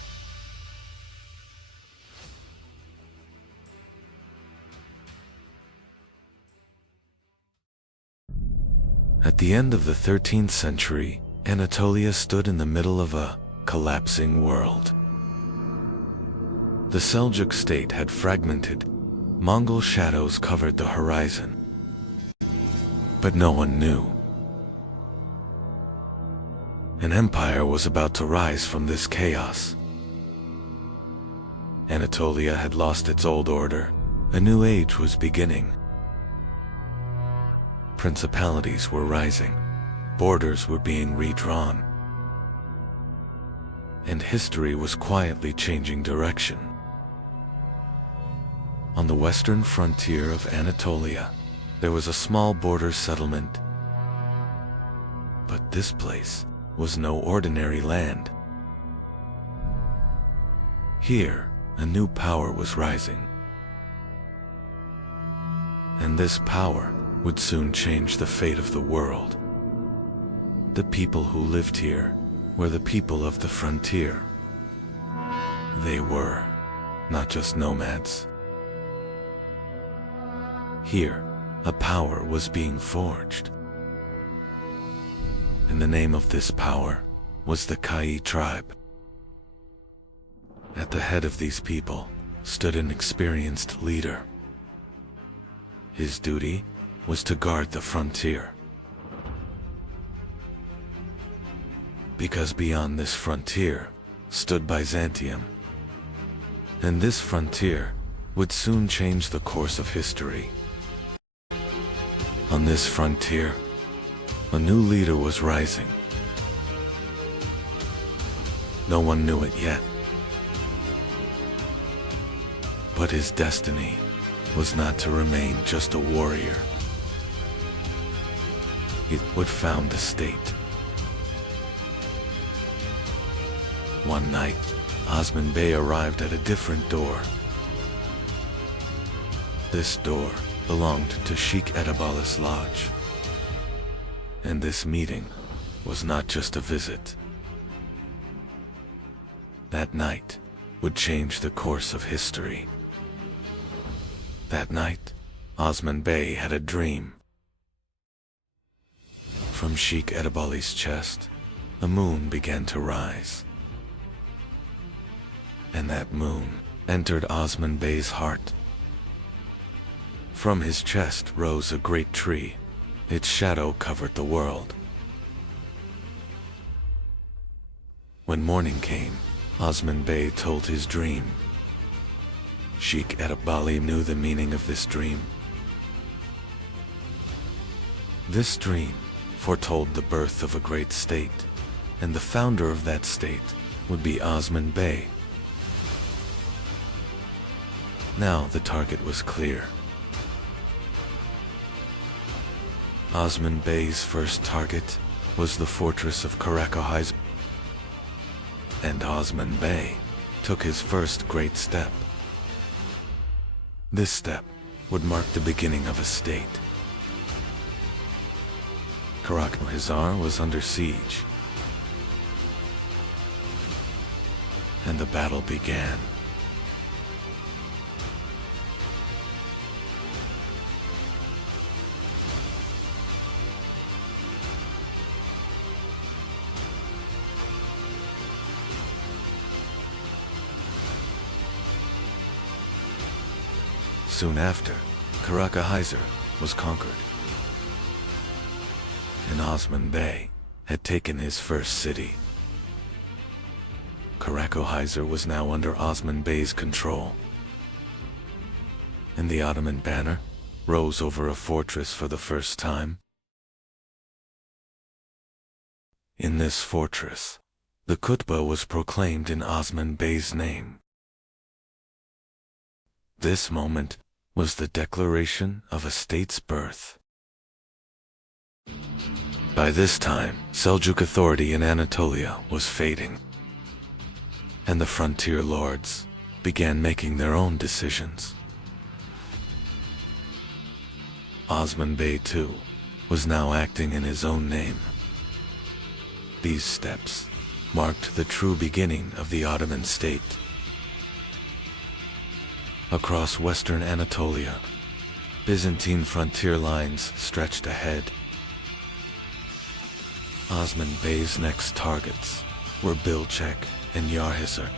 At the end of the 13th century, Anatolia stood in the middle of a collapsing world. The Seljuk state had fragmented. Mongol shadows covered the horizon. But no one knew. An empire was about to rise from this chaos. Anatolia had lost its old order. A new age was beginning. Principalities were rising. Borders were being redrawn. And history was quietly changing direction. On the western frontier of Anatolia, there was a small border settlement. But this place was no ordinary land. Here, a new power was rising. And this power would soon change the fate of the world. The people who lived here were the people of the frontier. They were not just nomads. Here, a power was being forged. And the name of this power was the Kai tribe. At the head of these people stood an experienced leader. His duty was to guard the frontier. Because beyond this frontier stood Byzantium. And this frontier would soon change the course of history. On this frontier, a new leader was rising. No one knew it yet. But his destiny was not to remain just a warrior. He would found a state. One night, Osman Bey arrived at a different door. This door belonged to Sheikh Edabal's lodge. And this meeting was not just a visit. That night would change the course of history. That night, Osman Bey had a dream From Sheikh Edebali's chest, a moon began to rise. And that moon entered Osman Bey's heart. From his chest rose a great tree. Its shadow covered the world. When morning came, Osman Bey told his dream. Sheikh Edebali knew the meaning of this dream. This dream foretold the birth of a great state, and the founder of that state would be Osman Bey. Now the target was clear. Osman Bey's first target was the fortress of Karakohize, and Osman Bey took his first great step. This step would mark the beginning of a state. Karakohize was under siege, and the battle began. Soon after, Karakohize was conquered, and Osman Bey had taken his first city. Karakohize was now under Osman Bey's control, and the Ottoman banner rose over a fortress for the first time. In this fortress, the khutbah was proclaimed in Osman Bey's name. This moment was the declaration of a state's birth. By this time, Seljuk authority in Anatolia was fading, and the frontier lords began making their own decisions. Osman Bey, too, was now acting in his own name. These steps marked the true beginning of the Ottoman state. Across western Anatolia, Byzantine frontier lines stretched ahead. Osman Bey's next targets were Bilcek and Yarhisar.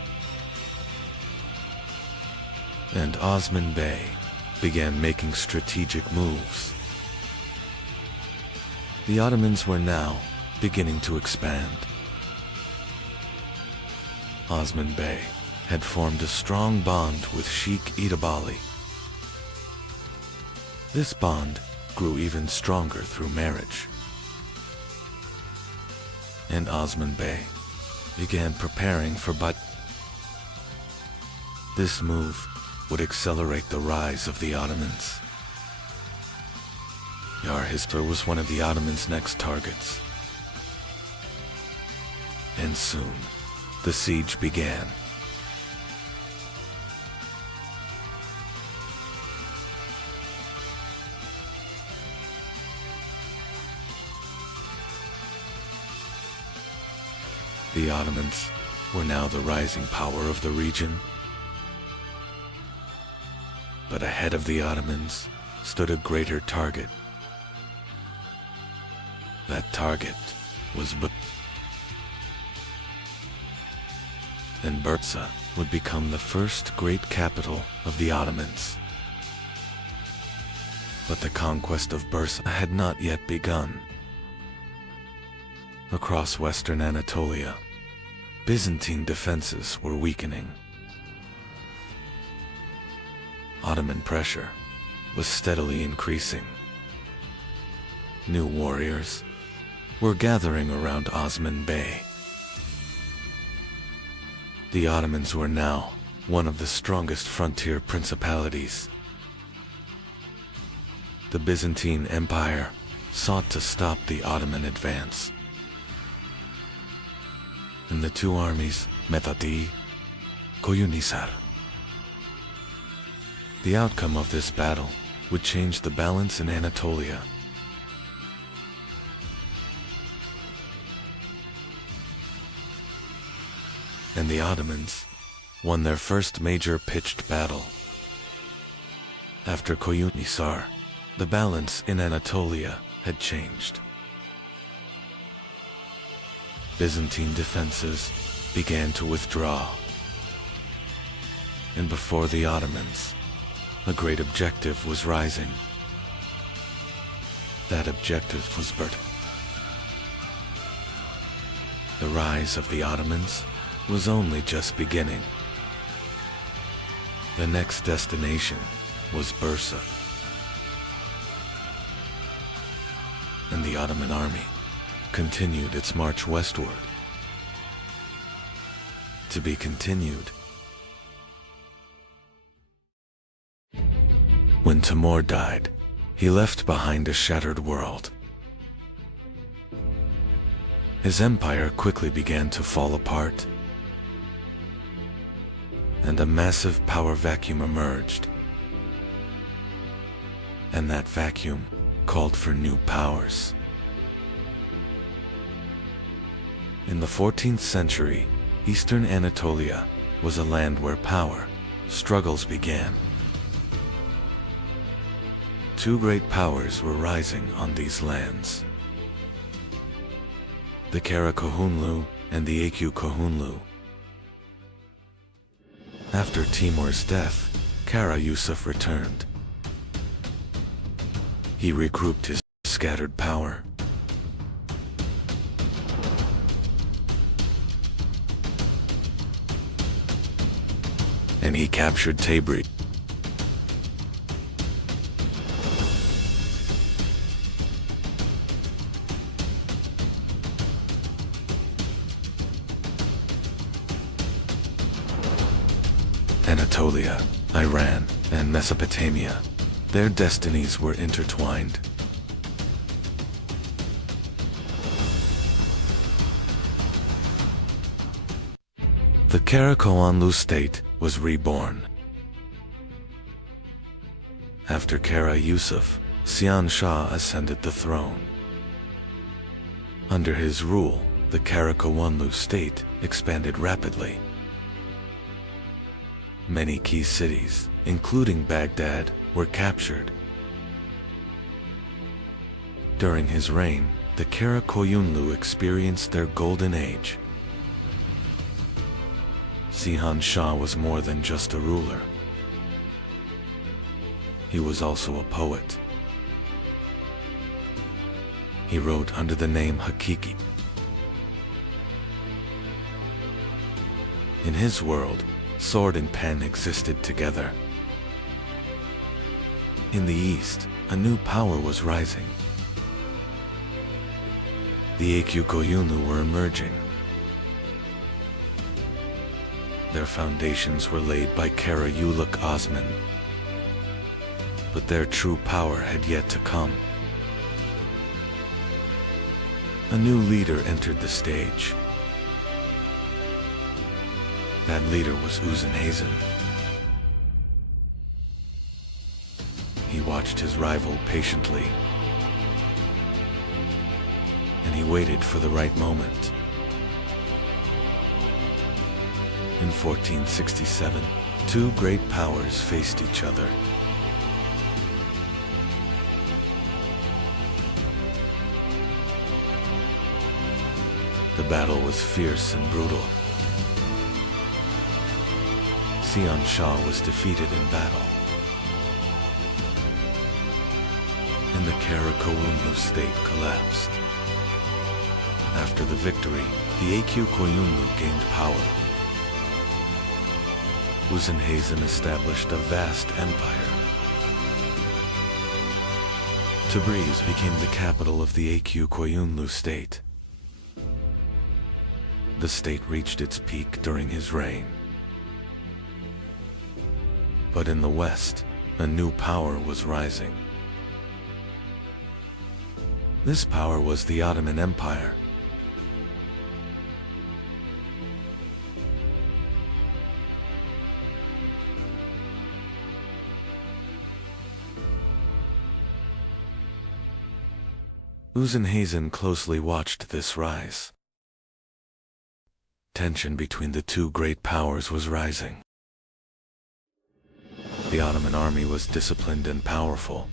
And Osman Bey began making strategic moves. The Ottomans were now beginning to expand. Osman Bey had formed a strong bond with Sheikh Edebali. This bond grew even stronger through marriage. And Osman Bey began preparing for This move would accelerate the rise of the Ottomans. Yarhisar was one of the Ottomans' next targets. And soon, the siege began. The Ottomans were now the rising power of the region. But ahead of the Ottomans stood a greater target. That target was and Bursa would become the first great capital of the Ottomans. But the conquest of Bursa had not yet begun. Across western Anatolia, Byzantine defenses were weakening. Ottoman pressure was steadily increasing. New warriors were gathering around Osman Bey. The Ottomans were now one of the strongest frontier principalities. The Byzantine Empire sought to stop the Ottoman advance. And the two armies met at Koyunhisar. The outcome of this battle would change the balance in Anatolia. And the Ottomans won their first major pitched battle. After Koyunhisar, the balance in Anatolia had changed. Byzantine defenses began to withdraw. And before the Ottomans, a great objective was rising. That objective was Burma. The rise of the Ottomans was only just beginning. The next destination was Bursa. And the Ottoman army continued its march westward. To be continued. When Timur died, he left behind a shattered world. His empire quickly began to fall apart, and a massive power vacuum emerged. And that vacuum called for new powers. In the 14th century, Eastern Anatolia was a land where power struggles began. Two great powers were rising on these lands. The Karakohunlu and the Akkohunlu. After Timur's death, Kara Yusuf returned. He regrouped his scattered power. And he captured Tabriz. Anatolia, Iran, and Mesopotamia. Their destinies were intertwined. The Karakohunlu state was reborn. After Kara Yusuf, Sian Shah ascended the throne. Under his rule, the Karakohunlu state expanded rapidly. Many key cities, including Baghdad, were captured. During his reign, the Karakohunlu experienced their golden age. Sihan Shah was more than just a ruler. He was also a poet. He wrote under the name Hakiki. In his world, sword and pen existed together. In the east, a new power was rising. The Akkohunlu were emerging. Their foundations were laid by Kara Uluk Osman. But their true power had yet to come. A new leader entered the stage. That leader was Uzenhazen. He watched his rival patiently, and he waited for the right moment. In 1467, two great powers faced each other. The battle was fierce and brutal. Sian Shah was defeated in battle, and the Karakohunlu state collapsed. After the victory, the Akkohunlu gained power. Uzenhazen established a vast empire. Tabriz became the capital of the Akkohunlu state. The state reached its peak during his reign. But in the west, a new power was rising. This power was the Ottoman Empire. Uzenhazen closely watched this rise. Tension between the two great powers was rising. The Ottoman army was disciplined and powerful.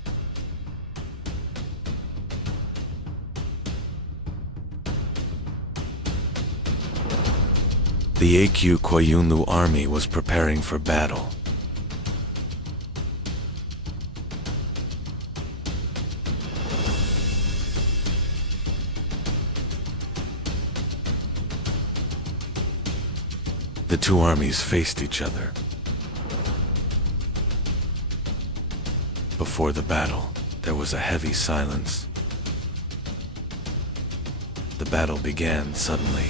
The AQ Koyunlu army was preparing for battle. The two armies faced each other. Before the battle, there was a heavy silence. The battle began suddenly.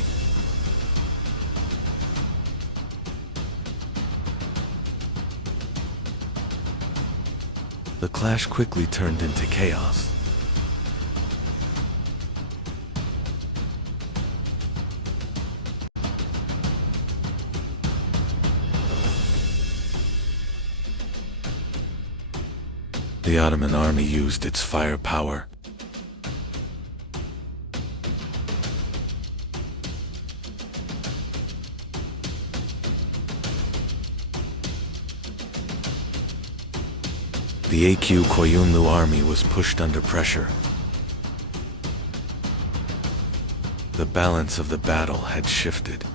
The clash quickly turned into chaos. The Ottoman army used its firepower. The AQ Koyunlu army was pushed under pressure. The balance of the battle had shifted.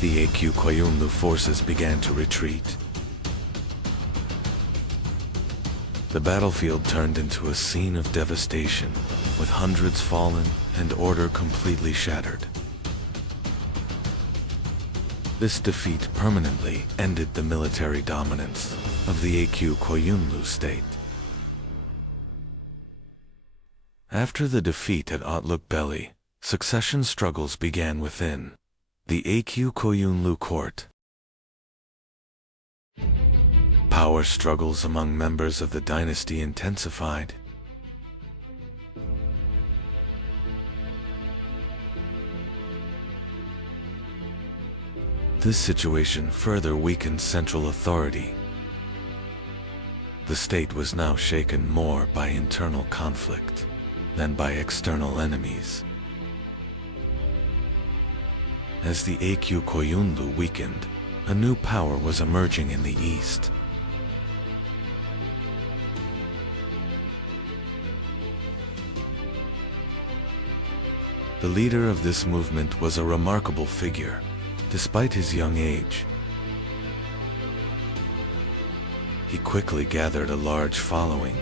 The AQ Koyunlu forces began to retreat. The battlefield turned into a scene of devastation, with hundreds fallen and order completely shattered. This defeat permanently ended the military dominance of the AQ Koyunlu state. After the defeat at Otluk Belli, succession struggles began within the AQ Koyunlu court. Power struggles among members of the dynasty intensified. This situation further weakened central authority. The state was now shaken more by internal conflict than by external enemies. As the AQ Koyunlu weakened, a new power was emerging in the east. The leader of this movement was a remarkable figure, despite his young age. He quickly gathered a large following.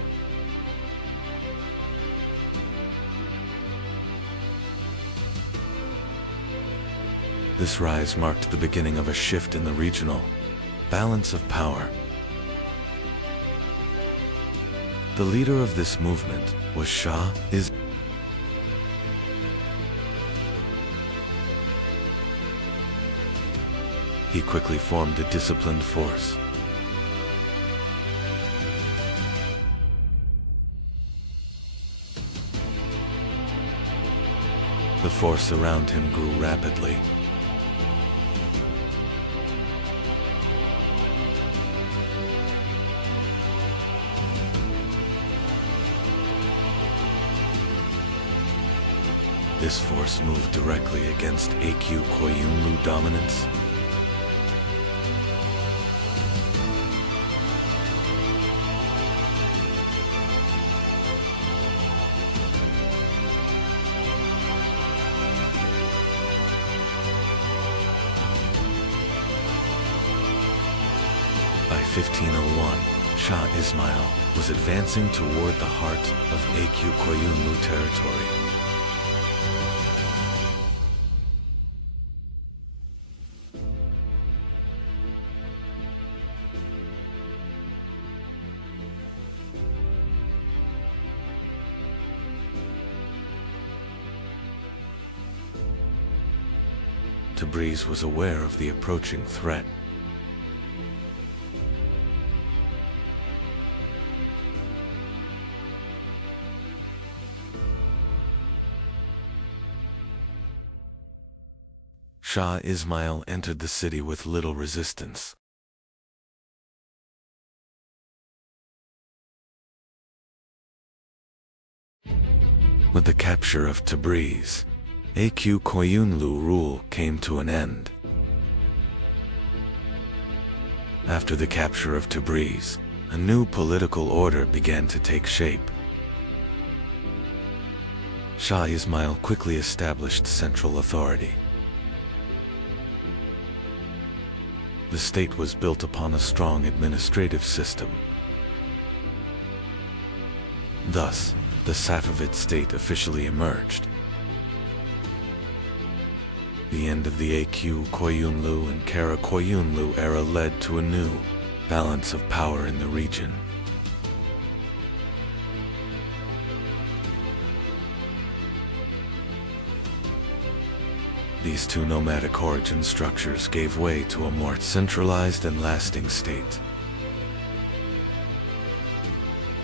This rise marked the beginning of a shift in the regional balance of power. The leader of this movement was Shah Ismail. He quickly formed a disciplined force. The force around him grew rapidly. This force moved directly against AQ Koyunlu dominance. By 1501, Shah Ismail was advancing toward the heart of AQ Koyunlu territory. Tabriz was aware of the approaching threat. Shah Ismail entered the city with little resistance. With the capture of Tabriz, AQ Koyunlu rule came to an end. After the capture of Tabriz, a new political order began to take shape. Shah Ismail quickly established central authority. The state was built upon a strong administrative system. Thus, the Safavid state officially emerged. The end of the AQ Koyunlu and Kara Koyunlu era led to a new balance of power in the region. These two nomadic origin structures gave way to a more centralized and lasting state.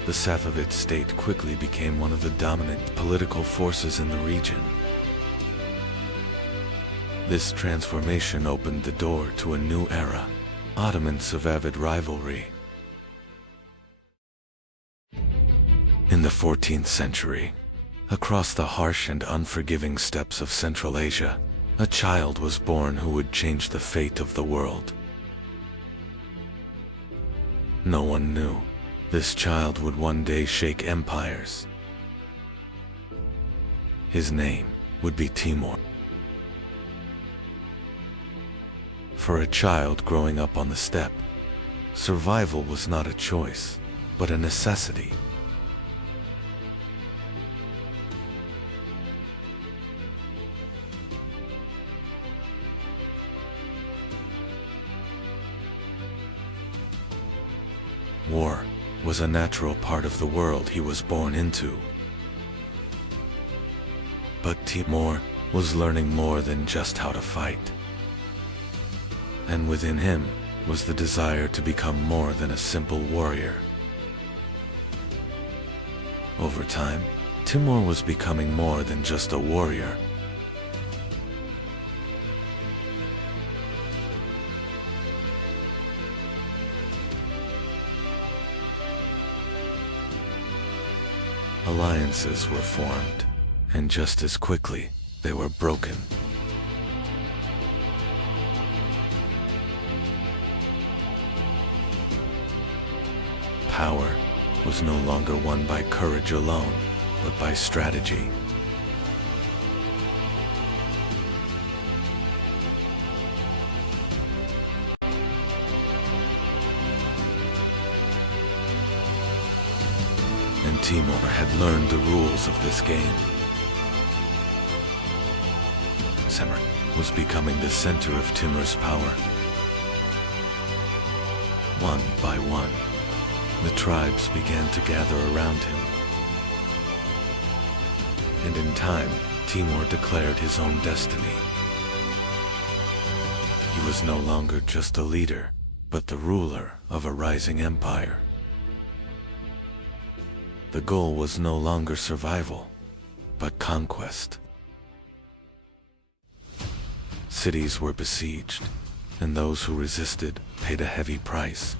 The Safavid state quickly became one of the dominant political forces in the region. This transformation opened the door to a new era, Ottoman-Safavid rivalry. In the 14th century, across the harsh and unforgiving steppes of Central Asia, a child was born who would change the fate of the world. No one knew this child would one day shake empires. His name would be Timur. For a child growing up on the steppe, survival was not a choice, but a necessity. War was a natural part of the world he was born into. But Timur was learning more than just how to fight. And within him was the desire to become more than a simple warrior. Over time, Timur was becoming more than just a warrior. Alliances were formed, and just as quickly, they were broken. Power was no longer won by courage alone, but by strategy. And Timur had learned the rules of this game. Semer was becoming the center of Timur's power. One by one, the tribes began to gather around him. And in time, Timur declared his own destiny. He was no longer just a leader, but the ruler of a rising empire. The goal was no longer survival, but conquest. Cities were besieged, and those who resisted paid a heavy price.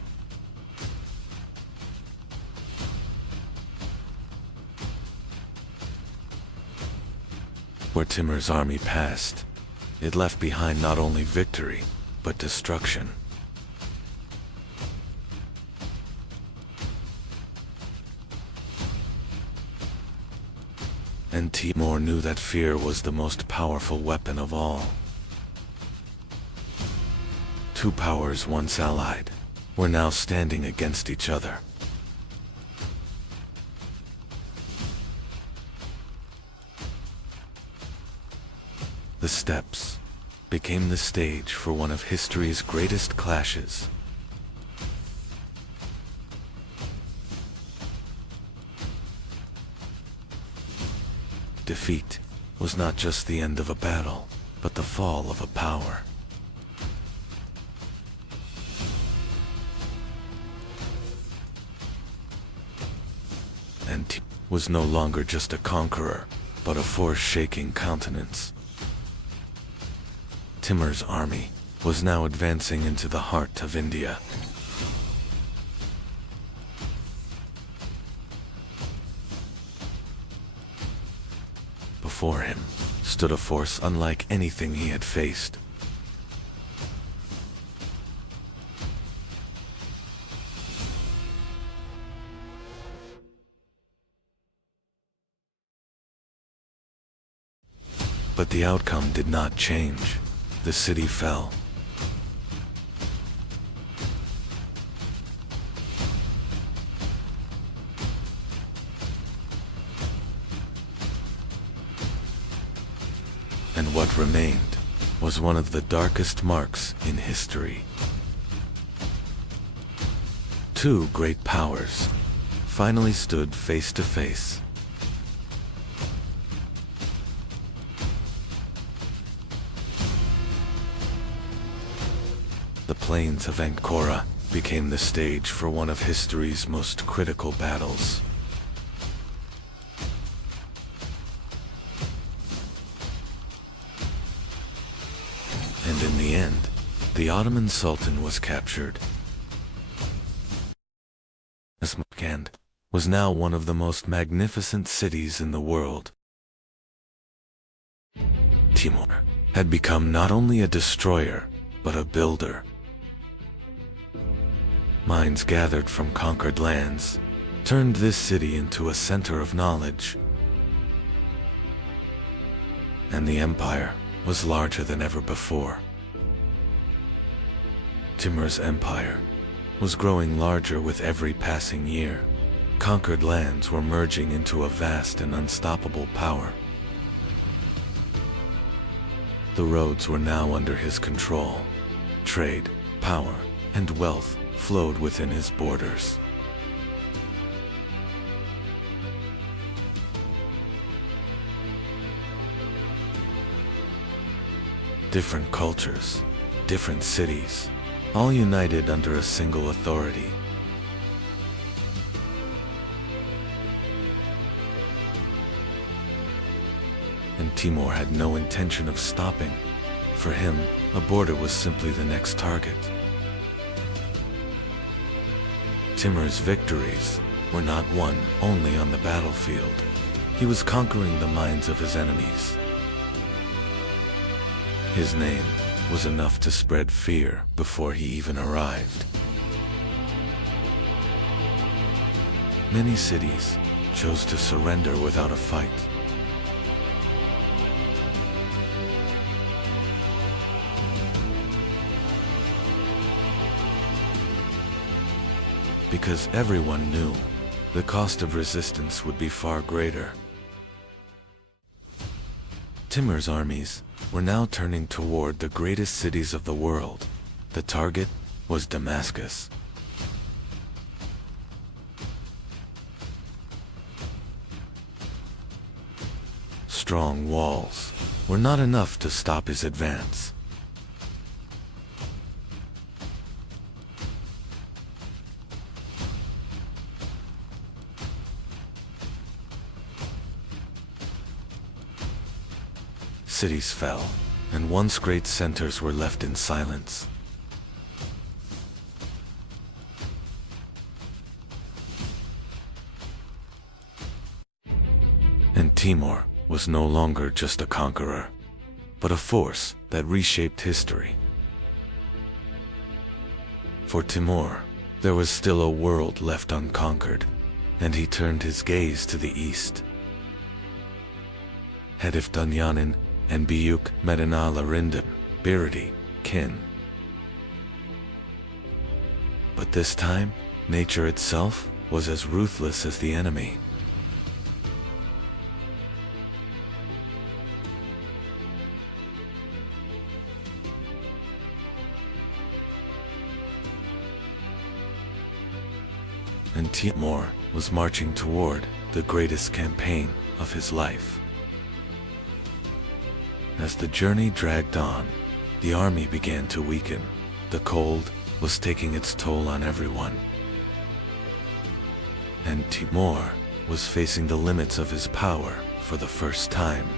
Where Timur's army passed, it left behind not only victory, but destruction. And Timur knew that fear was the most powerful weapon of all. Two powers once allied were now standing against each other. The steppes became the stage for one of history's greatest clashes. Defeat was not just the end of a battle, but the fall of a power. And Timur was no longer just a conqueror, but a force-shaking countenance. Timur's army was now advancing into the heart of India. Before him stood a force unlike anything he had faced. But the outcome did not change. The city fell. And what remained was one of the darkest marks in history. Two great powers finally stood face to face. The plains of Ankara became the stage for one of history's most critical battles. And in the end, the Ottoman Sultan was captured. Samarkand was now one of the most magnificent cities in the world. Timur had become not only a destroyer, but a builder. Minds gathered from conquered lands turned this city into a center of knowledge. And the empire was larger than ever before. Timur's empire was growing larger with every passing year. Conquered lands were merging into a vast and unstoppable power. The roads were now under his control. Trade, power, and wealth flowed within his borders. Different cultures, different cities, all united under a single authority. And Timur had no intention of stopping. For him, a border was simply the next target. Timur's victories were not won only on the battlefield. He was conquering the minds of his enemies. His name was enough to spread fear before he even arrived. Many cities chose to surrender without a fight. Because everyone knew the cost of resistance would be far greater. Timur's armies were now turning toward the greatest cities of the world. The target was Damascus. Strong walls were not enough to stop his advance. Cities fell, and once great centers were left in silence. And Timur was no longer just a conqueror, but a force that reshaped history. For Timur, there was still a world left unconquered, and he turned his gaze to the east. Hedef Dunyanin and Büyük Medina Larindam, Biridi, Kin. But this time, nature itself was as ruthless as the enemy. And Timur was marching toward the greatest campaign of his life. As the journey dragged on, the army began to weaken. The cold was taking its toll on everyone. And Timur was facing the limits of his power for the first time.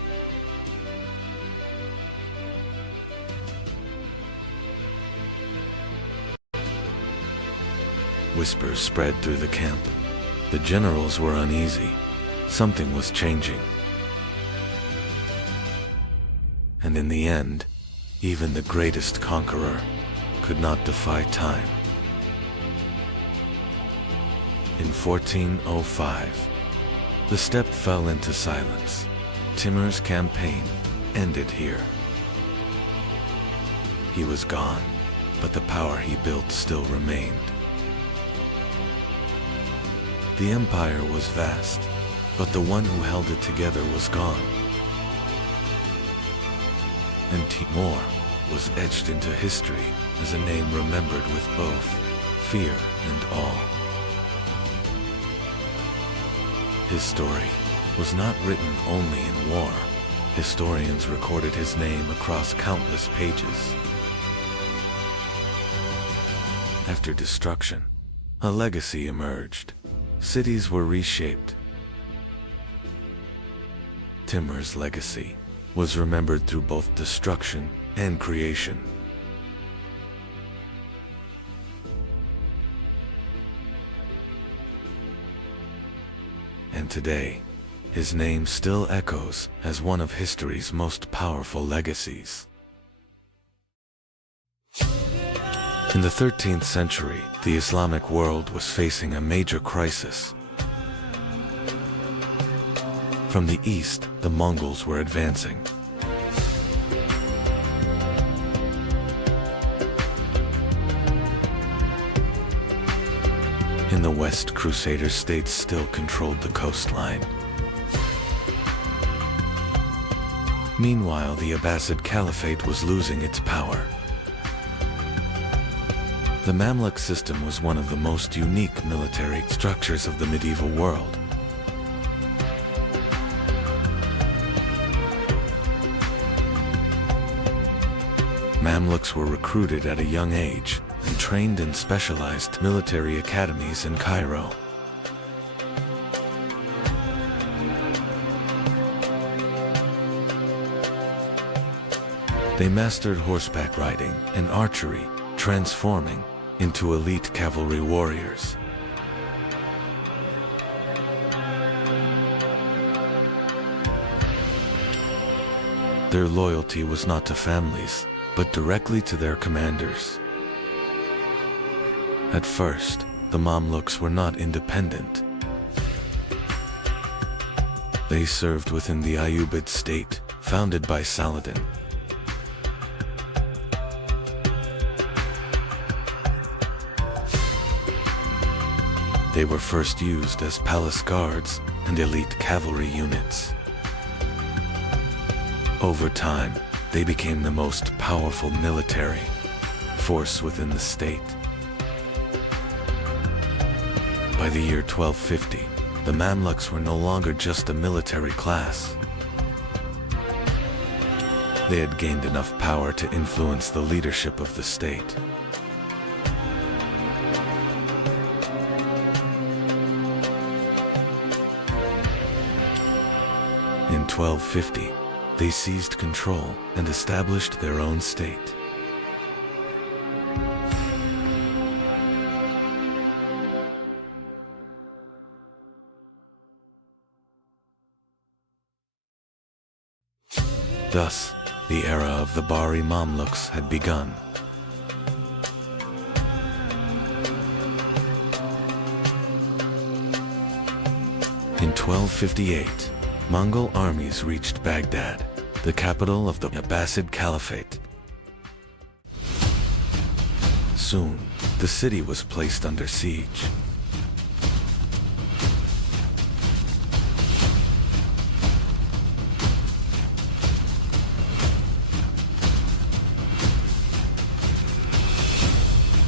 Whispers spread through the camp. The generals were uneasy. Something was changing. And in the end, even the greatest conqueror could not defy time. In 1405, the steppe fell into silence. Timur's campaign ended here. He was gone, but the power he built still remained. The empire was vast, but the one who held it together was gone. And Timur was etched into history as a name remembered with both fear and awe. His story was not written only in war. Historians recorded his name across countless pages. After destruction, a legacy emerged. Cities were reshaped. Timur's legacy was remembered through both destruction and creation. And today, his name still echoes as one of history's most powerful legacies. In the 13th century, the Islamic world was facing a major crisis. From the east, the Mongols were advancing. In the west, Crusader states still controlled the coastline. Meanwhile, the Abbasid Caliphate was losing its power. The Mamluk system was one of the most unique military structures of the medieval world. Mamluks were recruited at a young age and trained in specialized military academies in Cairo. They mastered horseback riding and archery, transforming into elite cavalry warriors. Their loyalty was not to families, but directly to their commanders. At first, the Mamluks were not independent. They served within the Ayyubid state, founded by Saladin. They were first used as palace guards and elite cavalry units. Over time, they became the most powerful military force within the state. By the year 1250, the Mamluks were no longer just a military class. They had gained enough power to influence the leadership of the state. In 1250, they seized control and established their own state. Thus, the era of the Bahri Mamluks had begun. In 1258, Mongol armies reached Baghdad, the capital of the Abbasid Caliphate. Soon, the city was placed under siege.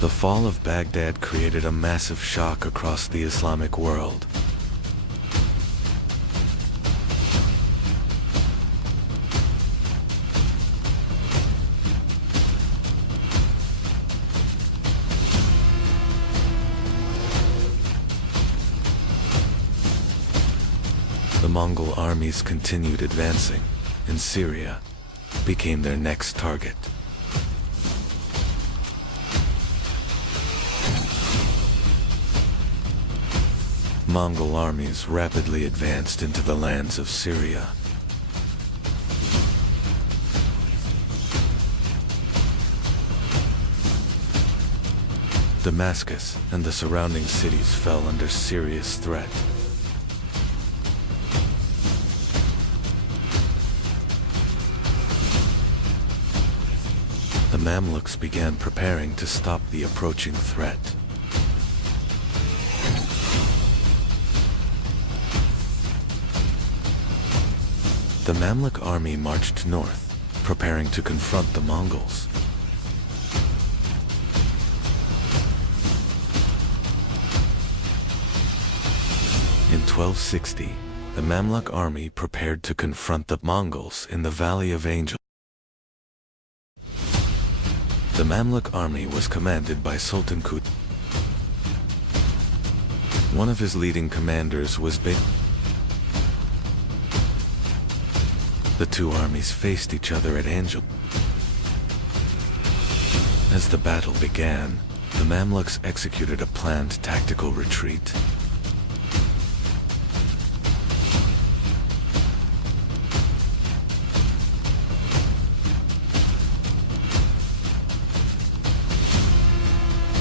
The fall of Baghdad created a massive shock across the Islamic world. The Mongol armies continued advancing, and Syria became their next target. Mongol armies rapidly advanced into the lands of Syria. Damascus and the surrounding cities fell under serious threat. Mamluks began preparing to stop the approaching threat. The Mamluk army marched north, preparing to confront the Mongols. In 1260, the Mamluk army prepared to confront the Mongols in the Valley of Angel. The Mamluk army was commanded by Sultan Kut. One of his leading commanders was The two armies faced each other at Angel. As the battle began, the Mamluks executed a planned tactical retreat.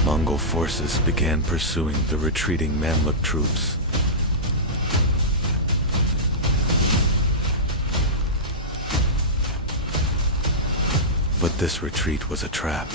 Mongol forces began pursuing the retreating Mamluk troops. But this retreat was a trap.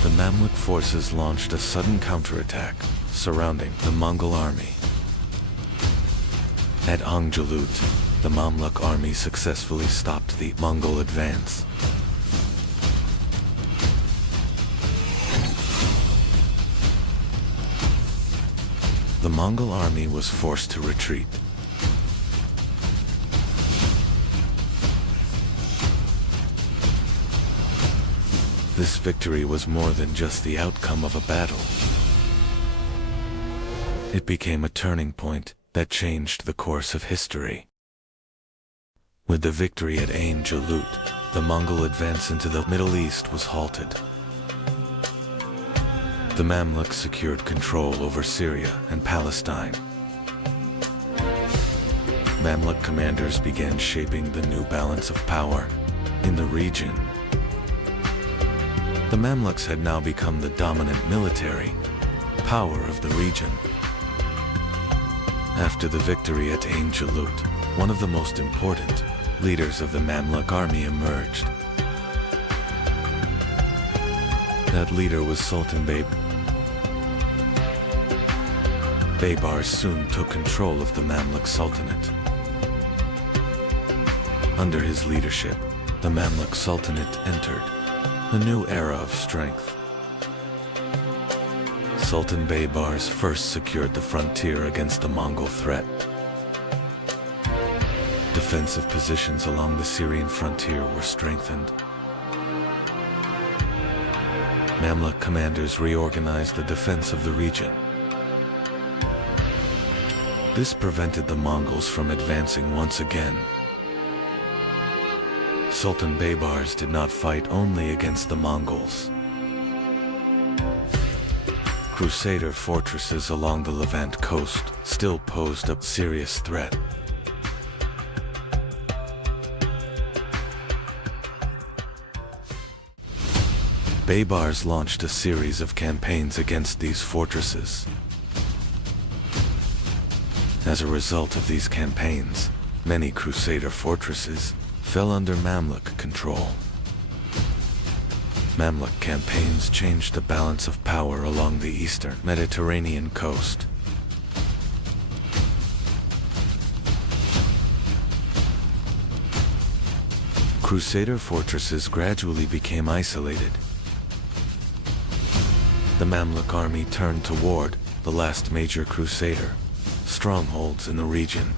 The Mamluk forces launched a sudden counterattack, surrounding the Mongol army. At Angjalut, the Mamluk army successfully stopped the Mongol advance. The Mongol army was forced to retreat. This victory was more than just the outcome of a battle. It became a turning point that changed the course of history. With the victory at Ain Jalut, the Mongol advance into the Middle East was halted. The Mamluks secured control over Syria and Palestine. Mamluk commanders began shaping the new balance of power in the region. The Mamluks had now become the dominant military power of the region. After the victory at Ain Jalut, one of the most important leaders of the Mamluk army emerged. That leader was Sultan Baybar. Baybar soon took control of the Mamluk Sultanate. Under his leadership, the Mamluk Sultanate entered a new era of strength. Sultan Baybar's first secured the frontier against the Mongol threat. Defensive positions along the Syrian frontier were strengthened. Mamluk commanders reorganized the defense of the region. This prevented the Mongols from advancing once again. Sultan Baybars did not fight only against the Mongols. Crusader fortresses along the Levant coast still posed a serious threat. Baybars launched a series of campaigns against these fortresses. As a result of these campaigns, many Crusader fortresses fell under Mamluk control. Mamluk campaigns changed the balance of power along the eastern Mediterranean coast. Crusader fortresses gradually became isolated. The Mamluk army turned toward the last major Crusader strongholds in the region.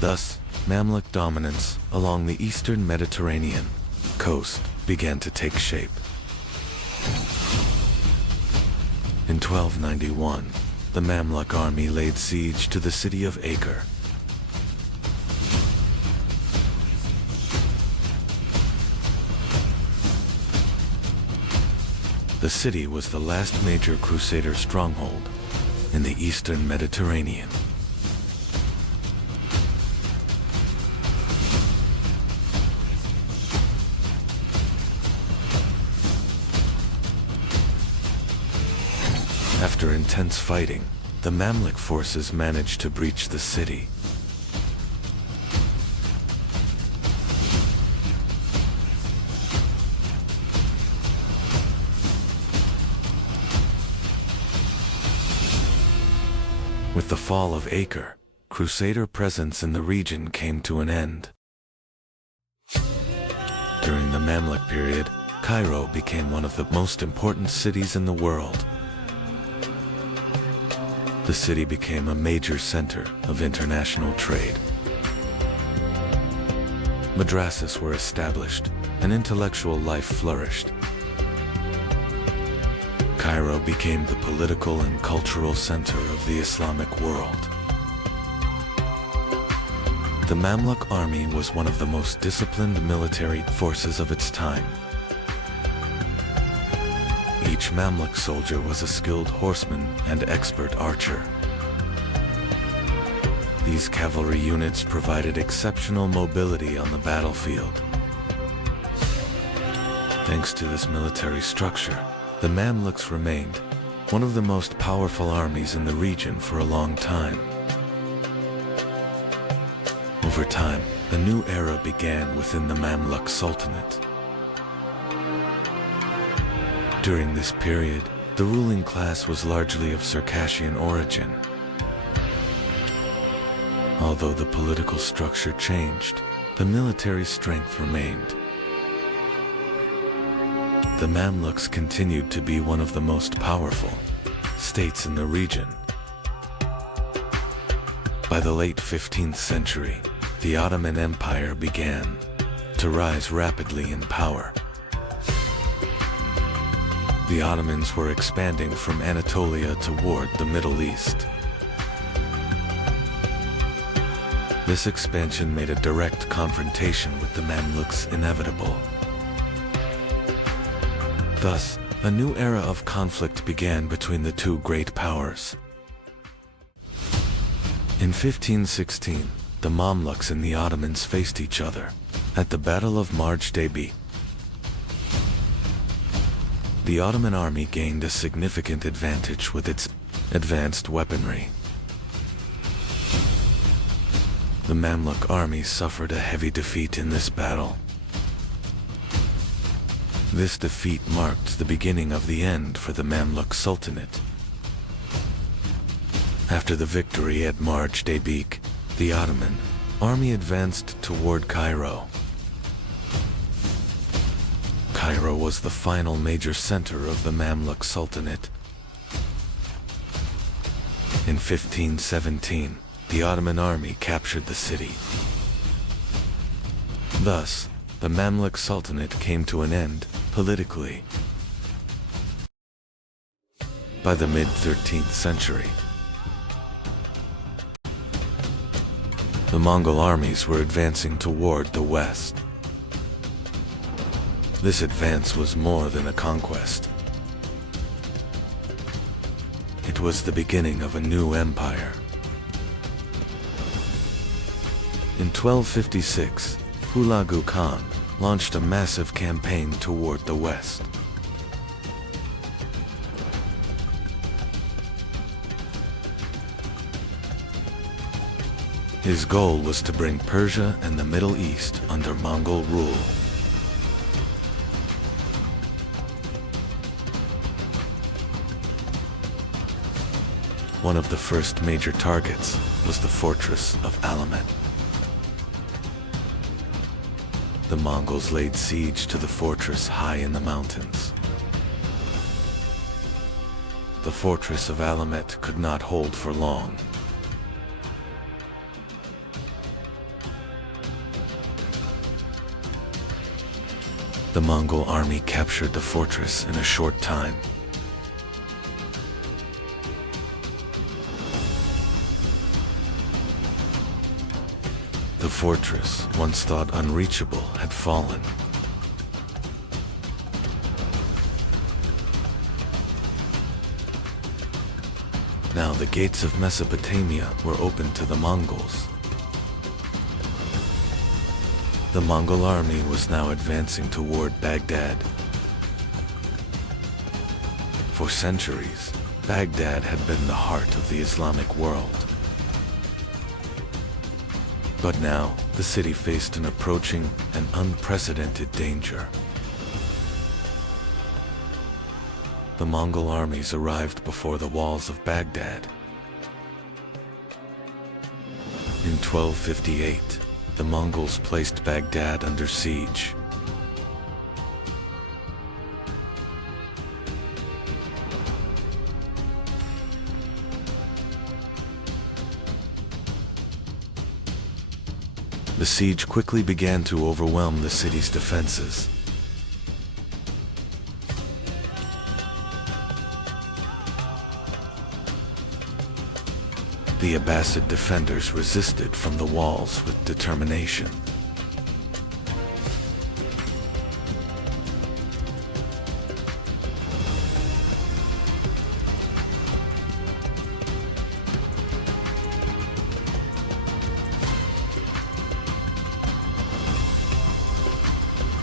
Thus, Mamluk dominance along the eastern Mediterranean coast began to take shape. In 1291, the Mamluk army laid siege to the city of Acre. The city was the last major Crusader stronghold in the eastern Mediterranean. After intense fighting, the Mamluk forces managed to breach the city. With the fall of Acre, Crusader presence in the region came to an end. During the Mamluk period, Cairo became one of the most important cities in the world. The city became a major center of international trade. Madrasas were established, and intellectual life flourished. Cairo became the political and cultural center of the Islamic world. The Mamluk army was one of the most disciplined military forces of its time. Each Mamluk soldier was a skilled horseman and expert archer. These cavalry units provided exceptional mobility on the battlefield. Thanks to this military structure, the Mamluks remained one of the most powerful armies in the region for a long time. Over time, a new era began within the Mamluk Sultanate. During this period, the ruling class was largely of Circassian origin. Although the political structure changed, the military strength remained. The Mamluks continued to be one of the most powerful states in the region. By the late 15th century, the Ottoman Empire began to rise rapidly in power. The Ottomans were expanding from Anatolia toward the Middle East. This expansion made a direct confrontation with the Mamluks inevitable. Thus, a new era of conflict began between the two great powers. In 1516, the Mamluks and the Ottomans faced each other at the Battle of Marj-Deby. The Ottoman army gained a significant advantage with its advanced weaponry. The Mamluk army suffered a heavy defeat in this battle. This defeat marked the beginning of the end for the Mamluk Sultanate. After the victory at Marj-Deby, the Ottoman army advanced toward Cairo. Cairo was the final major center of the Mamluk Sultanate. In 1517, the Ottoman army captured the city. Thus, the Mamluk Sultanate came to an end politically. By the mid-13th century, the Mongol armies were advancing toward the west. This advance was more than a conquest. It was the beginning of a new empire. In 1256, Hulagu Khan launched a massive campaign toward the west. His goal was to bring Persia and the Middle East under Mongol rule. One of the first major targets was the fortress of Alamet. The Mongols laid siege to the fortress high in the mountains. The fortress of Alamet could not hold for long. The Mongol army captured the fortress in a short time. The fortress, once thought unreachable, had fallen. Now the gates of Mesopotamia were open to the Mongols. The Mongol army was now advancing toward Baghdad. For centuries, Baghdad had been the heart of the Islamic world. But now, the city faced an approaching and unprecedented danger. The Mongol armies arrived before the walls of Baghdad. In 1258, the Mongols placed Baghdad under siege. The siege quickly began to overwhelm the city's defenses. The Abbasid defenders resisted from the walls with determination.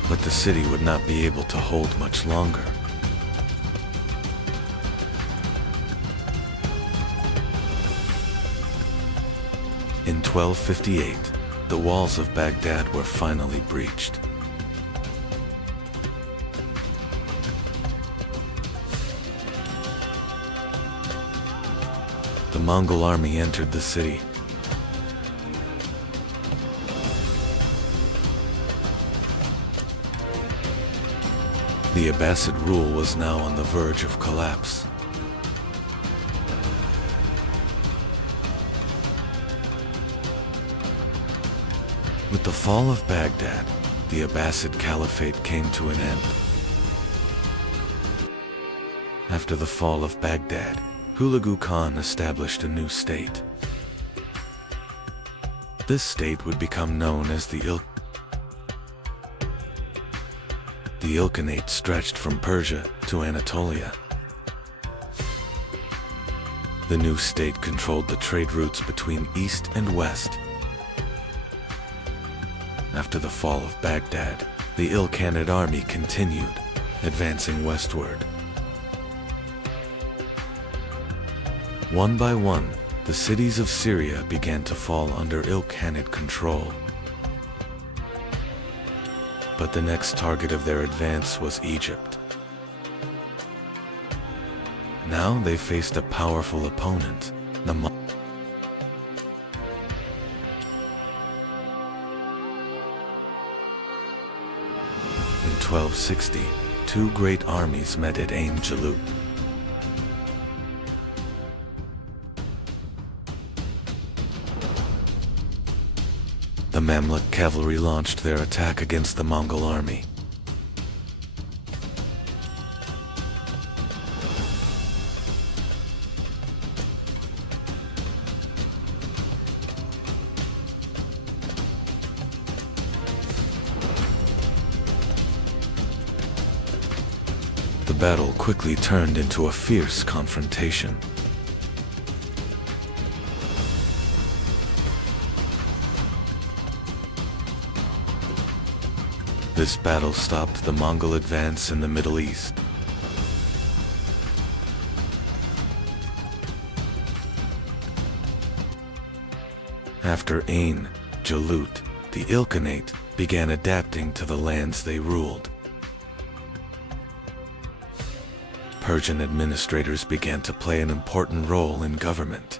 But the city would not be able to hold much longer. In 1258, the walls of Baghdad were finally breached. The Mongol army entered the city. The Abbasid rule was now on the verge of collapse. With the fall of Baghdad, the Abbasid Caliphate came to an end. After the fall of Baghdad, Hulagu Khan established a new state. This state would become known as the Ilkhanate stretched from Persia to Anatolia. The new state controlled the trade routes between East and West. After the fall of Baghdad, the Ilkhanate army continued, advancing westward. One by one, the cities of Syria began to fall under Ilkhanate control. But the next target of their advance was Egypt. Now they faced a powerful opponent, the In 1260, two great armies met at Ain Jalut. The Mamluk cavalry launched their attack against the Mongol army. The battle quickly turned into a fierce confrontation. This battle stopped the Mongol advance in the Middle East. After Ain Jalut, the Ilkhanate began adapting to the lands they ruled. Persian administrators began to play an important role in government.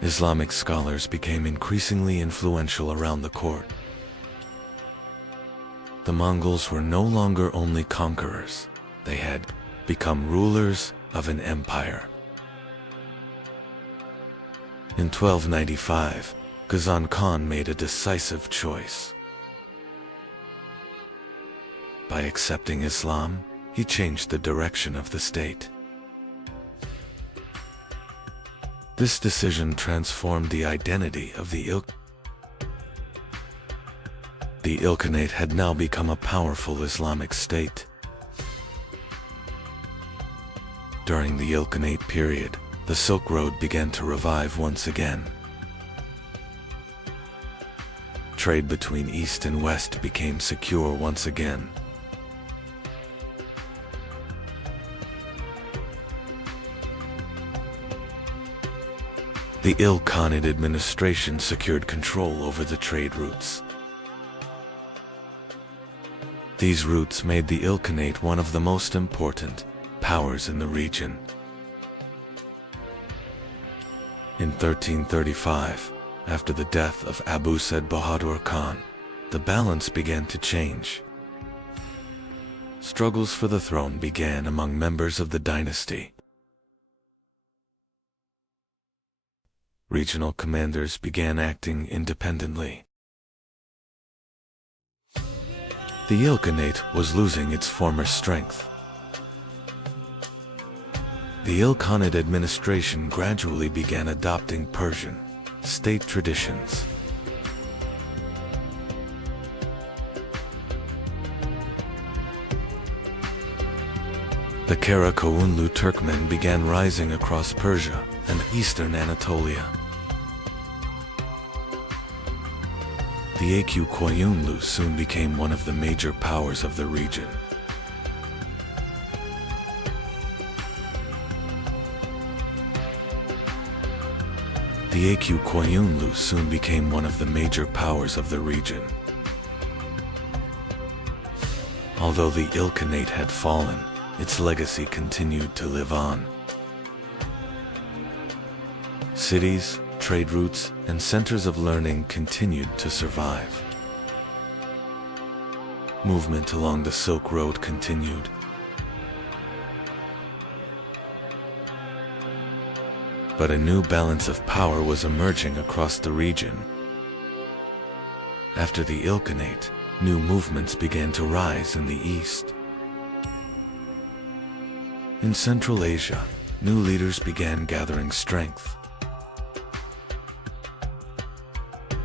Islamic scholars became increasingly influential around the court. The Mongols were no longer only conquerors, they had become rulers of an empire. In 1295, Ghazan Khan made a decisive choice. By accepting Islam, he changed the direction of the state. This decision transformed the identity of the Ilkhanate had now become a powerful Islamic state. During the Ilkhanate period, the Silk Road began to revive once again. Trade between East and West became secure once again. The Ilkhanate administration secured control over the trade routes. These routes made the Ilkhanate one of the most important powers in the region. In 1335, after the death of Abu Said Bahadur Khan, the balance began to change. Struggles for the throne began among members of the dynasty. Regional commanders began acting independently. The Ilkhanate was losing its former strength. The Ilkhanate administration gradually began adopting Persian state traditions. The Karakoyunlu Turkmen began rising across Persia and eastern Anatolia. The Koyunlu soon became one of the major powers of the region. The Koyunlu soon became one of the major powers of the region. Although the Ilkhanate had fallen, its legacy continued to live on. Cities, trade routes, and centers of learning continued to survive. Movement along the Silk Road continued. But a new balance of power was emerging across the region. After the Ilkhanate, new movements began to rise in the east. In Central Asia, new leaders began gathering strength.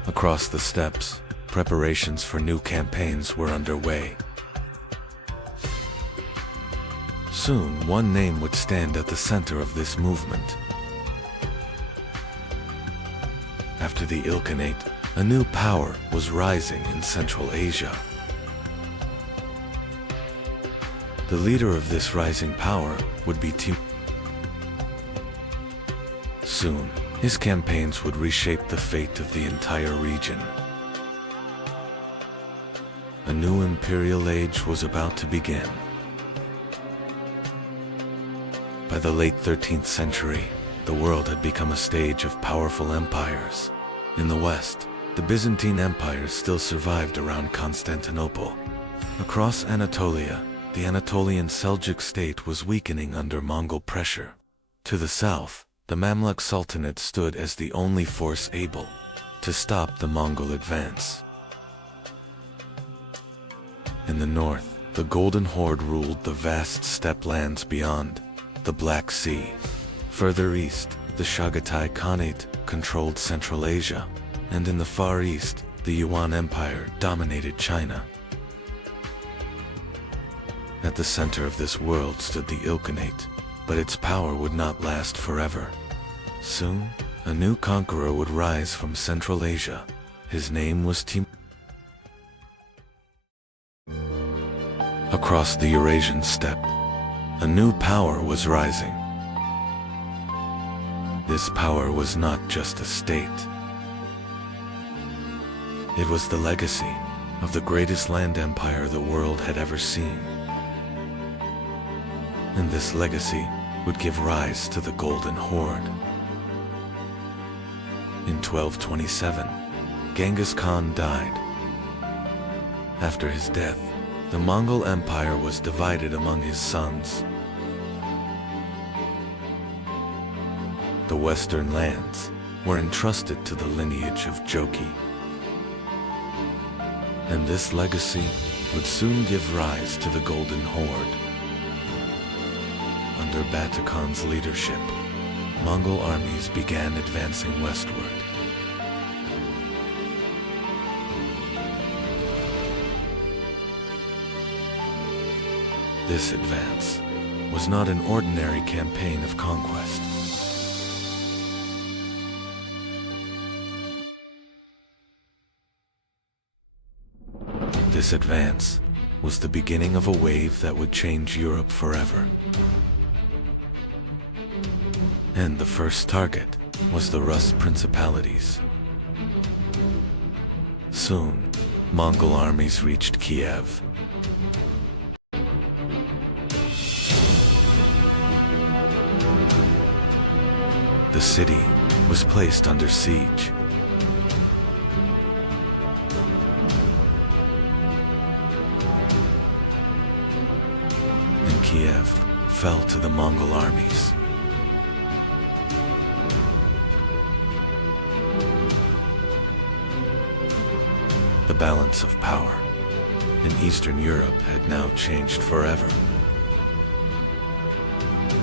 Across the steppes, preparations for new campaigns were underway. Soon, one name would stand at the center of this movement. After the Ilkhanate, a new power was rising in Central Asia. The leader of this rising power would be Timur. Soon, his campaigns would reshape the fate of the entire region. A new imperial age was about to begin. By the late 13th century, the world had become a stage of powerful empires. In the west, the Byzantine Empire still survived around Constantinople. Across Anatolia, the Anatolian Seljuk state was weakening under Mongol pressure. To the south, the Mamluk Sultanate stood as the only force able to stop the Mongol advance. In the north, the Golden Horde ruled the vast steppe lands beyond the Black Sea. Further east, the Chagatai Khanate controlled Central Asia, and in the Far East, the Yuan Empire dominated China. At the center of this world stood the Ilkhanate, but its power would not last forever. Soon, a new conqueror would rise from Central Asia. His name was Timur. Across the Eurasian steppe, a new power was rising. This power was not just a state. It was the legacy of the greatest land empire the world had ever seen. And this legacy would give rise to the Golden Horde. In 1227, Genghis Khan died. After his death, the Mongol Empire was divided among his sons. The western lands were entrusted to the lineage of Jochi. And this legacy would soon give rise to the Golden Horde. Under Batu Khan's leadership, Mongol armies began advancing westward. This advance was not an ordinary campaign of conquest. This advance was the beginning of a wave that would change Europe forever. And the first target was the Rus Principalities. Soon, Mongol armies reached Kiev. The city was placed under siege. And Kiev fell to the Mongol armies. The balance of power in Eastern Europe had now changed forever.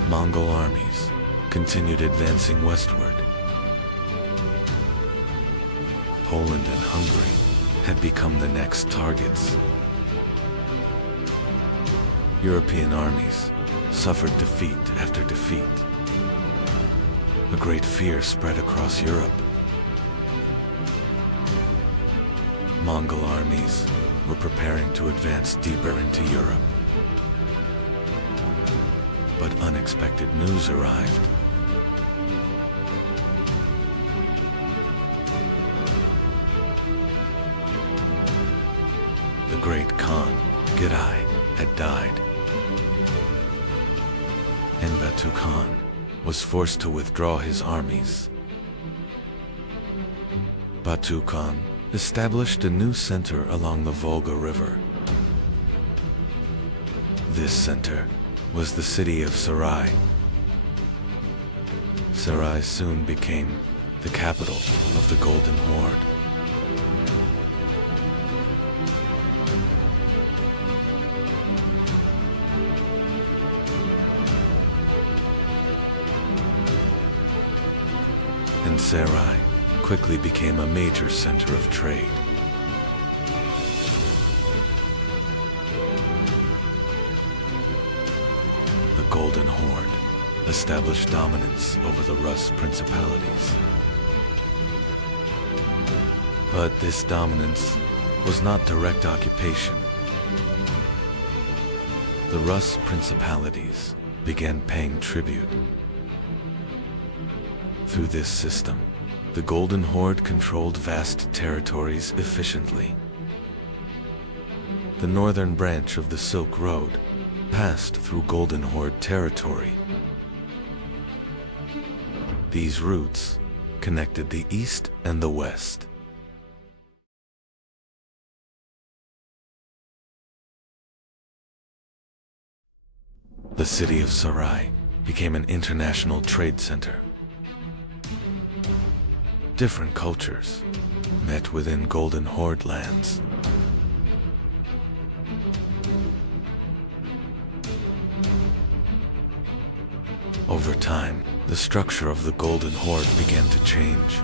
Mongol armies continued advancing westward. Poland and Hungary had become the next targets. European armies suffered defeat after defeat. A great fear spread across Europe. Mongol armies were preparing to advance deeper into Europe. But unexpected news arrived. The great Khan, Girai, had died. And Batu Khan was forced to withdraw his armies. Batu Khan established a new center along the Volga River. This center was the city of Sarai. Sarai soon became the capital of the Golden Horde. And Sarai quickly became a major center of trade. The Golden Horde established dominance over the Rus Principalities. But this dominance was not direct occupation. The Rus Principalities began paying tribute. Through this system, the Golden Horde controlled vast territories efficiently. The northern branch of the Silk Road passed through Golden Horde territory. These routes connected the east and the west. The city of Sarai became an international trade center. Different cultures met within Golden Horde lands. Over time, the structure of the Golden Horde began to change.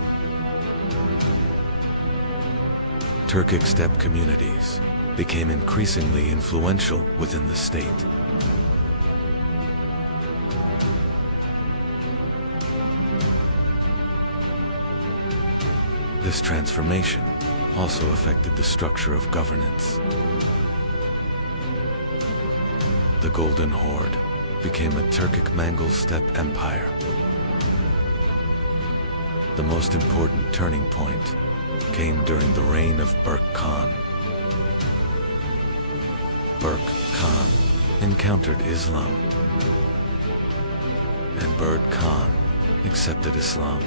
Turkic steppe communities became increasingly influential within the state. This transformation also affected the structure of governance. The Golden Horde became a Turkic-Mongol steppe empire. The most important turning point came during the reign of Berk Khan. Berk Khan encountered Islam, and Berk Khan accepted Islam.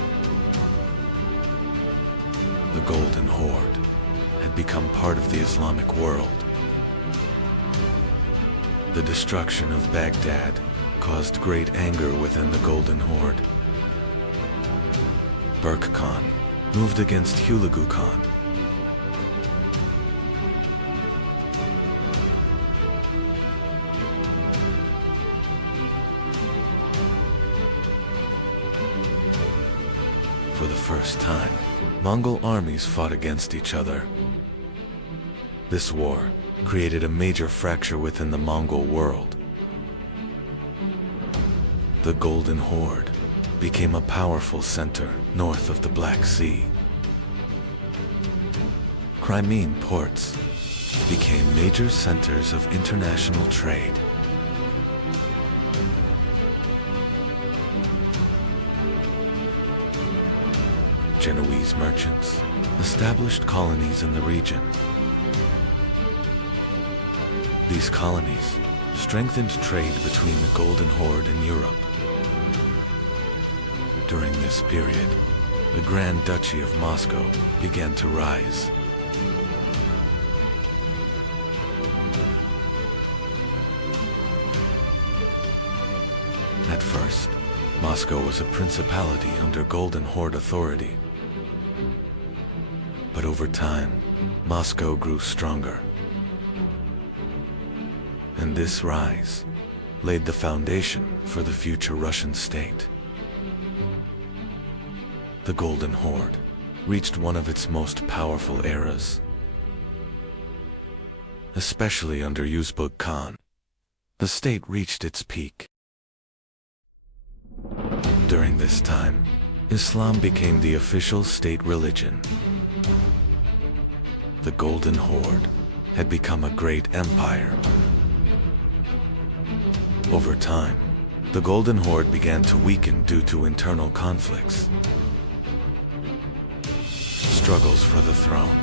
The Golden Horde had become part of the Islamic world. The destruction of Baghdad caused great anger within the Golden Horde. Berk Khan moved against Hulagu Khan. For the first time, Mongol armies fought against each other. This war created a major fracture within the Mongol world. The Golden Horde became a powerful center north of the Black Sea. Crimean ports became major centers of international trade. Genoese merchants established colonies in the region. These colonies strengthened trade between the Golden Horde and Europe. During this period, the Grand Duchy of Moscow began to rise. At first, Moscow was a principality under Golden Horde authority. But over time, Moscow grew stronger. And this rise laid the foundation for the future Russian state. The Golden Horde reached one of its most powerful eras. Especially under Uzbek Khan, the state reached its peak. During this time, Islam became the official state religion. The Golden Horde had become a great empire. Over time, the Golden Horde began to weaken due to internal conflicts. Struggles for the throne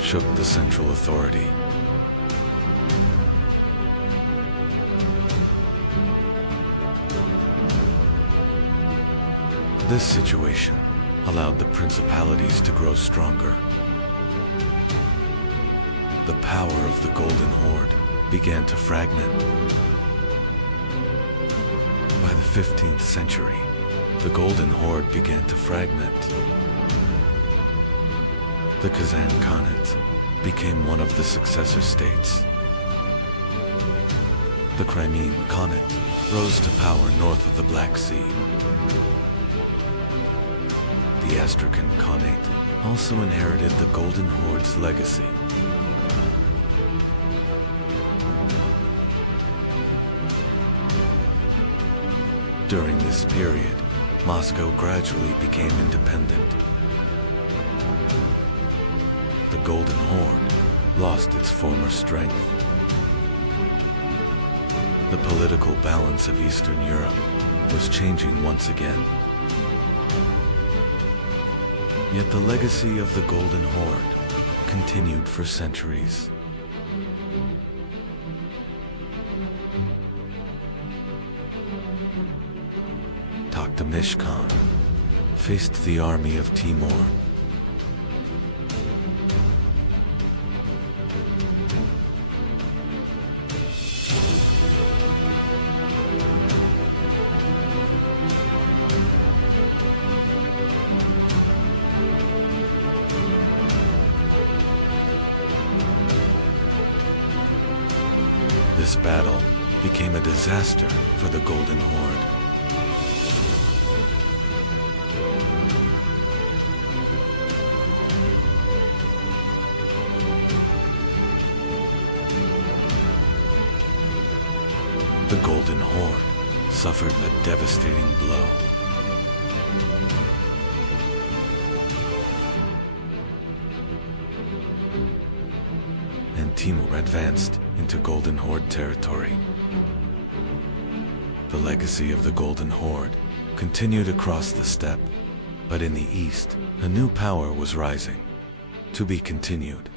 shook the central authority. This situation allowed the principalities to grow stronger. The power of the Golden Horde began to fragment. By the 15th century, the Golden Horde began to fragment. The Kazan Khanate became one of the successor states. The Crimean Khanate rose to power north of the Black Sea. The Astrakhan Khanate also inherited the Golden Horde's legacy. During this period, Moscow gradually became independent. The Golden Horde lost its former strength. The political balance of Eastern Europe was changing once again. Yet the legacy of the Golden Horde continued for centuries. Toktamish Khan faced the army of Timur. This battle became a disaster for the Golden Horde. The Golden Horde suffered a devastating blow. And Timur advanced into Golden Horde territory. The legacy of the Golden Horde continued across the steppe, but in the east, a new power was rising, to be continued.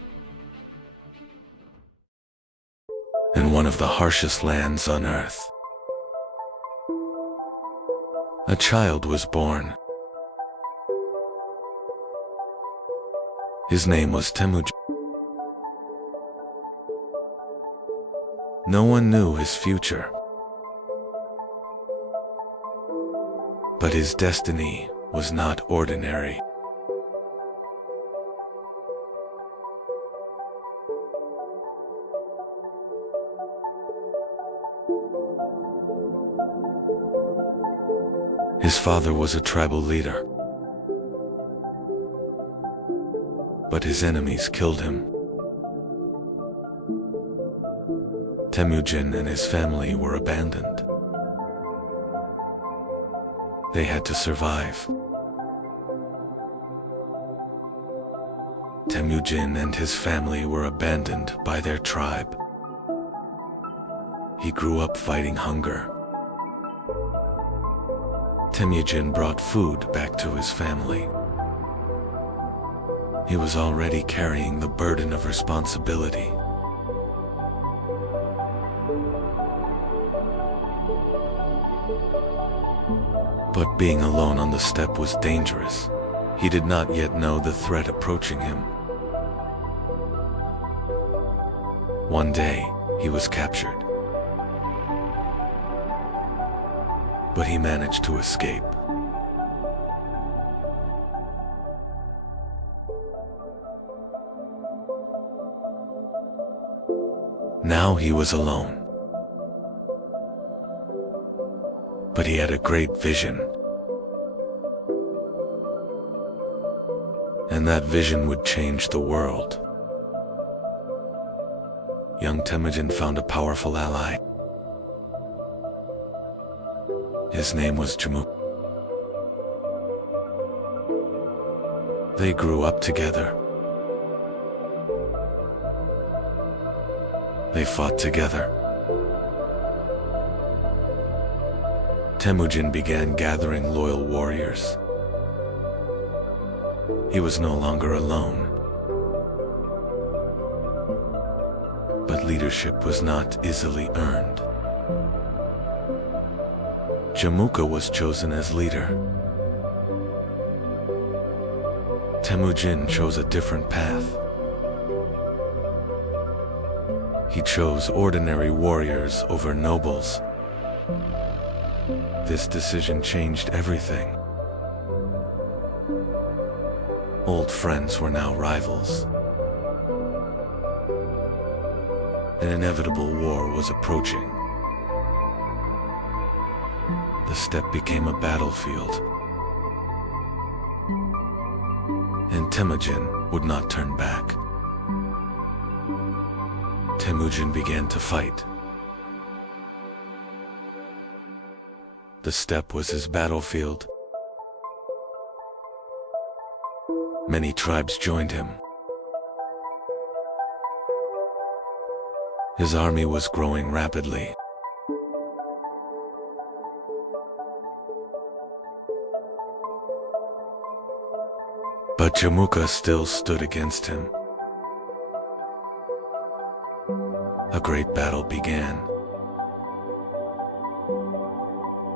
In one of the harshest lands on Earth, a child was born. His name was Temujin. No one knew his future, but his destiny was not ordinary. His father was a tribal leader, but his enemies killed him. Temujin and his family were abandoned. They had to survive. Temujin and his family were abandoned by their tribe. He grew up fighting hunger. Temujin brought food back to his family. He was already carrying the burden of responsibility. But being alone on the steppe was dangerous. He did not yet know the threat approaching him. One day, he was captured. But he managed to escape. Now he was alone. But he had a great vision. And that vision would change the world. Young Temujin found a powerful ally. His name was Jamuka. They grew up together. They fought together. Temujin began gathering loyal warriors. He was no longer alone. But leadership was not easily earned. Jamuka was chosen as leader. Temujin chose a different path. He chose ordinary warriors over nobles. This decision changed everything. Old friends were now rivals. An inevitable war was approaching. The steppe became a battlefield. And Temujin would not turn back. Temujin began to fight. The steppe was his battlefield. Many tribes joined him. His army was growing rapidly. But Jamuka still stood against him. A great battle began.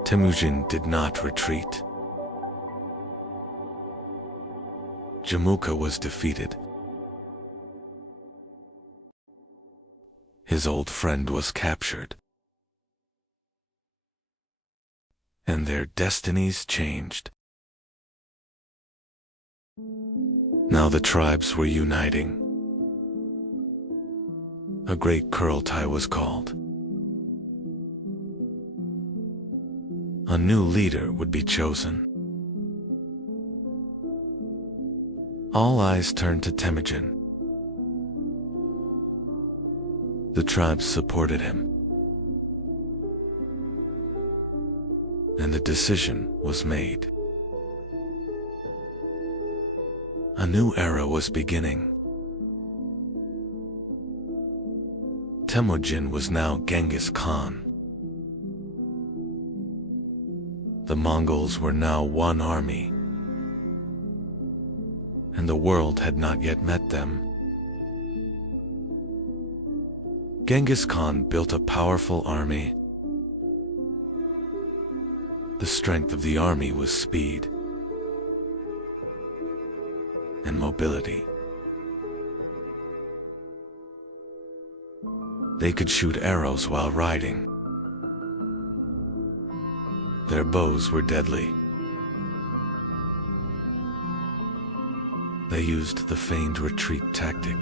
Temujin did not retreat. Jamuka was defeated. His old friend was captured. And their destinies changed. Now the tribes were uniting. A great Kurultai was called. A new leader would be chosen. All eyes turned to Temujin. The tribes supported him. And the decision was made. A new era was beginning. Temujin was now Genghis Khan. The Mongols were now one army. And the world had not yet met them. Genghis Khan built a powerful army. The strength of the army was speed and mobility. They could shoot arrows while riding. Their bows were deadly. They used the feigned retreat tactic.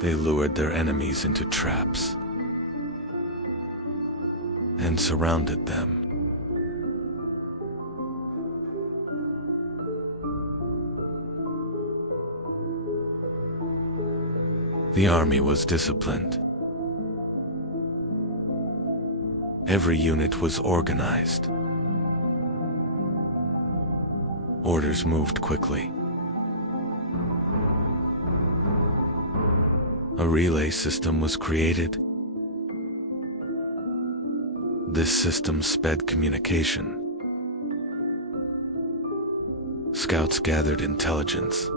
They lured their enemies into traps and surrounded them. The army was disciplined. Every unit was organized. Orders moved quickly. A relay system was created. This system sped communication. Scouts gathered intelligence.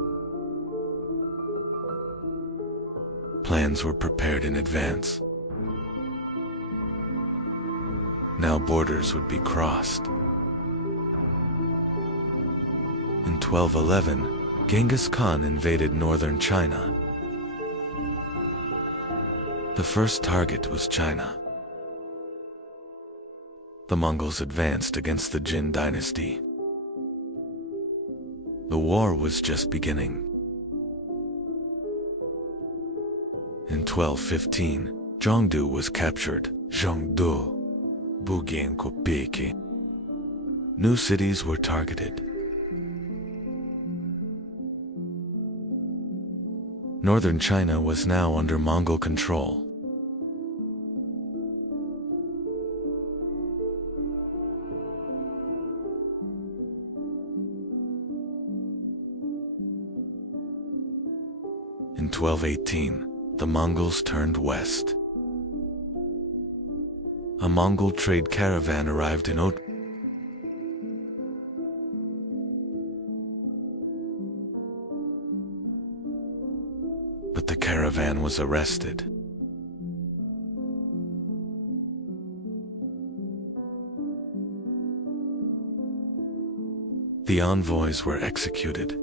Plans were prepared in advance. Now borders would be crossed. In 1211, Genghis Khan invaded northern China. The first target was China. The Mongols advanced against the Jin dynasty. The war was just beginning. In 1215, Zhongdu was captured. Zhongdu, Bugian Kopeki. New cities were targeted. Northern China was now under Mongol control. In 1218, the Mongols turned west. A Mongol trade caravan arrived in Ottoman. But the caravan was arrested. The envoys were executed.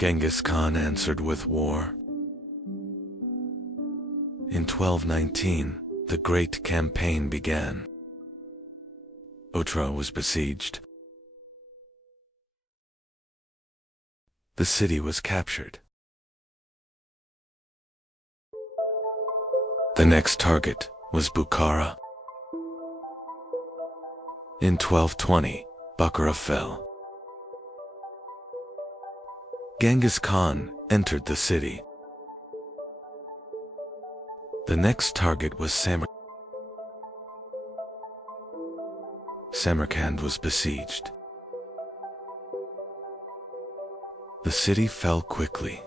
Genghis Khan answered with war. In 1219, the Great Campaign began. Ottra was besieged. The city was captured. The next target was Bukhara. In 1220, Bukhara fell. Genghis Khan entered the city. The next target was Samarkand was besieged. The city fell quickly.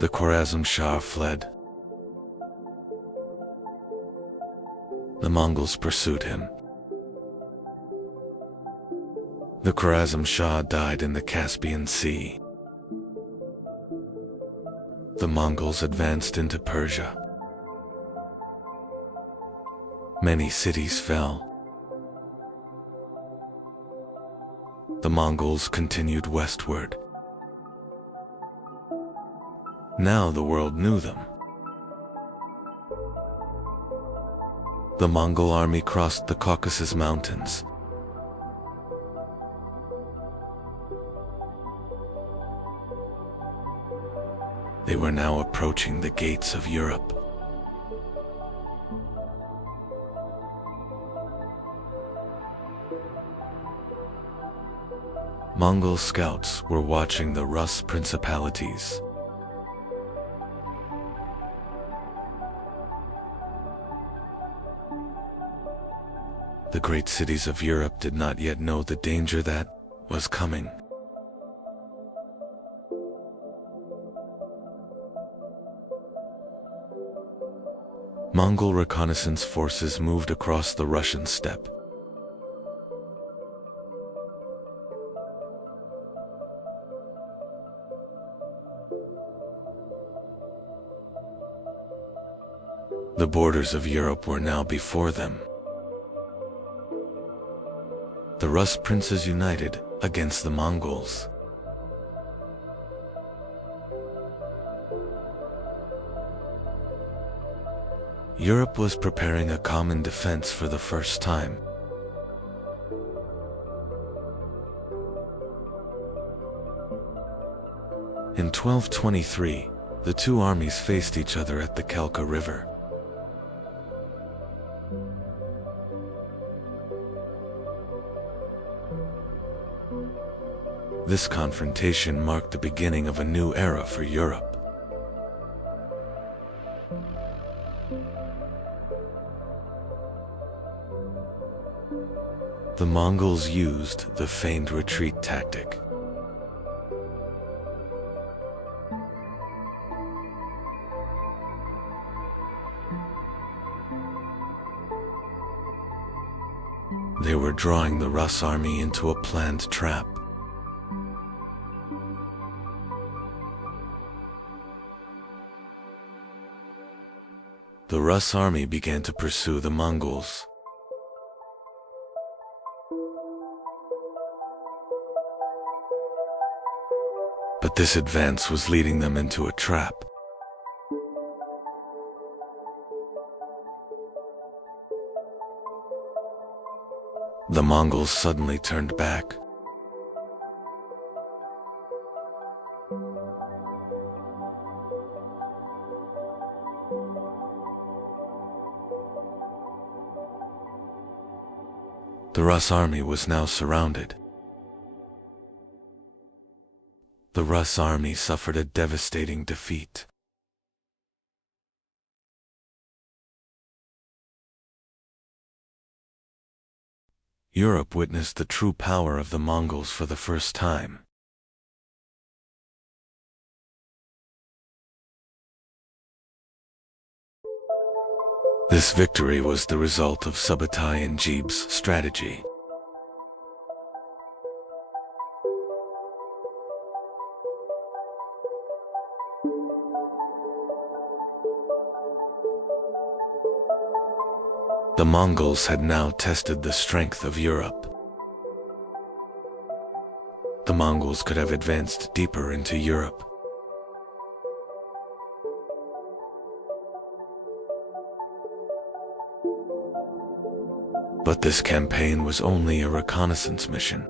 The Khwarezm Shah fled. The Mongols pursued him. The Khwarezm Shah died in the Caspian Sea. The Mongols advanced into Persia. Many cities fell. The Mongols continued westward. Now the world knew them. The Mongol army crossed the Caucasus Mountains. They were now approaching the gates of Europe. Mongol scouts were watching the Rus principalities. The great cities of Europe did not yet know the danger that was coming. Mongol reconnaissance forces moved across the Russian steppe. The borders of Europe were now before them. The Rus princes united against the Mongols. Europe was preparing a common defense for the first time. In 1223, the two armies faced each other at the Kelka River. This confrontation marked the beginning of a new era for Europe. The Mongols used the feigned retreat tactic. They were drawing the Rus army into a planned trap. The Rus army began to pursue the Mongols. But this advance was leading them into a trap. The Mongols suddenly turned back. The Rus army was now surrounded. The Rus army suffered a devastating defeat. Europe witnessed the true power of the Mongols for the first time. This victory was the result of Subutai and Jeeb's strategy. The Mongols had now tested the strength of Europe. The Mongols could have advanced deeper into Europe. But this campaign was only a reconnaissance mission.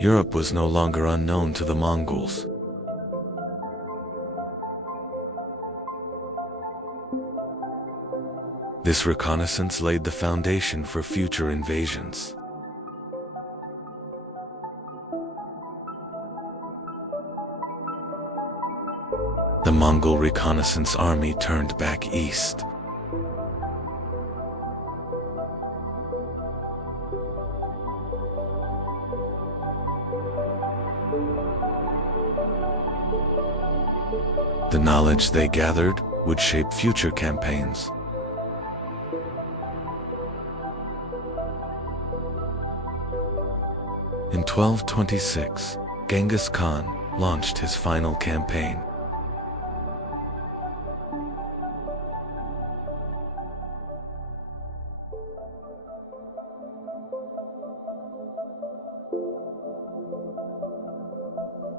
Europe was no longer unknown to the Mongols. This reconnaissance laid the foundation for future invasions. The Mongol reconnaissance army turned back east. The knowledge they gathered would shape future campaigns. In 1226, Genghis Khan launched his final campaign.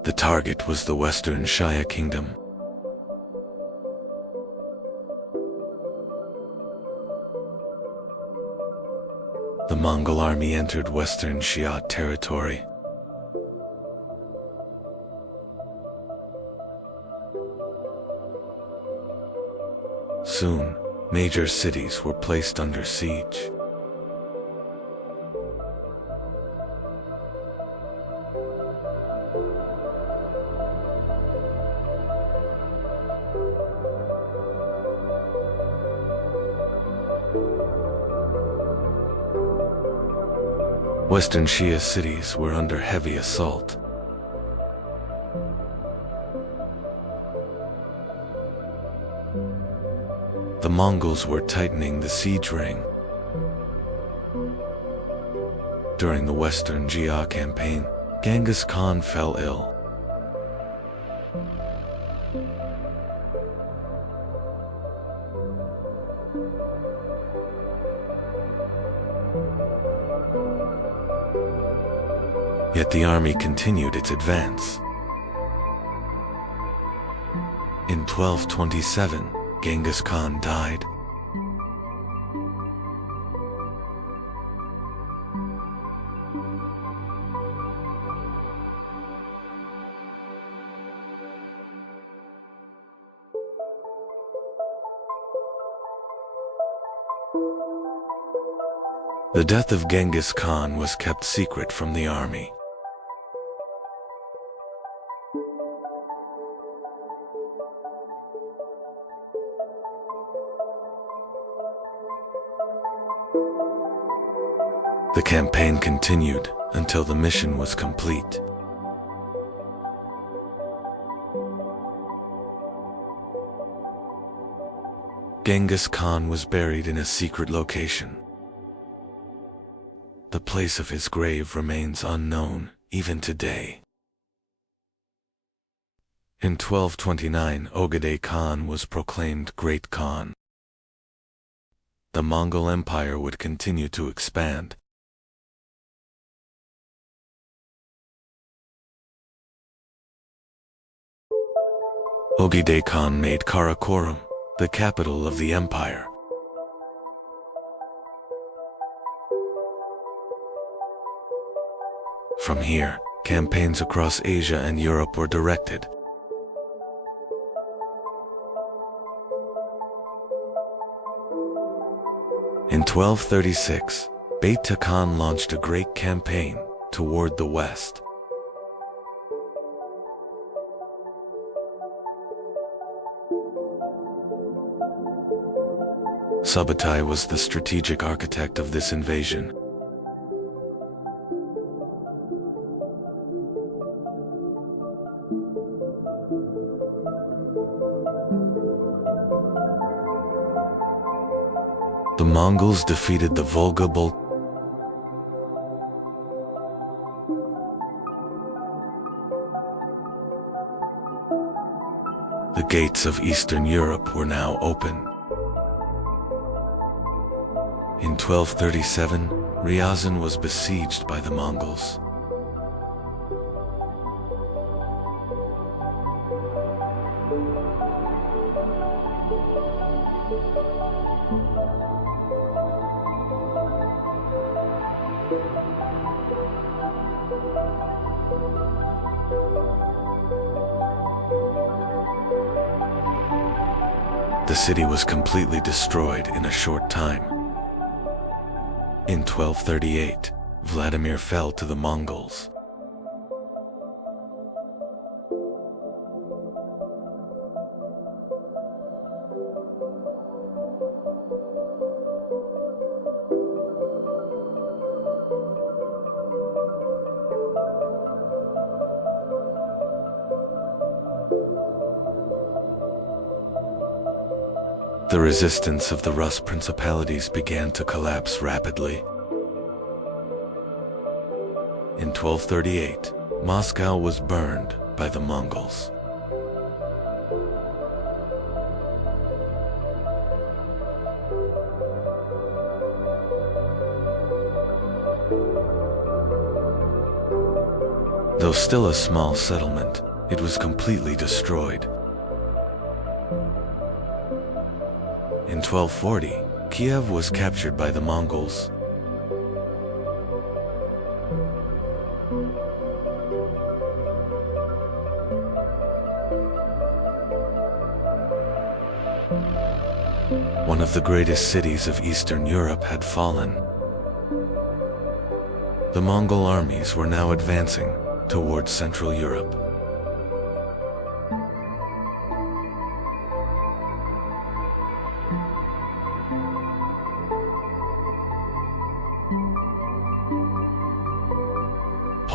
The target was the Western Shaya Kingdom. The Mongol army entered Western Xia territory. Soon, major cities were placed under siege. Western Shia cities were under heavy assault. The Mongols were tightening the siege ring. During the Western Xia campaign, Genghis Khan fell ill. Yet the army continued its advance. In 1227, Genghis Khan died. The death of Genghis Khan was kept secret from the army. The campaign continued until the mission was complete. Genghis Khan was buried in a secret location. The place of his grave remains unknown, even today. In 1229, Ogedei Khan was proclaimed Great Khan. The Mongol Empire would continue to expand. Ogedei Khan made Karakorum the capital of the empire. From here, campaigns across Asia and Europe were directed. In 1236, Beit Khan launched a great campaign toward the west. Subutai was the strategic architect of this invasion. The Mongols defeated the Volga Bulgar. The gates of Eastern Europe were now open. In 1237, Ryazan was besieged by the Mongols. The city was completely destroyed in a short time. In 1238, Vladimir fell to the Mongols. The resistance of the Rus principalities began to collapse rapidly. In 1238, Moscow was burned by the Mongols. Though still a small settlement, it was completely destroyed. In 1240, Kiev was captured by the Mongols. One of the greatest cities of Eastern Europe had fallen. The Mongol armies were now advancing towards Central Europe.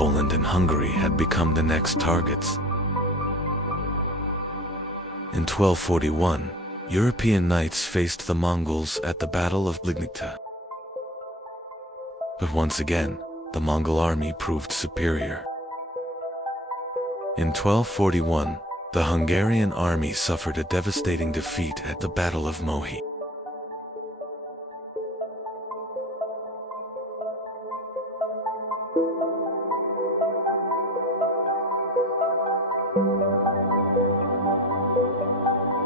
Poland and Hungary had become the next targets. In 1241, European knights faced the Mongols at the Battle of Lignita. But once again, the Mongol army proved superior. In 1241, the Hungarian army suffered a devastating defeat at the Battle of Mohi.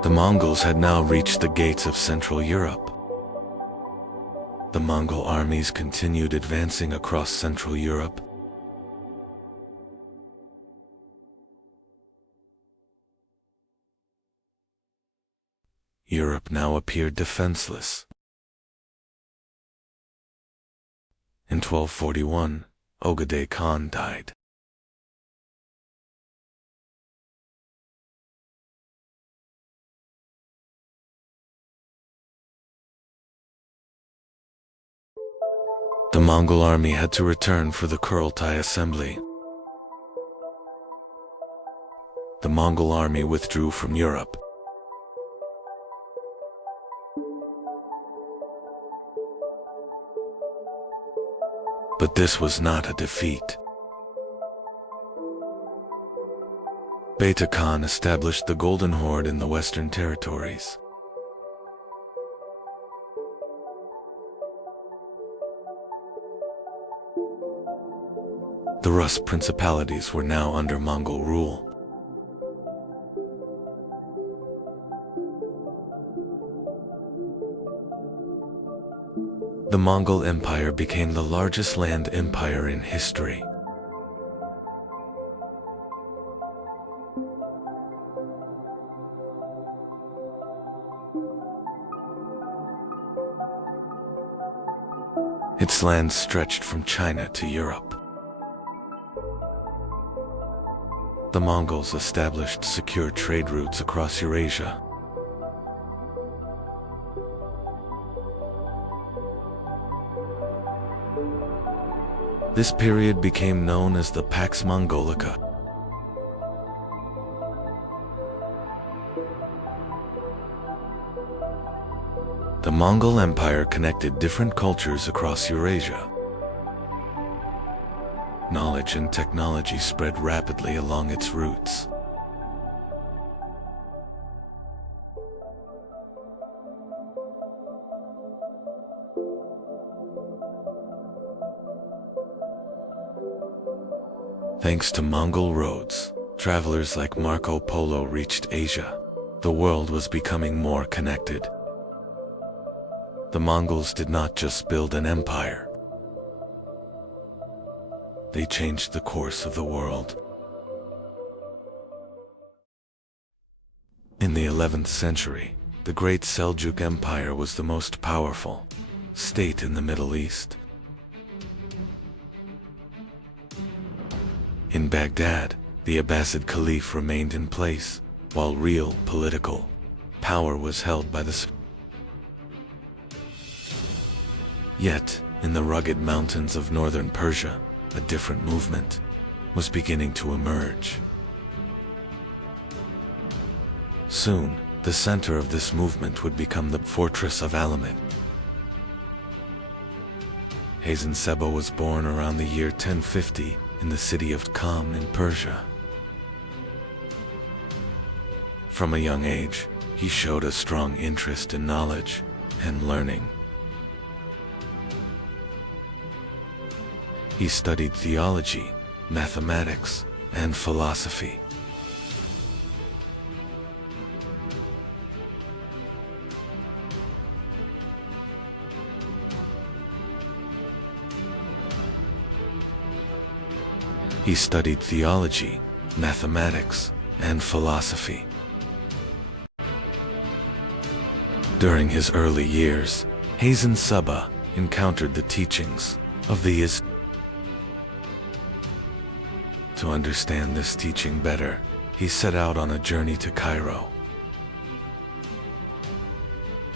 The Mongols had now reached the gates of Central Europe. The Mongol armies continued advancing across Central Europe. Europe now appeared defenseless. In 1241, Ogedei Khan died. The Mongol army had to return for the Kurultai assembly. The Mongol army withdrew from Europe. But this was not a defeat. Beta Khan established the Golden Horde in the Western Territories. The Rus principalities were now under Mongol rule. The Mongol Empire became the largest land empire in history. Its land stretched from China to Europe. The Mongols established secure trade routes across Eurasia. This period became known as the Pax Mongolica. The Mongol Empire connected different cultures across Eurasia. Knowledge and technology spread rapidly along its routes. Thanks to Mongol roads, travelers like Marco Polo reached Asia. The world was becoming more connected. The Mongols did not just build an empire. They changed the course of the world. In the 11th century, the Great Seljuk Empire was the most powerful state in the Middle East. In Baghdad, the Abbasid Caliph remained in place, while real political power was held by the Yet, in the rugged mountains of northern Persia, a different movement was beginning to emerge. Soon, the center of this movement would become the fortress of Alamut. Hasan Seba was born around the year 1050 in the city of Qam in Persia. From a young age, he showed a strong interest in knowledge and learning. He studied theology, mathematics, and philosophy. He studied theology, mathematics, and philosophy. During his early years, Hasan Seba encountered the teachings of the Islam. To understand this teaching better, he set out on a journey to Cairo.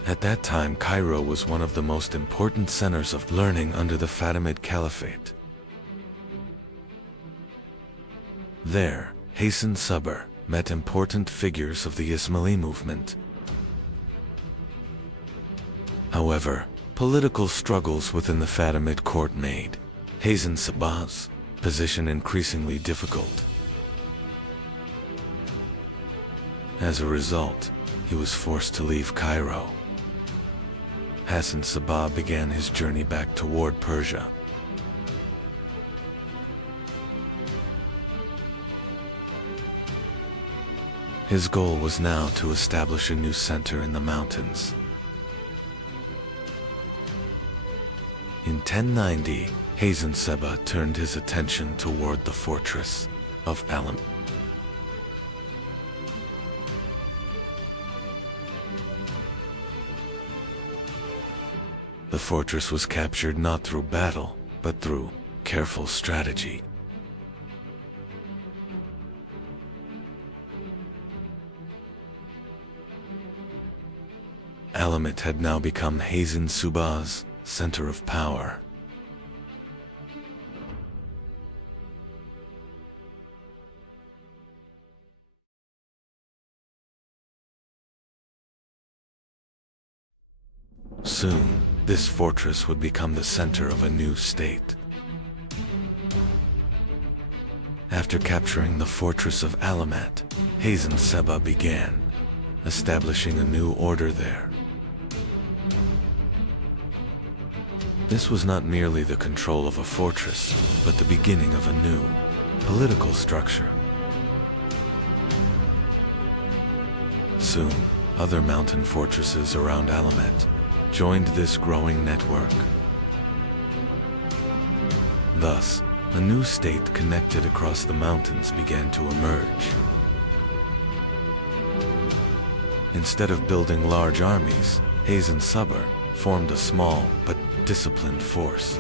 At that time, Cairo was one of the most important centers of learning under the Fatimid Caliphate. There, Hasan Seba met important figures of the Ismaili movement. However, political struggles within the Fatimid court made Hasan Seba's position increasingly difficult. As a result, he was forced to leave Cairo. Hasan Seba began his journey back toward Persia. His goal was now to establish a new center in the mountains. In 1090, Hasan Seba turned his attention toward the fortress of Alamut. The fortress was captured not through battle, but through careful strategy. Alamut had now become Hasan Seba's center of power. Soon, this fortress would become the center of a new state. After capturing the fortress of Alamat, Hazen Seba began establishing a new order there. This was not merely the control of a fortress, but the beginning of a new political structure. Soon, other mountain fortresses around Alamat joined this growing network. Thus, a new state connected across the mountains began to emerge. Instead of building large armies, Hazen Seba formed a small but disciplined force.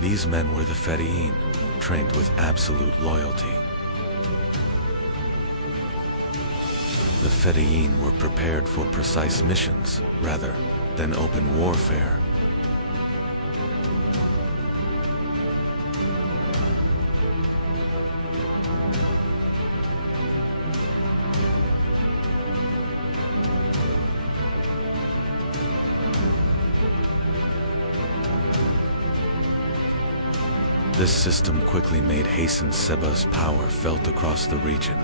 These men were the Fedayeen, trained with absolute loyalty. The Fedayeen were prepared for precise missions rather than open warfare. This system quickly made Hazen Seba's power felt across the region.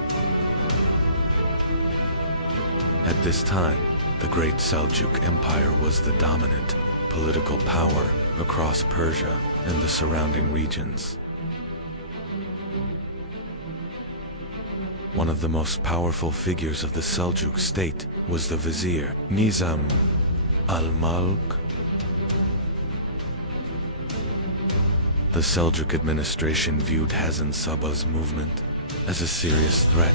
At this time, the Great Seljuk Empire was the dominant political power across Persia and the surrounding regions. One of the most powerful figures of the Seljuk state was the vizier Nizam al-Mulk. The Seljuk administration viewed Hazen Seba's movement as a serious threat.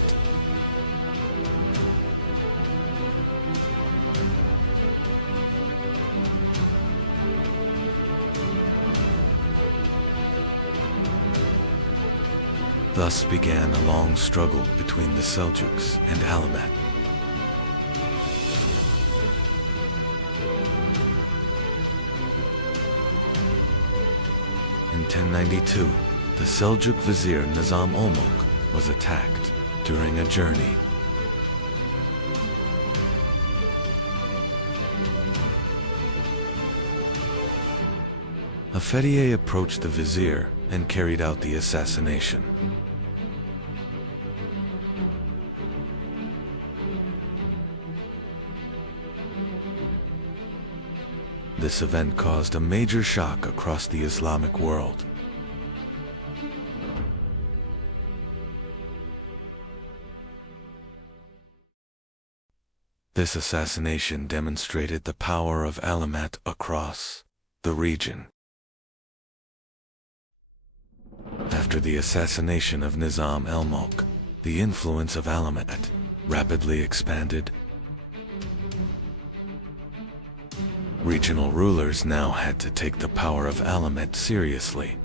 Thus began a long struggle between the Seljuks and Alamat. In 1092, the Seljuk vizier Nizam al-Mulk was attacked during a journey. A Fedayeen approached the vizier and carried out the assassination. This event caused a major shock across the Islamic world. This assassination demonstrated the power of Alamat across the region. After the assassination of Nizam al-Mulk, the influence of Alamat rapidly expanded. Regional rulers now had to take the power of Alamat seriously.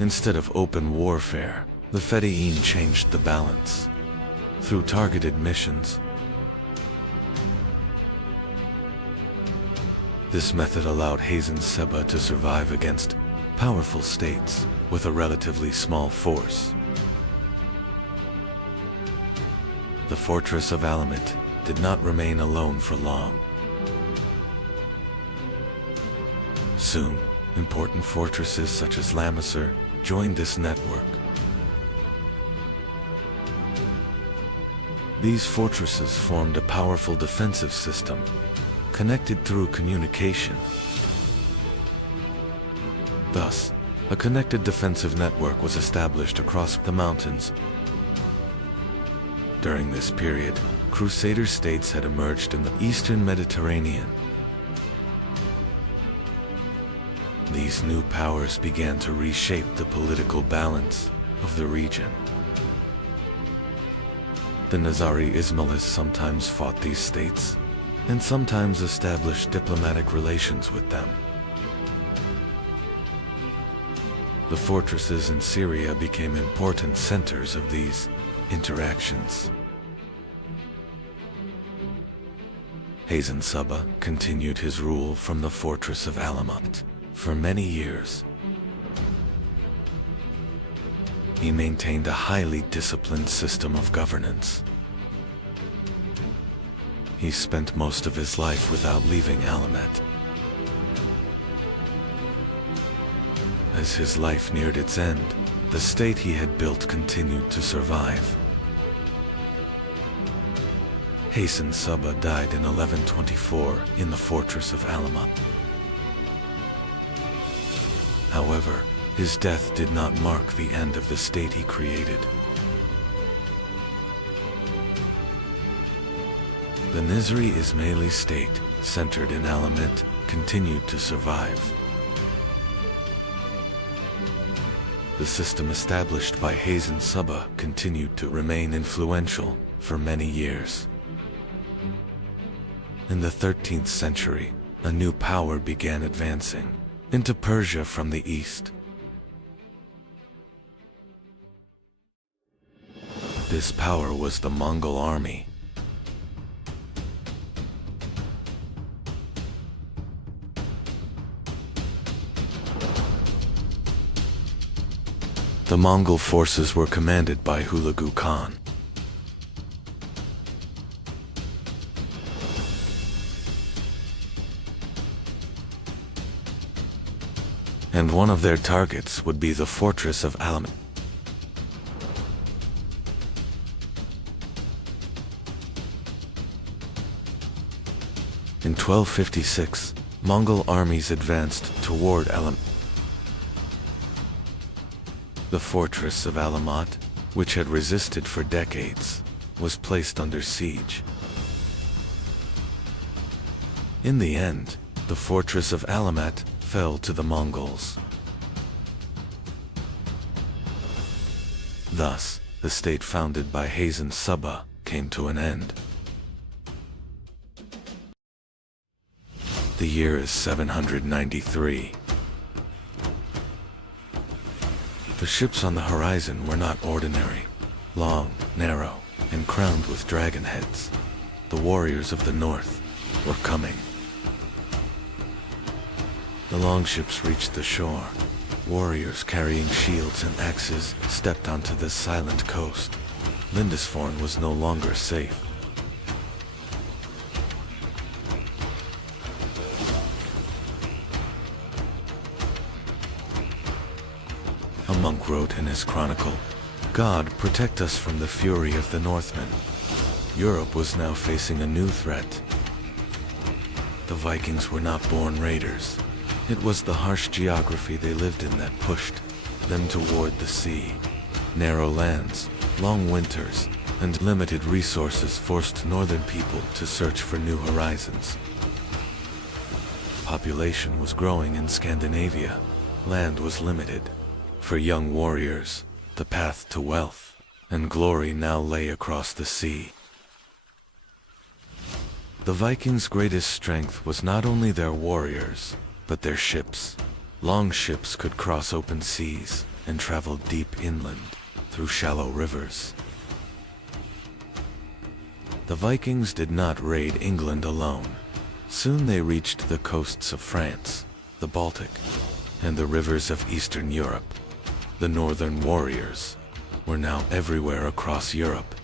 Instead of open warfare, the Fedayeen changed the balance through targeted missions. This method allowed Hazen Seba to survive against powerful states with a relatively small force. The fortress of Alamat did not remain alone for long. Soon, important fortresses such as Lamassar joined this network. These fortresses formed a powerful defensive system, connected through communication. Thus, a connected defensive network was established across the mountains. During this period, Crusader states had emerged in the Eastern Mediterranean. These new powers began to reshape the political balance of the region. The Nizari Ismailis sometimes fought these states, and sometimes established diplomatic relations with them. The fortresses in Syria became important centers of these interactions. Hazen Seba continued his rule from the fortress of Alamat for many years. He maintained a highly disciplined system of governance. He spent most of his life without leaving Alamat. As his life neared its end, the state he had built continued to survive. Hasan Subba died in 1124 in the fortress of Alamat. However, his death did not mark the end of the state he created. The Nizri Ismaili state, centered in Alamet, continued to survive. The system established by Hasan Subba continued to remain influential for many years. In the 13th century, a new power began advancing into Persia from the east. This power was the Mongol army. The Mongol forces were commanded by Hulagu Khan. And one of their targets would be the fortress of Alamet. In 1256, Mongol armies advanced toward Alamet. The fortress of Alamat, which had resisted for decades, was placed under siege. In the end, the fortress of Alamat fell to the Mongols. Thus, the state founded by Hasan Subba came to an end. The year is 793. The ships on the horizon were not ordinary. Long, narrow, and crowned with dragon heads. The warriors of the north were coming. The longships reached the shore. Warriors carrying shields and axes stepped onto this silent coast. Lindisfarne was no longer safe. A monk wrote in his chronicle, "God protect us from the fury of the Northmen." Europe was now facing a new threat. The Vikings were not born raiders. It was the harsh geography they lived in that pushed them toward the sea. Narrow lands, long winters, and limited resources forced northern people to search for new horizons. Population was growing in Scandinavia. Land was limited. For young warriors, the path to wealth and glory now lay across the sea. The Vikings' greatest strength was not only their warriors, but their ships. Long ships could cross open seas and travel deep inland through shallow rivers. The Vikings did not raid England alone. Soon they reached the coasts of France, the Baltic, and the rivers of Eastern Europe. The northern warriors were now everywhere across Europe.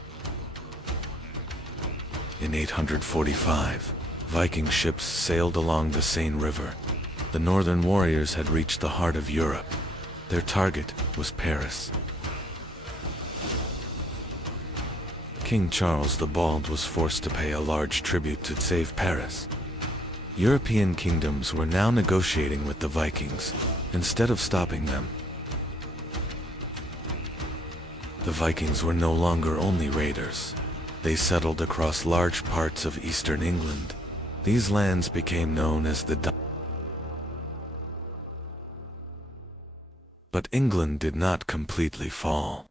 In 845, Viking ships sailed along the Seine River. The northern warriors had reached the heart of Europe. Their target was Paris. King Charles the Bald was forced to pay a large tribute to save Paris. European kingdoms were now negotiating with the Vikings, instead of stopping them. The Vikings were no longer only raiders. They settled across large parts of eastern England. These lands became known as the But England did not completely fall.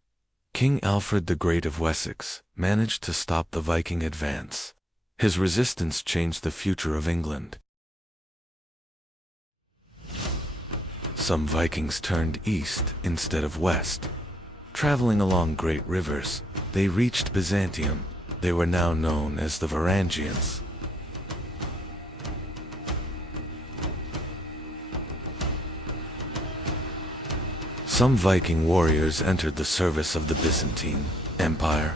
King Alfred the Great of Wessex managed to stop the Viking advance. His resistance changed the future of England. Some Vikings turned east instead of west. Traveling along great rivers, they reached Byzantium. They were now known as the Varangians. Some Viking warriors entered the service of the Byzantine Empire.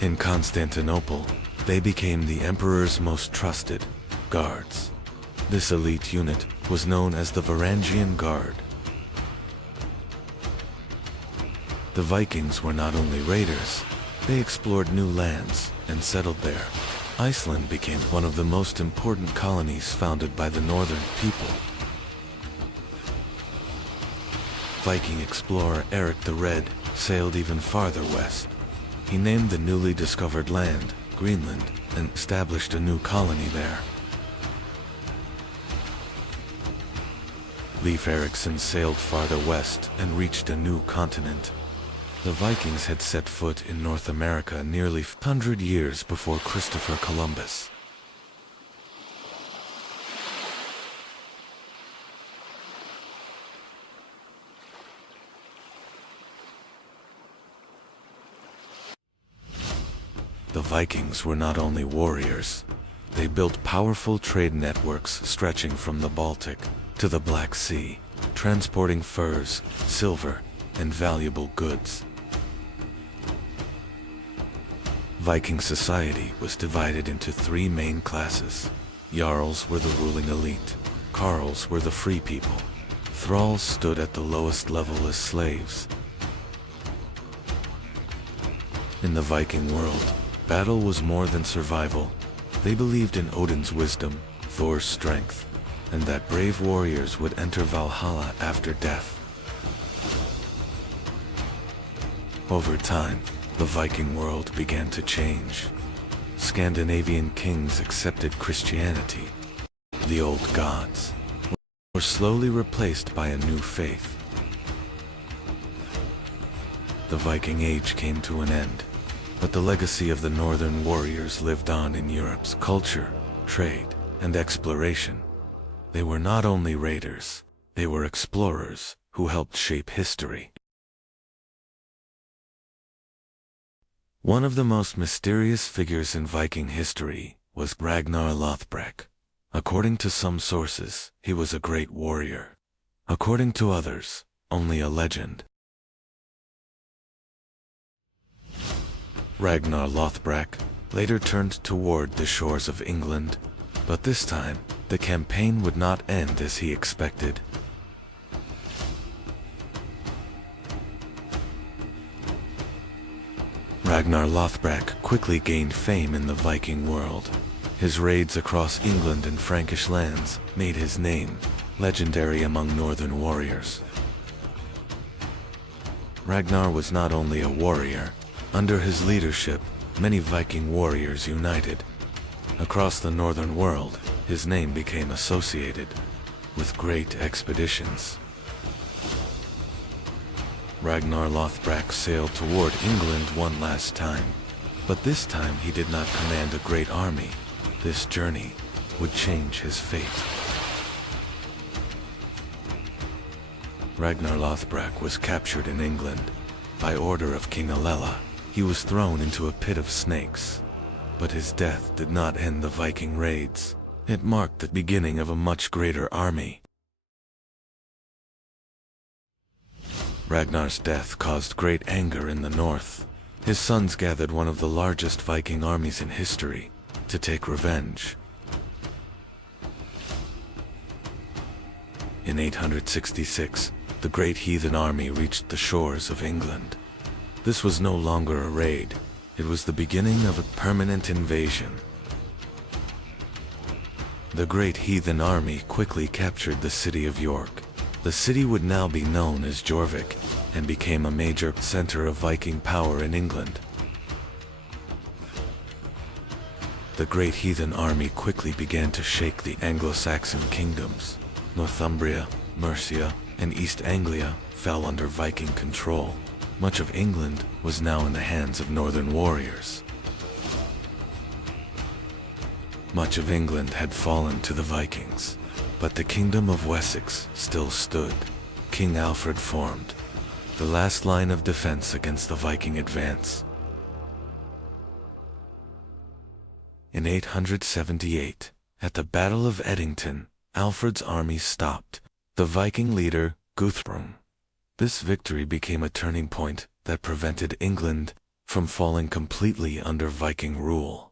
In Constantinople, they became the emperor's most trusted guards. This elite unit was known as the Varangian Guard. The Vikings were not only raiders, they explored new lands and settled there. Iceland became one of the most important colonies founded by the northern people. Viking explorer Eric the Red sailed even farther west. He named the newly discovered land Greenland and established a new colony there. Leif Erikson sailed farther west and reached a new continent. The Vikings had set foot in North America nearly 100 years before Christopher Columbus. The Vikings were not only warriors, they built powerful trade networks stretching from the Baltic to the Black Sea, transporting furs, silver, and valuable goods. Viking society was divided into three main classes. Jarls were the ruling elite, Carls were the free people, thralls stood at the lowest level as slaves. In the Viking world, battle was more than survival. They believed in Odin's wisdom, Thor's strength, and that brave warriors would enter Valhalla after death. Over time, the Viking world began to change. Scandinavian kings accepted Christianity. The old gods were slowly replaced by a new faith. The Viking Age came to an end, but the legacy of the northern warriors lived on in Europe's culture, trade, and exploration. They were not only raiders, they were explorers who helped shape history. One of the most mysterious figures in Viking history was Ragnar Lothbrok. According to some sources, he was a great warrior. According to others, only a legend. Ragnar Lothbrok later turned toward the shores of England, but this time, the campaign would not end as he expected. Ragnar Lothbrok quickly gained fame in the Viking world. His raids across England and Frankish lands made his name legendary among northern warriors. Ragnar was not only a warrior. Under his leadership, many Viking warriors united. Across the northern world, his name became associated with great expeditions. Ragnar Lothbrok sailed toward England one last time, but this time he did not command a great army. This journey would change his fate. Ragnar Lothbrok was captured in England. By order of King Alela, he was thrown into a pit of snakes. But his death did not end the Viking raids. It marked the beginning of a much greater army. Ragnar's death caused great anger in the north. His sons gathered one of the largest Viking armies in history to take revenge. In 866, the great heathen army reached the shores of England. This was no longer a raid. It was the beginning of a permanent invasion. The great heathen army quickly captured the city of York. The city would now be known as Jorvik and became a major center of Viking power in England. The great heathen army quickly began to shake the Anglo-Saxon kingdoms. Northumbria, Mercia, and East Anglia fell under Viking control. Much of England was now in the hands of northern warriors. Much of England had fallen to the Vikings, but the kingdom of Wessex still stood. King Alfred formed the last line of defense against the Viking advance. In 878, at the Battle of Edington, Alfred's army stopped the Viking leader, Guthrum. This victory became a turning point that prevented England from falling completely under Viking rule.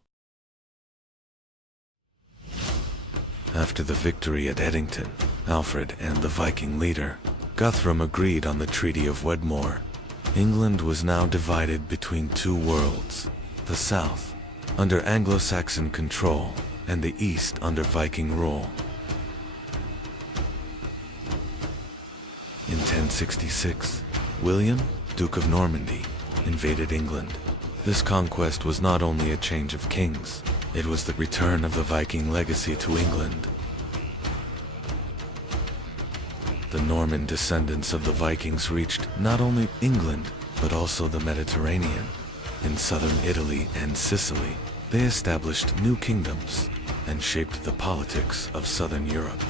After the victory at Edington, Alfred and the Viking leader, Guthrum, agreed on the Treaty of Wedmore. England was now divided between two worlds, the south, under Anglo-Saxon control, and the east under Viking rule. In 1066, William, Duke of Normandy, invaded England. This conquest was not only a change of kings, it was the return of the Viking legacy to England. The Norman descendants of the Vikings reached not only England, but also the Mediterranean. In southern Italy and Sicily, they established new kingdoms and shaped the politics of southern Europe.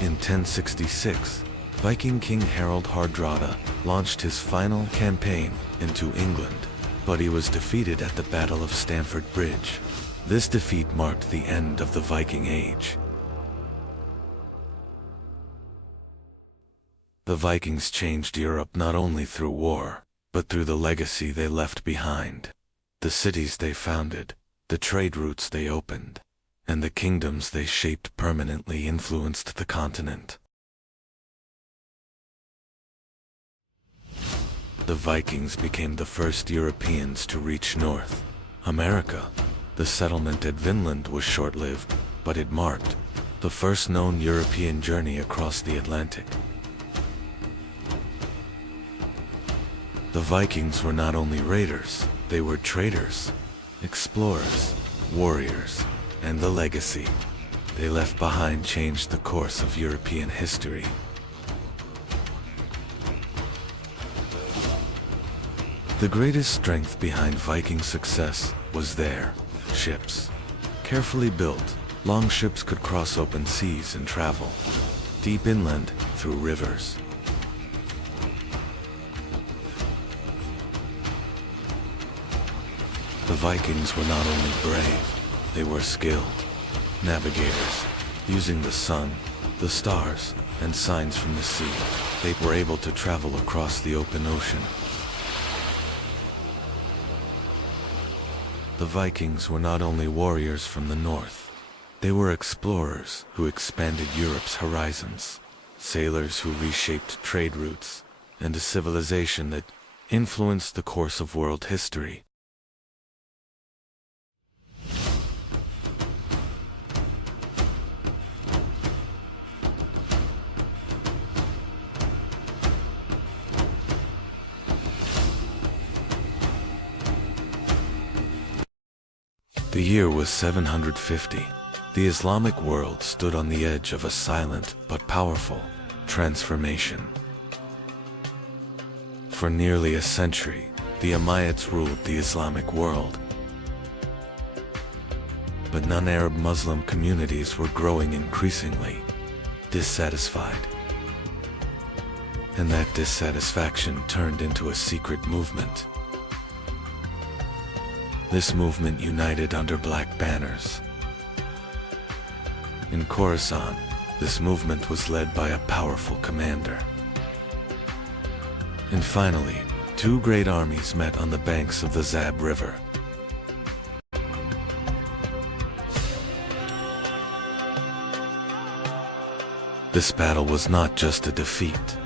In 1066, Viking King Harald Hardrada launched his final campaign into England, but he was defeated at the Battle of Stamford Bridge. This defeat marked the end of the Viking Age. The Vikings changed Europe not only through war, but through the legacy they left behind. The cities they founded, the trade routes they opened, and the kingdoms they shaped permanently influenced the continent. The Vikings became the first Europeans to reach North America. The settlement at Vinland was short-lived, but it marked the first known European journey across the Atlantic. The Vikings were not only raiders, they were traders, explorers, warriors, and the legacy they left behind changed the course of European history. The greatest strength behind Viking success was their ships. Carefully built, long ships could cross open seas and travel deep inland through rivers. The Vikings were not only brave, they were skilled navigators. Using the sun, the stars, and signs from the sea, they were able to travel across the open ocean. The Vikings were not only warriors from the north, they were explorers who expanded Europe's horizons, sailors who reshaped trade routes, and a civilization that influenced the course of world history. The year was 750. The Islamic world stood on the edge of a silent but powerful transformation. For nearly a century, the Umayyads ruled the Islamic world. But non-Arab Muslim communities were growing increasingly dissatisfied. And that dissatisfaction turned into a secret movement. This movement united under black banners. In Khorasan, this movement was led by a powerful commander. And finally, two great armies met on the banks of the Zab River. This battle was not just a defeat.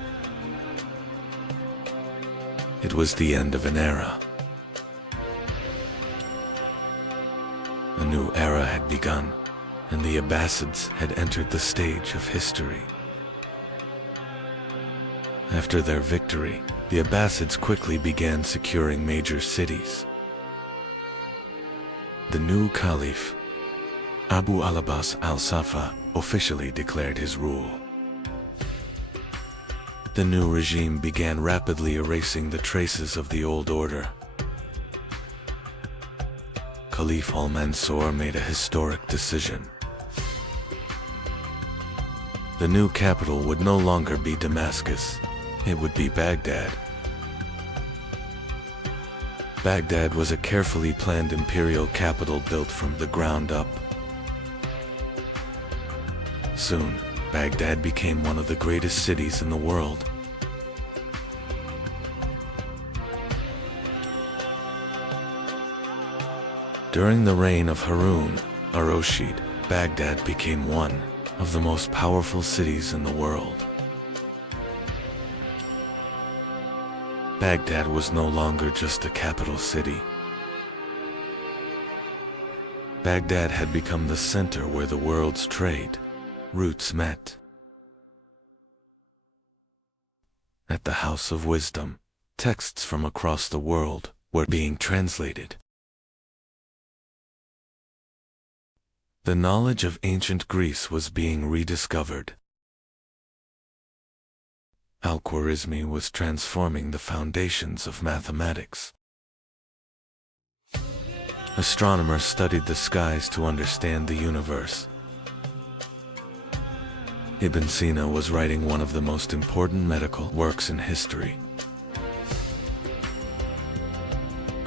It was the end of an era. A new era had begun, and the Abbasids had entered the stage of history. After their victory, the Abbasids quickly began securing major cities. The new Caliph, Abu al-Abbas al-Safa, officially declared his rule. The new regime began rapidly erasing the traces of the old order. Caliph al-Mansur made a historic decision. The new capital would no longer be Damascus, it would be Baghdad. Baghdad was a carefully planned imperial capital built from the ground up. Soon, Baghdad became one of the greatest cities in the world. During the reign of Harun ar-Rashid, Baghdad became one of the most powerful cities in the world. Baghdad was no longer just a capital city. Baghdad had become the center where the world's trade routes met. At the House of Wisdom, texts from across the world were being translated. The knowledge of ancient Greece was being rediscovered. Al-Khwarizmi was transforming the foundations of mathematics. Astronomers studied the skies to understand the universe. Ibn Sina was writing one of the most important medical works in history.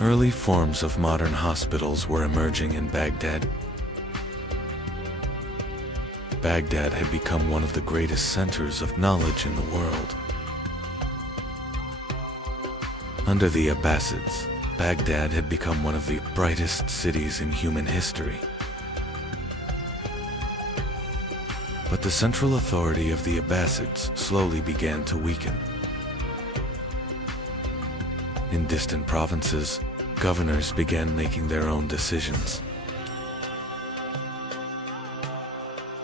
Early forms of modern hospitals were emerging in Baghdad. Baghdad had become one of the greatest centers of knowledge in the world. Under the Abbasids, Baghdad had become one of the brightest cities in human history. But the central authority of the Abbasids slowly began to weaken. In distant provinces, governors began making their own decisions.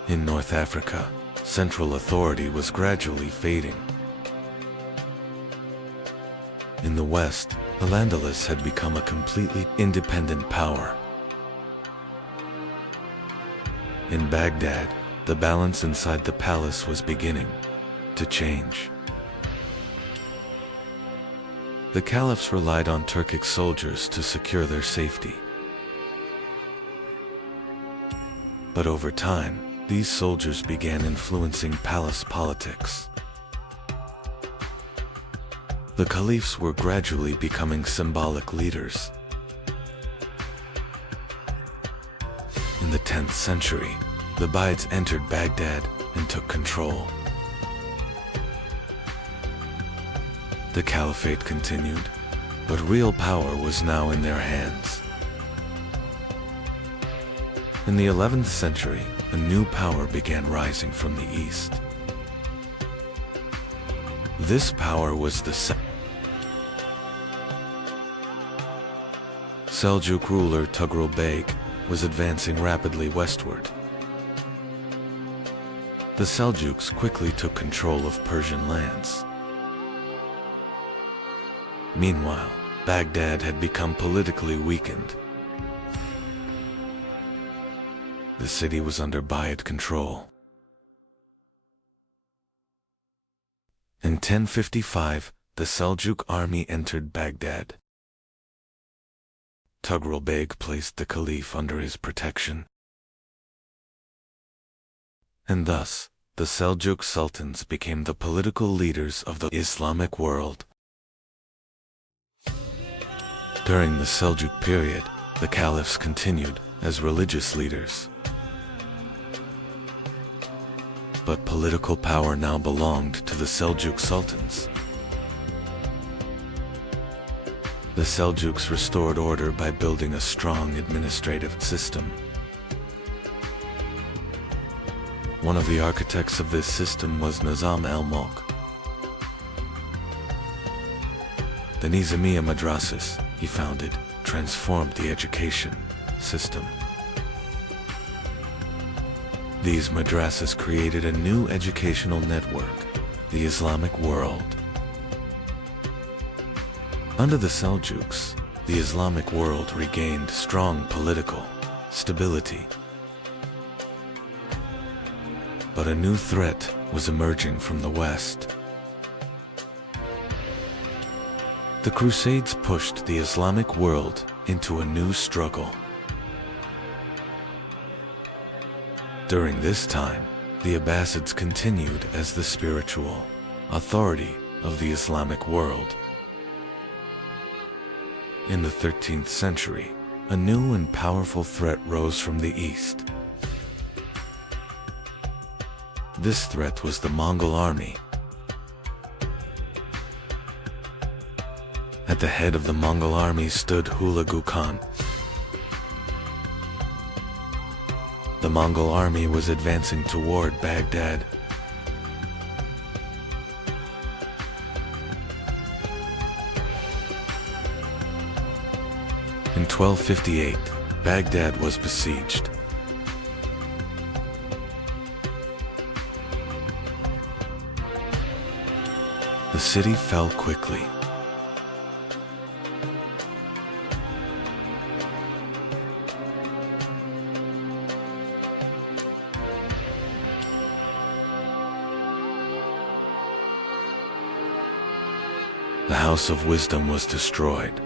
In North Africa, central authority was gradually fading. In the West, Al-Andalus had become a completely independent power. In Baghdad, the balance inside the palace was beginning to change. The caliphs relied on Turkic soldiers to secure their safety. But over time, these soldiers began influencing palace politics. The caliphs were gradually becoming symbolic leaders. In the 10th century, the Ubayyids entered Baghdad and took control. The caliphate continued, but real power was now in their hands. In the 11th century, a new power began rising from the east. This power was the Seljuk ruler Tughril Beg was advancing rapidly westward. The Seljuks quickly took control of Persian lands. Meanwhile, Baghdad had become politically weakened. The city was under Ubayyid control. In 1055, the Seljuk army entered Baghdad. Tughril Beg placed the caliph under his protection. And thus, the Seljuk sultans became the political leaders of the Islamic world. During the Seljuk period, the caliphs continued as religious leaders. But political power now belonged to the Seljuk sultans. The Seljuks restored order by building a strong administrative system. One of the architects of this system was Nizam al-Mulk. The Nizamiya madrasas he founded transformed the education system. These madrasas created a new educational network, the Islamic world. Under the Seljuks, the Islamic world regained strong political stability. But a new threat was emerging from the West. The Crusades pushed the Islamic world into a new struggle. During this time, the Abbasids continued as the spiritual authority of the Islamic world. In the 13th century, a new and powerful threat rose from the east. This threat was the Mongol army. At the head of the Mongol army stood Hulagu Khan. The Mongol army was advancing toward Baghdad. 1258, Baghdad was besieged. The city fell quickly. The House of Wisdom was destroyed.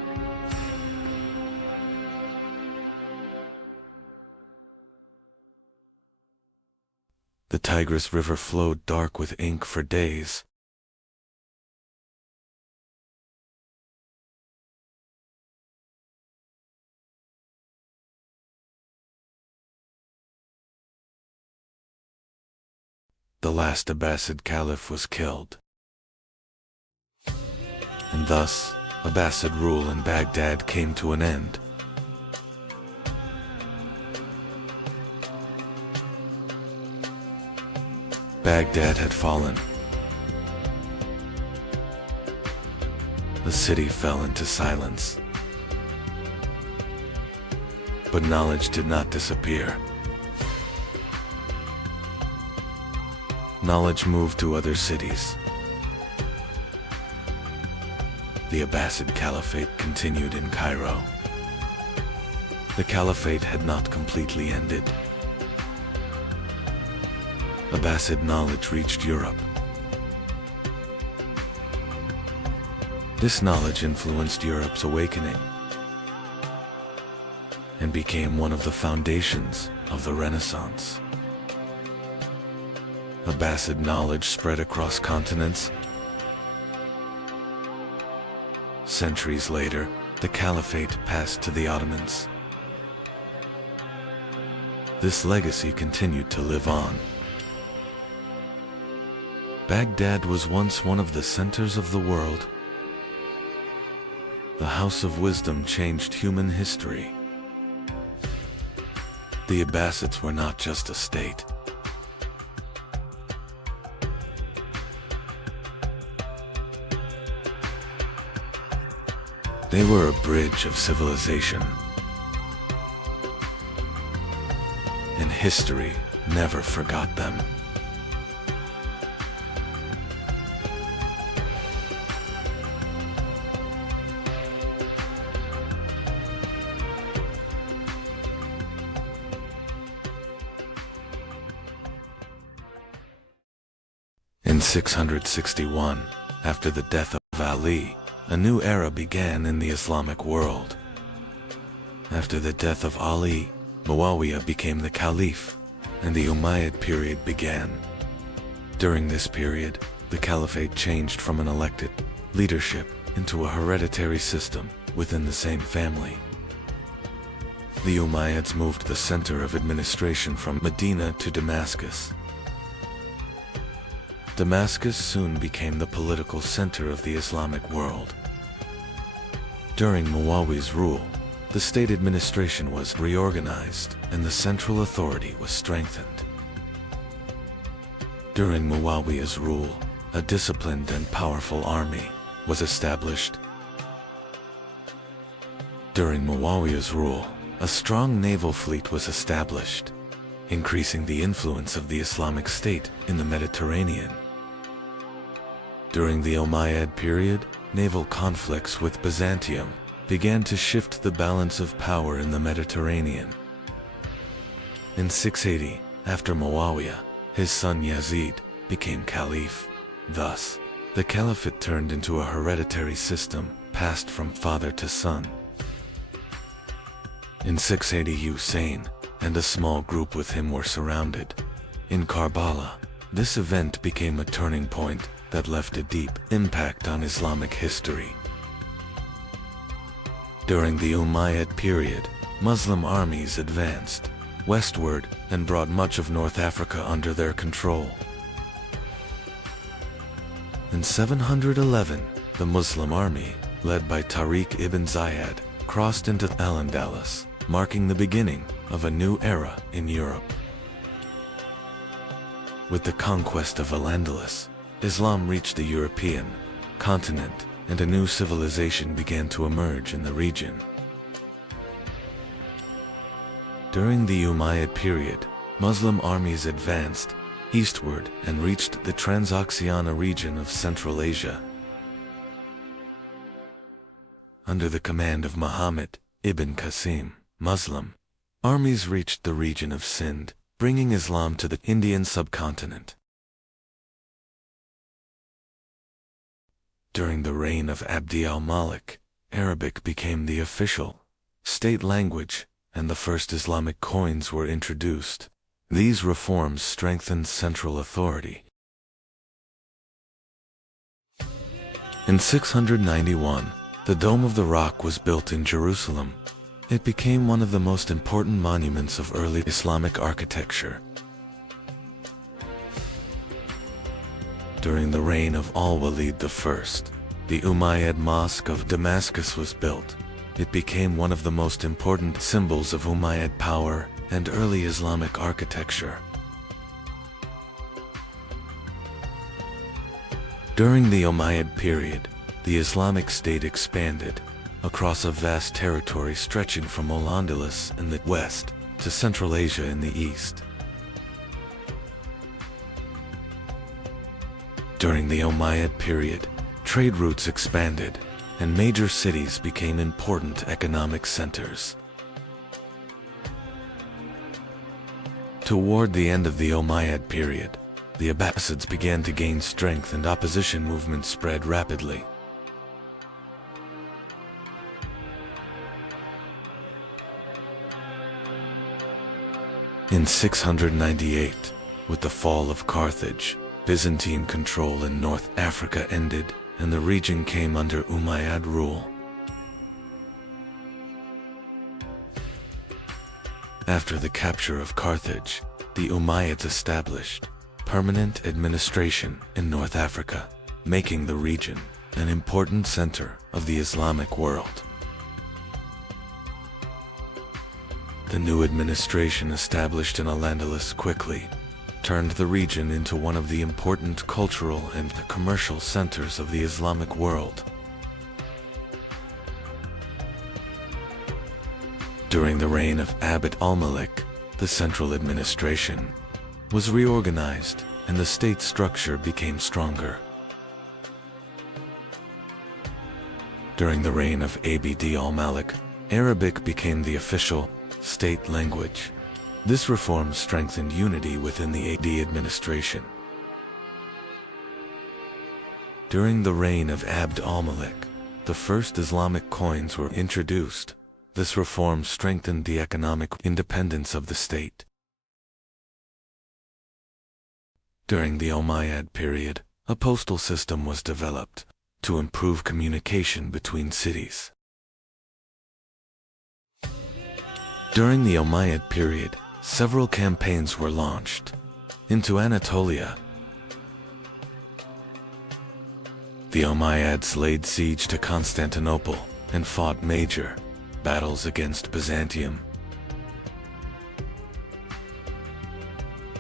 The Tigris River flowed dark with ink for days. The last Abbasid caliph was killed. And thus, Abbasid rule in Baghdad came to an end. Baghdad had fallen. The city fell into silence. But knowledge did not disappear. Knowledge moved to other cities. The Abbasid Caliphate continued in Cairo. The Caliphate had not completely ended. Abbasid knowledge reached Europe. This knowledge influenced Europe's awakening and became one of the foundations of the Renaissance. Abbasid knowledge spread across continents. Centuries later, the Caliphate passed to the Ottomans. This legacy continued to live on. Baghdad was once one of the centers of the world. The House of Wisdom changed human history. The Abbasids were not just a state. They were a bridge of civilization. And history never forgot them. In 661, after the death of Ali, a new era began in the Islamic world. After the death of Ali, Muawiyah became the caliph, and the Umayyad period began. During this period, the caliphate changed from an elected leadership into a hereditary system within the same family. The Umayyads moved the center of administration from Medina to Damascus. Damascus soon became the political center of the Islamic world. During Muawiyah's rule, the state administration was reorganized and the central authority was strengthened. During Muawiyah's rule, a disciplined and powerful army was established. During Muawiyah's rule, a strong naval fleet was established, increasing the influence of the Islamic State in the Mediterranean. During the Umayyad period, naval conflicts with Byzantium began to shift the balance of power in the Mediterranean. In 680, after Muawiyah, his son Yazid became caliph. Thus, the caliphate turned into a hereditary system passed from father to son. In 680, Hussein and a small group with him were surrounded. In Karbala, this event became a turning point that left a deep impact on Islamic history. During the Umayyad period, Muslim armies advanced westward and brought much of North Africa under their control. In 711, the Muslim army, led by Tariq ibn Ziyad, crossed into Al-Andalus, marking the beginning of a new era in Europe. With the conquest of Al-Andalus, Islam reached the European continent, and a new civilization began to emerge in the region. During the Umayyad period, Muslim armies advanced eastward and reached the Transoxiana region of Central Asia. Under the command of Muhammad ibn Qasim, Muslim armies reached the region of Sind, bringing Islam to the Indian subcontinent. During the reign of Abd al-Malik, Arabic became the official state language, and the first Islamic coins were introduced. These reforms strengthened central authority. In 691, the Dome of the Rock was built in Jerusalem. It became one of the most important monuments of early Islamic architecture. During the reign of Al-Walid I, the Umayyad Mosque of Damascus was built. It became one of the most important symbols of Umayyad power and early Islamic architecture. During the Umayyad period, the Islamic State expanded across a vast territory stretching from Al-Andalus in the west to Central Asia in the east. During the Umayyad period, trade routes expanded, and major cities became important economic centers. Toward the end of the Umayyad period, the Abbasids began to gain strength and opposition movements spread rapidly. In 698, with the fall of Carthage, Byzantine control in North Africa ended, and the region came under Umayyad rule. After the capture of Carthage, the Umayyads established permanent administration in North Africa, making the region an important center of the Islamic world. The new administration established in Al-Andalus quickly turned the region into one of the important cultural and commercial centers of the Islamic world. During the reign of Abd al-Malik, the central administration was reorganized and the state structure became stronger. During the reign of Abd al-Malik, Arabic became the official state language. This reform strengthened unity within the AD administration. During the reign of Abd al-Malik, the first Islamic coins were introduced. This reform strengthened the economic independence of the state. During the Umayyad period, a postal system was developed to improve communication between cities. During the Umayyad period, several campaigns were launched into Anatolia. The Umayyads laid siege to Constantinople and fought major battles against Byzantium.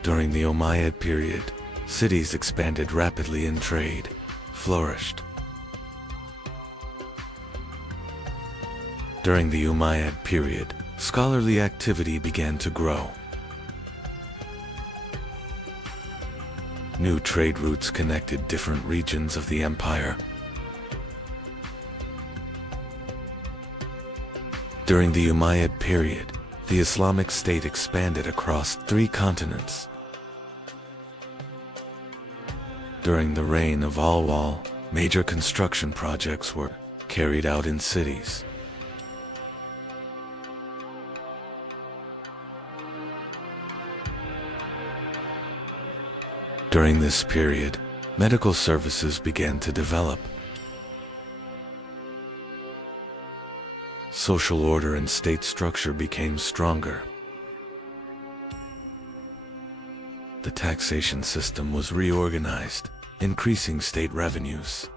During the Umayyad period, cities expanded rapidly and trade flourished. During the Umayyad period, scholarly activity began to grow. New trade routes connected different regions of the empire. During the Umayyad period, the Islamic State expanded across 3 continents. During the reign of Al-Wal, major construction projects were carried out in cities. During this period, medical services began to develop. Social order and state structure became stronger. The taxation system was reorganized, increasing state revenues.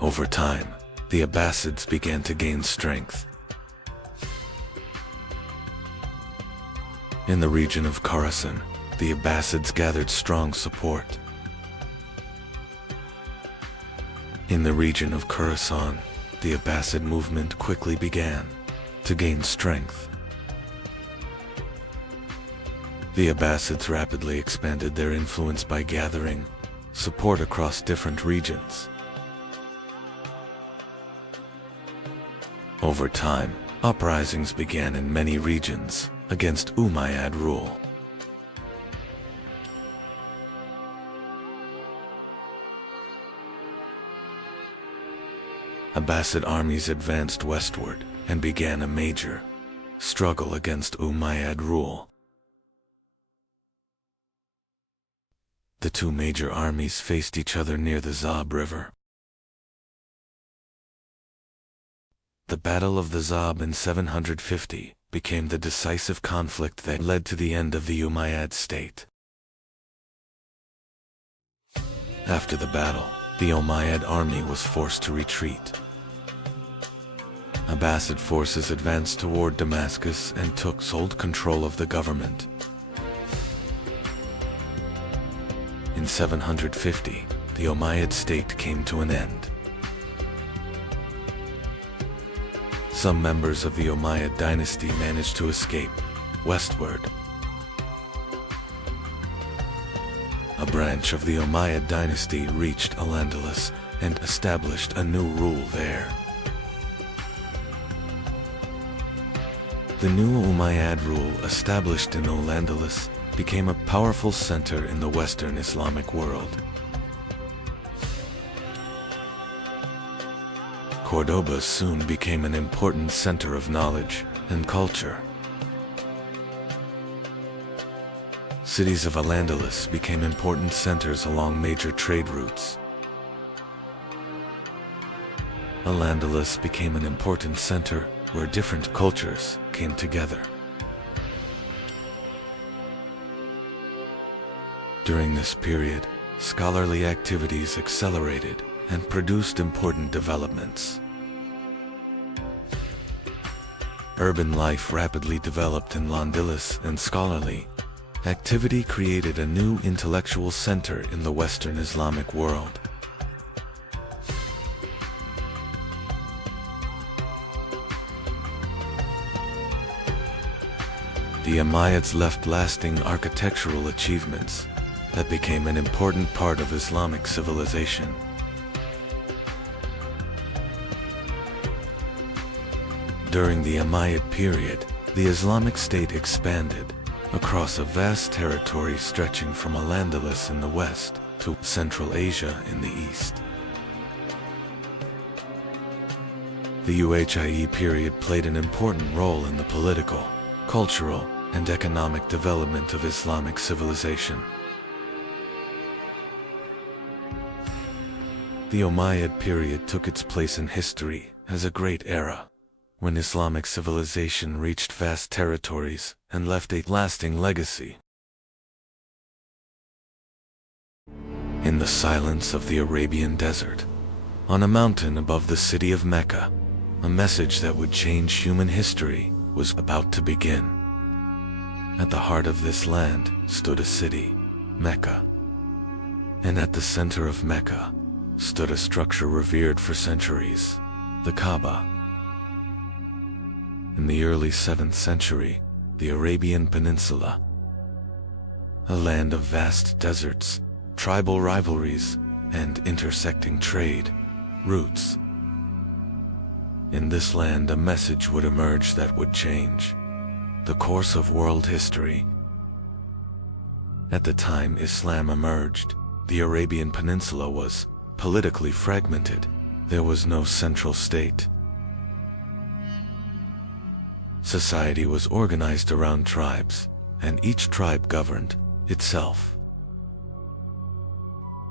Over time, the Abbasids began to gain strength. In the region of Khorasan, the Abbasids gathered strong support. In the region of Khorasan, the Abbasid movement quickly began. to gain strength. The Abbasids rapidly expanded their influence by gathering support across different regions. Over time, uprisings began in many regions against Umayyad rule. Abbasid armies advanced westward and began a major struggle against Umayyad rule. The two major armies faced each other near the Zab River. The Battle of the Zab in 750 became the decisive conflict that led to the end of the Umayyad state. After the battle, the Umayyad army was forced to retreat. Abbasid forces advanced toward Damascus and took sole control of the government. In 750, the Umayyad state came to an end. Some members of the Umayyad dynasty managed to escape westward. A branch of the Umayyad dynasty reached Al-Andalus and established a new rule there. The new Umayyad rule established in Al-Andalus became a powerful center in the Western Islamic world. Cordoba soon became an important center of knowledge and culture. Cities of Al-Andalus became important centers along major trade routes. Al-Andalus became an important center where different cultures came together. During this period, scholarly activities accelerated and produced important developments. Urban life rapidly developed in Al-Andalus, and scholarly activity created a new intellectual center in the Western Islamic world. The Umayyads left lasting architectural achievements that became an important part of Islamic civilization. During the Umayyad period, the Islamic State expanded across a vast territory stretching from Al-Andalus in the west to Central Asia in the east. The Umayyyad period played an important role in the political, cultural, and economic development of Islamic civilization. The Umayyad period took its place in history as a great era, when Islamic civilization reached vast territories and left a lasting legacy. In the silence of the Arabian desert, on a mountain above the city of Mecca, a message that would change human history was about to begin. At the heart of this land stood a city, Mecca. And at the center of Mecca stood a structure revered for centuries, the Kaaba. In the early 7th century, the Arabian Peninsula, a land of vast deserts, tribal rivalries, and intersecting trade routes. In this land, a message would emerge that would change the course of world history. At the time Islam emerged, the Arabian Peninsula was politically fragmented. There was no central state. Society was organized around tribes, and each tribe governed itself.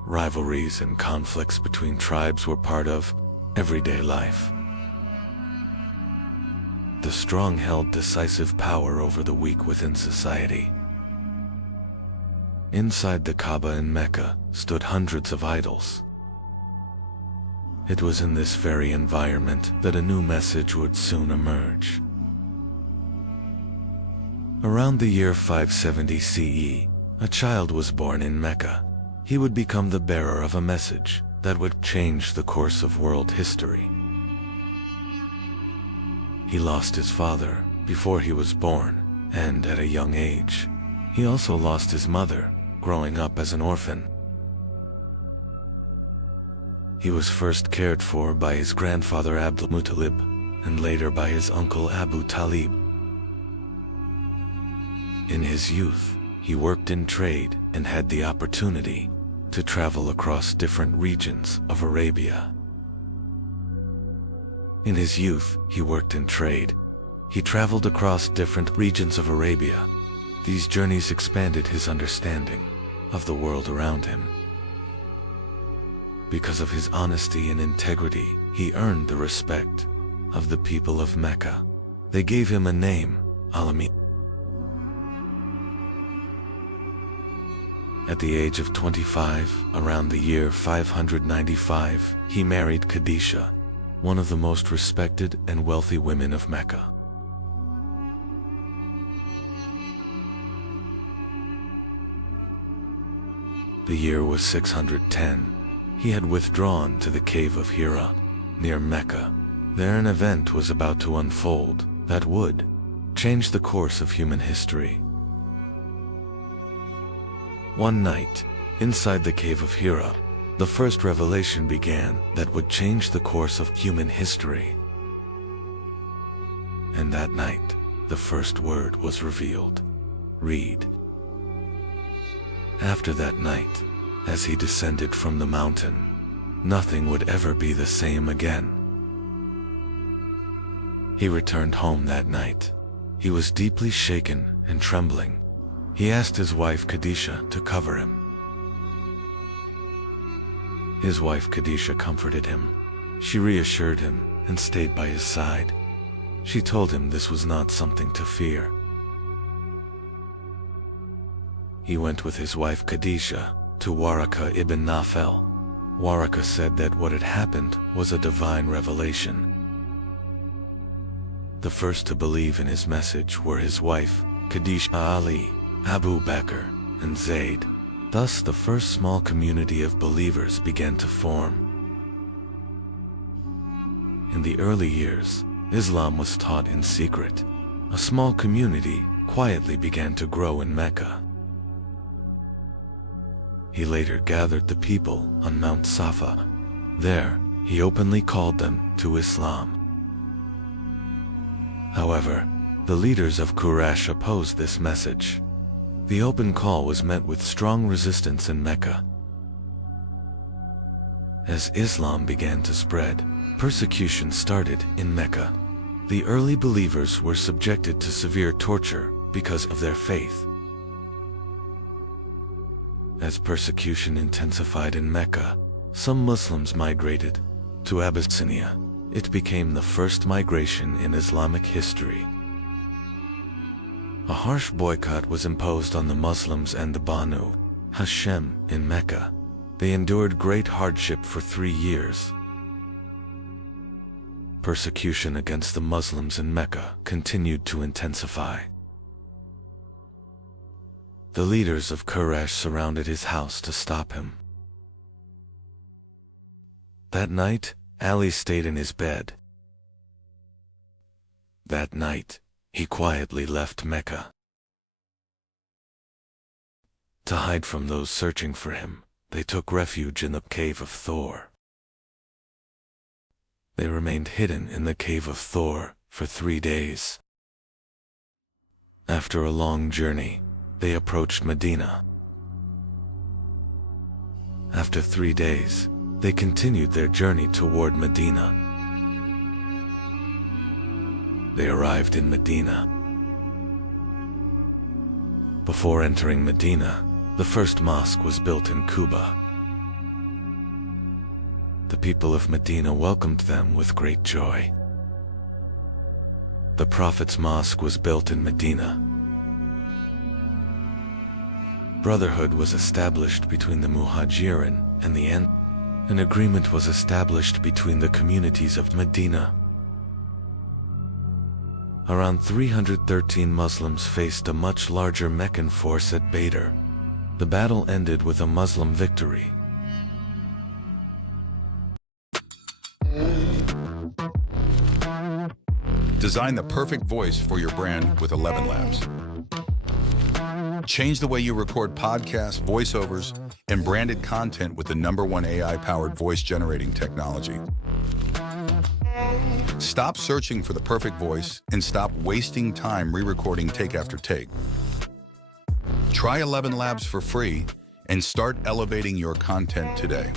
Rivalries and conflicts between tribes were part of everyday life. The strong held decisive power over the weak within society. Inside the Kaaba in Mecca stood hundreds of idols. It was in this very environment that a new message would soon emerge. Around the year 570 CE, a child was born in Mecca. He would become the bearer of a message that would change the course of world history. He lost his father before he was born, and at a young age. He also lost his mother, growing up as an orphan. He was first cared for by his grandfather Abdul Muttalib, and later by his uncle Abu Talib. In his youth, he worked in trade and had the opportunity to travel across different regions of Arabia. In his youth, he worked in trade. He traveled across different regions of Arabia. These journeys expanded his understanding of the world around him. Because of his honesty and integrity, he earned the respect of the people of Mecca. They gave him a name, Al-Amin. At the age of 25, around the year 595, he married Khadijah, one of the most respected and wealthy women of Mecca. The year was 610. He had withdrawn to the cave of Hira, near Mecca. There an event was about to unfold that would change the course of human history. One night, inside the cave of Hira, the first revelation began that would change the course of human history. And that night, the first word was revealed. Read. After that night, as he descended from the mountain, nothing would ever be the same again. He returned home that night. He was deeply shaken and trembling. He asked his wife Khadijah to cover him. His wife Khadijah comforted him. She reassured him and stayed by his side. She told him this was not something to fear. He went with his wife Khadijah to Waraka ibn Nawfal. Waraka said that what had happened was a divine revelation. The first to believe in his message were his wife, Khadijah, Ali, Abu Bakr, and Zayd. Thus the first small community of believers began to form. In the early years, Islam was taught in secret. A small community quietly began to grow in Mecca. He later gathered the people on Mount Safa. There, he openly called them to Islam. However, the leaders of Quraysh opposed this message. The open call was met with strong resistance in Mecca. As Islam began to spread, persecution started in Mecca. The early believers were subjected to severe torture because of their faith. As persecution intensified in Mecca, some Muslims migrated to Abyssinia. It became the first migration in Islamic history. A harsh boycott was imposed on the Muslims and the Banu Hashem in Mecca. They endured great hardship for 3 years. Persecution against the Muslims in Mecca continued to intensify. The leaders of Quraysh surrounded his house to stop him. That night, Ali stayed in his bed. That night, he quietly left Mecca. To hide from those searching for him, they took refuge in the cave of Thor. They remained hidden in the cave of Thor for 3 days. After a long journey, they approached Medina. After 3 days, they continued their journey toward Medina. They arrived in Medina. Before entering Medina, the first mosque was built in Quba. The people of Medina welcomed them with great joy. The Prophet's mosque was built in Medina. Brotherhood was established between the Muhajirin and the Ansar. An agreement was established between the communities of Medina. Around 313 Muslims faced a much larger Meccan force at Badr. The battle ended with a Muslim victory. Design the perfect voice for your brand with 11 Labs. Change the way you record podcasts, voiceovers, and branded content with the #1 AI-powered voice generating technology. Stop searching for the perfect voice and stop wasting time re-recording take after take. Try 11 Labs for free and start elevating your content today.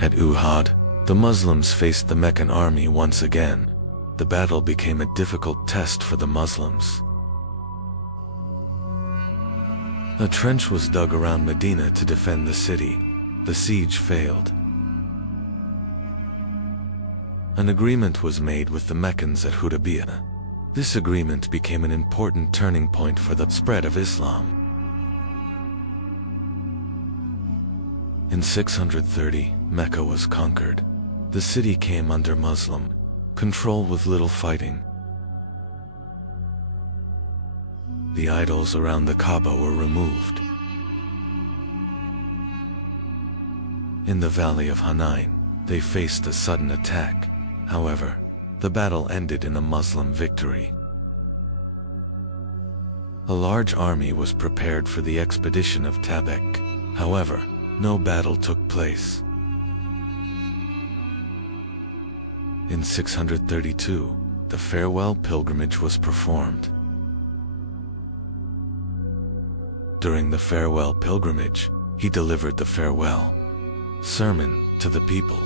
At Uhud, the Muslims faced the Meccan army once again. The battle became a difficult test for the Muslims. A trench was dug around Medina to defend the city. The siege failed. An agreement was made with the Meccans at Hudaybiyah. This agreement became an important turning point for the spread of Islam. In 630, Mecca was conquered. The city came under Muslim control with little fighting. The idols around the Kaaba were removed. In the valley of Hunain, they faced a sudden attack. However, the battle ended in a Muslim victory. A large army was prepared for the expedition of Tabuk. However, no battle took place. In 632, the farewell pilgrimage was performed. During the farewell pilgrimage, he delivered the farewell sermon to the people.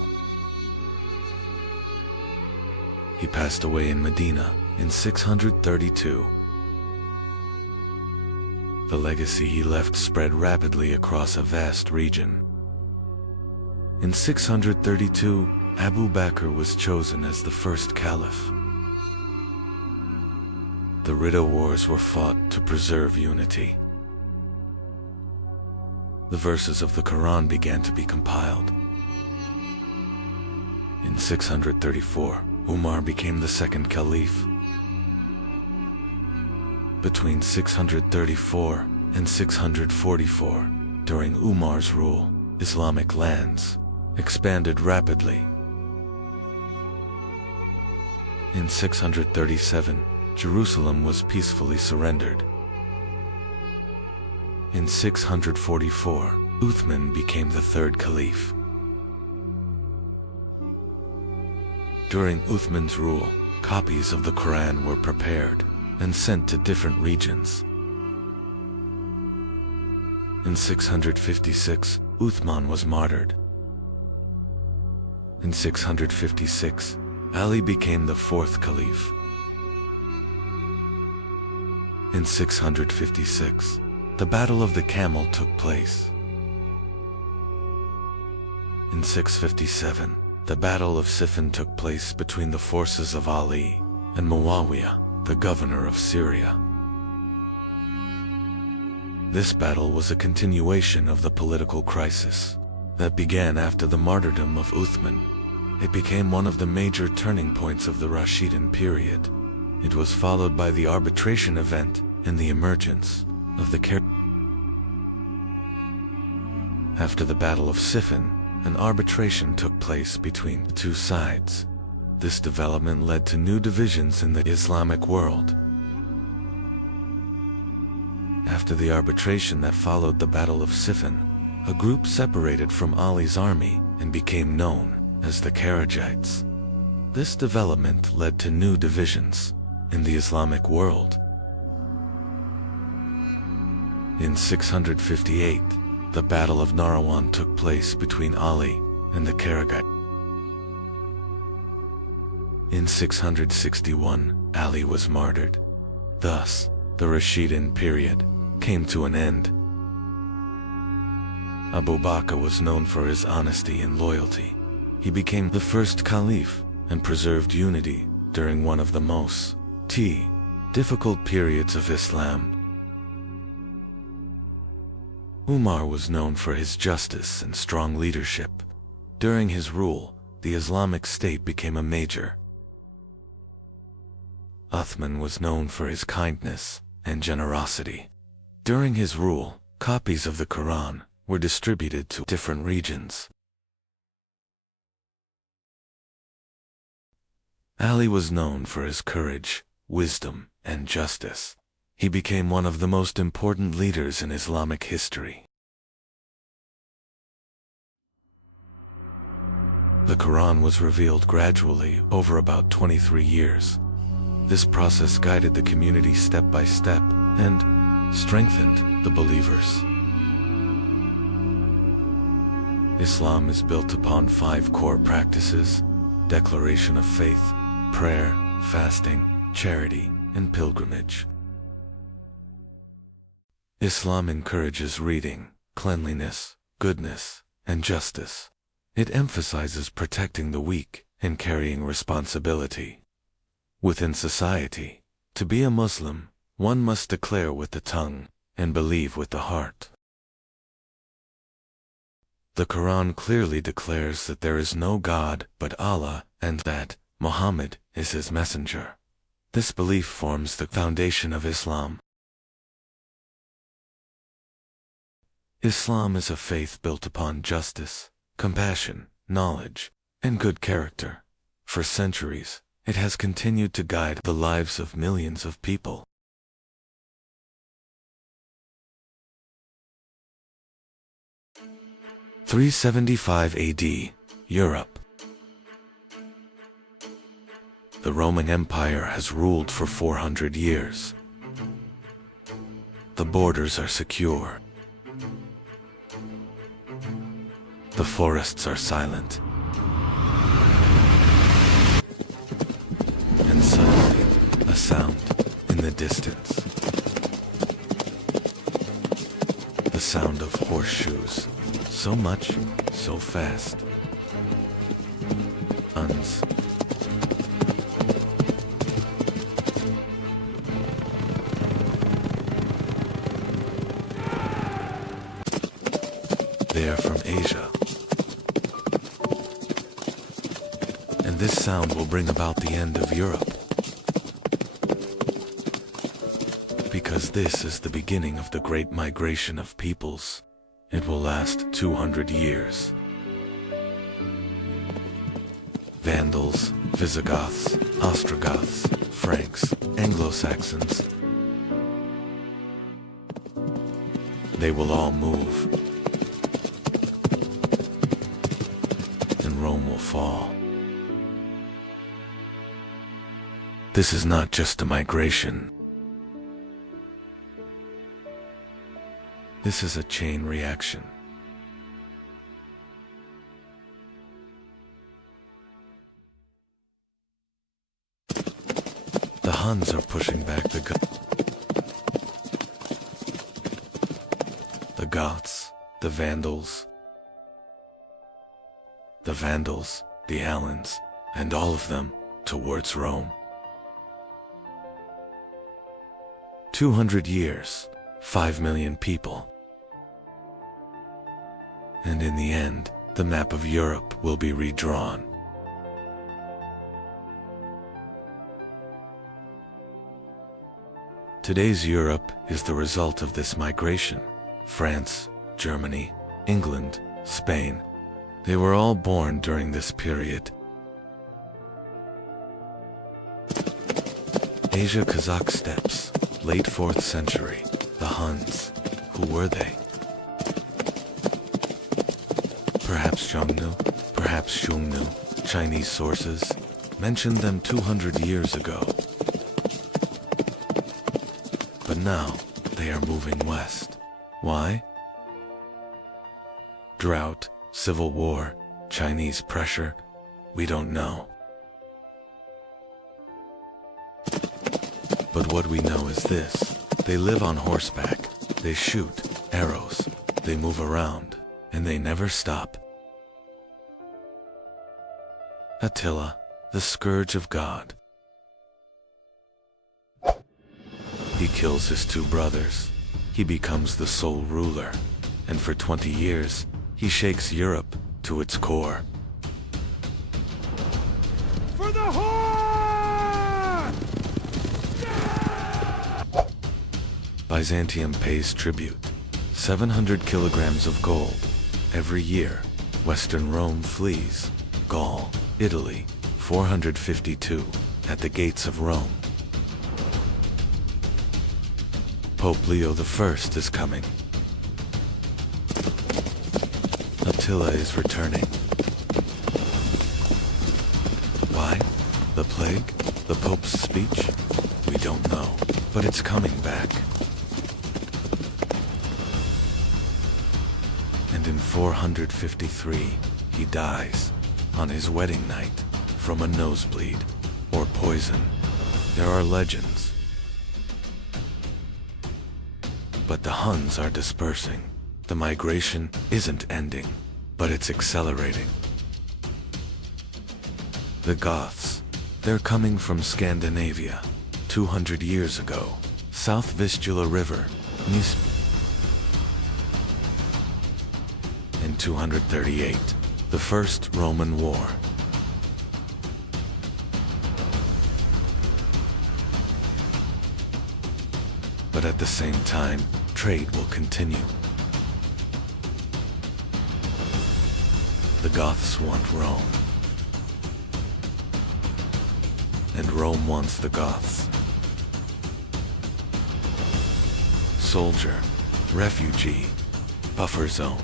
He passed away in Medina in 632. The legacy he left spread rapidly across a vast region. In 632, Abu Bakr was chosen as the first caliph. The Ridda Wars were fought to preserve unity. The verses of the Quran began to be compiled. In 634, Umar became the second caliph. Between 634 and 644, during Umar's rule, Islamic lands expanded rapidly. In 637, Jerusalem was peacefully surrendered. In 644, Uthman became the third caliph. During Uthman's rule, copies of the Quran were prepared and sent to different regions. In 656, Uthman was martyred. In 656, Ali became the fourth caliph. In 656, the Battle of the Camel took place. In 657, The Battle of Siffin took place between the forces of Ali and Muawiyah, the governor of Syria. This battle was a continuation of the political crisis that began after the martyrdom of Uthman. It became one of the major turning points of the Rashidun period. It was followed by the arbitration event and the emergence of the After the Battle of Siffin, an arbitration took place between the two sides. This development led to new divisions in the Islamic world. After the arbitration that followed the Battle of Siffin, a group separated from Ali's army and became known as the Kharijites. This development led to new divisions in the Islamic world. In 658, the Battle of Nahrawan took place between Ali and the Kharijites. In 661, Ali was martyred. Thus, the Rashidun period came to an end. Abu Bakr was known for his honesty and loyalty. He became the first caliph and preserved unity during one of the most difficult periods of Islam. Umar was known for his justice and strong leadership. During his rule, the Islamic State became a major. Uthman was known for his kindness and generosity. During his rule, copies of the Quran were distributed to different regions. Ali was known for his courage, wisdom, and justice. He became one of the most important leaders in Islamic history. The Quran was revealed gradually over about 23 years. This process guided the community step by step and strengthened the believers. Islam is built upon 5 core practices: declaration of faith, prayer, fasting, charity, and pilgrimage. Islam encourages reading, cleanliness, goodness, and justice. It emphasizes protecting the weak and carrying responsibility. Within society, to be a Muslim, one must declare with the tongue and believe with the heart. The Quran clearly declares that there is no God but Allah and that Muhammad is his messenger. This belief forms the foundation of Islam. Islam is a faith built upon justice, compassion, knowledge, and good character. For centuries, it has continued to guide the lives of millions of people. – 375 AD, Europe. The Roman Empire has ruled for 400 years. The borders are secure. The forests are silent. And suddenly, a sound in the distance. The sound of horseshoes. So much, so fast. Guns. They are from Asia. And this sound will bring about the end of Europe. Because this is the beginning of the great migration of peoples. It will last 200 years. Vandals, Visigoths, Ostrogoths, Franks, Anglo-Saxons. They will all move. And Rome will fall. This is not just a migration. This is a chain reaction. The Huns are pushing back the Goths, the Vandals. The Vandals the Alans, and all of them towards Rome. 200 years, 5 million people. And in the end, the map of Europe will be redrawn. Today's Europe is the result of this migration. France, Germany, England, Spain, they were all born during this period. Asia Kazakh steppes, late 4th century, the Huns. Who were they? Perhaps Xiongnu, perhaps Xiongnu. Chinese sources mentioned them 200 years ago. But now, they are moving west. Why? Drought, civil war, Chinese pressure, we don't know. But what we know is this: they live on horseback, they shoot arrows, they move around, and they never stop. Attila, the scourge of God. He kills his 2 brothers. He becomes the sole ruler, and for 20 years, he shakes Europe to its core. For the horn! Byzantium pays tribute, 700 kilograms of gold. Every year, Western Rome flees. Gaul, Italy, 452, at the gates of Rome. Pope Leo I is coming. Attila is returning. Why? The plague? The Pope's speech? We don't know, but it's coming back. And in 453, he dies on his wedding night from a nosebleed or poison. There are legends. But the Huns are dispersing. The migration isn't ending, but it's accelerating. The Goths, they're coming from Scandinavia. 200 years ago, South Vistula River, in 238, the First Roman War. But at the same time, trade will continue. The Goths want Rome, and Rome wants the Goths. Soldier, refugee, buffer zone.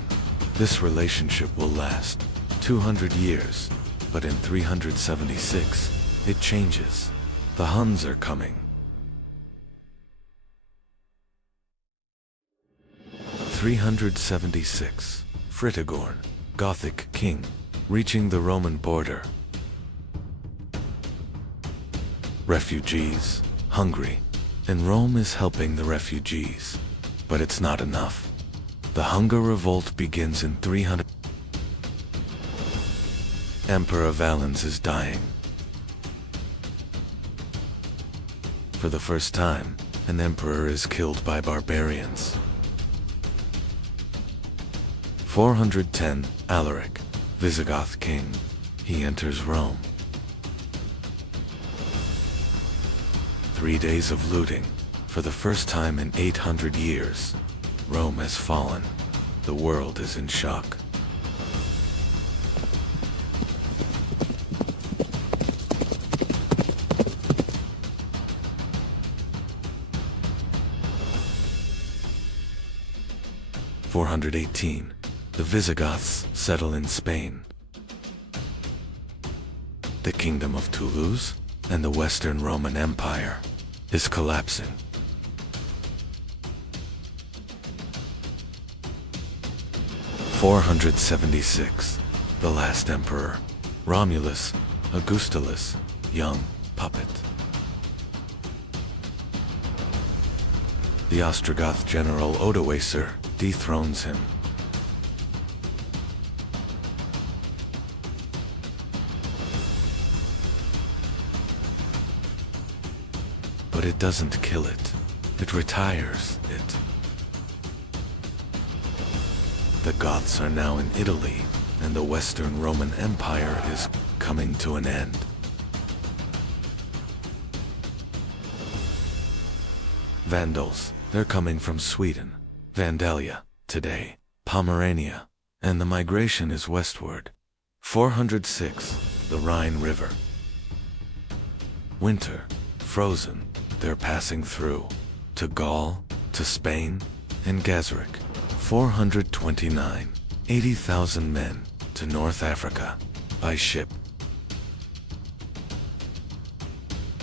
This relationship will last 200 years, but in 376, it changes. The Huns are coming. 376, Fritigorn, Gothic king, reaching the Roman border. Refugees, hungry, and Rome is helping the refugees. But it's not enough. The hunger revolt begins in 300. Emperor Valens is dying. For the first time, an emperor is killed by barbarians. 410, Alaric, Visigoth king. He enters Rome. 3 days of looting. For the first time in 800 years, Rome has fallen. The world is in shock. (418). The Visigoths settle in Spain. The Kingdom of Toulouse and the Western Roman Empire is collapsing. 476. The last emperor, Romulus Augustulus, young puppet. The Ostrogoth general Odoacer dethrones him. but it doesn't kill it. It retires it. The Goths are now in Italy, and the Western Roman Empire is coming to an end. Vandals, they're coming from Sweden, Vandalia, today, Pomerania, and the migration is westward. 406, the Rhine River. Winter, frozen, they're passing through, to Gaul, to Spain, and Gazric. 429, 80,000 men, to North Africa, by ship.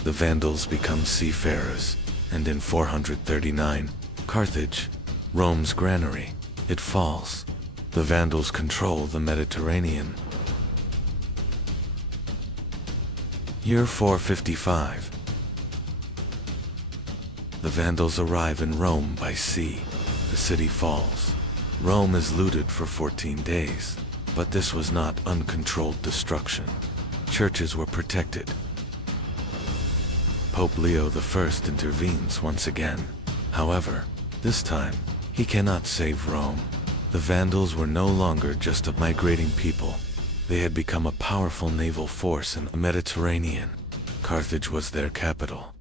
The Vandals become seafarers, and in 439, Carthage, Rome's granary, it falls. The Vandals control the Mediterranean. Year 455. The Vandals arrive in Rome by sea. The city falls. Rome is looted for 14 days, but this was not uncontrolled destruction. Churches were protected. Pope Leo I intervenes once again. However, this time, he cannot save Rome. The Vandals were no longer just a migrating people. They had become a powerful naval force in the Mediterranean. Carthage was their capital.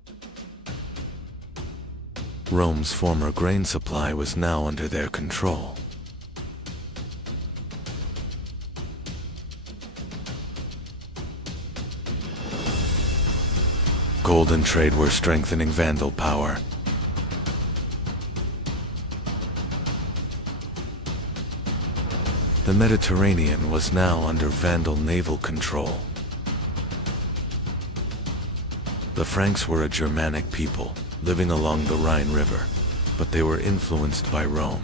Rome's former grain supply was now under their control. Gold and trade were strengthening Vandal power. The Mediterranean was now under Vandal naval control. The Franks were a Germanic people, living along the Rhine River, but they were influenced by Rome.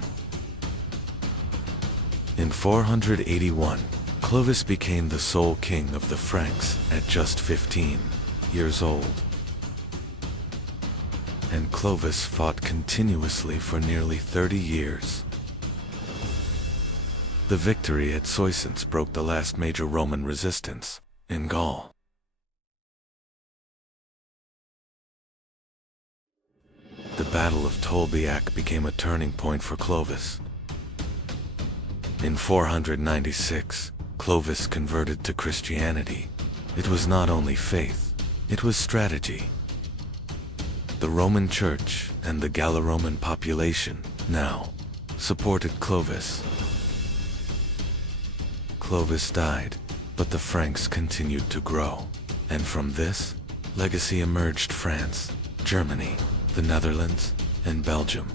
In 481, Clovis became the sole king of the Franks at just 15 years old. And Clovis fought continuously for nearly 30 years. The victory at Soissons broke the last major Roman resistance in Gaul. The Battle of Tolbiac became a turning point for Clovis. In 496, Clovis converted to Christianity. It was not only faith, it was strategy. The Roman Church and the Gallo-Roman population now supported Clovis. Clovis died, but the Franks continued to grow. And from this legacy emerged France, Germany, the Netherlands, and Belgium.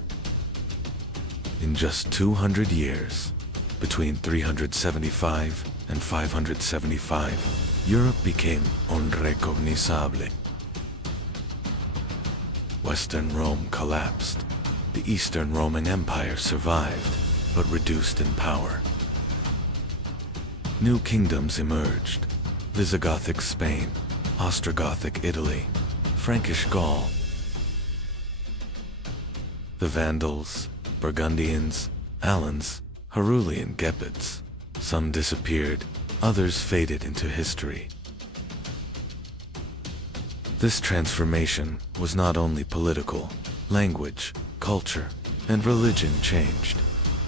In just 200 years, between 375 and 575, Europe became unrecognizable. Western Rome collapsed. The Eastern Roman Empire survived, but reduced in power. New kingdoms emerged: Visigothic Spain, Ostrogothic Italy, Frankish Gaul. The Vandals, Burgundians, Alans, Herulian Gepids. Some disappeared, others faded into history. This transformation was not only political. Language, culture, and religion changed.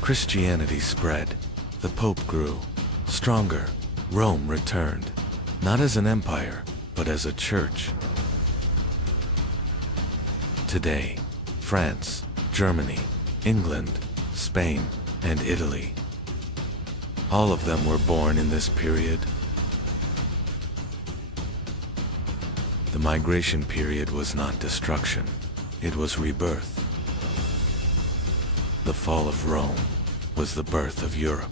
Christianity spread. The Pope grew. Stronger, Rome returned. Not as an empire, but as a church. Today, France, Germany, England, Spain, and Italy. All of them were born in this period. The migration period was not destruction, it was rebirth. The fall of Rome was the birth of Europe.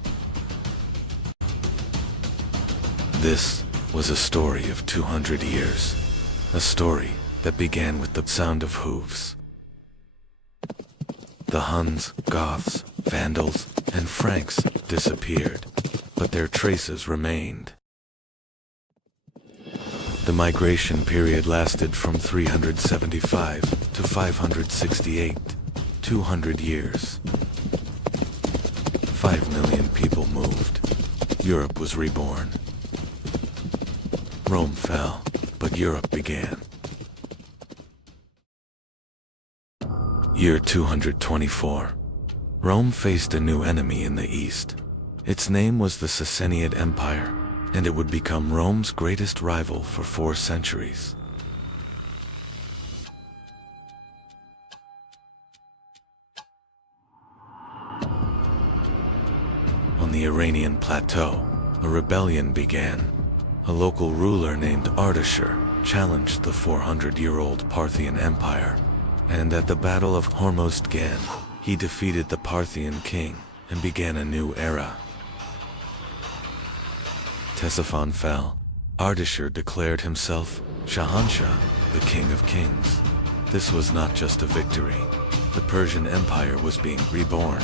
This was a story of 200 years, a story that began with the sound of hooves. The Huns, Goths, Vandals, and Franks disappeared, but their traces remained. The migration period lasted from 375 to 568, 200 years. 5 million people moved. Europe was reborn. Rome fell, but Europe began. Year 224. Rome faced a new enemy in the east. Its name was the Sassanid Empire, and it would become Rome's greatest rival for 4 centuries. On the Iranian plateau, a rebellion began. A local ruler named Artasher challenged the 400-year-old Parthian Empire, and at the Battle of Hormozgan, he defeated the Parthian king and began a new era. Ctesiphon fell. Artasher declared himself Shahanshah, the King of Kings. This was not just a victory. The Persian Empire was being reborn.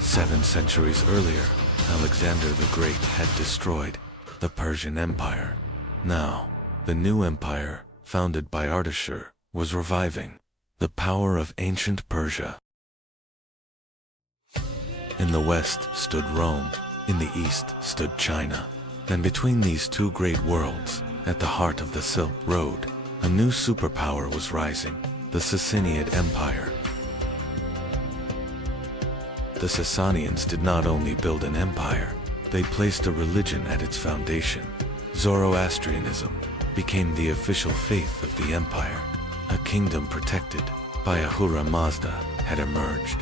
7 centuries earlier, Alexander the Great had destroyed the Persian Empire. Now, the new empire, founded by Artasher, was reviving the power of ancient Persia. In the west stood Rome, in the east stood China. And between these two great worlds, at the heart of the Silk Road, a new superpower was rising, the Sassanid Empire. The Sassanians did not only build an empire, they placed a religion at its foundation. Zoroastrianism became the official faith of the empire. A kingdom protected by Ahura Mazda had emerged.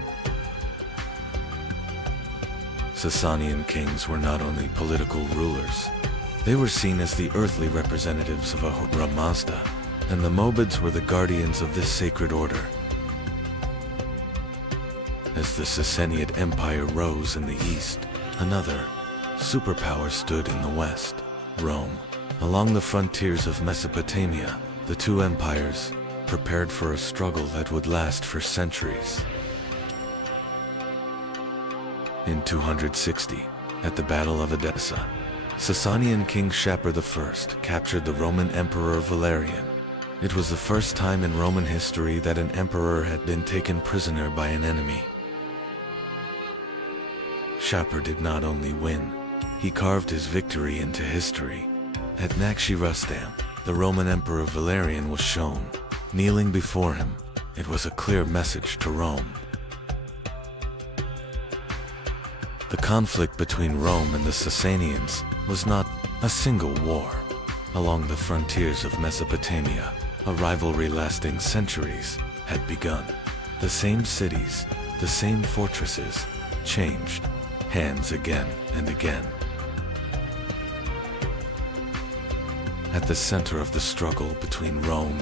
Sassanian kings were not only political rulers, they were seen as the earthly representatives of Ahura Mazda, and the Mobids were the guardians of this sacred order. As the Sassanid Empire rose in the east, another superpower stood in the west, Rome. Along the frontiers of Mesopotamia, the two empires prepared for a struggle that would last for centuries. In 260, at the Battle of Edessa, Sassanian King Shapur I captured the Roman Emperor Valerian. It was the first time in Roman history that an emperor had been taken prisoner by an enemy. Shapur did not only win, he carved his victory into history. At Nakshi Rustam, the Roman Emperor Valerian was shown. Kneeling before him, it was a clear message to Rome. The conflict between Rome and the Sassanians was not a single war. Along the frontiers of Mesopotamia, a rivalry lasting centuries had begun. The same cities, the same fortresses, changed hands again and again. At the center of the struggle between Rome